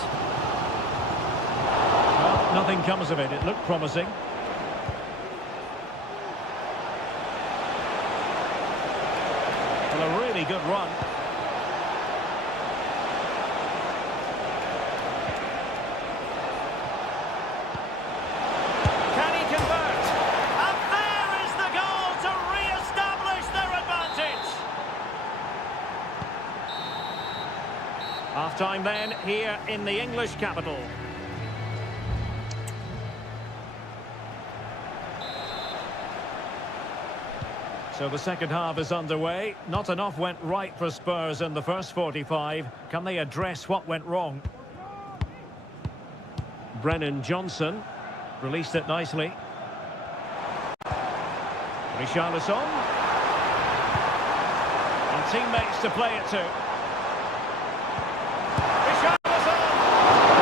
Well, nothing comes of it. It looked promising. Well, a really good run. Can he convert? And there is the goal to re-establish their advantage. Half-time then, here in the English capital. So the second half is underway. Not enough went right for Spurs in the first 45. Can they address what went wrong? Brennan Johnson released it nicely. Richarlison. And teammates to play it to. Richarlison!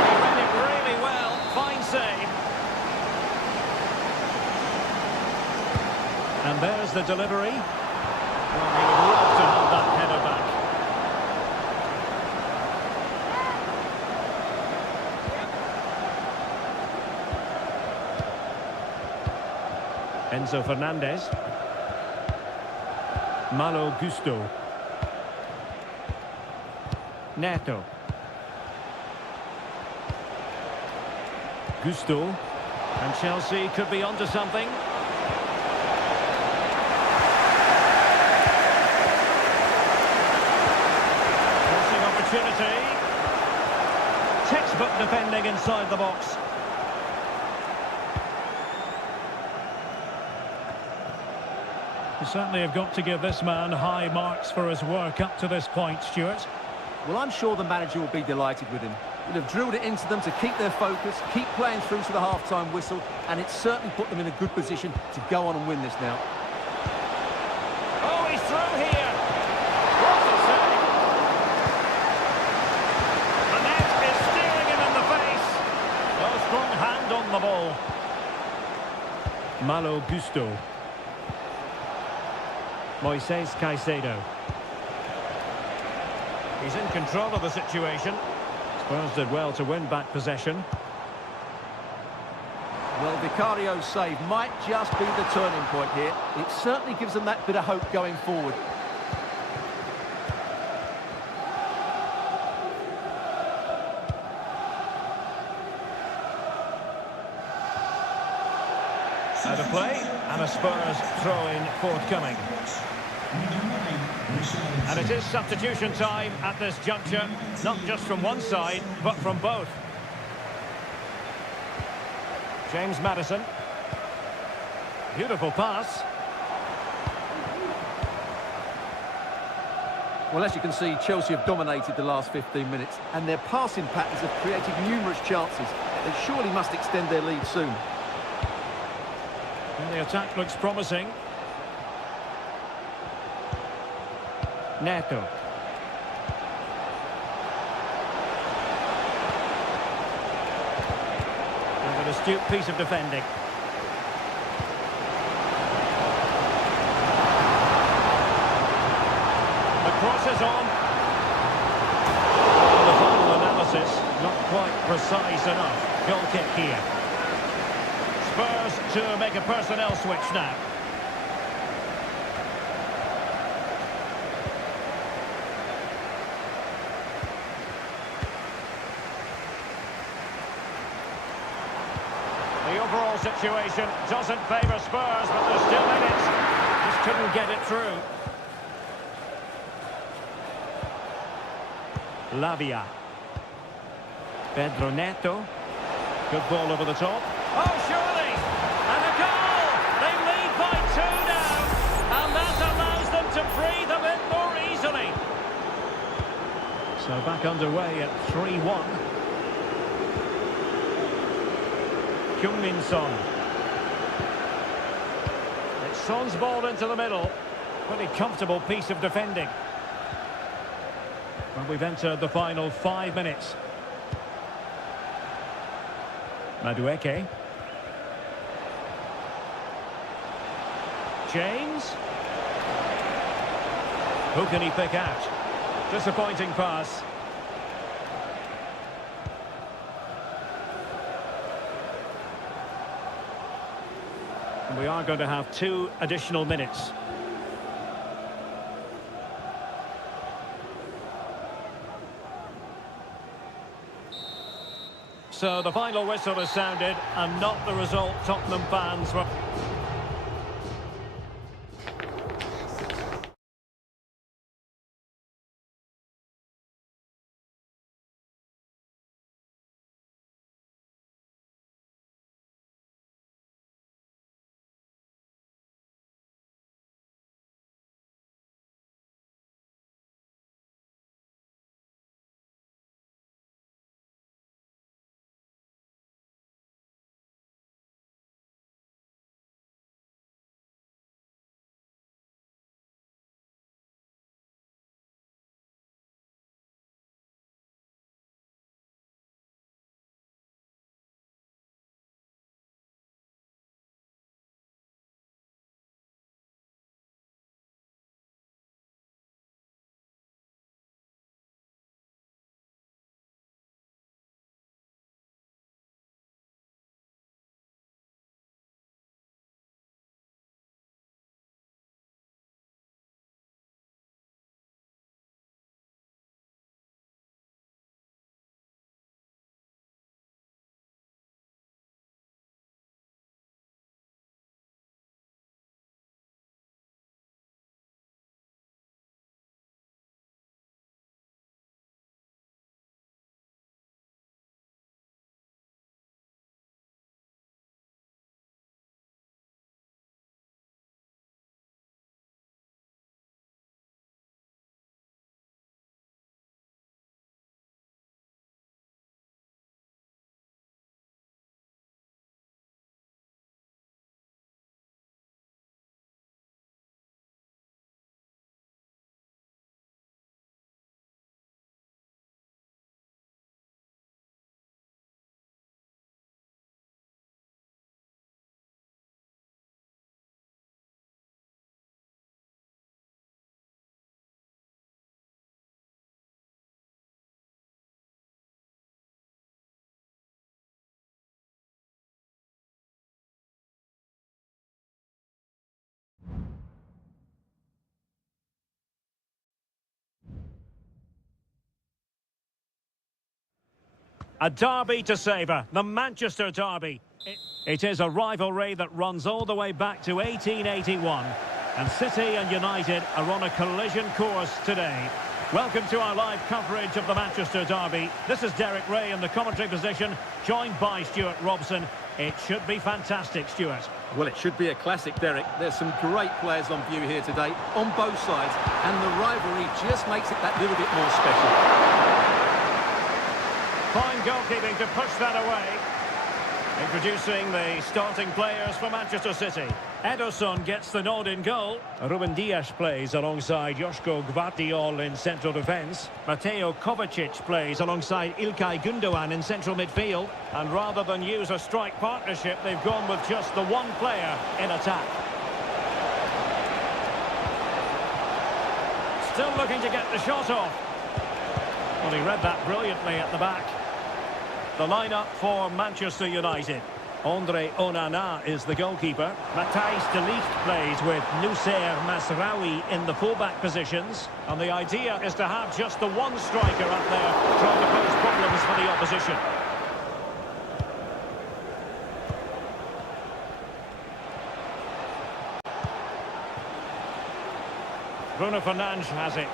He read it really well. Fine save. And there's the delivery. Well, he would love to have that header back. Enzo Fernandez. Malo Gusto. Neto. Gusto. And Chelsea could be onto something. Forcing opportunity. Textbook defending inside the box. You certainly have got to give this man high marks for his work up to this point, Stuart. Well, I'm sure the manager will be delighted with him. He'll have drilled it into them to keep their focus, keep playing through to the half-time whistle, and it's certainly put them in a good position to go on and win this now. Oh, he's through here. What a save. The net is steering him in the face. Oh, strong hand on the ball. Malo Gusto. Moises Caicedo. He's in control of the situation. Spurs did well to win back possession. Well, Vicario's save might just be the turning point here. It certainly gives them that bit of hope going forward. Out of play, and a Spurs throw-in forthcoming. And it is substitution time at this juncture, not just from one side, but from both. James Maddison. Beautiful pass. Well, as you can see, Chelsea have dominated the last 15 minutes, and their passing patterns have created numerous chances. They surely must extend their lead soon. And the attack looks promising. Neto. And an astute piece of defending. The cross is on. The final analysis, not quite precise enough. Goal kick here. Spurs to make a personnel switch now. The overall situation doesn't favour Spurs, but they're still in it. Just couldn't get it through. Lavia. Pedro Neto. Good ball over the top. Oh, surely! And a goal! They lead by 2 now, and that allows them to breathe a bit more easily. So back underway at 3-1. Heung-min Son. It's Son's ball into the middle. Pretty comfortable piece of defending. And we've entered the final 5 minutes. Madueke. James. Who can he pick out? Disappointing pass. And we are going to have 2 additional minutes. So the final whistle has sounded, and not the result Tottenham fans were... A derby to savour, the Manchester derby. It is a rivalry that runs all the way back to 1881. And City and United are on a collision course today. Welcome to our live coverage of the Manchester derby. This is Derek Ray in the commentary position, joined by Stuart Robson. It should be fantastic, Stuart. Well, it should be a classic, Derek. There's some great players on view here today, on both sides, and the rivalry just makes it that little bit more special. Fine goalkeeping to push that away. Introducing the starting players for Manchester City. Ederson gets the nod in goal. Ruben Dias plays alongside Joško Gvardiol in central defence. Mateo Kovacic plays alongside Ilkay Gundogan in central midfield. And rather than use a strike partnership, they've gone with just the one player in attack. Still looking to get the shot off. Well, he read that brilliantly at the back. The lineup for Manchester United. Andre Onana is the goalkeeper. Matthijs de Ligt plays with Noussair Masraoui in the fullback positions. And the idea is to have just the one striker up there trying to pose problems for the opposition. Bruno Fernandes has it.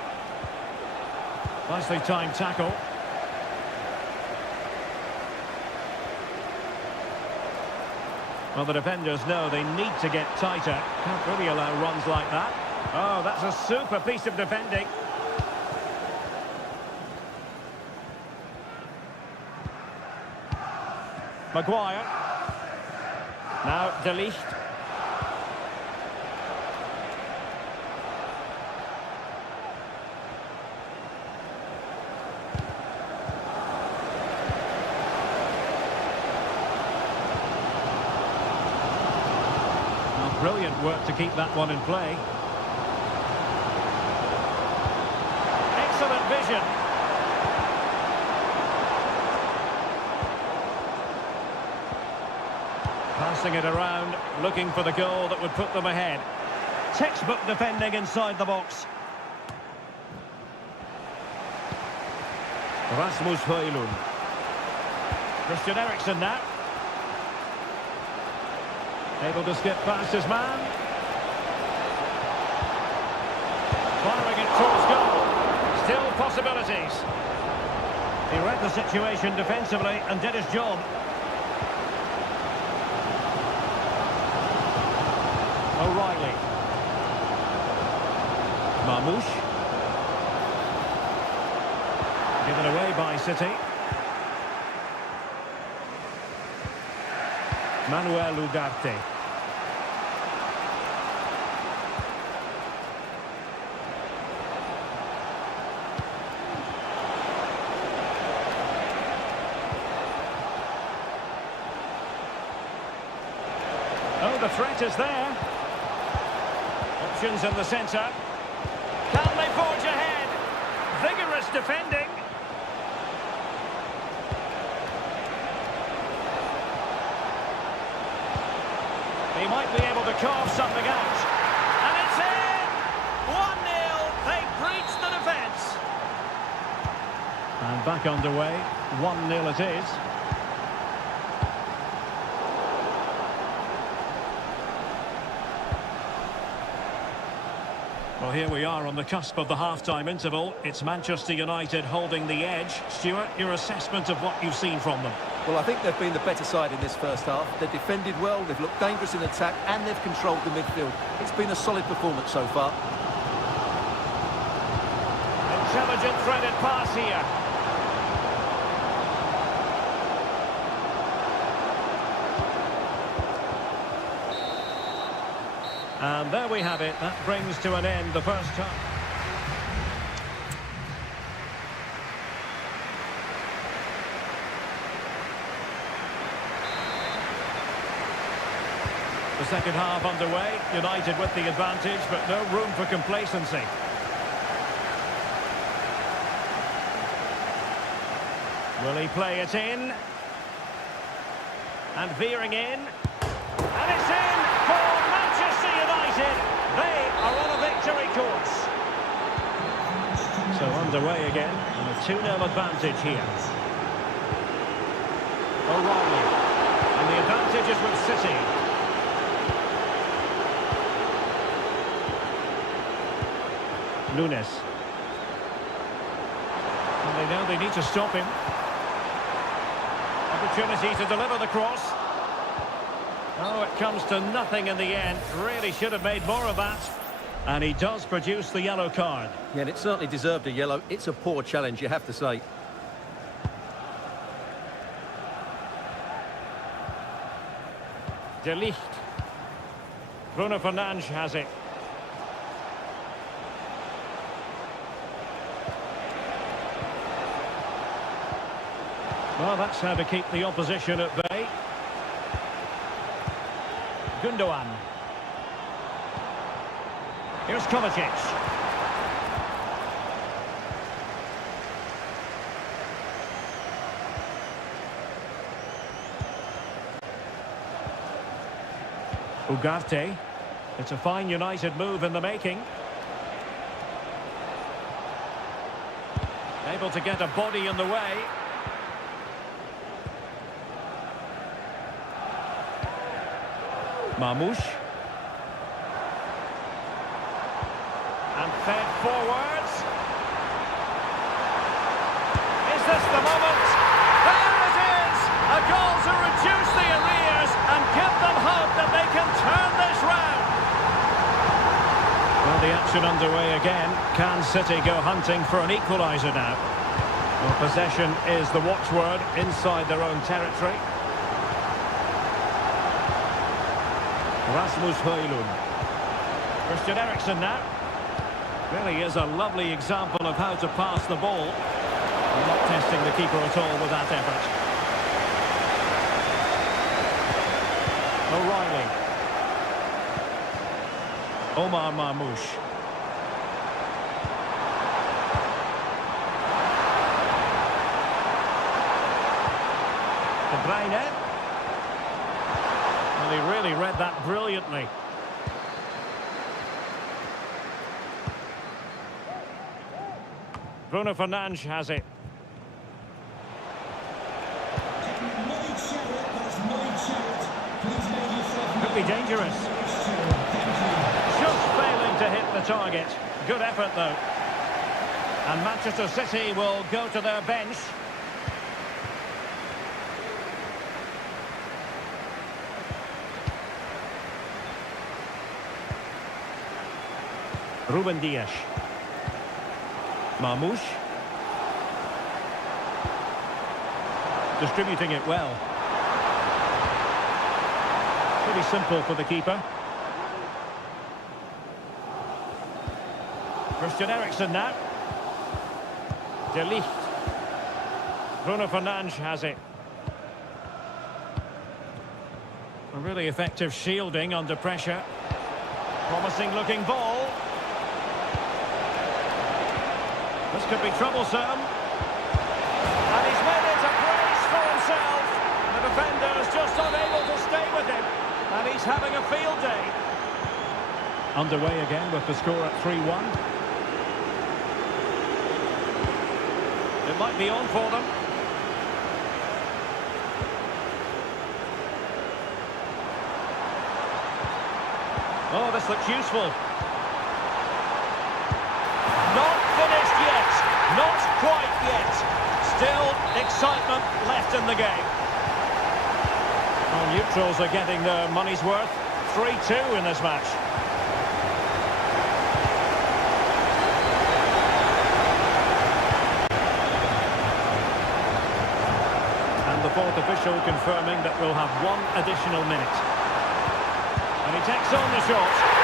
Nicely timed tackle. Well, the defenders know they need to get tighter. Can't really allow runs like that. Oh, that's a super piece of defending. Maguire. Now, De Ligt. Brilliant work to keep that one in play. Excellent vision. Passing it around, looking for the goal that would put them ahead. Textbook defending inside the box. Rasmus Højlund. Christian Eriksen now. Able to skip past his man. Firing it towards goal. Still possibilities. He read the situation defensively and did his job. O'Reilly. Marmoush. Given away by City. Manuel Ugarte. Oh, the threat is there. Options in the centre. Can they forge ahead? Vigorous defending. He might be able to carve something out. And it's in! 1-0. They breached the defence. And back underway. 1-0 it is. Well, here we are on the cusp of the half-time interval. It's Manchester United holding the edge. Stuart, your assessment of what you've seen from them? Well, I think they've been the better side in this first half. They've defended well, they've looked dangerous in attack, and they've controlled the midfield. It's been a solid performance so far. Intelligent threaded pass here. And there we have it. That brings to an end the first half. The second half underway. United with the advantage, but no room for complacency. Will he play it in? And veering in. And it's in for Manchester United. They are on a victory course. So underway again, and a 2-0 advantage here. O'Reilly. And the advantage is with City. Nunes. And they know they need to stop him. Opportunity to deliver the cross. Oh, it comes to nothing in the end. Really should have made more of that. And he does produce the yellow card. Yeah, and it certainly deserved a yellow. It's a poor challenge, you have to say. De Ligt. Bruno Fernandes has it. Well, that's how to keep the opposition at bay. Gundogan. Here's Kovacic. Ugarte. It's a fine United move in the making. Able to get a body in the way. Marmoush. And fed forwards. Is this the moment? There it is! A goal to reduce the arrears and give them hope that they can turn this round. Well, the action underway again. Can City go hunting for an equaliser now? Well, possession is the watchword inside their own territory. Rasmus Højlund. Christian Eriksen now. Really is a lovely example of how to pass the ball. Not testing the keeper at all with that effort. O'Reilly. Omar Marmoush. De Bruyne. Well, he really read that brilliantly. Bruno Fernandes has it. Could be dangerous. Just failing to hit the target. Good effort, though. And Manchester City will go to their bench. Ruben Dias. Marmoush. Distributing it well. Pretty simple for the keeper. Christian Eriksen now. De Ligt. Bruno Fernandes has it. A really effective shielding under pressure. Promising looking ball. This could be troublesome. And he's made it a brace for himself. The defender is just unable to stay with him. And he's having a field day. Underway again with the score at 3-1. It might be on for them. Oh, this looks useful. Not finished yet. Not quite yet. Still excitement left in the game. Well, neutrals are getting their money's worth. 3-2 in this match. And the fourth official confirming that we'll have one additional minute. And he takes on the shot.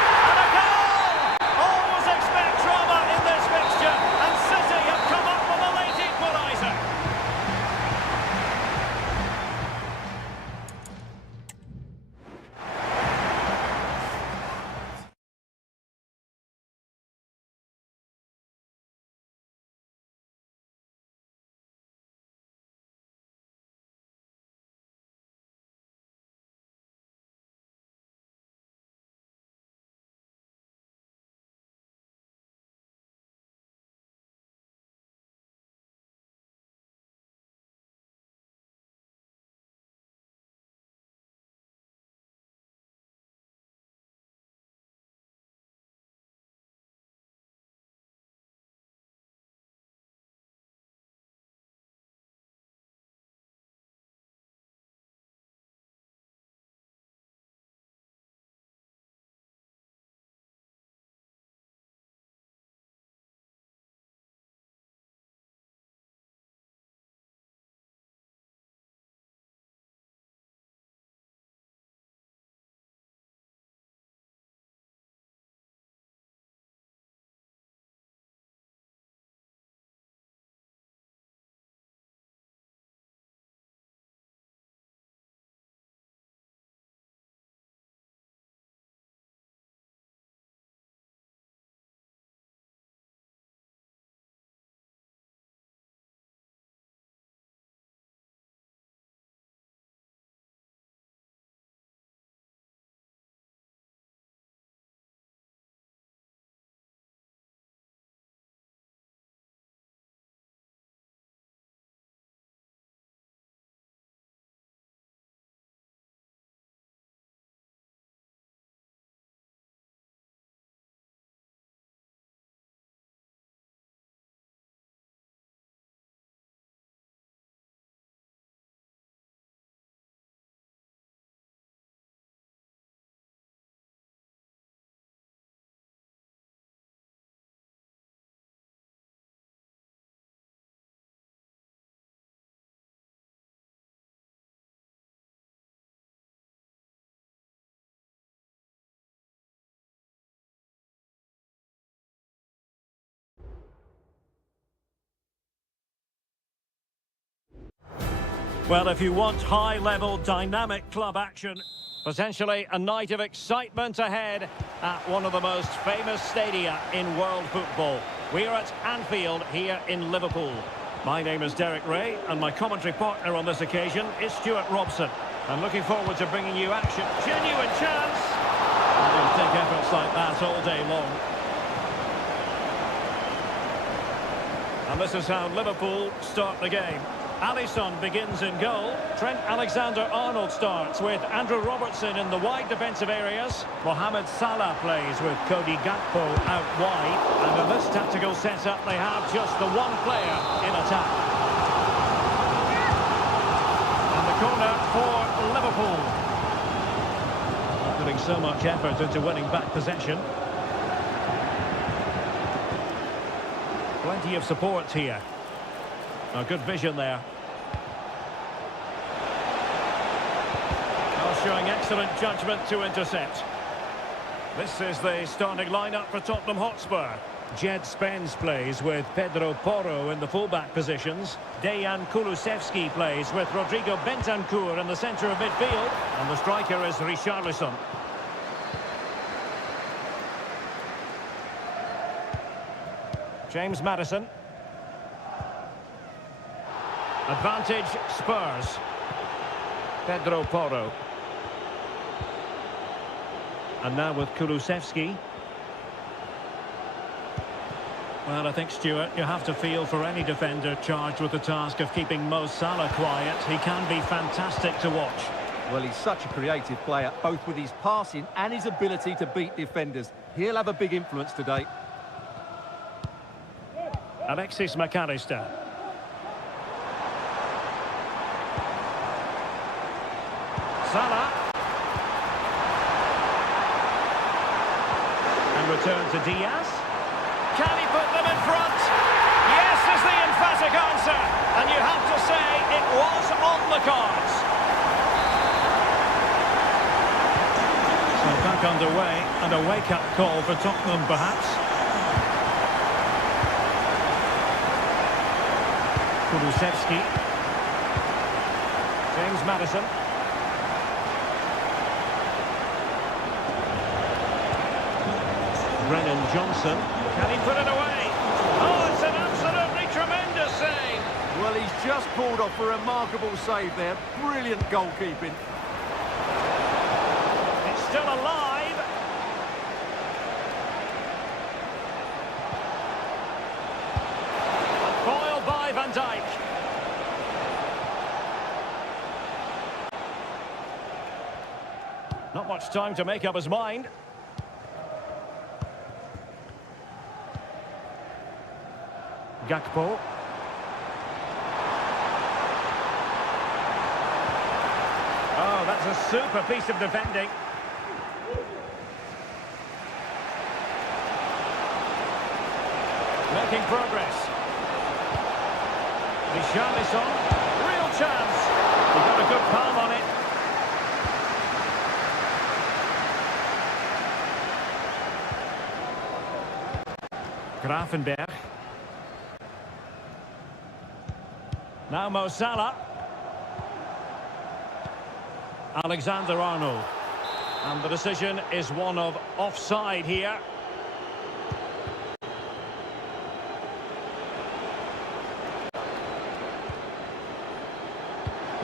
Well, if you want high-level, dynamic club action, potentially a night of excitement ahead at one of the most famous stadia in world football. We're at Anfield here in Liverpool. My name is Derek Ray, and my commentary partner on this occasion is Stuart Robson. I'm looking forward to bringing you action. Genuine chance! You'll take efforts like that all day long. And this is how Liverpool start the game. Alisson begins in goal. Trent Alexander-Arnold starts with Andrew Robertson in the wide defensive areas. Mohamed Salah plays with Cody Gakpo out wide. And in this tactical setup, they have just the one player in attack. And the corner for Liverpool. Not putting so much effort into winning back possession. Plenty of support here. A good vision there. Showing excellent judgment to intercept. This is the starting lineup for Tottenham Hotspur. Jed Spence plays with Pedro Porro in the fullback positions. Dejan Kulusevski plays with Rodrigo Bentancur in the centre of midfield. And the striker is Richarlison. James Maddison. Advantage Spurs. Pedro Porro. And now with Kulusevski. Well, I think, Stuart, you have to feel for any defender charged with the task of keeping Mo Salah quiet. He can be fantastic to watch. Well, he's such a creative player, both with his passing and his ability to beat defenders. He'll have a big influence today. Alexis McAllister. Salah. Return to Diaz. Can he put them in front? Yes is the emphatic answer. And you have to say it was on the cards. So back underway and a wake-up call for Tottenham perhaps. Kulusevski. James Maddison. Brennan Johnson. Can he put it away? Oh, it's an absolutely tremendous save. Well, he's just pulled off a remarkable save there. Brilliant goalkeeping. It's still alive. Foiled by Van Dijk. Not much time to make up his mind. Gakpo. Oh, that's a super piece of defending. Making progress. Richarlison. Real chance. He got a good palm on it. Grafenberg. Now Mo Salah. Alexander-Arnold. And the decision is one of offside here.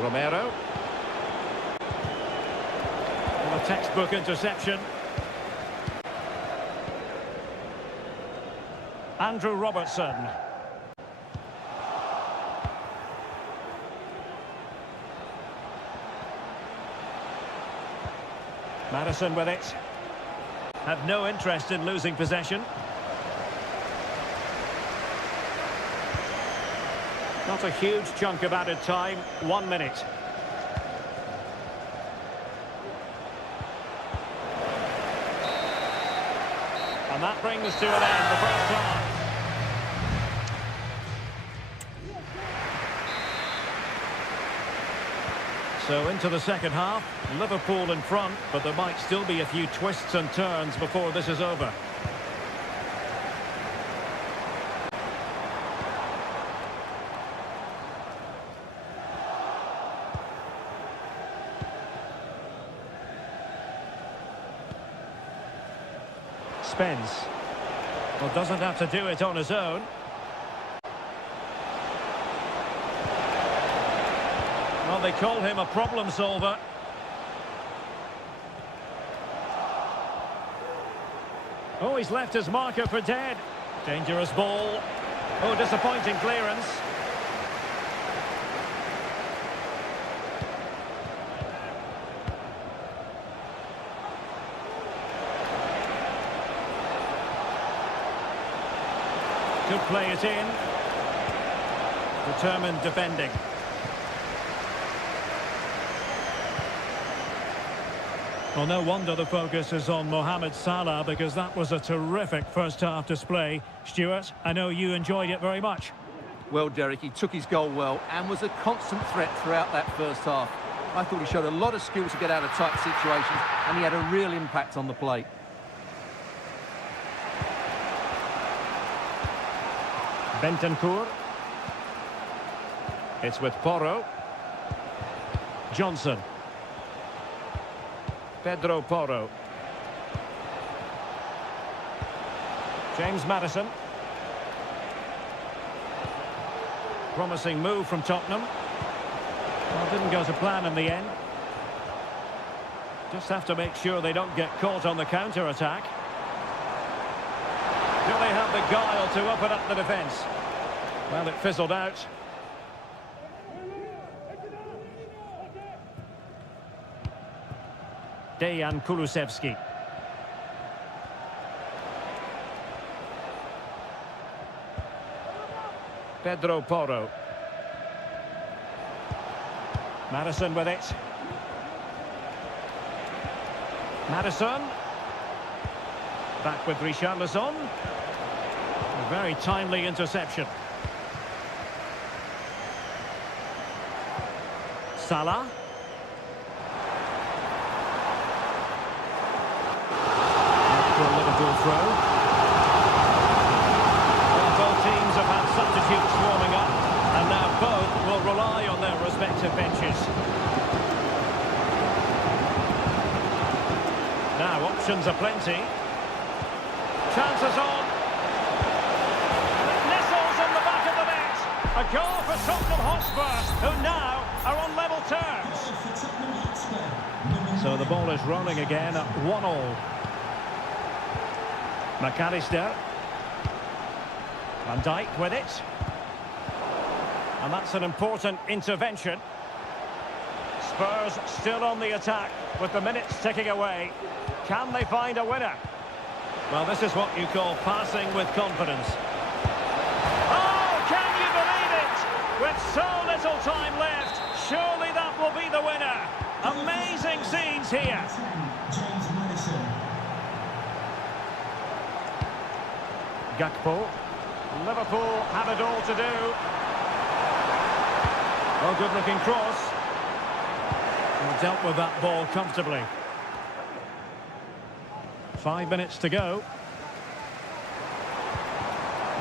Romero. And a textbook interception. Andrew Robertson. Maddison with it. Had no interest in losing possession. Not a huge chunk of added time. 1 minute. And that brings to an end the first half. So into the second half, Liverpool in front, but there might still be a few twists and turns before this is over. suspense. Well, doesn't have to do it on his own. Well, they call him a problem solver. Oh, he's left his marker for dead. Dangerous ball. Oh, disappointing clearance. Could play it in. Determined defending. Well, no wonder the focus is on Mohamed Salah, because that was a terrific first-half display. Stuart, I know you enjoyed it very much. Well, Derek, he took his goal well and was a constant threat throughout that first half. I thought he showed a lot of skill to get out of tight situations, and he had a real impact on the play. Bentancur. It's with Porro. Johnson. Pedro Porro. James Maddison. Promising move from Tottenham. Well, didn't go to plan in the end. Just have to make sure they don't get caught on the counter-attack. Do they have the guile to open up the defence? Well, it fizzled out. Dejan Kulusevski. Pedro Porro. Maddison with it. Maddison. Back with Richarlison. A very timely interception. Salah. After a Liverpool throw. Well, both teams have had substitutes warming up, and now both will rely on their respective benches. Now options are plenty. Chances on. It nestles in the back of the net. A goal for Tottenham Hotspur, who now are on level terms. So the ball is rolling again at 1-1. McAllister. Van Dijk with it. And that's an important intervention. Spurs still on the attack with the minutes ticking away. Can they find a winner? Well, this is what you call passing with confidence. Oh, can you believe it? With so little time left, surely that will be the winner. Amazing scenes here. Gakpo. Liverpool have it all to do. Oh, good-looking cross. And dealt with that ball comfortably. 5 minutes to go.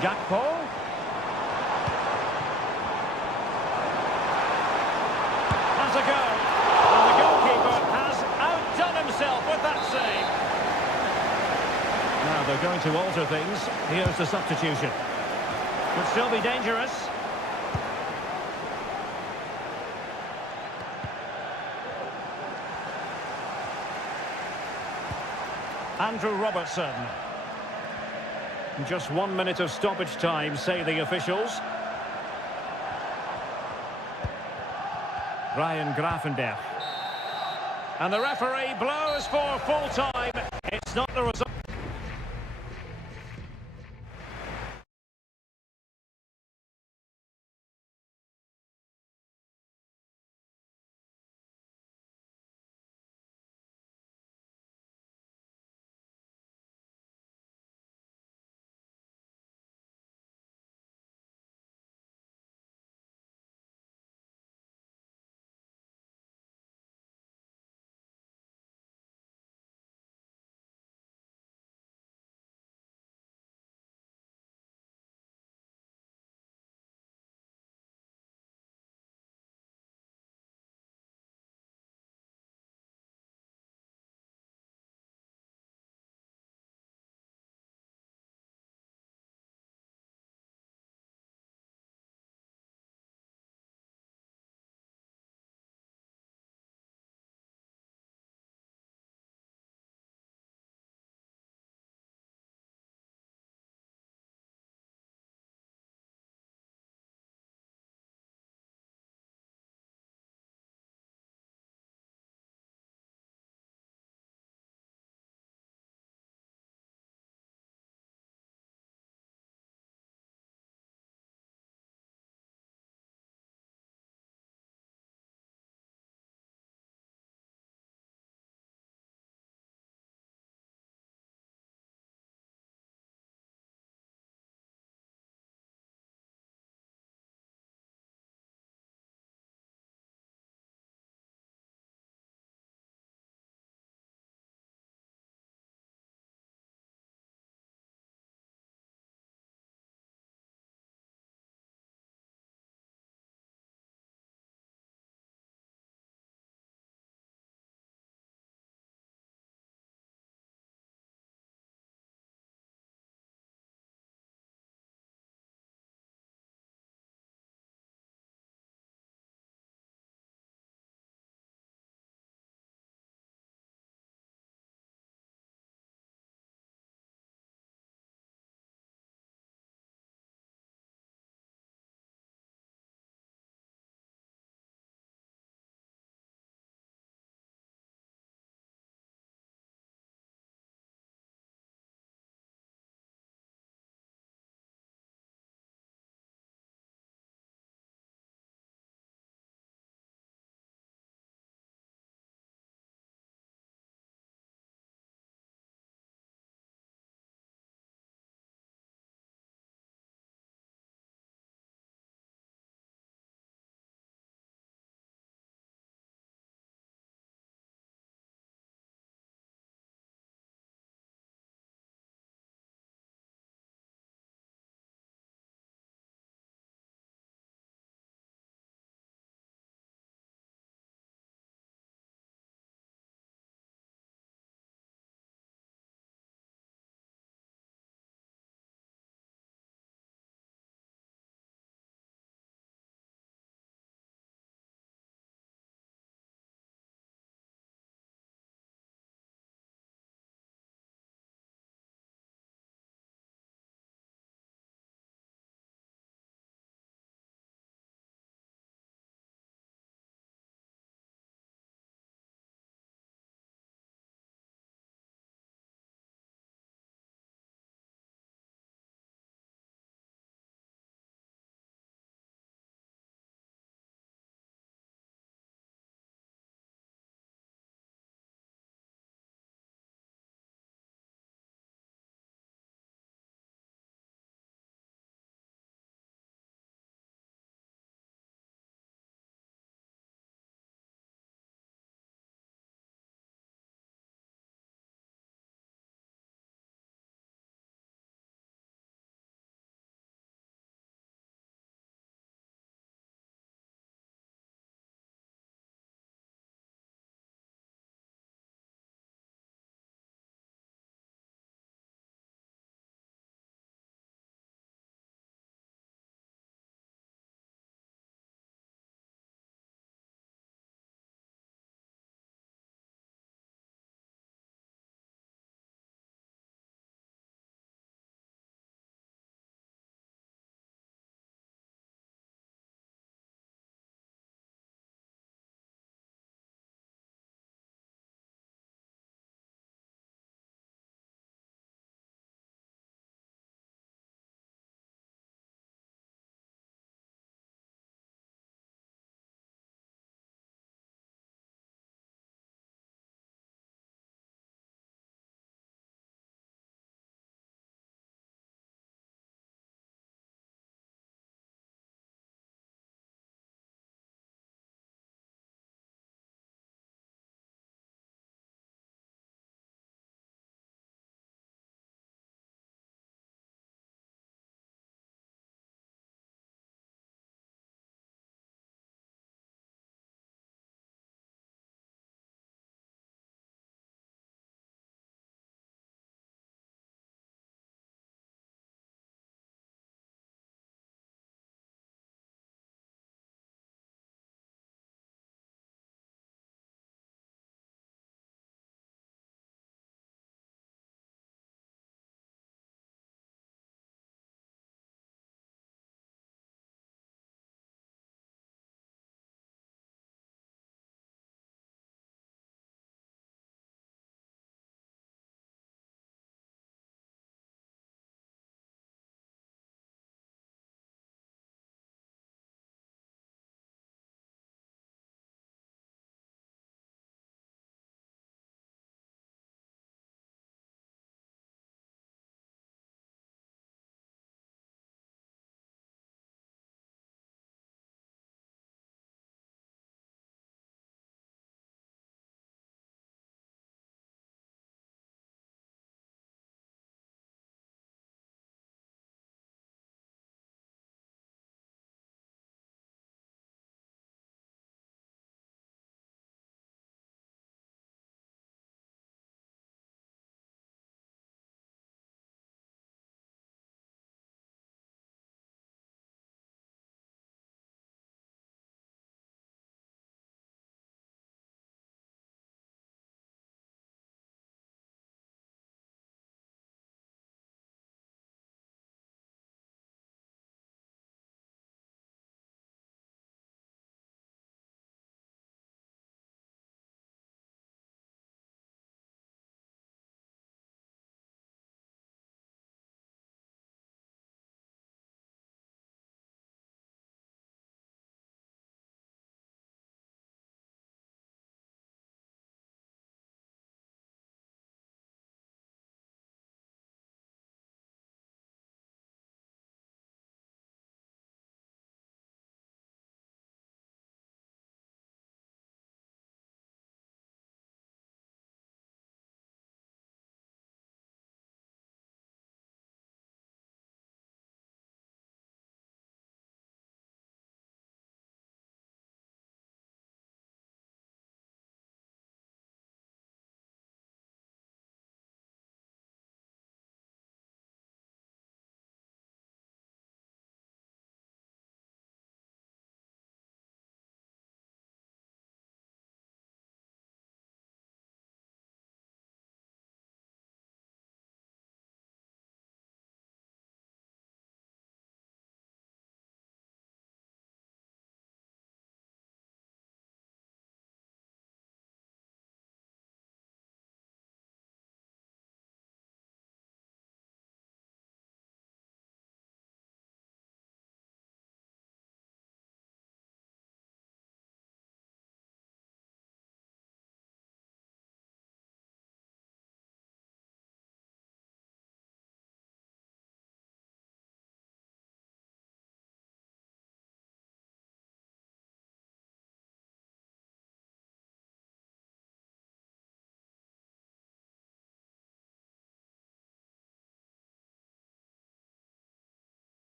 Gakpo. Has a go. And the goalkeeper has outdone himself with that save. Now they're going to alter things. Here's the substitution. Could still be dangerous. Andrew Robertson. Just 1 minute of stoppage time, say the officials. Ryan Gravenberch. And the referee blows for full time. It's not the result.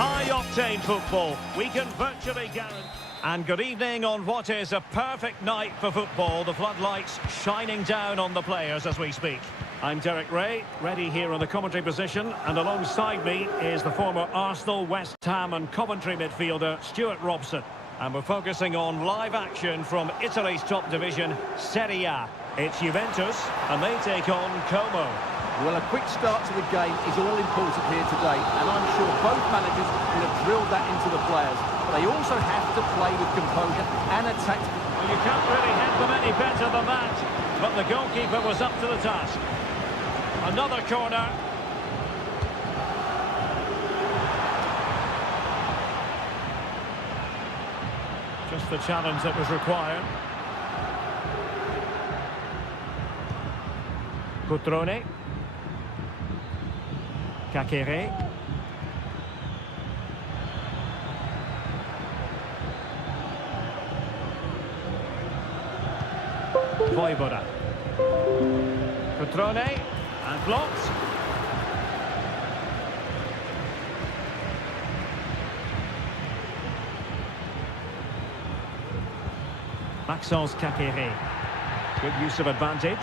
High-octane football, we can virtually guarantee. And good evening on what is a perfect night for football. The floodlights shining down on the players as we speak. I'm Derek Ray, ready here on the commentary position, and alongside me is the former Arsenal, West Ham and Coventry midfielder Stuart Robson. And we're focusing on live action from Italy's top division, Seria. It's Juventus, and they take on Como. Well, a quick start to the game is all important here today, and I'm sure both managers will have drilled that into the players. But they also have to play with composure and attack. Well, you can't really head them any better than that, but the goalkeeper was up to the task. Another corner. Just the challenge that was required. Cutrone. Kakere. Voivoda. Cutrone. And blocked. Maxence Kakere. Good use of advantage.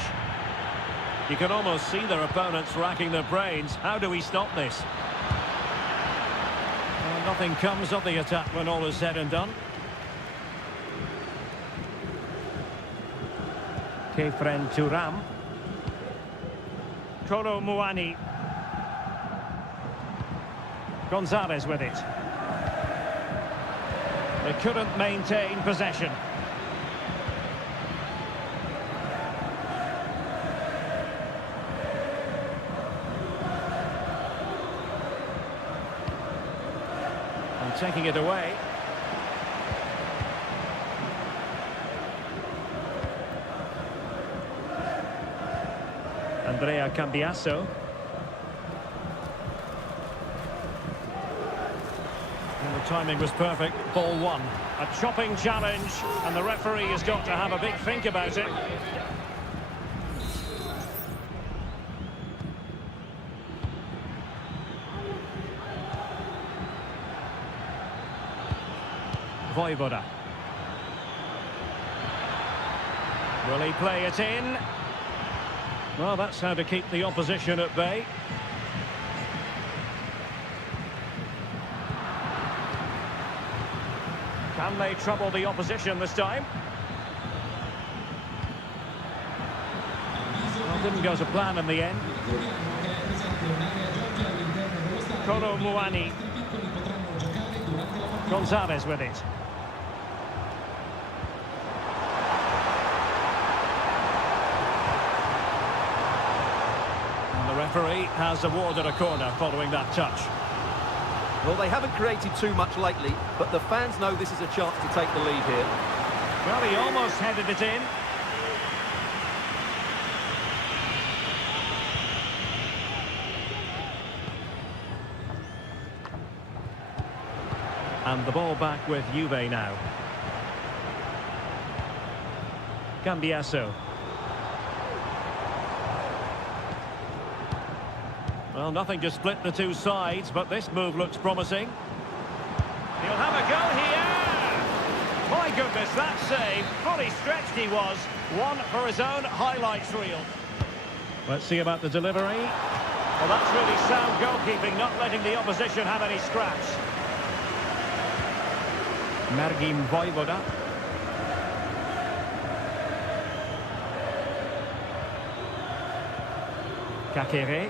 You can almost see their opponents racking their brains. How do we stop this? Well, nothing comes of the attack when all is said and done. Kefren Turam. Kolo Muani. Gonzalez with it. They couldn't maintain possession. Taking it away. Andrea Cambiasso. And the timing was perfect. Ball one. A chopping challenge, and the referee has got to have a big think about it. Voivoda. Will he play it in? Well, that's how to keep the opposition at bay. Can they trouble the opposition this time? Well, didn't go to plan in the end. Kolo Muani. Gonzalez with it. The referee has awarded a corner following that touch. Well, they haven't created too much lately, but the fans know this is a chance to take the lead here. Well, he almost headed it in. And the ball back with Juve now. Cambiasso. Well, nothing to split the two sides, but this move looks promising. He'll have a go here! My goodness, that save. Fully stretched he was. One for his own highlights reel. Let's see about the delivery. Well, that's really sound goalkeeping, not letting the opposition have any scraps. Mergim Voivoda. Kakere.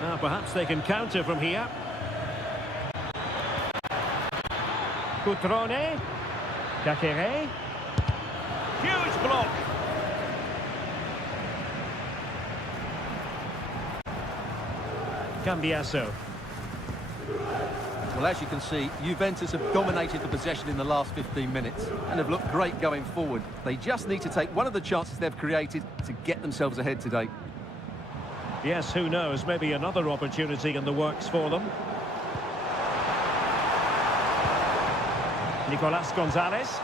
Now perhaps they can counter from here. Cutrone. Kakere. Huge block. Cambiasso. Well, as you can see, Juventus have dominated the possession in the last 15 minutes and have looked great going forward. They just need to take one of the chances they've created to get themselves ahead today. Yes, who knows, maybe another opportunity in the works for them. Nicolas Gonzalez.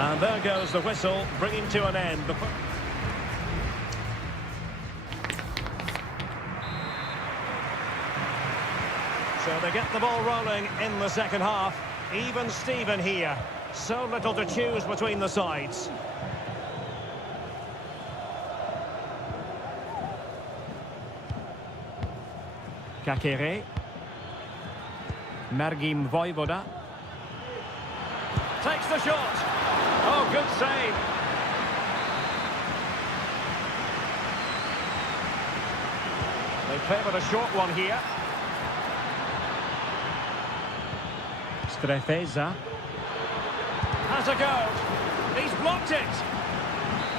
And there goes the whistle, bringing to an end. So they get the ball rolling in the second half. Even Steven here. So little to choose between the sides. Kakere. Mergim Vojvoda. Takes the shot. Oh, good save. They favoured a short one here. Strefeza. Has a go. He's blocked it.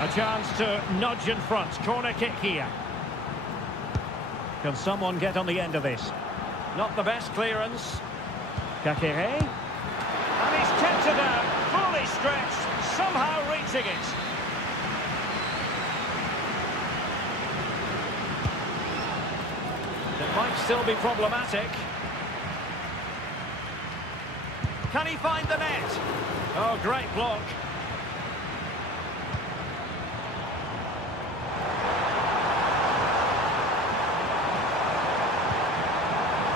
A chance to nudge in front. Corner kick here. Can someone get on the end of this? Not the best clearance. Kakere. And he's kept it out. Fully stretched. Somehow reaching it. It might still be problematic. Can he find the net? Oh, great block.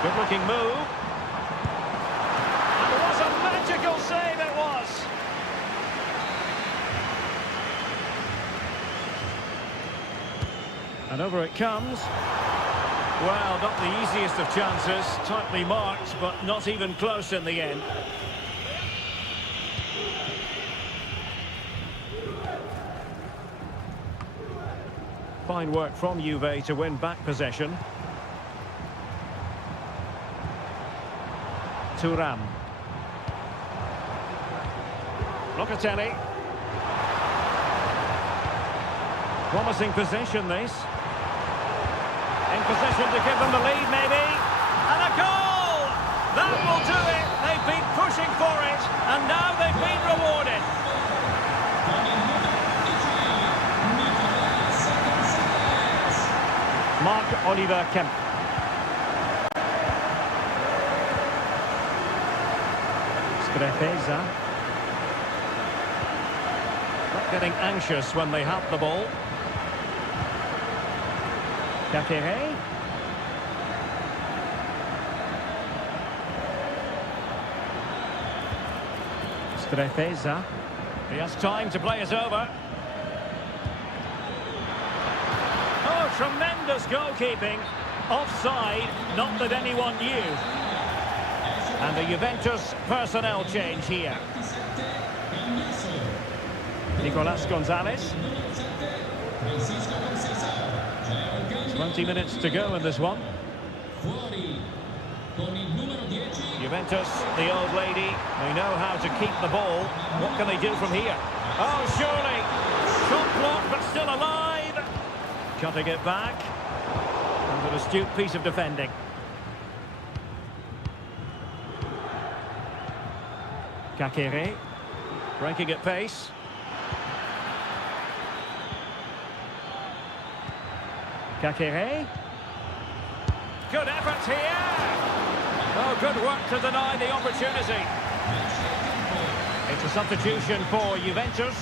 Good-looking move. And it was a magical save, it was. And over it comes. Well, not the easiest of chances. Tightly marked, but not even close in the end. Fine work from Juve to win back possession. Thuram. Locatelli. Promising position, this. In position to give them the lead, maybe. And a goal! That will do it. They've been pushing for it, and now they've been rewarded. Marc-Oliver Kemp. Strefeza. Not getting anxious when they have the ball. Kakere. Strefeza. He has time to play it over. Oh, tremendous goalkeeping. Offside, not that anyone knew. And the Juventus personnel change here. Nicolas Gonzalez. 20 minutes to go in this one. Juventus, the old lady, they know how to keep the ball. What can they do from here? Oh, surely. Shot blocked, but still alive. Cutting it back. And an astute piece of defending. Kakere. Breaking at pace. Kakere. Good effort here. Oh, good work to deny the opportunity. It's a substitution for Juventus.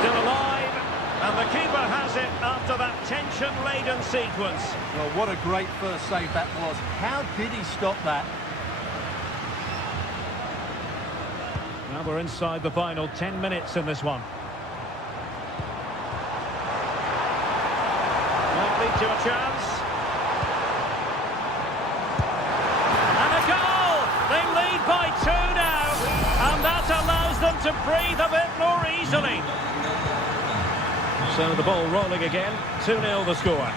Still alive, and the keeper has it after that tension-laden sequence. Well, what a great first save that was. How did he stop that? Now we're inside the final 10 minutes in this one. Might lead to a chance. And a goal! They lead by 2 now, and that allows them to breathe a bit more easily. So the ball rolling again, 2-0 the score.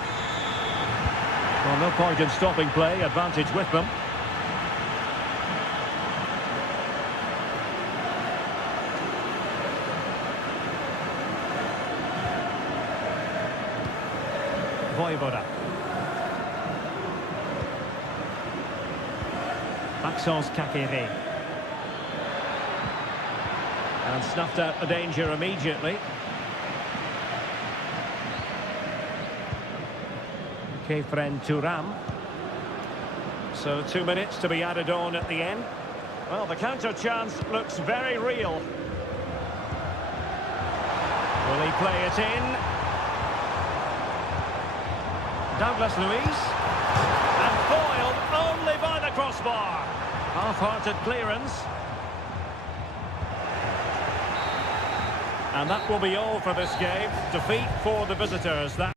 Well, no point in stopping play, advantage with them. Vojvoda. Maxence Kakere. And snuffed out the danger immediately. Kefren Thuram. So 2 minutes to be added on at the end. Well, the counter chance looks very real. Will he play it in? Douglas Luiz. And foiled only by the crossbar. Half-hearted clearance. And that will be all for this game. Defeat for the visitors. That.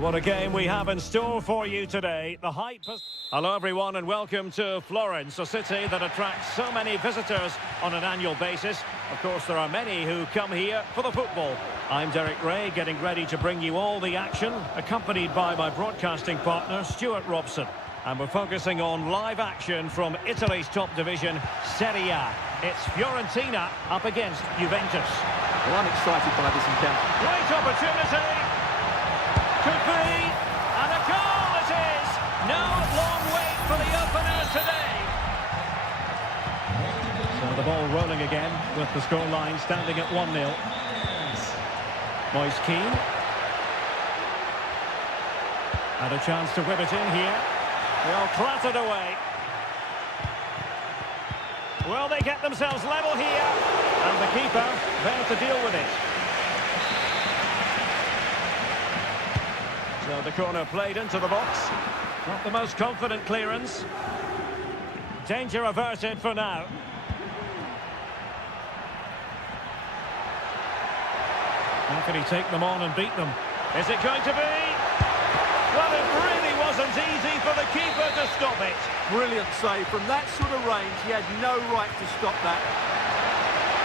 What a game we have in store for you today. The hype has... Hello everyone and welcome to Florence, a city that attracts so many visitors on an annual basis. Of course, there are many who come here for the football. I'm Derek Ray, getting ready to bring you all the action, accompanied by my broadcasting partner, Stuart Robson. And we're focusing on live action from Italy's top division, Seria. It's Fiorentina up against Juventus. Well, I'm excited by this encounter. Great opportunity! Could be, and a goal it is! No long wait for the opener today. So the ball rolling again with the scoreline standing at 1-0. Moise Keane. Had a chance to whip it in here. Well, clattered away. Will they get themselves level here? And the keeper there to deal with it. So the corner played into the box. Not the most confident clearance. Danger averted for now. How can he take them on and beat them? Is it going to be? Well, it really wasn't easy for the keeper to stop it. Brilliant save. From that sort of range, he had no right to stop that.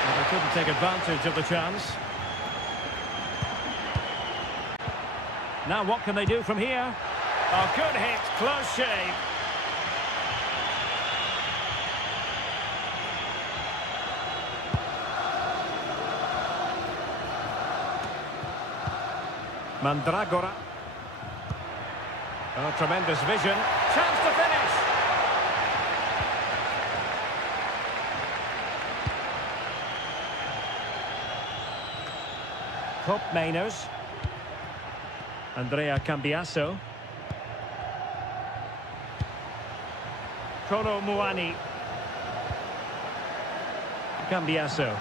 Well, they couldn't take advantage of the chance. Now what can they do from here? A good hit, close shave. Mandragora. Oh, tremendous vision. Chance to finish. Cup Mainers. Andrea Cambiasso. Kolo Muani. Cambiasso.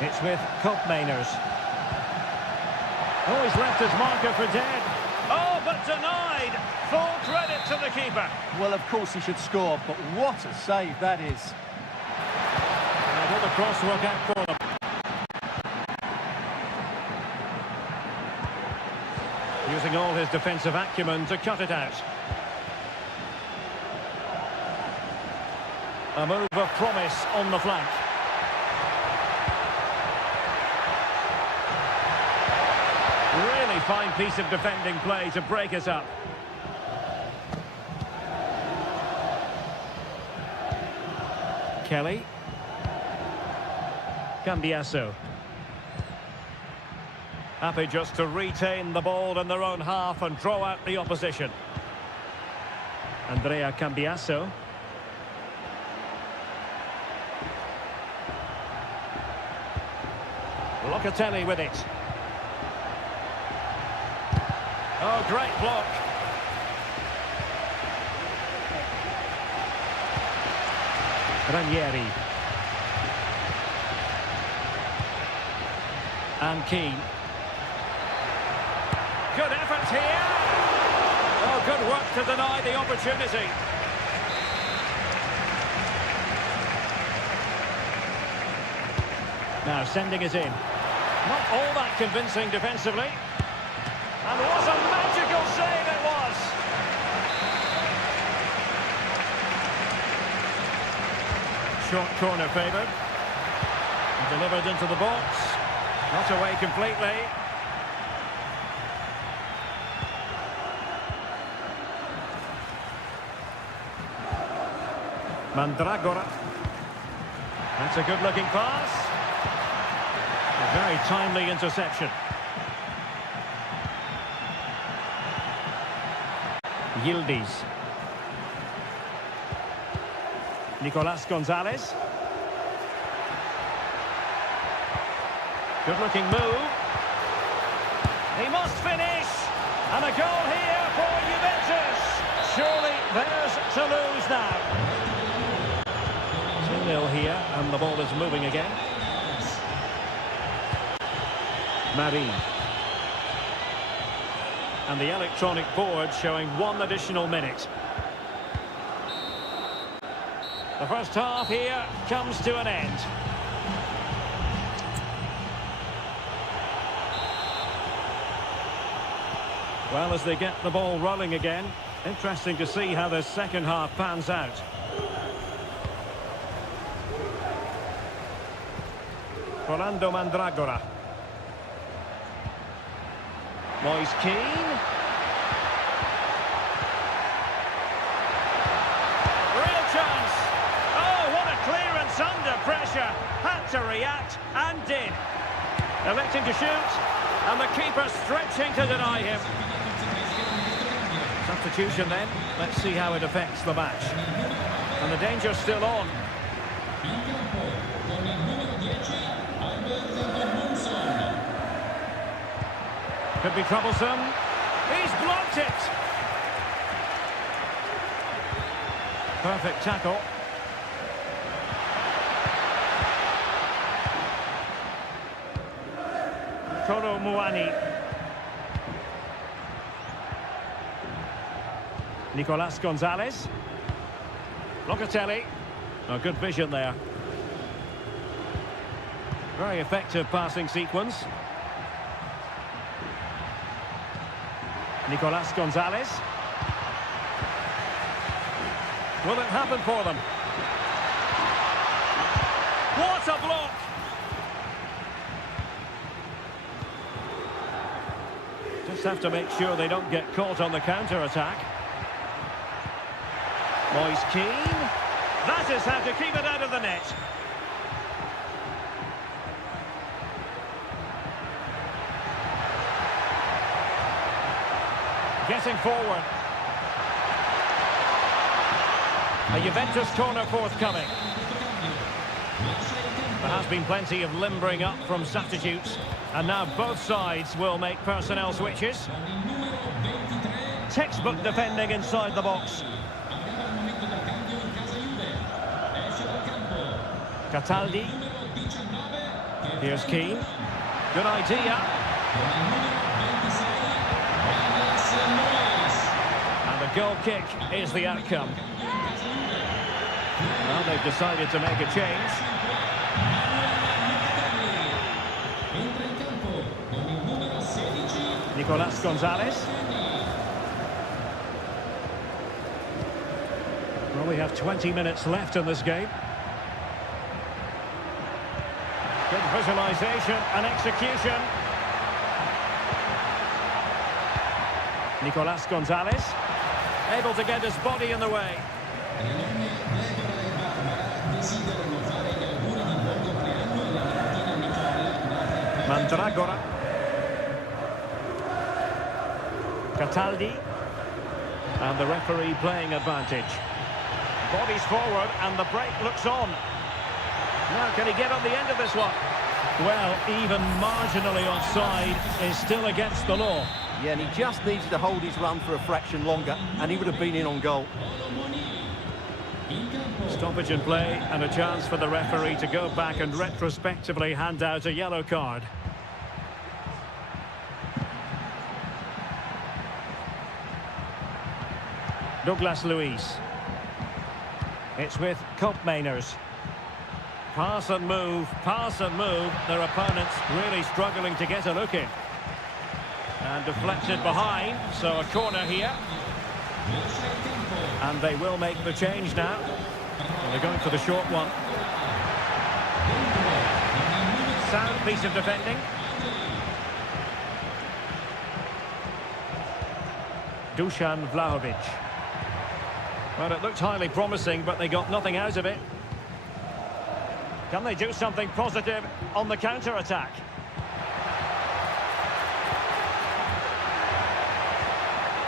It's with Mainers. Oh, he's left his marker for dead. Oh, but denied. Full credit to the keeper. Well, of course he should score, but what a save that is. And will the cross work out for them? Using all his defensive acumen to cut it out. A move of promise on the flank. Really fine piece of defending play to break us up. Kelly. Cambiasso. Happy just to retain the ball in their own half and draw out the opposition. Andrea Cambiasso. Locatelli with it. Oh, great block. Ranieri. And Keane. Good effort here. Oh, good work to deny the opportunity. Now sending it in. Not all that convincing defensively. And what a magical save it was. Short corner favoured. Delivered into the box. Not away completely. Mandragora. That's a good-looking pass. A very timely interception. Yildiz. Nicolas Gonzalez. Good-looking move. He must finish. And a goal here for Juventus. Surely theirs to lose now. 2-0 here, and the ball is moving again. Marie. And the electronic board showing 1 additional minute. The first half here comes to an end. Well, as they get the ball rolling again, interesting to see how the second half pans out. Rolando Mandragora. Moise Keane. Real chance. Oh, what a clearance under pressure. Had to react and did. Electing to shoot. And the keeper stretching to deny him. Substitution then. Let's see how it affects the match. And the danger's still on. Could be troublesome. He's blocked it. Perfect tackle. Kolo Muani. Nicolas Gonzalez. Locatelli. Oh, good vision there. Very effective passing sequence. Nicolas Gonzalez. Will it happen for them? What a block! Just have to make sure they don't get caught on the counter-attack. Moise Keane. That is how to keep it out of the net. Getting forward. A Juventus corner forthcoming. There has been plenty of limbering up from substitutes, and now both sides will make personnel switches. Textbook defending inside the box. Cataldi. Here's Keane. Good idea. And the goal kick is the outcome. Well, they've decided to make a change. Nicolas Gonzalez. Well, we have 20 minutes left in this game. Good visualization and execution. Nicolas Gonzalez, able to get his body in the way. Mandragora. Cataldi. And the referee playing advantage. Bodies forward and the break looks on. Now, can he get on the end of this one? Well, even marginally offside is still against the law. Yeah, and he just needed to hold his run for a fraction longer, and he would have been in on goal. Stoppage in play and a chance for the referee to go back and retrospectively hand out a yellow card. Douglas Luiz. It's with Koopmeiners. Pass and move, pass and move. Their opponents really struggling to get a look in. And deflected behind, so a corner here. And they will make the change now. Well, they're going for the short one. Sound piece of defending. Dusan Vlahovic. Well, it looked highly promising, but they got nothing out of it. Can they do something positive on the counter-attack?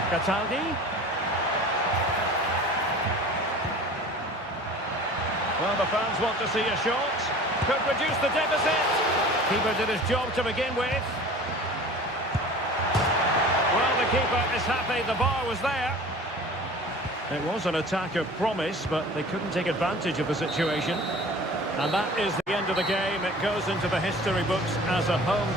Cataldi. Well, the fans want to see a shot. Could reduce the deficit. Keeper did his job to begin with. Well, the keeper is happy the bar was there. It was an attack of promise, but they couldn't take advantage of the situation. And that is the end of the game. It goes into the history books as a home.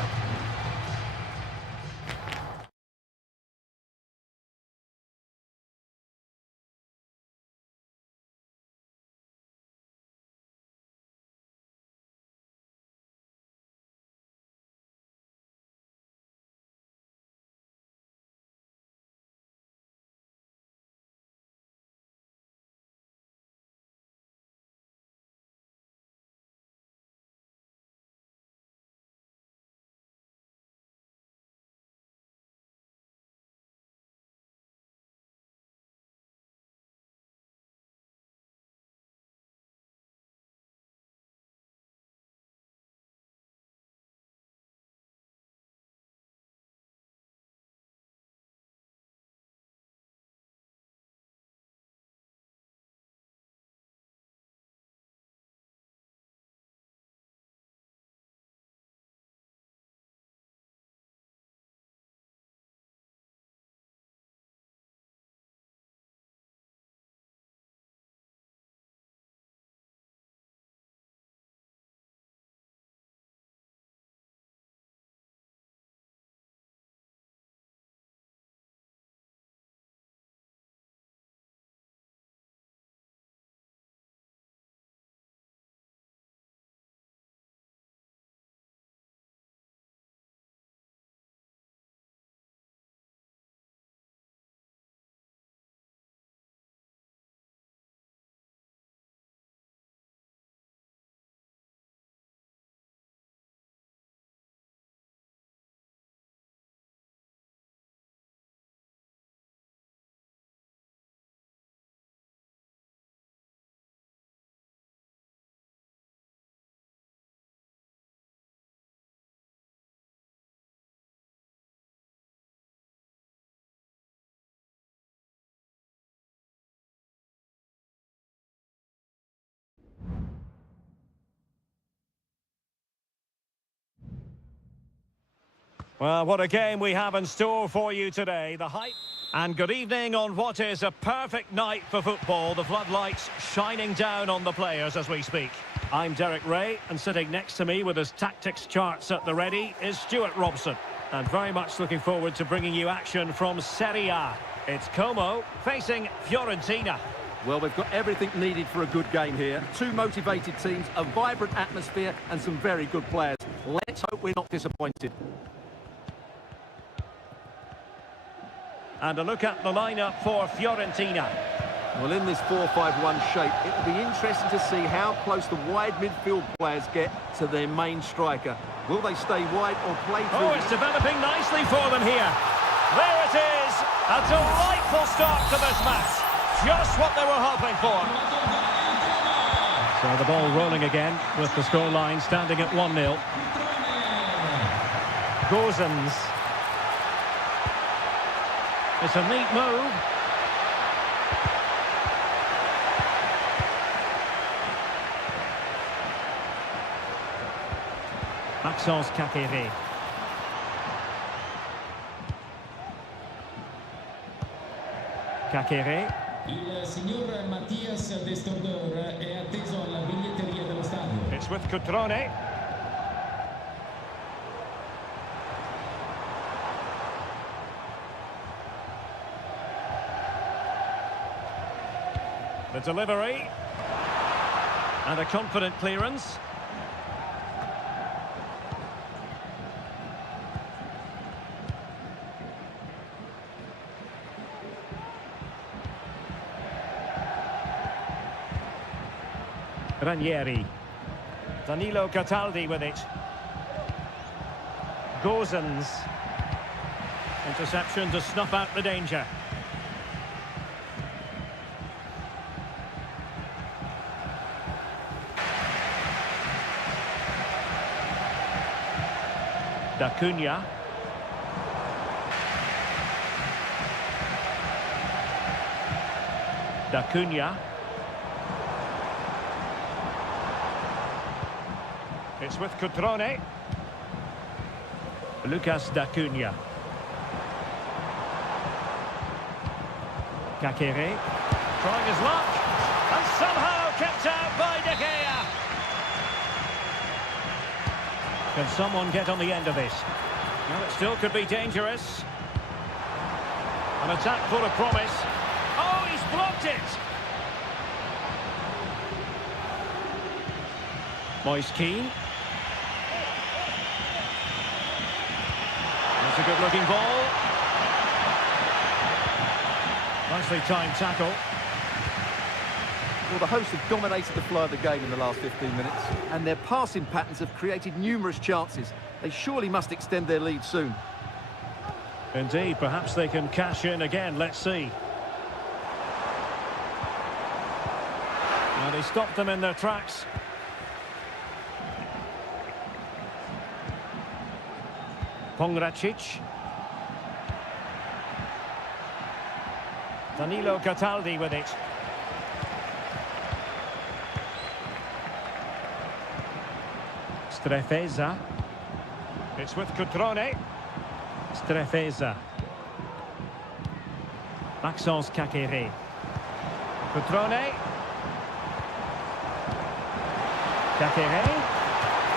Well, what a game we have in store for you today. The hype. And good evening on what is a perfect night for football. The floodlights shining down on the players as we speak. I'm Derek Ray, and sitting next to me with his tactics charts at the ready is Stuart Robson. And very much looking forward to bringing you action from Seria. It's Como facing Fiorentina. Well, we've got everything needed for a good game here. Two motivated teams, a vibrant atmosphere, and some very good players. Let's hope we're not disappointed. And a look at the lineup for Fiorentina. Well, in this 4-5-1 shape, it will be interesting to see how close the wide midfield players get to their main striker. Will they stay wide or play through? Oh, it's developing nicely for them here. There it is. A delightful start to this match. Just what they were hoping for. So the ball rolling again with the scoreline standing at 1-0. Gozens. It's a neat move. Maxence Kakere. Kakere. Il signor Mattias Destorder è atteso alla biglietteria dello stadio. It's with Cutrone. The delivery. And a confident clearance. Ranieri. Danilo Cataldi with it. Gozens. Interception to snuff out the danger. D'Acunha. D'Acunha. It's with Cutrone. Lucas D'Acunha. Kakere. Trying his luck. And somehow kept out by De Gea. Can someone get on the end of this? Well, it still could be dangerous. An attack full of promise. Oh, he's blocked it! Moise Keane. That's a good-looking ball. Nicely timed tackle. Well, the hosts have dominated the flow of the game in the last 15 minutes, and their passing patterns have created numerous chances. They surely must extend their lead soon. Indeed, perhaps they can cash in again. Let's see. Now they stopped them in their tracks. Pongracic. Danilo Cataldi with it. Strefeza. It's with Cutrone. Strefeza. Maxence Kakere. Cutrone. Kakere.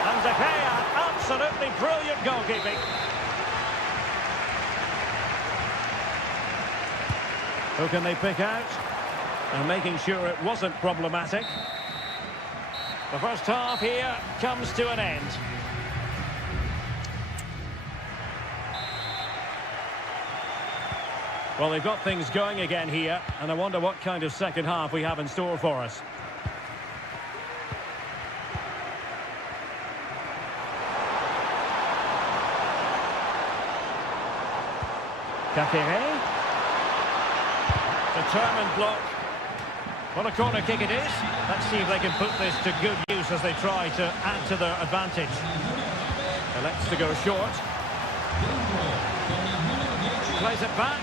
And De Gea. Absolutely brilliant goalkeeping. Who can they pick out? And making sure it wasn't problematic. The first half here comes to an end. Well, they've got things going again here, and I wonder what kind of second half we have in store for us. Kakere. Determined block. What a corner kick it is. Let's see if they can put this to good use as they try to add to their advantage. Elects to go short. Plays it back.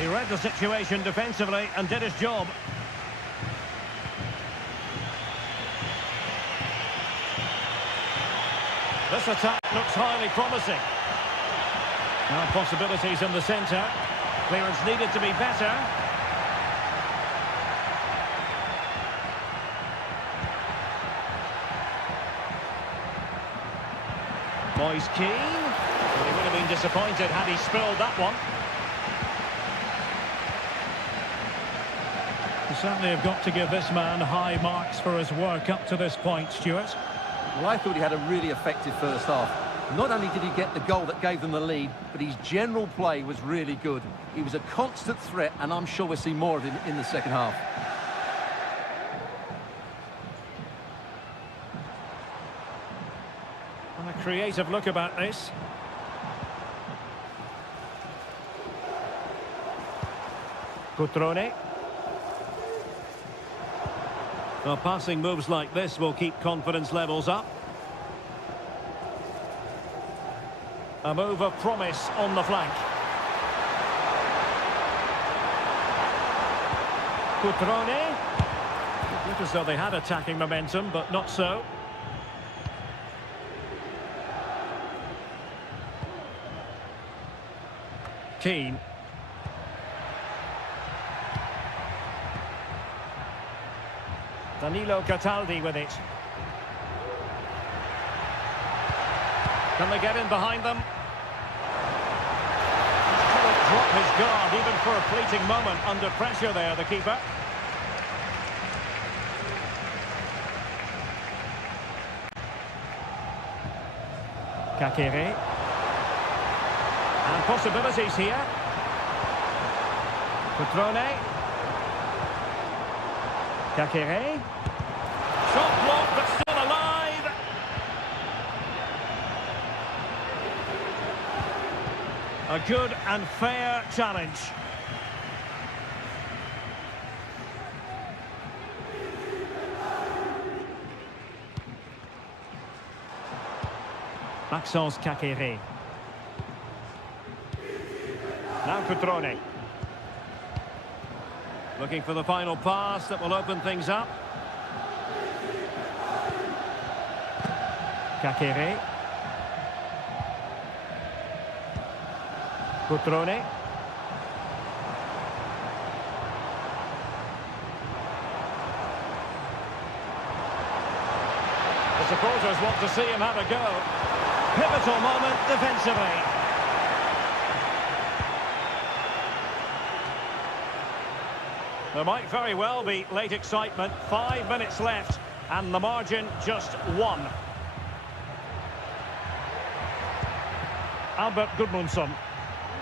He read the situation defensively and did his job. This attack looks highly promising. Now possibilities in the centre. Clearance needed to be better. Moise Keane. Well, he would have been disappointed had he spilled that one. You certainly have got to give this man high marks for his work up to this point, Stuart. Well, I thought he had a really effective first half. Not only did he get the goal that gave them the lead, but his general play was really good. He was a constant threat, and I'm sure we'll see more of him in the second half. And a creative look about this. Cutrone. Well, passing moves like this will keep confidence levels up. A move of promise on the flank. Cutrone. Looked as though they had attacking momentum, but not so. Keane. Danilo Cataldi with it. Can they get in behind them? Couldn't drop his guard even for a fleeting moment. Under pressure there, the keeper. Kakere. And possibilities here. Petrone. Kakere. Shot blocked, but still alive. A good and fair challenge. Maxence Kakere. Now Petrone. Looking for the final pass that will open things up. Kakere. Petrone. The supporters want to see him have a go. Pivotal moment defensively. There might very well be late excitement. 5 minutes left and the margin just 1. Albert Gudmundsson.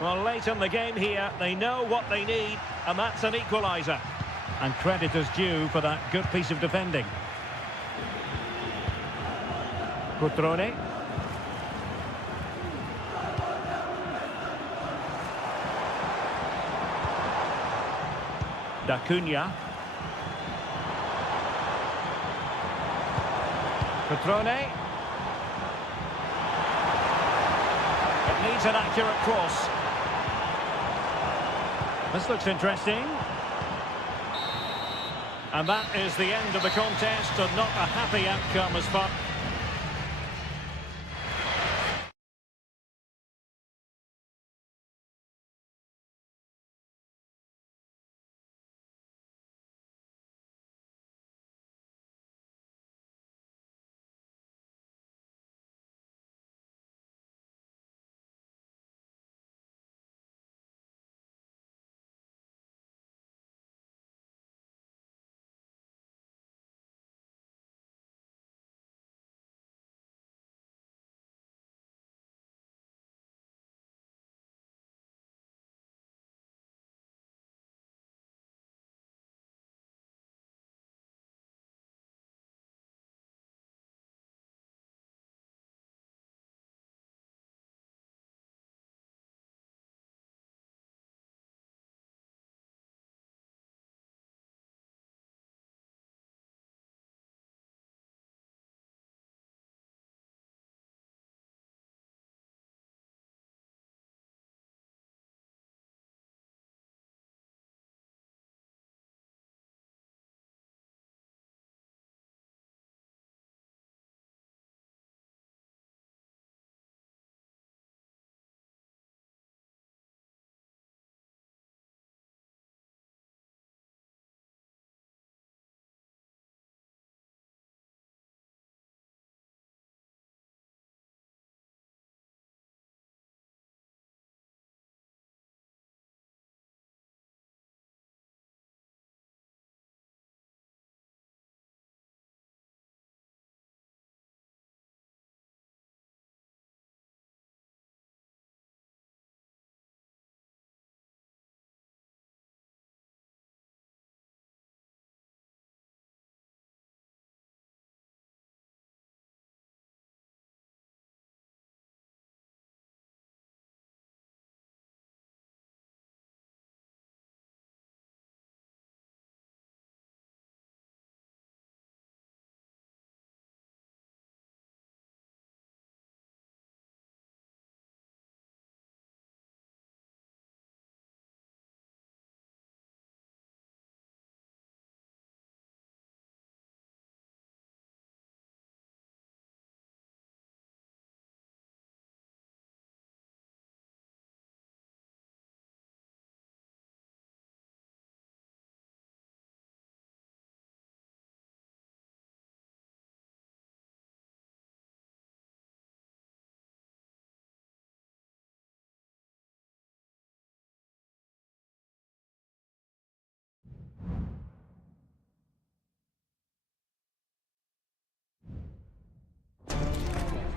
Well, late in the game here, they know what they need, and that's an equaliser. And credit is due for that good piece of defending. Petrone. D'Acunha. Petrone. It needs an accurate cross. This looks interesting. And that is the end of the contest, and not a happy outcome as far...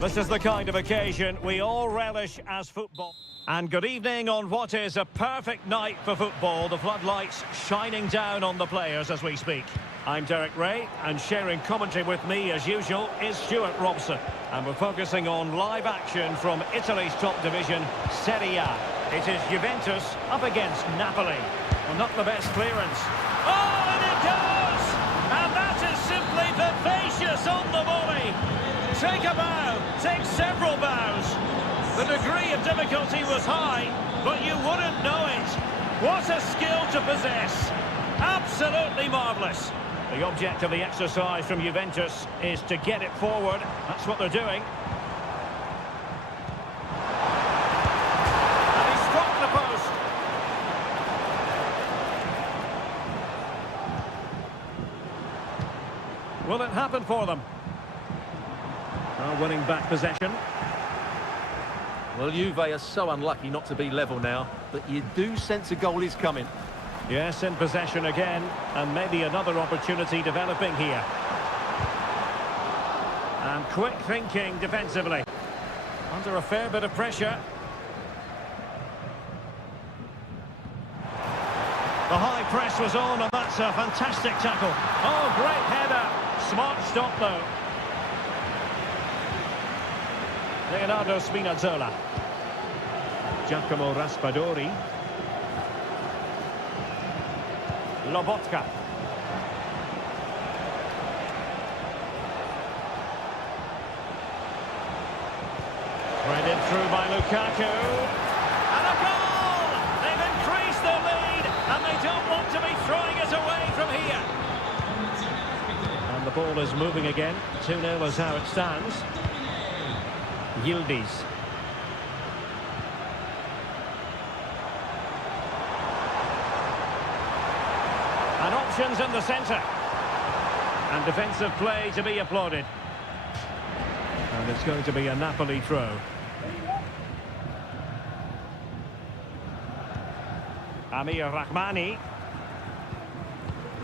This is the kind of occasion we all relish as football. And good evening on what is a perfect night for football. The floodlights shining down on the players as we speak. I'm Derek Ray, and sharing commentary with me as usual is Stuart Robson. And we're focusing on live action from Italy's top division, Seria. It is Juventus up against Napoli. Well, not the best clearance. Oh, and it does! And that is simply vivacious on the volley. Take a bow, take several bows. The degree of difficulty was high, but you wouldn't know it. What a skill to possess. Absolutely marvellous. The object of the exercise from Juventus is to get it forward. That's what they're doing. And he struck the post. Will it happen for them? Winning back possession. Well, Juve are so unlucky not to be level now, but you do sense a goal is coming. Yes, in possession again, and maybe another opportunity developing here. And quick thinking defensively. Under a fair bit of pressure. The high press was on, and that's a fantastic tackle. Oh, great header. Smart stop, though. Leonardo Spinazzola. Giacomo Raspadori. Lobotka. Threaded through by Lukaku. And a goal! They've increased their lead, and they don't want to be throwing it away from here. And the ball is moving again. 2-0 is how it stands. Yildiz. And options in the centre. And defensive play to be applauded. And it's going to be a Napoli throw. Amir Rahmani.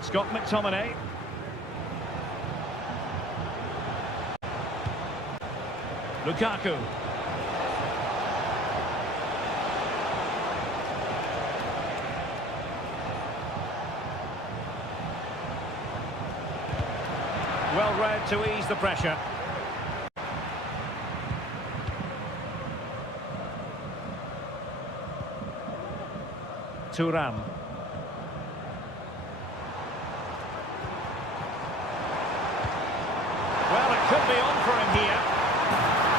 Scott McTominay. Lukaku. Well read to ease the pressure. Thuram. Well, it could be on for him here.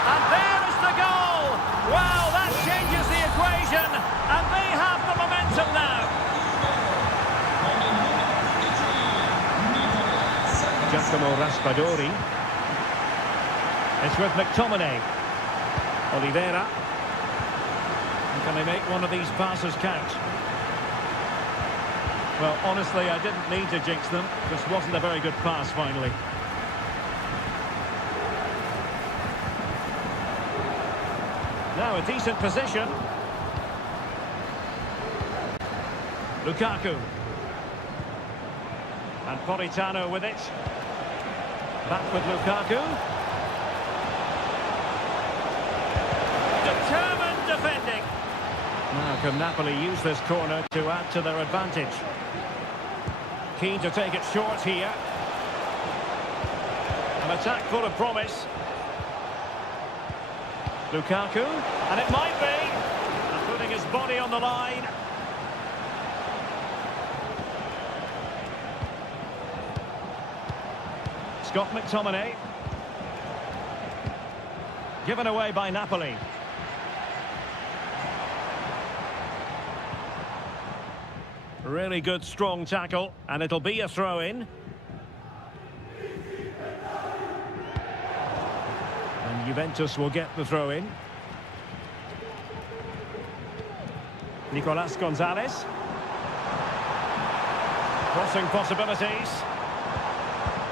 And there is the goal! Wow, that changes the equation, and they have the momentum now. Giacomo Raspadori. It's with McTominay. Oliveira. And can they make one of these passes count? Well, honestly, I didn't need to jinx them. This wasn't a very good pass, finally. Now a decent position. Lukaku. And Politano with it. Back with Lukaku. Determined defending. Now can Napoli use this corner to add to their advantage? Keen to take it short here. An attack full of promise. Lukaku, and it might be. And putting his body on the line. Scott McTominay. Given away by Napoli. Really good, strong tackle, and it'll be a throw-in. And Juventus will get the throw-in. Nicolas Gonzalez. Crossing possibilities.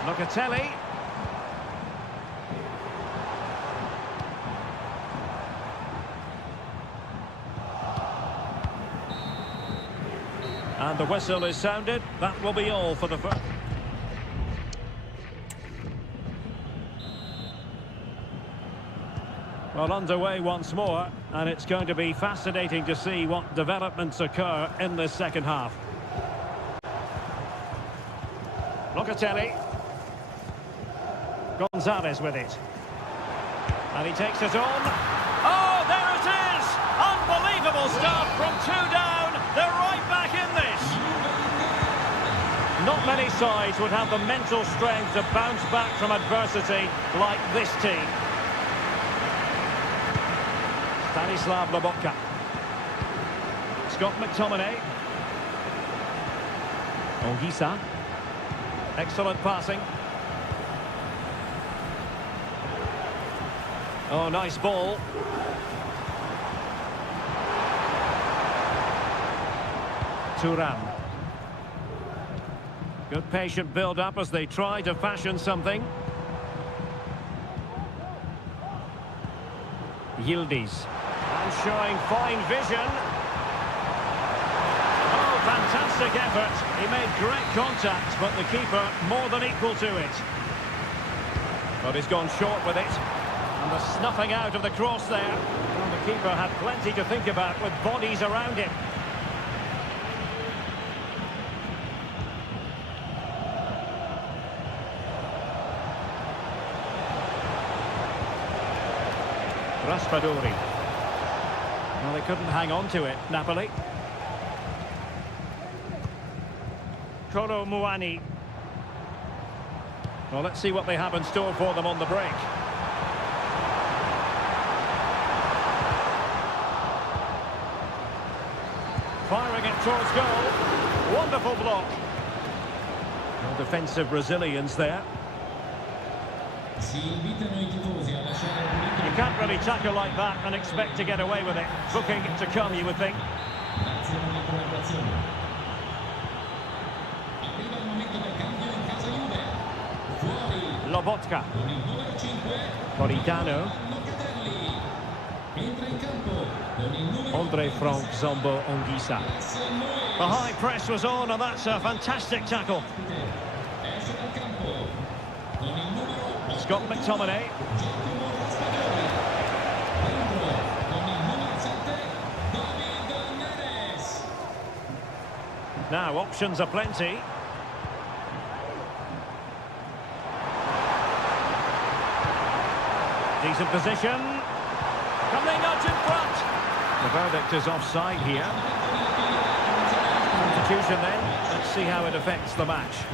Locatelli. And the whistle is sounded. That will be all for the first. Well, underway once more, and it's going to be fascinating to see what developments occur in this second half. Locatelli. Gonzalez with it. And he takes it on. Oh, there it is! Unbelievable stuff from two down. They're right back in this. Not many sides would have the mental strength to bounce back from adversity like this team. Stanislav Lobotka. Scott McTominay. Ongisa. Excellent passing. Oh, nice ball. Thuram. Good patient build-up as they try to fashion something. Yildiz. And showing fine vision. Oh, fantastic effort. He made great contact, but the keeper more than equal to it. But he's gone short with it. And the snuffing out of the cross there. Well, the keeper had plenty to think about with bodies around him. Raspadori. Well, they couldn't hang on to it, Napoli. Kolo Muani. Well, let's see what they have in store for them on the break. Firing it towards goal. Wonderful block. Well, defensive resilience there. You can't really tackle like that and expect to get away with it. Booking to come, you would think. Lobotka. Politano. Andre Frank Zombo Ongisa. The high press was on, and that's a fantastic tackle. Scott McTominay. Now, options are plenty. Decent position. Can they nudge in front? The verdict is offside here. Substitution then. Let's see how it affects the match.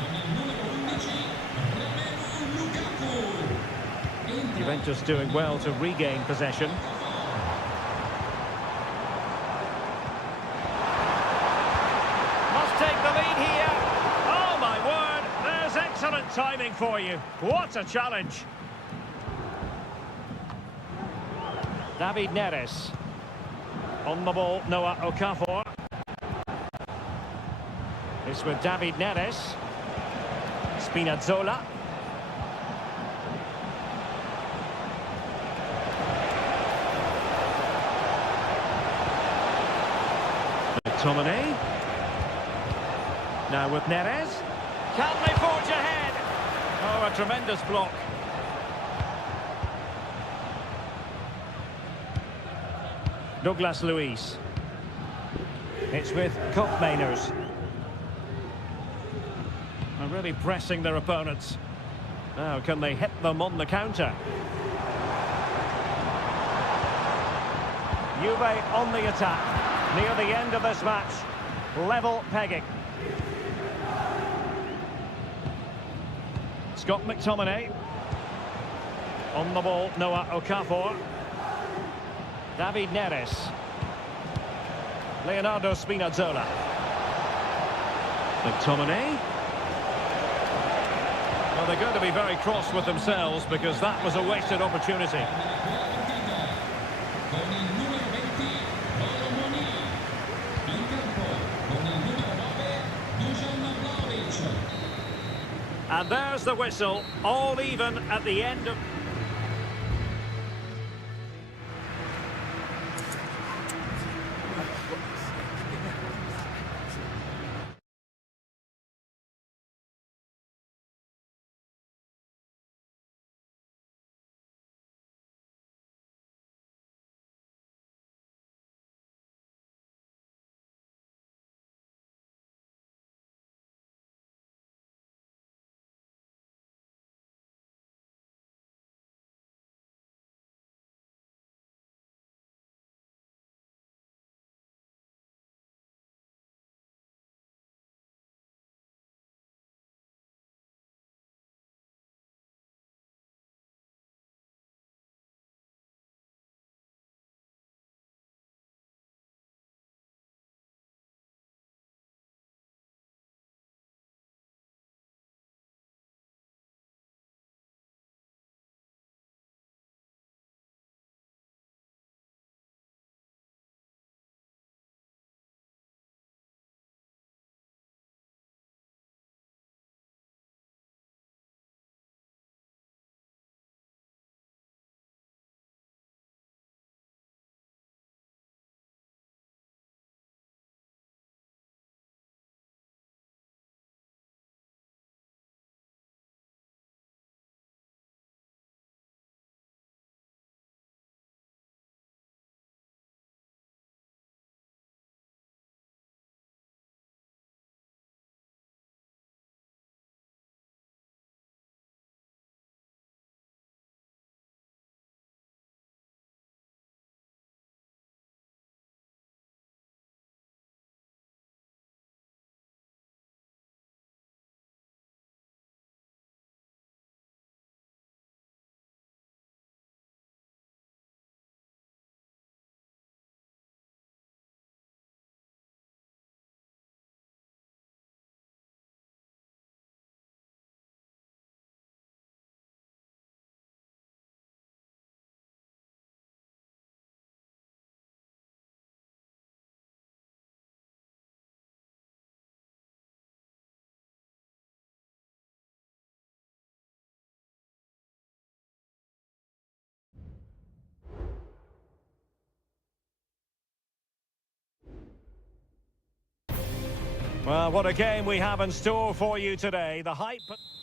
Juventus doing well to regain possession. Must take the lead here. Oh my word, there's excellent timing for you. What a challenge. David Neres. On the ball, Noah Okafor. It's with David Neres. Spinazzola. McTominay. Now with Neres. Can they forge ahead? Oh, a tremendous block. Douglas Luiz. It's with Koopmeiners. They're really pressing their opponents. Now, can they hit them on the counter? Juve on the attack. Near the end of this match. Level pegging. Scott McTominay. On the ball, Noah Okafor. David Neres. Leonardo Spinazzola. McTominay. Well, they're going to be very cross with themselves because that was a wasted opportunity. And there's the whistle, all even at the end of... Well, what a game we have in store for you today. The hype...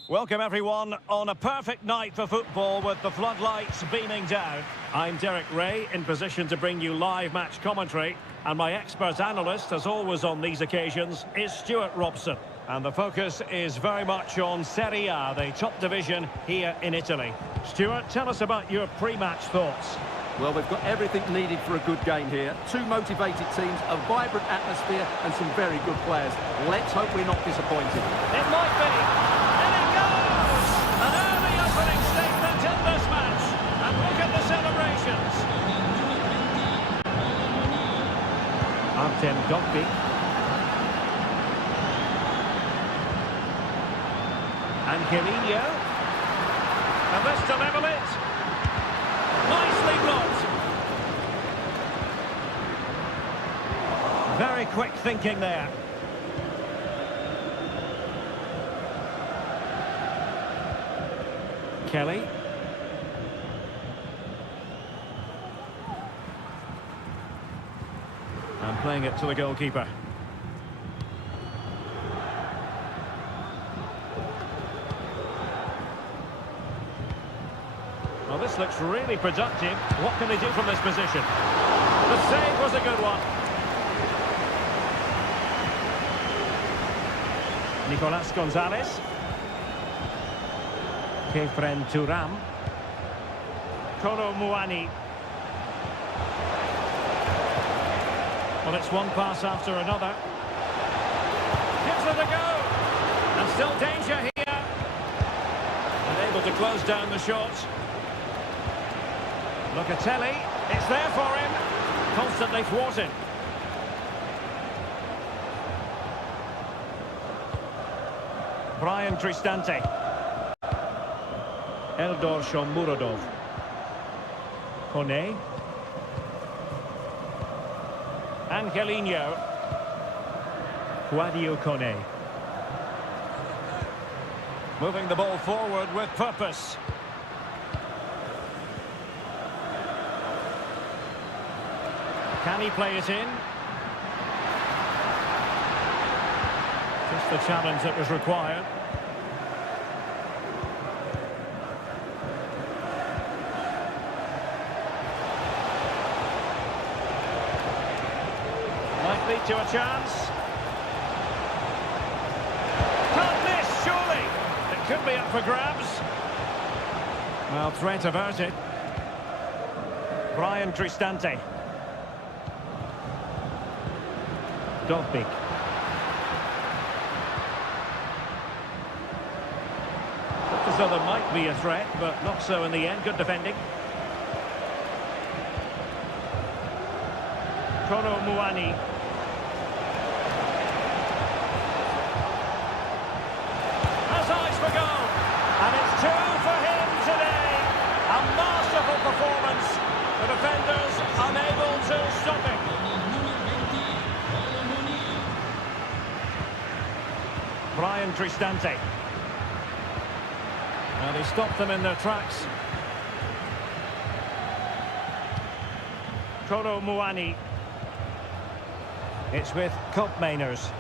Welcome everyone on a perfect night for football with the floodlights beaming down. I'm Derek Ray, in position to bring you live match commentary. And my expert analyst, as always on these occasions, is Stuart Robson. And the focus is very much on Seria, the top division here in Italy. Stuart, tell us about your pre-match thoughts. Well, we've got everything needed for a good game here. Two motivated teams, a vibrant atmosphere and some very good players. Let's hope we're not disappointed. It might be. And it goes! An early opening statement in this match. And look at the celebrations. Artem Dovbyk. And Kirinho. And this to level it. Nicely blocked. Very quick thinking there. Kelly. And playing it to the goalkeeper. Well, this looks really productive. What can they do from this position? The save was a good one. Nicolas Gonzalez. Kefren Turam. Kolo Muani. Well, it's one pass after another. Gives it a go. And still danger here. And able to close down the shot. Locatelli, it's there for him, constantly thwarted. Brian Cristante. Eldor Shomurodov. Kone. Angelino. Guadio Kone. Moving the ball forward with purpose. Can he play it in? Just the challenge that was required. Might lead to a chance. Can't miss, surely. It could be up for grabs. Well, threat averted. Brian Cristante. Dovbyk. Looked as though there might be a threat, but not so in the end. Good defending. Kolo Muani. Has eyes for goal. And it's two for him today. A masterful performance. The defenders unable to stop him. Brian Cristante. And he stopped them in their tracks. Kolo Muani. It's with Kopmeiners.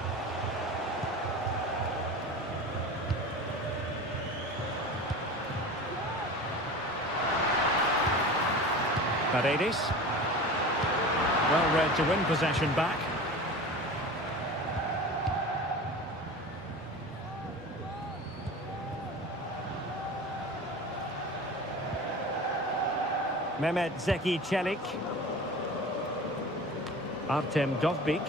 Paredes. Well read to win possession back. Mehmet Zeki Çelik. Artem Dovbyk.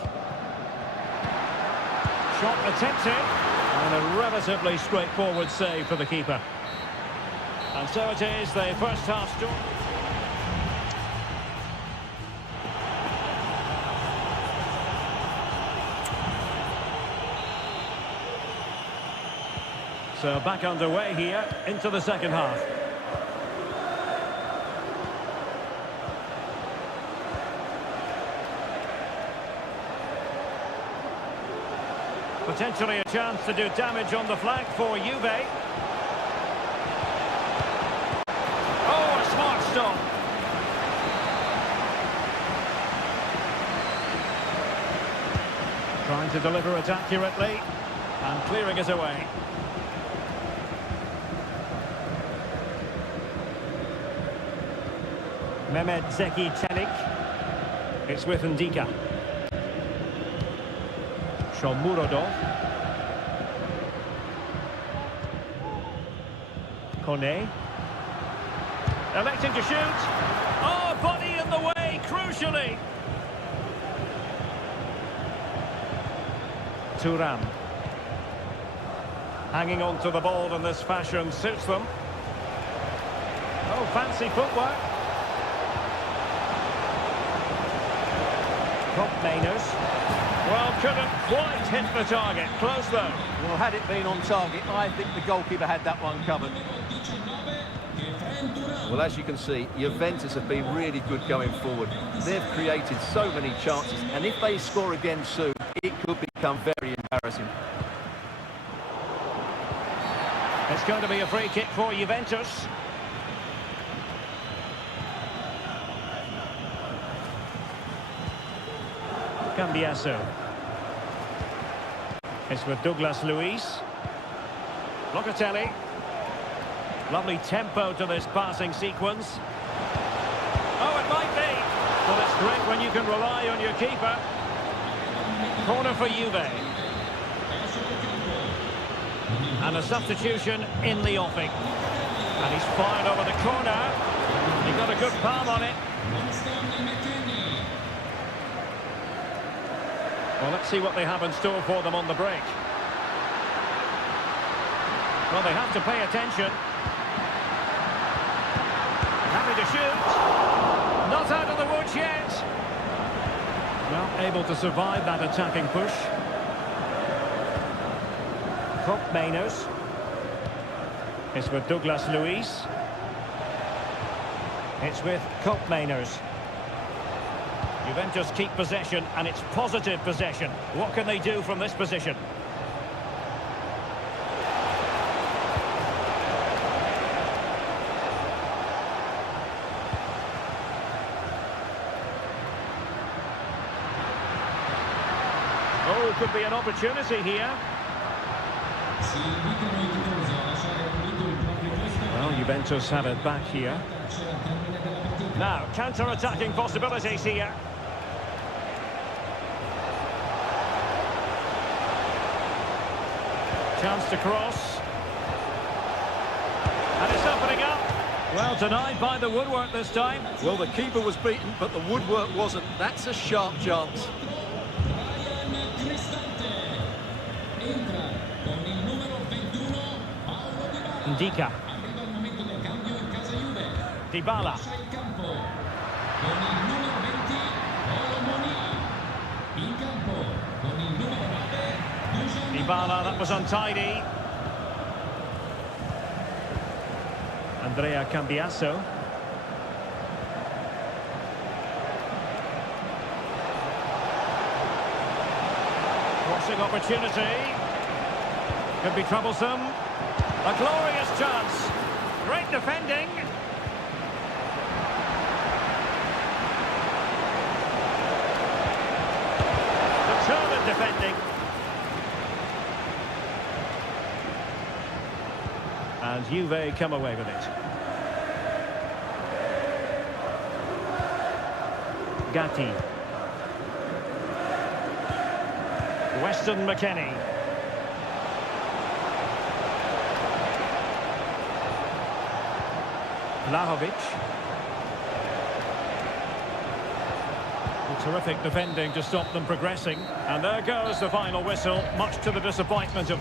Shot attempted. And a relatively straightforward save for the keeper. And so it is, the first half story. So back underway here into the second half. Potentially a chance to do damage on the flank for Juve. Oh, a smart stop. Trying to deliver it accurately and clearing it away. Mehmet Zeki Çelik. It's with Ndika. Shomurodov. Kone. Electing to shoot. Oh, body in the way, crucially. Thuram. Hanging on to the ball in this fashion suits them. Oh, fancy footwork. Mainers. Well, couldn't quite hit the target. Close though. Well, had it been on target, I think the goalkeeper had that one covered. Well, as you can see, Juventus have been really good going forward. They've created so many chances, and if they score again soon, it could become very embarrassing. It's going to be a free kick for Juventus. Cambiasso. It's with Douglas Luiz. Locatelli. Lovely tempo to this passing sequence. Oh, it might be. Well, it's great when you can rely on your keeper. Corner for Juve. And a substitution in the offing. And he's fired over the corner. He got a good palm on it. Well, let's see what they have in store for them on the break. Well, they have to pay attention. Happy to shoot. Not out of the woods yet. Well, able to survive that attacking push. Mainers. It's with Douglas Luiz. It's with Mainers. Juventus keep possession, and it's positive possession. What can they do from this position? Oh, could be an opportunity here. Well, Juventus have it back here. Now, counter-attacking possibilities here. Chance to cross. And it's opening up. Well, denied by the woodwork this time. Well, the keeper was beaten, but the woodwork wasn't. That's a sharp chance. Ndika. Dybala. Dybala, that was untidy. Andrea Cambiasso. Crossing opportunity. Could be troublesome. A glorious chance. Great defending. Determined defending. And Juve come away with it. Gatti. Weston McKennie. Vlahovic. Terrific defending to stop them progressing. And there goes the final whistle, much to the disappointment of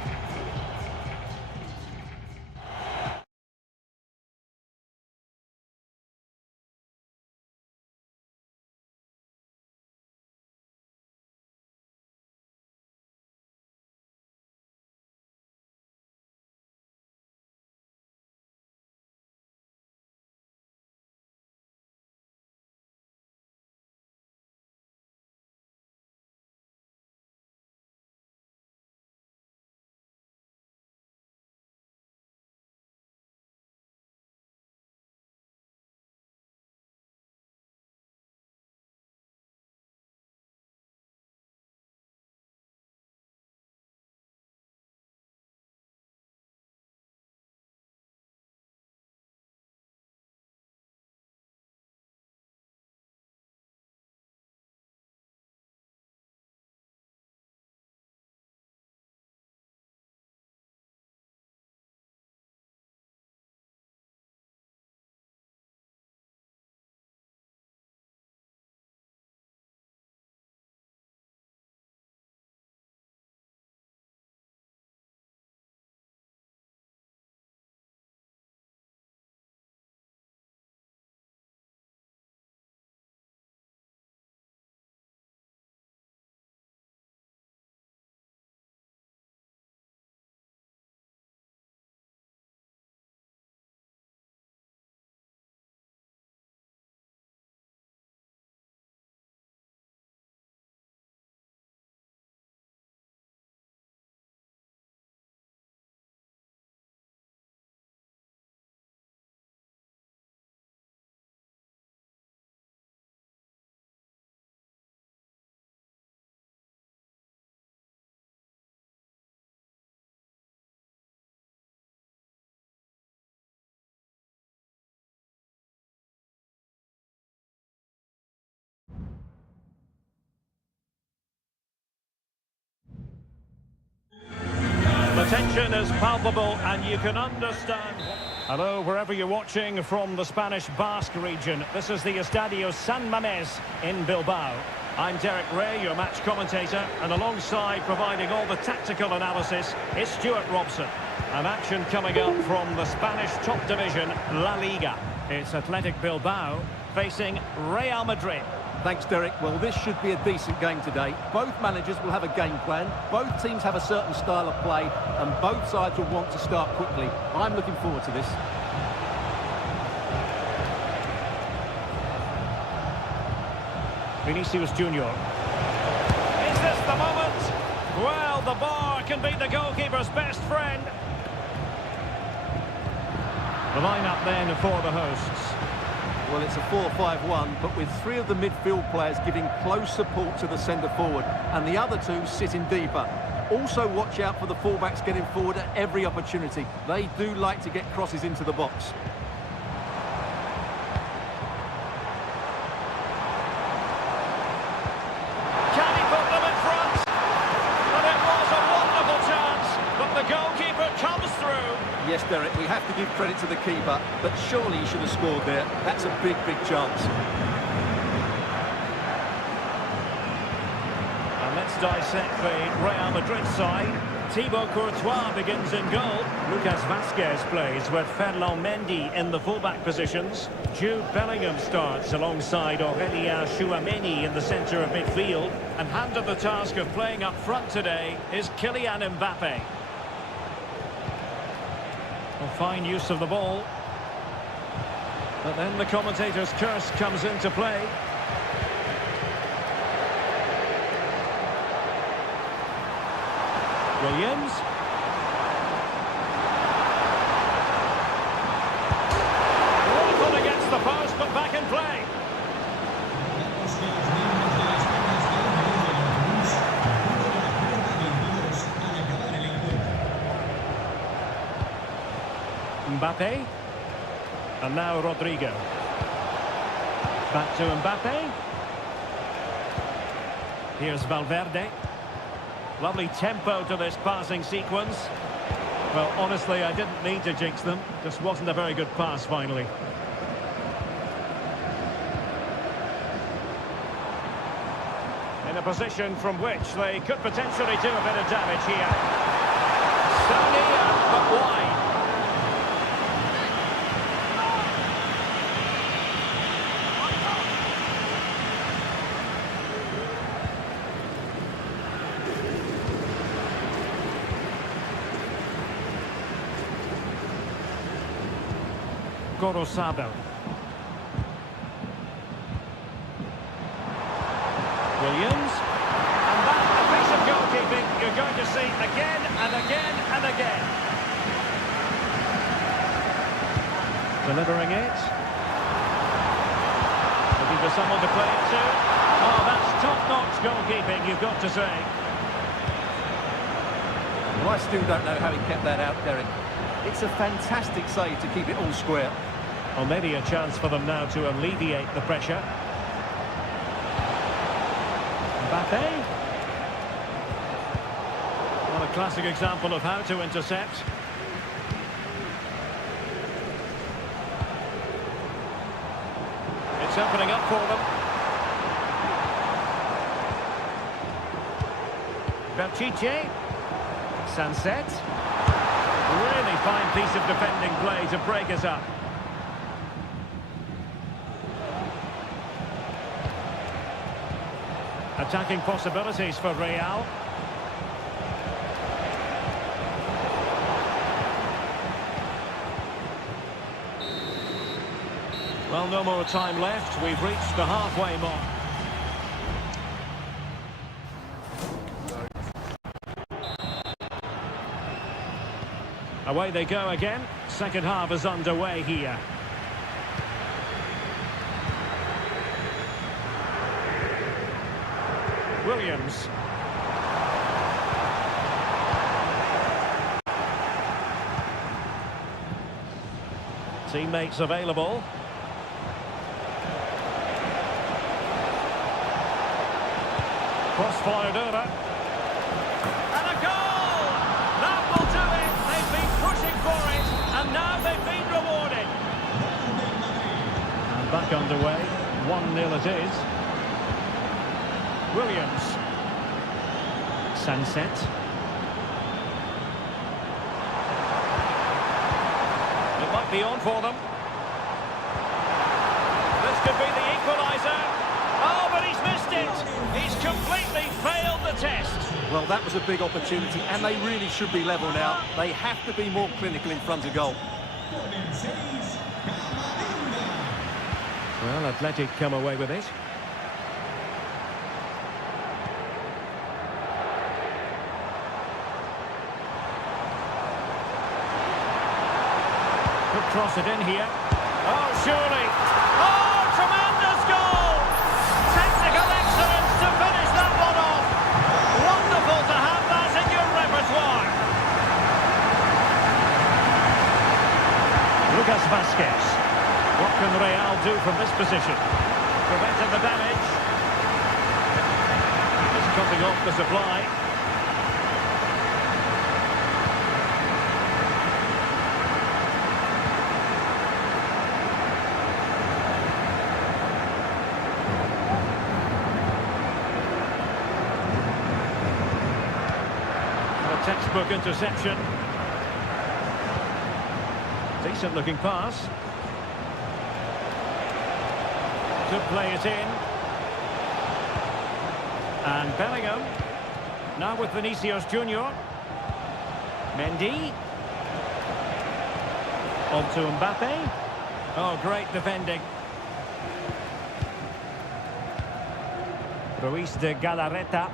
tension is palpable and you can understand. Hello, wherever you're watching from the Spanish Basque region. This is the Estadio San Mamés in Bilbao. I'm Derek Ray, your match commentator, and alongside providing all the tactical analysis is Stuart Robson. And action coming up from the Spanish top division, La Liga. It's Athletic Bilbao facing Real Madrid. Thanks, Derek. Well, this should be a decent game today. Both managers will have a game plan. Both teams have a certain style of play, and both sides will want to start quickly. I'm looking forward to this. Vinicius Junior. Is this the moment? Well, the bar can be the goalkeeper's best friend. The line-up then for the hosts. Well, it's a 4-5-1, but with three of the midfield players giving close support to the centre-forward, and the other two sitting deeper. Also watch out for the fullbacks getting forward at every opportunity. They do like to get crosses into the box. Can he put them in front? And it was a wonderful chance, but the goalkeeper comes through. Yes, Derek, we have to give credit to the keeper, but surely he should have scored there. That's a big, big chance. And let's dissect the Real Madrid side. Thibaut Courtois begins in goal. Lucas Vazquez plays with Ferland Mendy in the fullback positions. Jude Bellingham starts alongside Aurélien Tchouameni in the centre of midfield. And handed the task of playing up front today is Kylian Mbappe. Well, fine use of the ball. But then the commentator's curse comes into play. Williams. Rifled against the post, but back in play. Mbappe. And now Rodrigo. Back to Mbappe. Here's Valverde. Lovely tempo to this passing sequence. Well, honestly, I didn't mean to jinx them. Just wasn't a very good pass, finally. In a position from which they could potentially do a bit of damage here. Seria, but wide. Gorosabel. Williams. And that, a piece of goalkeeping you're going to see again and again and again. Delivering it. Looking for someone to play it to. Oh, that's top-notch goalkeeping, you've got to say. Well, I still don't know how he kept that out, Derek. It's a fantastic save to keep it all square. Well, maybe a chance for them now to alleviate the pressure. Mbappe. Well, a classic example of how to intercept. It's opening up for them. Belchiche. Sunset. Really fine piece of defending play to break us up. Attacking possibilities for Real. Well, no more time left. We've reached the halfway mark. Away they go again. Second half is underway here. Williams. Teammates available. Cross fired over. And a goal! That will do And now they've been rewarded. And back underway. 1-0 it is. Williams. Sunset. It might be on for them. This could be the equaliser. Oh, but he's missed it. He's completely failed the test. Well, that was a big opportunity, and they really should be level now. They have to be more clinical in front of goal. Well, Athletic come away with it. Could cross it in here. Oh, surely. Oh, tremendous goal! Technical excellence to finish that one off. Wonderful to have that in your repertoire. Lucas Vazquez. What can Real do from this position? Preventing the damage. Just cutting off the supply. A textbook interception. Decent looking pass. To play it in. And Bellingham. Now with Vinicius Junior. Mendy. On to Mbappe. Oh, great defending. Ruiz de Galarreta.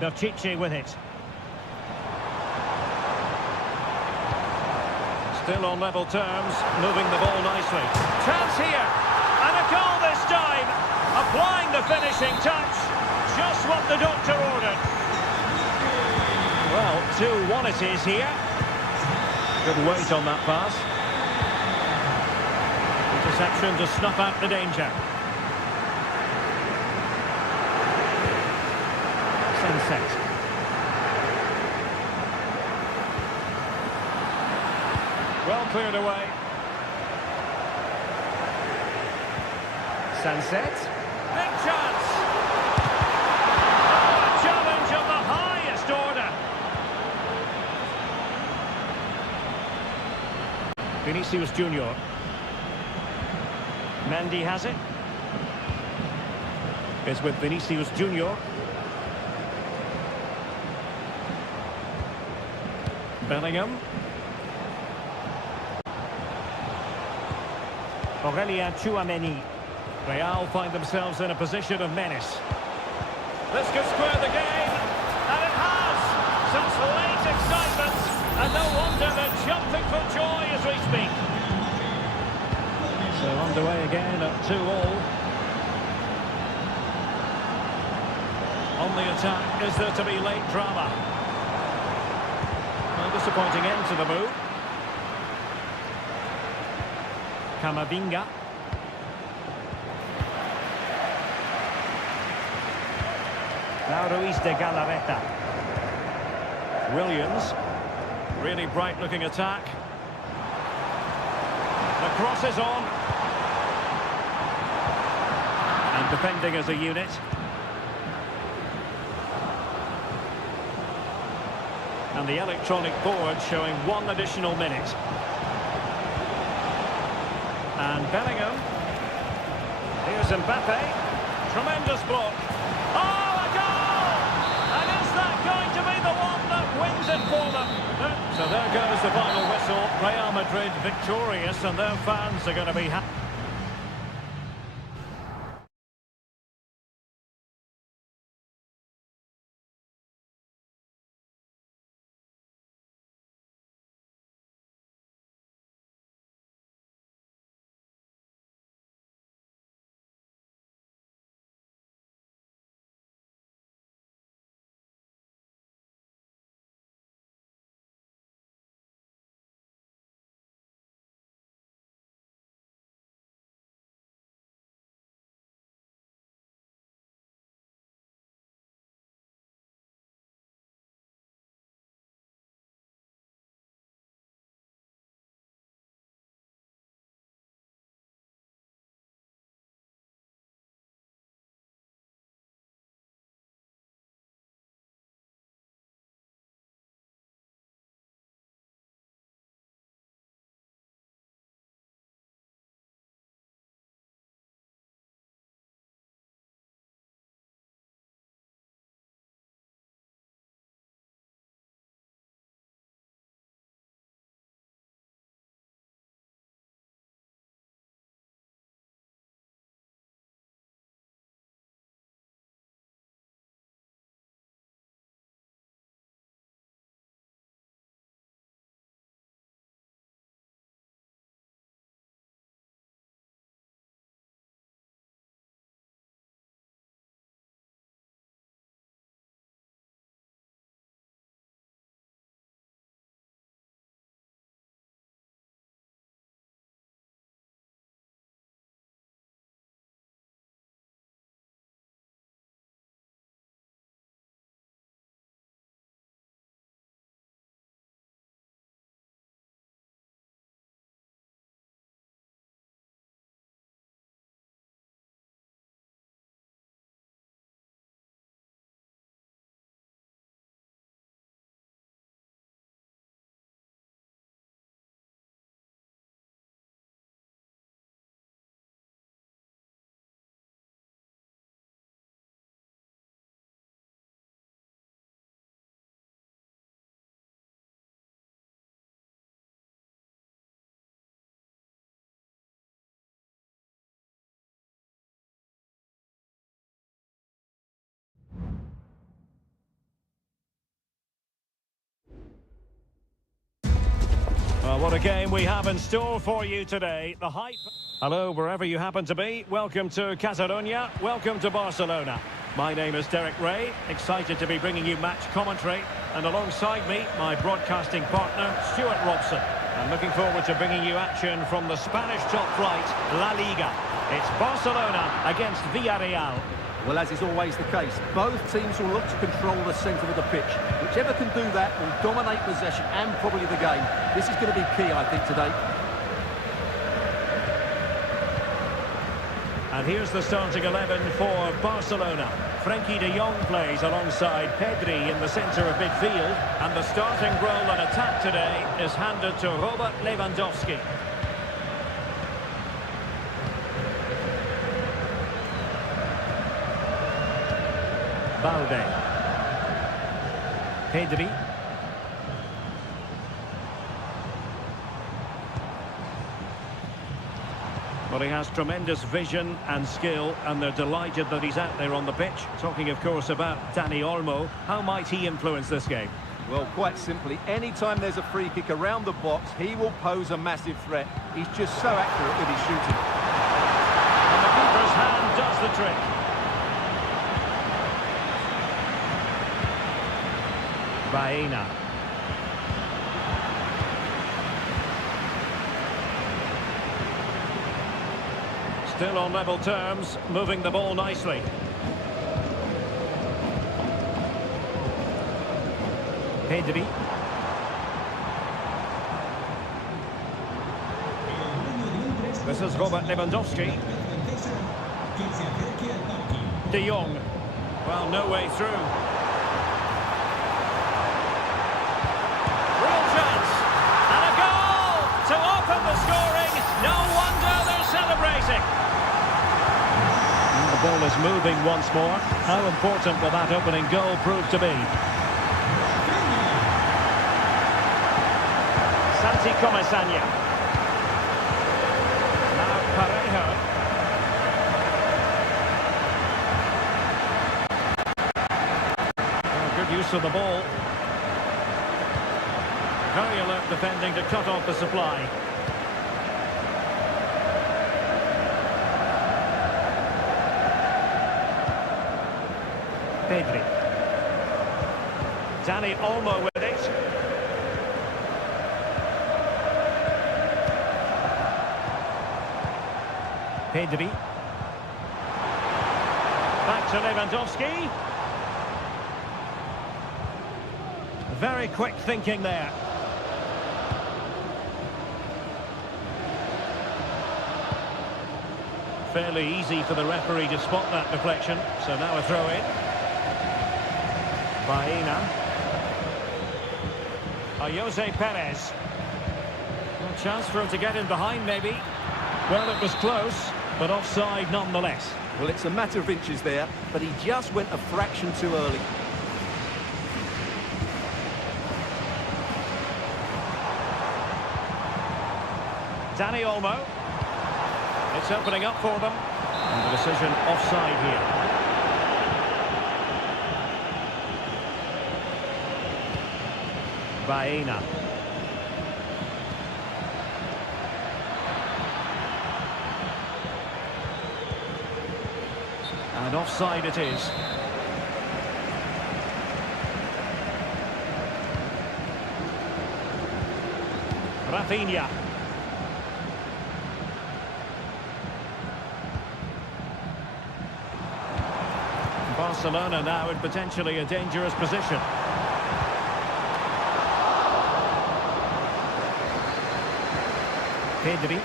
Pishit with it. Still on level terms, moving the ball nicely. Chance here, and a goal this time. Applying the finishing touch. Just what the doctor ordered. Well, 2-1 it is here. Good weight on that pass. Interception to snuff out the danger. Sunset. Well cleared away. Sunset. Big chance. Oh, a challenge of the highest order. Vinicius Junior. Mendy has it. It's with Vinicius Junior. Bellingham. Aurelien Tchouameni. Real find themselves in a position of menace. This could square the game, and it has. Such late excitement, and no wonder they're jumping for joy as we speak. So underway again at 2-2. On the attack, is there to be late drama? A disappointing end to the move. Camavinga. Now Ruiz de Galarreta. Williams. Really bright looking attack. The cross is on. And defending as a unit. And the electronic board showing 1 additional minute. And Bellingham. Here's Mbappe. Tremendous block. Oh, a goal! And is that going to be the one that wins it for them? So there goes the final whistle. Real Madrid victorious, and their fans are going to be happy. Well, what a game we have in store for you today. The hype. Hello, wherever you happen to be. Welcome to Catalonia. Welcome to Barcelona. My name is Derek Ray. Excited to be bringing you match commentary. And alongside me, my broadcasting partner, Stuart Robson. I'm looking forward to bringing you action from the Spanish top flight, La Liga. It's Barcelona against Villarreal. Well, as is always the case, both teams will look to control the centre of the pitch. Whichever can do that will dominate possession and probably the game. This is going to be key, I think, today. And here's the starting 11 for Barcelona. Frenkie de Jong plays alongside Pedri in the centre of midfield. And the starting role in attack today is handed to Robert Lewandowski. Balde. Pedri. Well, he has tremendous vision and skill, and they're delighted that he's out there on the pitch. Talking, of course, about Dani Olmo. How might he influence this game? Well, quite simply, anytime there's a free kick around the box, he will pose a massive threat. He's just so accurate with his shooting. And the keeper's hand does the trick. Baena. Still on level terms, moving the ball nicely. Pedri. This is Robert Lewandowski. De Jong. Well, no way through. Real chance. And a goal to open the scoring. No wonder they're celebrating. And the ball is moving once more. How important will that opening goal prove to be? Santi Comesaña. Now Parejo. Oh, good use of the ball. Very alert defending to cut off the supply. Pedri. Dani Olmo with it. Pedri. Back to Lewandowski. Very quick thinking there. Fairly easy for the referee to spot that deflection. So now a throw in. Baena. Jose Perez. A chance for him to get in behind maybe. Well, it was close, but offside nonetheless. Well, it's a matter of inches there, but he just went a fraction too early. Dani Olmo. It's opening up for them. And the decision offside here. Baena. And offside it is. Rafinha. Barcelona now in potentially a dangerous position. Pedri.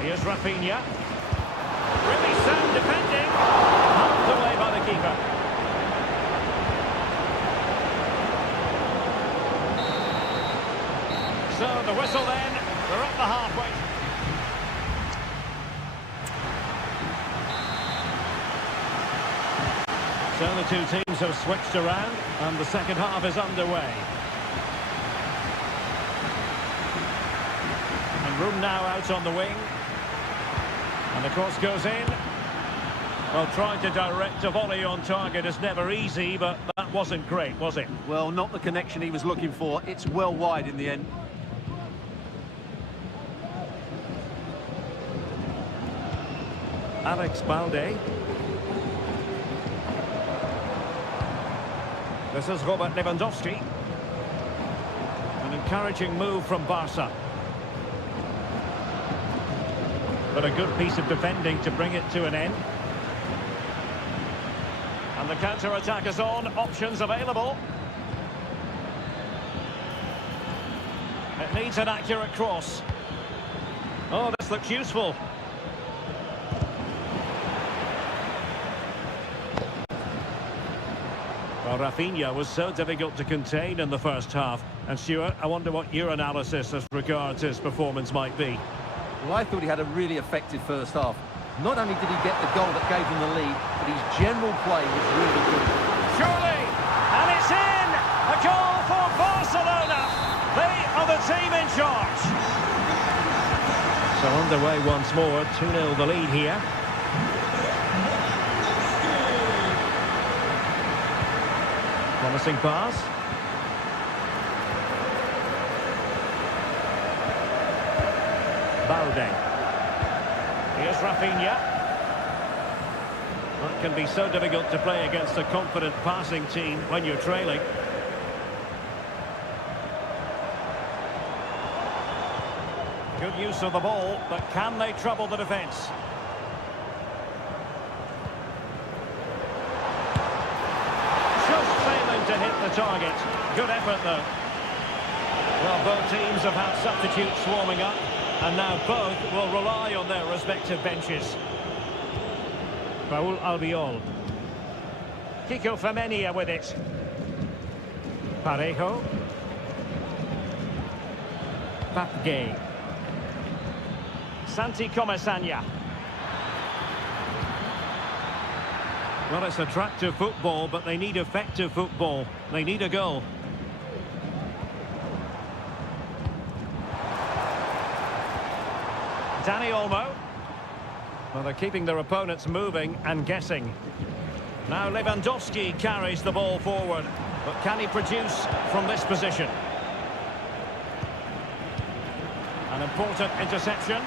Here's Rafinha. Really sound defending. Knocked away by the keeper. So the whistle then. We're at the halfway. So the two teams have switched around and the second half is underway. And room now out on the wing. And the cross goes in. Well, trying to direct a volley on target is never easy, but that wasn't great, was it? Well, not the connection he was looking for. It's well wide in the end. Alex Balde. This is Robert Lewandowski. An encouraging move from Barca. But a good piece of defending to bring it to an end. And the counter-attack is on. Options available. It needs an accurate cross. Oh, this looks useful. Well, Rafinha was so difficult to contain in the first half. And Stuart, I wonder what your analysis as regards his performance might be. Well, I thought he had a really effective first half. Not only did he get the goal that gave him the lead, but his general play was really good. Surely! And it's in! A goal for Barcelona! They are the team in charge. So underway once more, 2-0 the lead here. Promising pass. Balde. Here's Rafinha. That can be so difficult to play against a confident passing team when you're trailing. Good use of the ball, but can they trouble the defence? Just failing to hit the target. Good effort, though. Well, both teams have had substitutes swarming up, and now both will rely on their respective benches. Raul Albiol. Kiko Femenia with it. Parejo. Papgay. Santi Comesaña. Well, it's attractive football, but they need effective football. They need a goal. Dani Olmo. Well, they're keeping their opponents moving and guessing. Now Lewandowski carries the ball forward, but can he produce from this position? An important interception.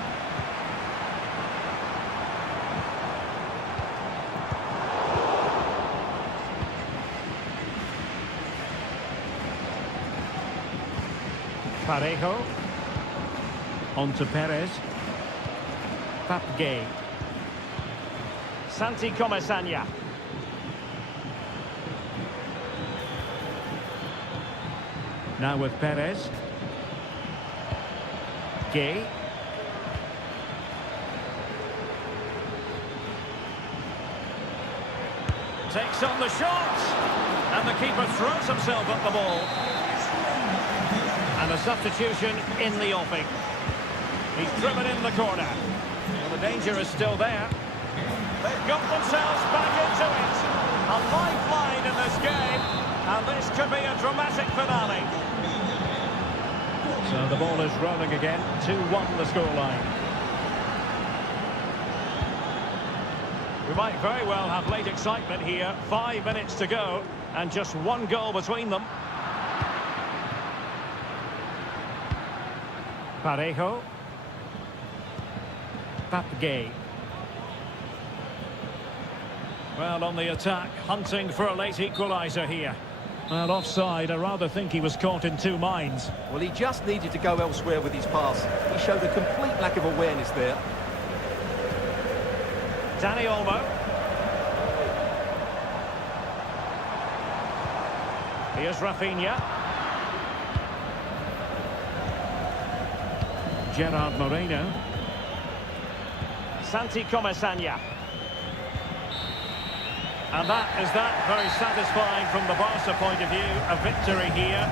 Parejo. On to Perez. Papgay. Santi Comesaña. Now with Perez. Gay. Takes on the shot. And the keeper throws himself at the ball. And a substitution in the offing. He's driven in the corner. Well, the danger is still there. They've got themselves back into it. A lifeline in this game. And this could be a dramatic finale. So the ball is rolling again. 2-1 the scoreline. We might very well have late excitement here. 5 minutes to go. And just one goal between them. Parejo. Papgay. Well, on the attack, hunting for a late equaliser here. Well, offside, I rather think he was caught in two minds. Well, he just needed to go elsewhere with his pass. He showed a complete lack of awareness there. Dani Olmo. Here's Rafinha. Gerard Moreno. Santi Comesaña. And that is that. Very satisfying from the Barca point of view. A victory here.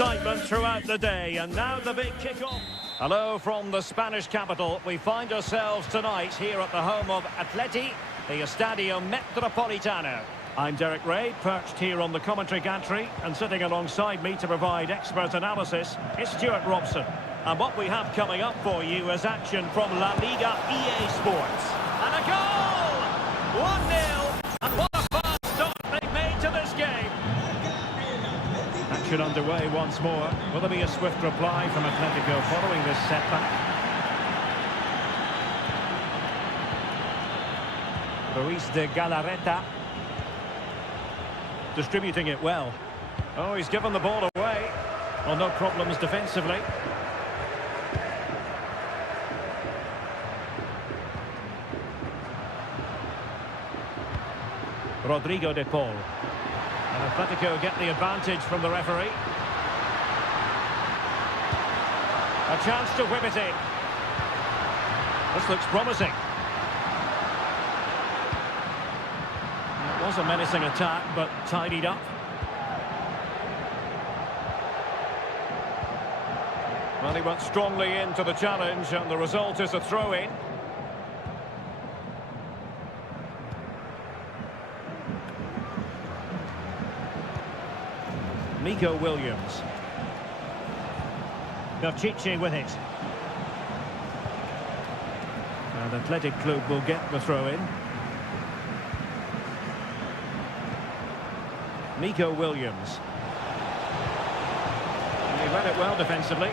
excitement throughout the day, and now the big kick-off. Hello from the Spanish capital. We find ourselves tonight here at the home of Atleti, the Estadio Metropolitano. I'm Derek Ray, perched here on the commentary gantry, and sitting alongside me to provide expert analysis is Stuart Robson. And what we have coming up for you is action from La Liga EA Sports. And a goal! 1-0, and what a fast start they've made to this game. Action underway once more. Will there be a swift reply from Atletico following this setback? Ruiz de Galarreta. Distributing it well. Oh, he's given the ball away. Well, no problems defensively. Rodrigo de Paul. And Atletico get the advantage from the referee. A chance to whip it in. This looks promising. It was a menacing attack, but tidied up. Well, he went strongly into the challenge, and the result is a throw-in. Nico Williams. Pírat's with it. And Athletic Club will get the throw-in. Nico Williams. And he read it well defensively.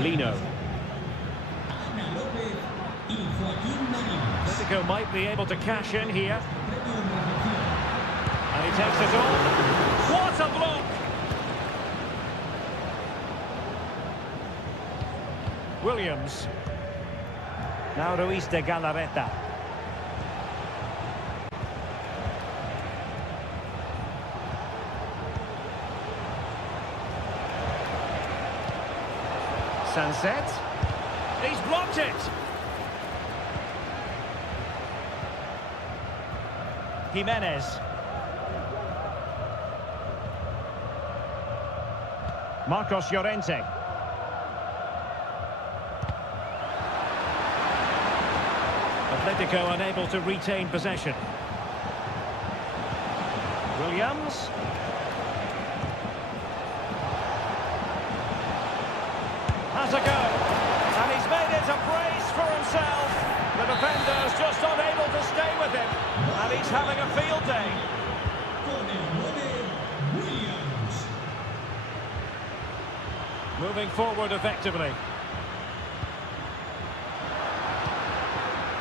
Lino. Atletico might be able to cash in here. And he takes it on. What a block! Williams. Now Ruiz de Galarreta. Sunset. He's blocked it. Jimenez. Marcos Llorente. Atletico unable to retain possession. Williams. Has a go. And he's made it a brace for himself. The defender's just unable to stay with him. And he's having a field day. Moving forward effectively.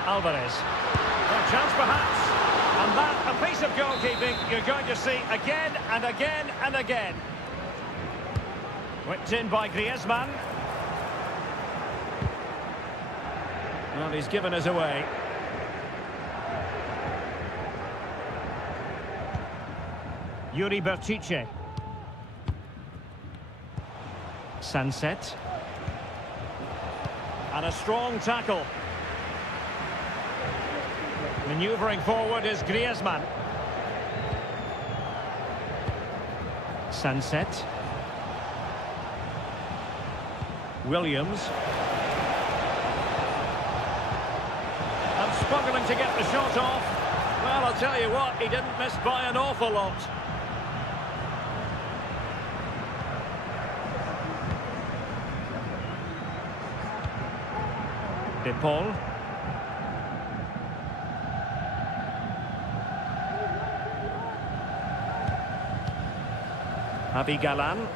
Alvarez. A chance perhaps. And that, a piece of goalkeeping you're going to see again and again and again. Whipped in by Griezmann. Well, he's given us away. Yuri Berchiche. Sunset. And a strong tackle. Manoeuvring forward is Griezmann. Sunset. Williams. And struggling to get the shot off. Well, I'll tell you what, he didn't miss by an awful lot. De Paul. Javi Galan.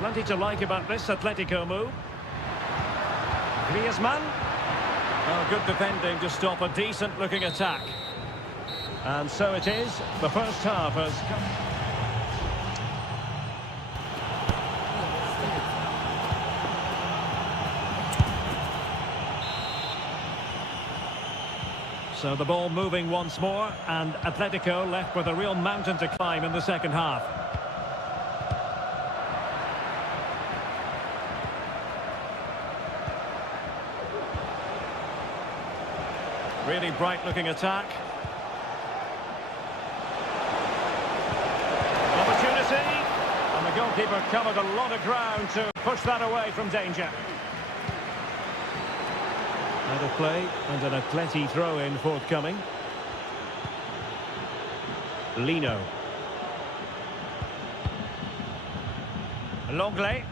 Plenty to like about this Atletico move. Griezmann. Oh, good defending to stop a decent-looking attack. And so it is. The first half has come. So the ball moving once more, and Atletico left with a real mountain to climb in the second half. Really bright-looking attack. Opportunity. And the goalkeeper covered a lot of ground to push that away from danger. Out of play and an Atleti throw-in forthcoming. Lino. Longley.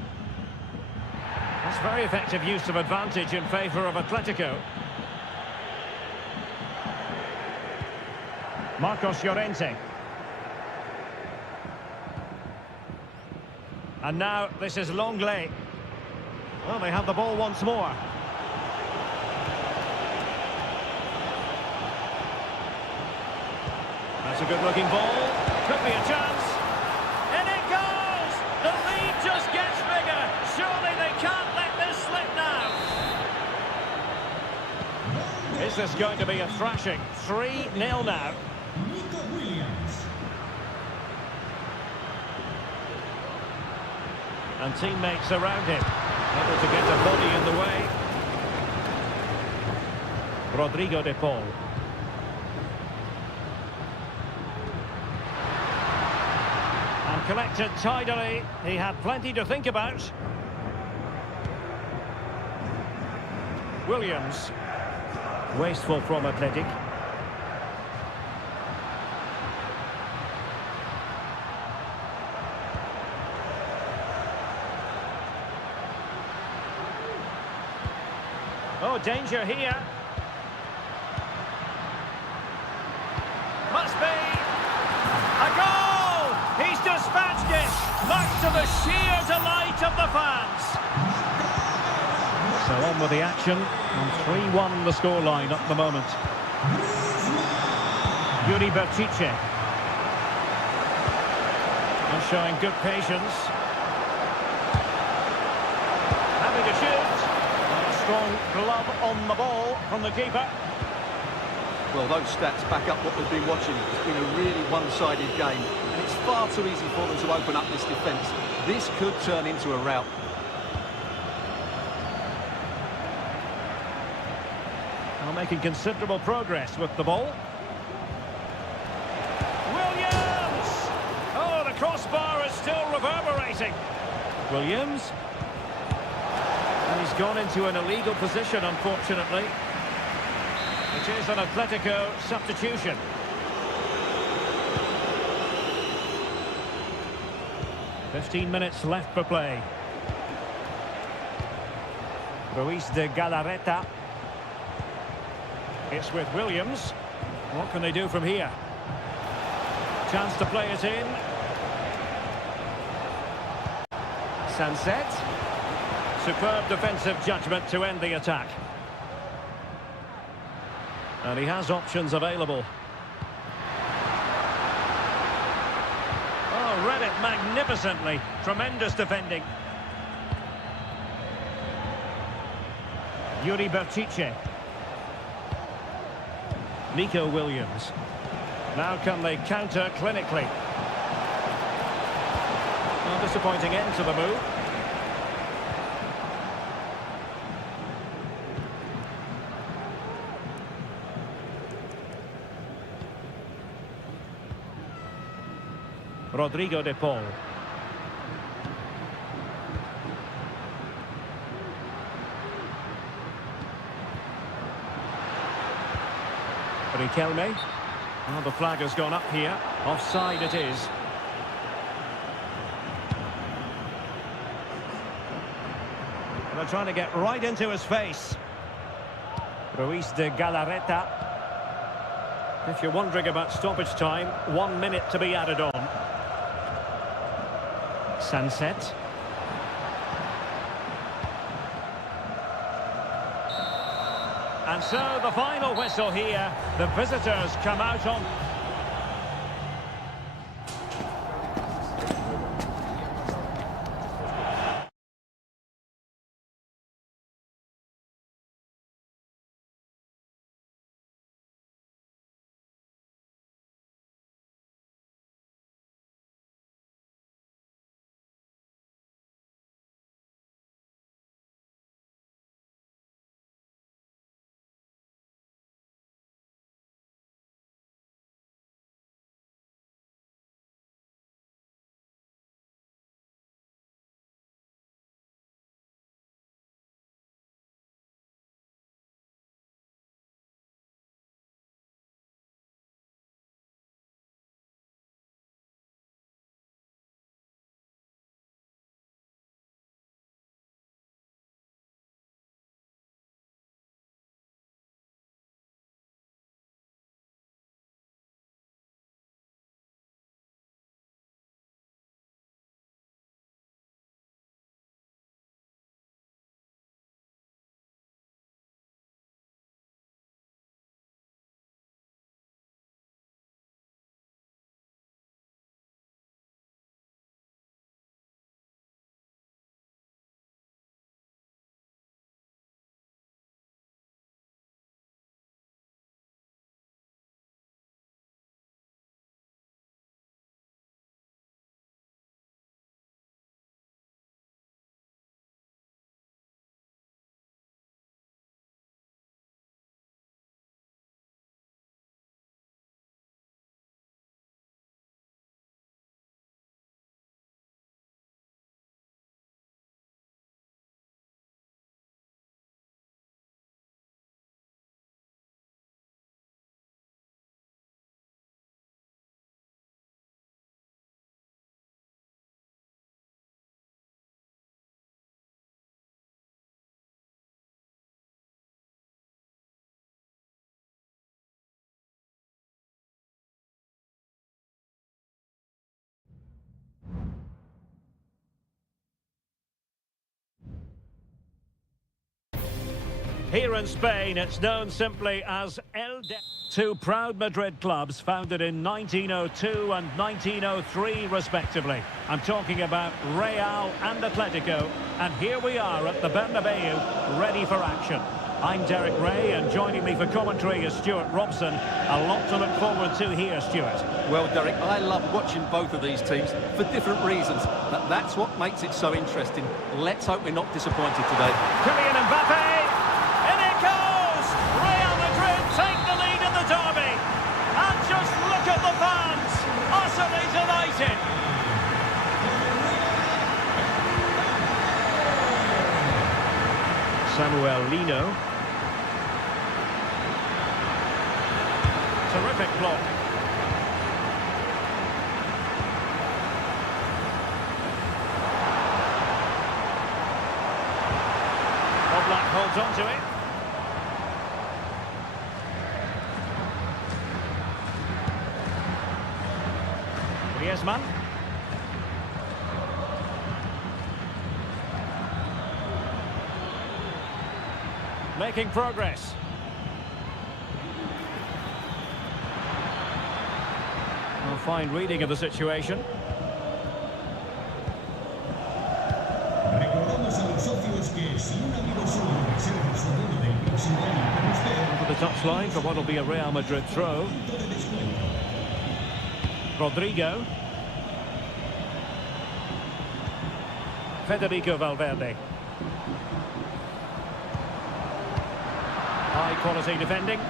That's very effective use of advantage in favour of Atletico. Marcos Llorente. And now this is Longley. Well, they have the ball once more. That's a good-looking ball. Could be a chance. And it goes! The lead just gets bigger. Surely they can't let this slip now. Is this going to be a thrashing? 3-0 now. And teammates around him, able to get a body in the way. Rodrigo de Paul. And collected tidily. He had plenty to think about. Williams. Wasteful from Athletic. Oh, danger here. Must be a goal! He's dispatched it, much to the sheer delight of the fans. So on with the action, and 3-1 the scoreline at the moment. Yuri Berchiche. And showing good patience. Happy to shoot. Strong glove on the ball from the keeper. Well, those stats back up what we've been watching. It's been a really one-sided game, and it's far too easy for them to open up this defence. This could turn into a rout. Now making considerable progress with the ball. Williams! Oh, the crossbar is still reverberating. Williams. And he's gone into an illegal position, unfortunately. It is an Atletico substitution. "15 minutes left for play. Ruiz de Galarreta. It's with Williams. What can they do from here? Chance to play it in. Sunset. Superb defensive judgment to end the attack. And he has options available. Oh, read it magnificently. Tremendous defending. Yuri Berchiche. Nico Williams. Now can they counter clinically? Well, disappointing end to the move. Rodrigo de Paul. Riquelme. Well, the flag has gone up here. Offside it is. They're trying to get right into his face. Ruiz de Galarreta. If you're wondering about stoppage time, 1 minute to be added on. Sunset. And so the final whistle here. The visitors come out on Here in Spain, it's known simply as Two proud Madrid clubs founded in 1902 and 1903, respectively. I'm talking about Real and Atletico, and here we are at the Bernabeu, ready for action. I'm Derek Ray, and joining me for commentary is Stuart Robson. A lot to look forward to here, Stuart. Well, Derek, I love watching both of these teams for different reasons, but that's what makes it so interesting. Let's hope we're not disappointed today. Kylian Mbappe, in it goes! Real Madrid take the lead in the derby, and just look at the fans, utterly delighted. Samuel Lino. Terrific block. Oblak holds on to it. Griezmann. Making progress. A fine reading of the situation. Recordamos a los socios que si un amigo suyo reserva su bono del próximo año con usted, Over the touchline for what will be a Real Madrid throw. punto de descuento. Rodrigo. Federico Valverde. High quality defending.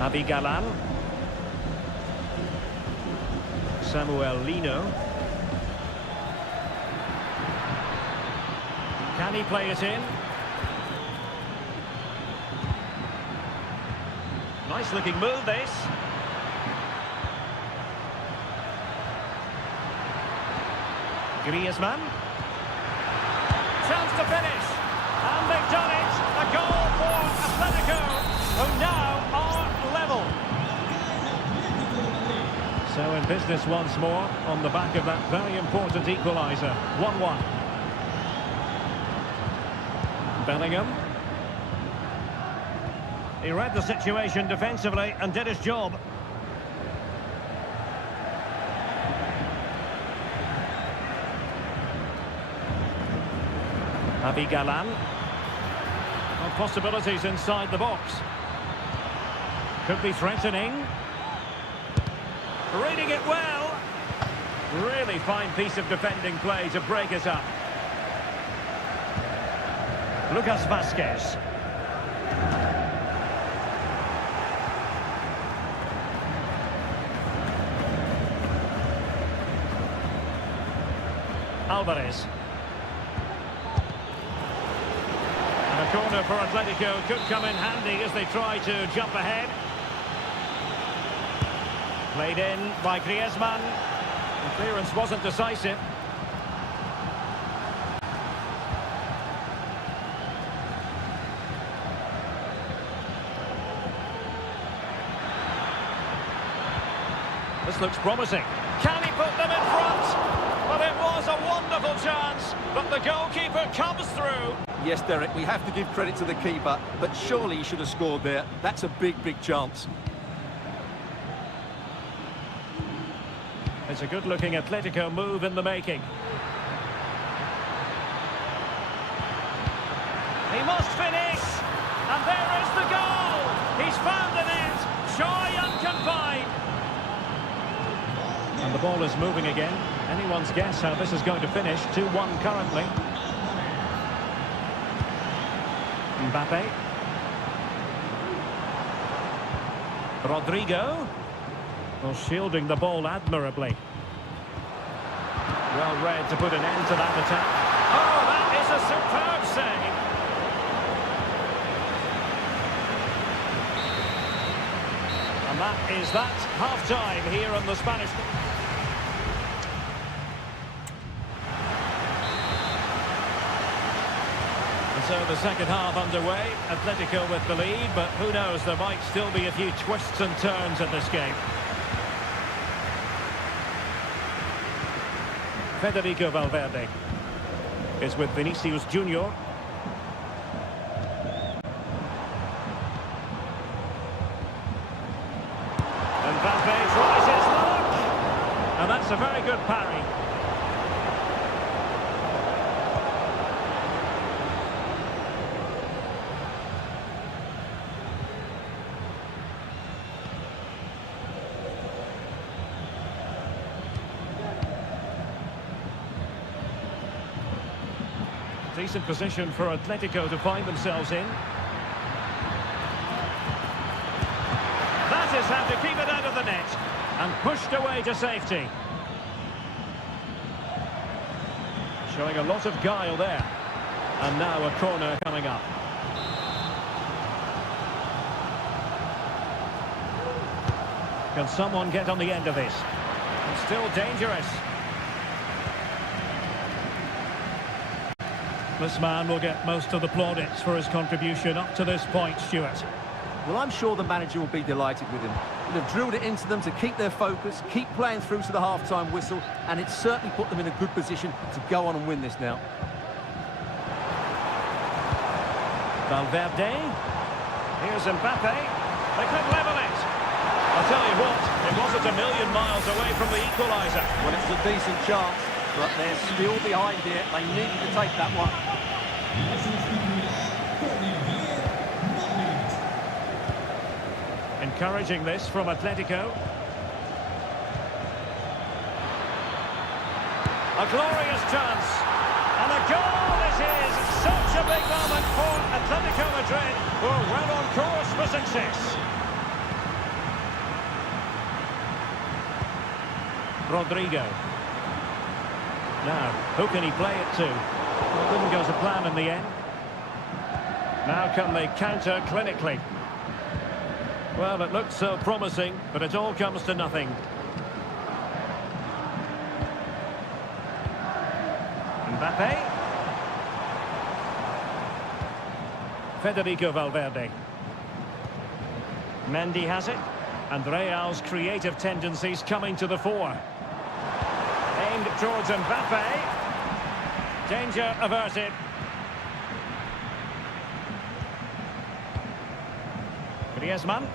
Abi Galan. Samuel Lino. Can he play it in? Nice looking move, this. Griezmann. Chance to finish, and they've done it. A goal for Atletico, who now are level. So in business once more on the back of that very important equaliser. 1-1. Bellingham. He read the situation defensively and did his job. Abi Galan. Well, possibilities inside the box. Could be threatening. Reading it well. Really fine piece of defending play to break it up. Lucas Vazquez. Alvarez. And a corner for Atletico could come in handy as they try to jump ahead. Played in by Griezmann. The clearance wasn't decisive. This looks promising. Can he put them in front? Well, it was a wonderful chance, but the goalkeeper comes through. Yes, Derek, we have to give credit to the keeper, but surely he should have scored there. That's a big, big chance. It's a good-looking Atletico move in the making. He must finish! And there is the goal! He's found the net! Joy unconfined! And the ball is moving again. Anyone's guess how this is going to finish. 2-1 currently. Mbappe. Rodrigo. Well, shielding the ball admirably. Well read to put an end to that attack. Oh, that is a superb save. And that is that half-time here on the Spanish. And so the second half underway. Atletico with the lead, but who knows, there might still be a few twists and turns in this game. Federico Valverde. is with Vinicius Junior. Mbappe tries his luck. And that's a very good parry. Decent position for Atletico to find themselves in. That is how to keep it out of the net. And pushed away to safety. Showing a lot of guile there. And now a corner coming up. Can someone get on the end of this? And still dangerous. This man will get most of the plaudits for his contribution up to this point, Stuart. Well, I'm sure the manager will be delighted with him. He'll have drilled it into them to keep their focus, keep playing through to the half-time whistle, and it's certainly put them in a good position to go on and win this now. Valverde. Here's Mbappe. They could level it. I'll tell you what, it wasn't a million miles away from the equaliser. Well, it was a decent chance, but they're still behind here. They needed to take that one. Encouraging this from Atletico. A glorious chance. And a goal this is. Such a big moment for Atletico Madrid, who are well on course for success. Rodrigo. Now, who can he play it to? Well, didn't go to plan in the end. Now can they counter clinically? Well, it looked so promising, but it all comes to nothing. Mbappe. Federico Valverde. Mendy has it. And Real's creative tendencies coming to the fore. Aimed towards Mbappe. Danger averted. Griezmann.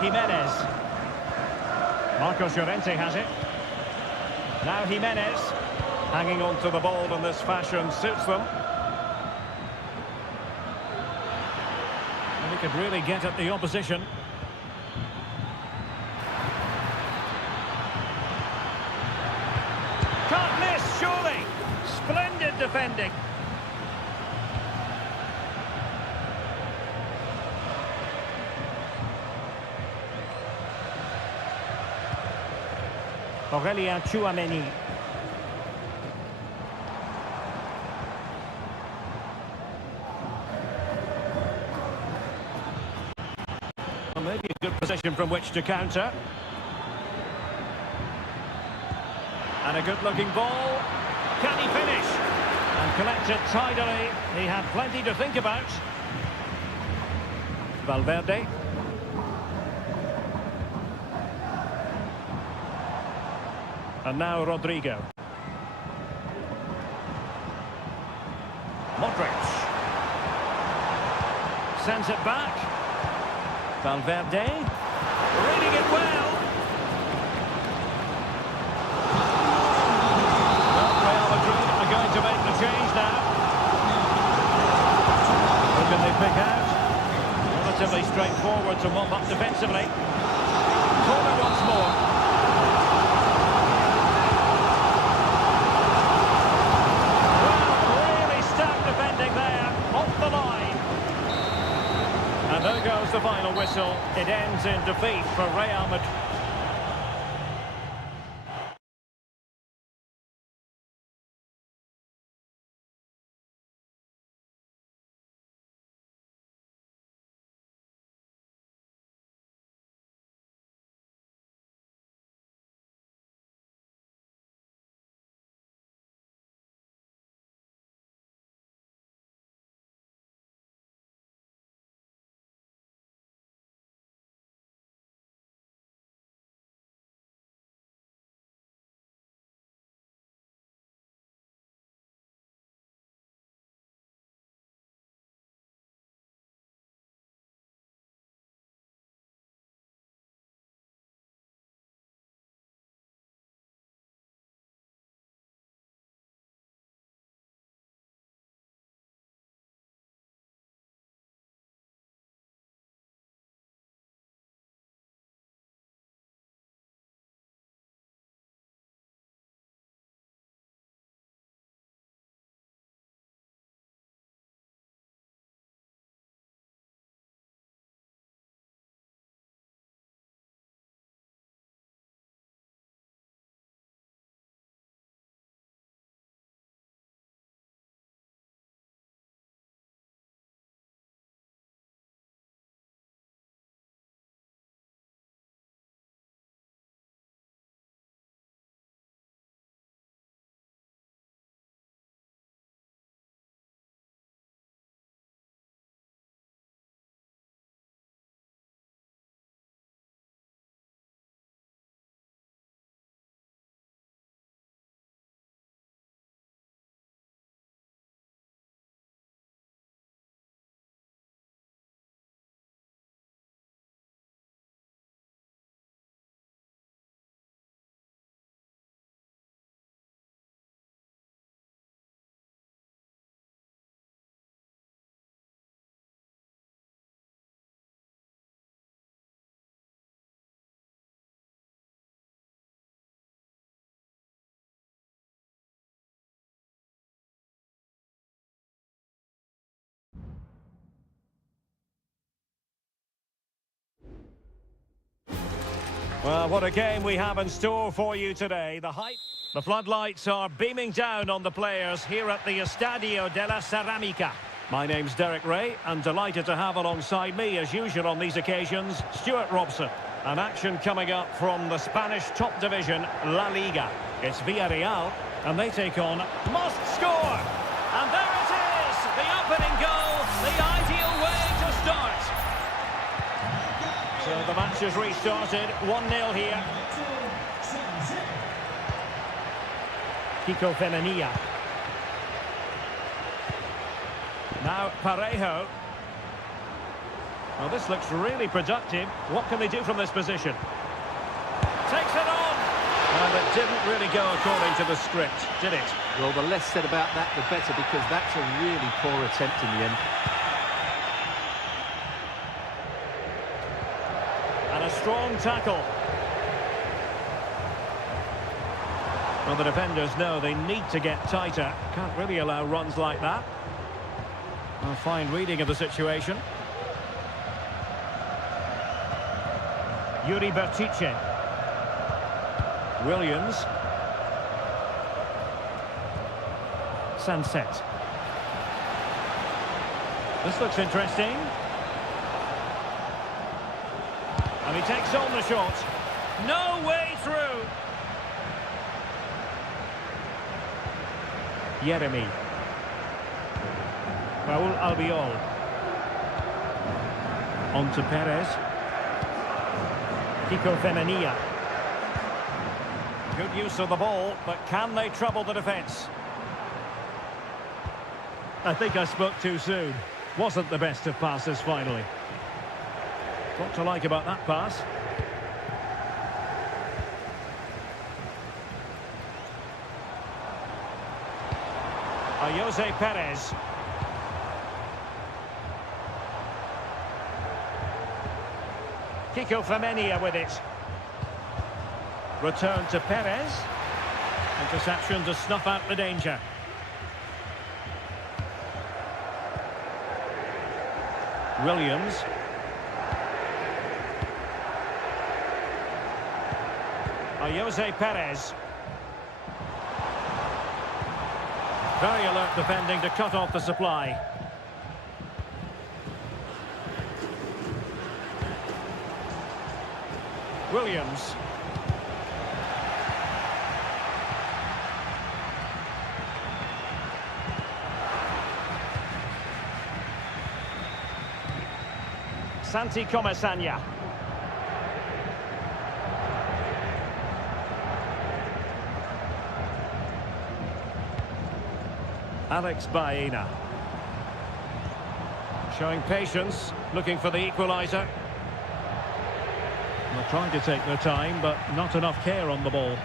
Jimenez. Marcos Llorente has it. Now Jimenez. Hanging on to the ball in this fashion suits them. And he could really get at the opposition. Can't miss, surely. Splendid defending. Aurélien Tchouaméni. Well, maybe a good position from which to counter. And a good-looking ball. Can he finish? And collect it tidily. He had plenty to think about. Valverde. And now Rodrigo. Modric. Sends it back. Valverde. Reading it well. Well, Real Madrid are going to make the change now. Who can they pick out? Relatively straightforward to mop up defensively. Corner once more. And there goes the final whistle. It ends in defeat for Real Madrid. Well, what a game we have in store for you today. The floodlights are beaming down on the players here at the Estadio de la Ceramica. My name's Derek Ray, and delighted to have alongside me, as usual on these occasions, Stuart Robson. An action coming up from the Spanish top division, La Liga. It's Villarreal, and they take on Must Score! And there it is! The opening goal, the ideal way to start. So the match has restarted, 1-0 here. Kiko Femenia. Now Parejo. Well, this looks really productive. What can they do from this position? Takes it on! And it didn't really go according to the script, did it? Well, the less said about that, the better, because that's a really poor attempt in the end. And a strong tackle. Well, the defenders know they need to get tighter. Can't really allow runs like that. A fine reading of the situation. Yuri Bertice. Williams. Sunset. This looks interesting. And he takes on the shot. No way through. Jeremy. Raul Albiol. On to Perez. Kiko Femenia. Good use of the ball, but can they trouble the defence? I think I spoke too soon. Wasn't the best of passes finally. What to like about that pass? Jose Perez. Kiko Femenia with it. Return to Perez. Interception to snuff out the danger. Williams. Jose Perez. Very alert defending to cut off the supply. Williams. Santi Comesaña. Alex Baena. Showing patience, looking for the equaliser. They're trying to take their time, but not enough care on the ball.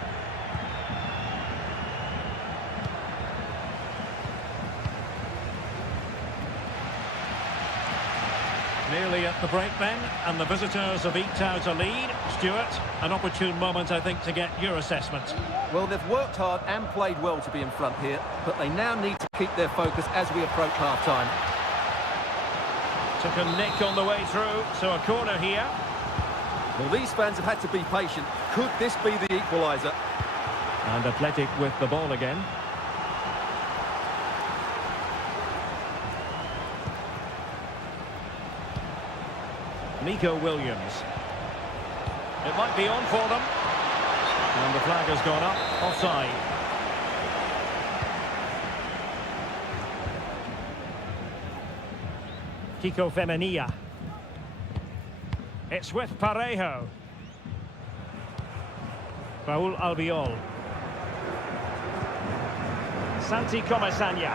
Nearly at the break then, and the visitors have eked out a lead. Stuart, an opportune moment, I think, to get your assessment. Well, they've worked hard and played well to be in front here, but they now need to keep their focus as we approach half-time. Took a nick on the way through, so a corner here. Well, these fans have had to be patient. Could this be the equaliser? And Athletic with the ball again. Nico Williams. It might be on for them. And the flag has gone up. Offside. Kiko Femenia. It's with Parejo. Raul Albiol. Santi Comesaña.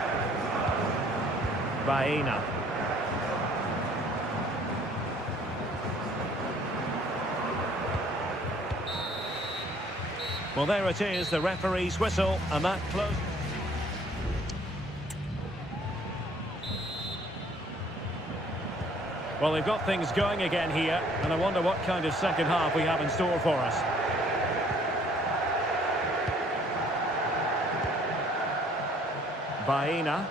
Baena. Well, there it is, the referee's whistle, and that close. Well, they've got things going again here, and I wonder what kind of second half we have in store for us. Baena.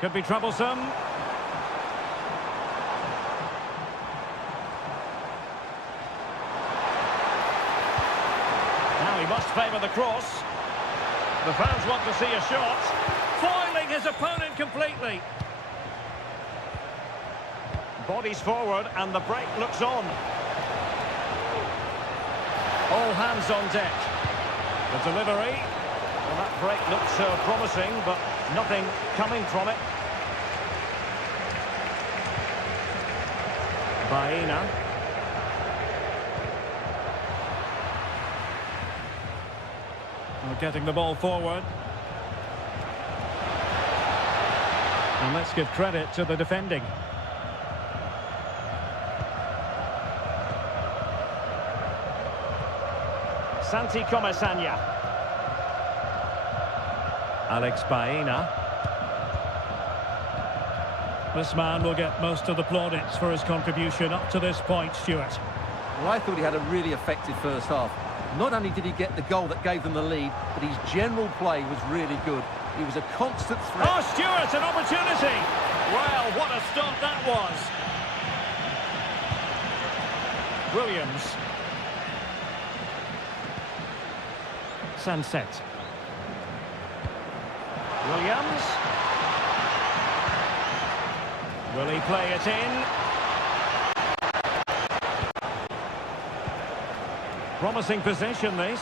Could be troublesome. must favour the cross. The fans want to see a shot. Foiling his opponent completely. Bodies forward and the break looks on. All hands on deck. The delivery. Well, that break looks promising, but nothing coming from it. Baena. Getting the ball forward. And let's give credit to the defending. Santi Comesaña. Alex Baena. This man will get most of the plaudits for his contribution up to this point, Stuart. Well, I thought he had a really effective first half. Not only did he get the goal that gave them the lead, but his general play was really good. He was a constant threat. Oh, Stuart, an opportunity! Well, what a stop that was! Williams. Sunset. Williams. Will he play it in? Promising possession, this.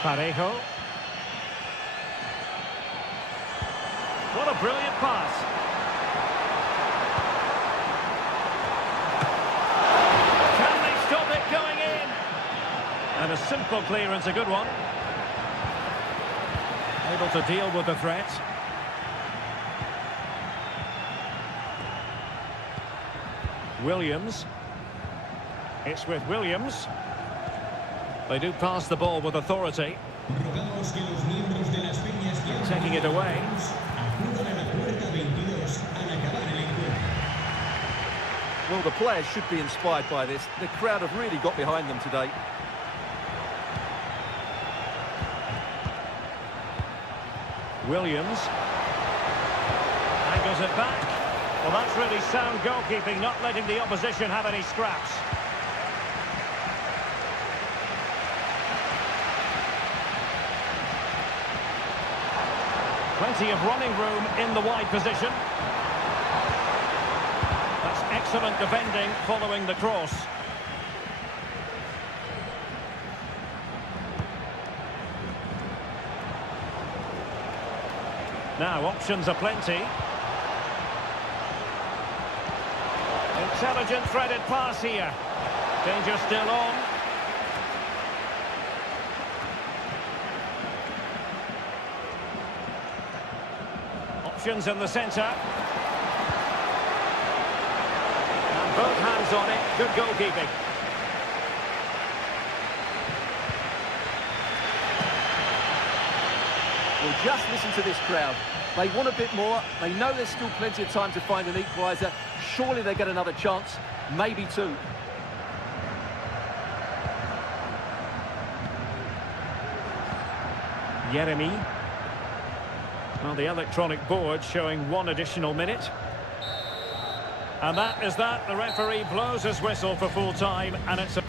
Parejo. What a brilliant pass. Can they stop it going in? And a simple clearance, a good one. Able to deal with the threat. Williams. It's with Williams. They do pass the ball with authority. Taking it away. Well, the players should be inspired by this. The crowd have really got behind them today. Williams. Angles it back. Well, that's really sound goalkeeping, not letting the opposition have any scraps. Plenty of running room in the wide position. That's excellent defending following the cross. Now, options are plenty. Intelligent threaded pass here. Danger still on. Options in the centre. And both hands on it. Good goalkeeping. Well, just listen to this crowd. They want a bit more. They know there's still plenty of time to find an equaliser. Surely they get another chance, maybe two. Jeremy. Well, the electronic board showing 1 additional minute. And that is that. The referee blows his whistle for full time, and it's a...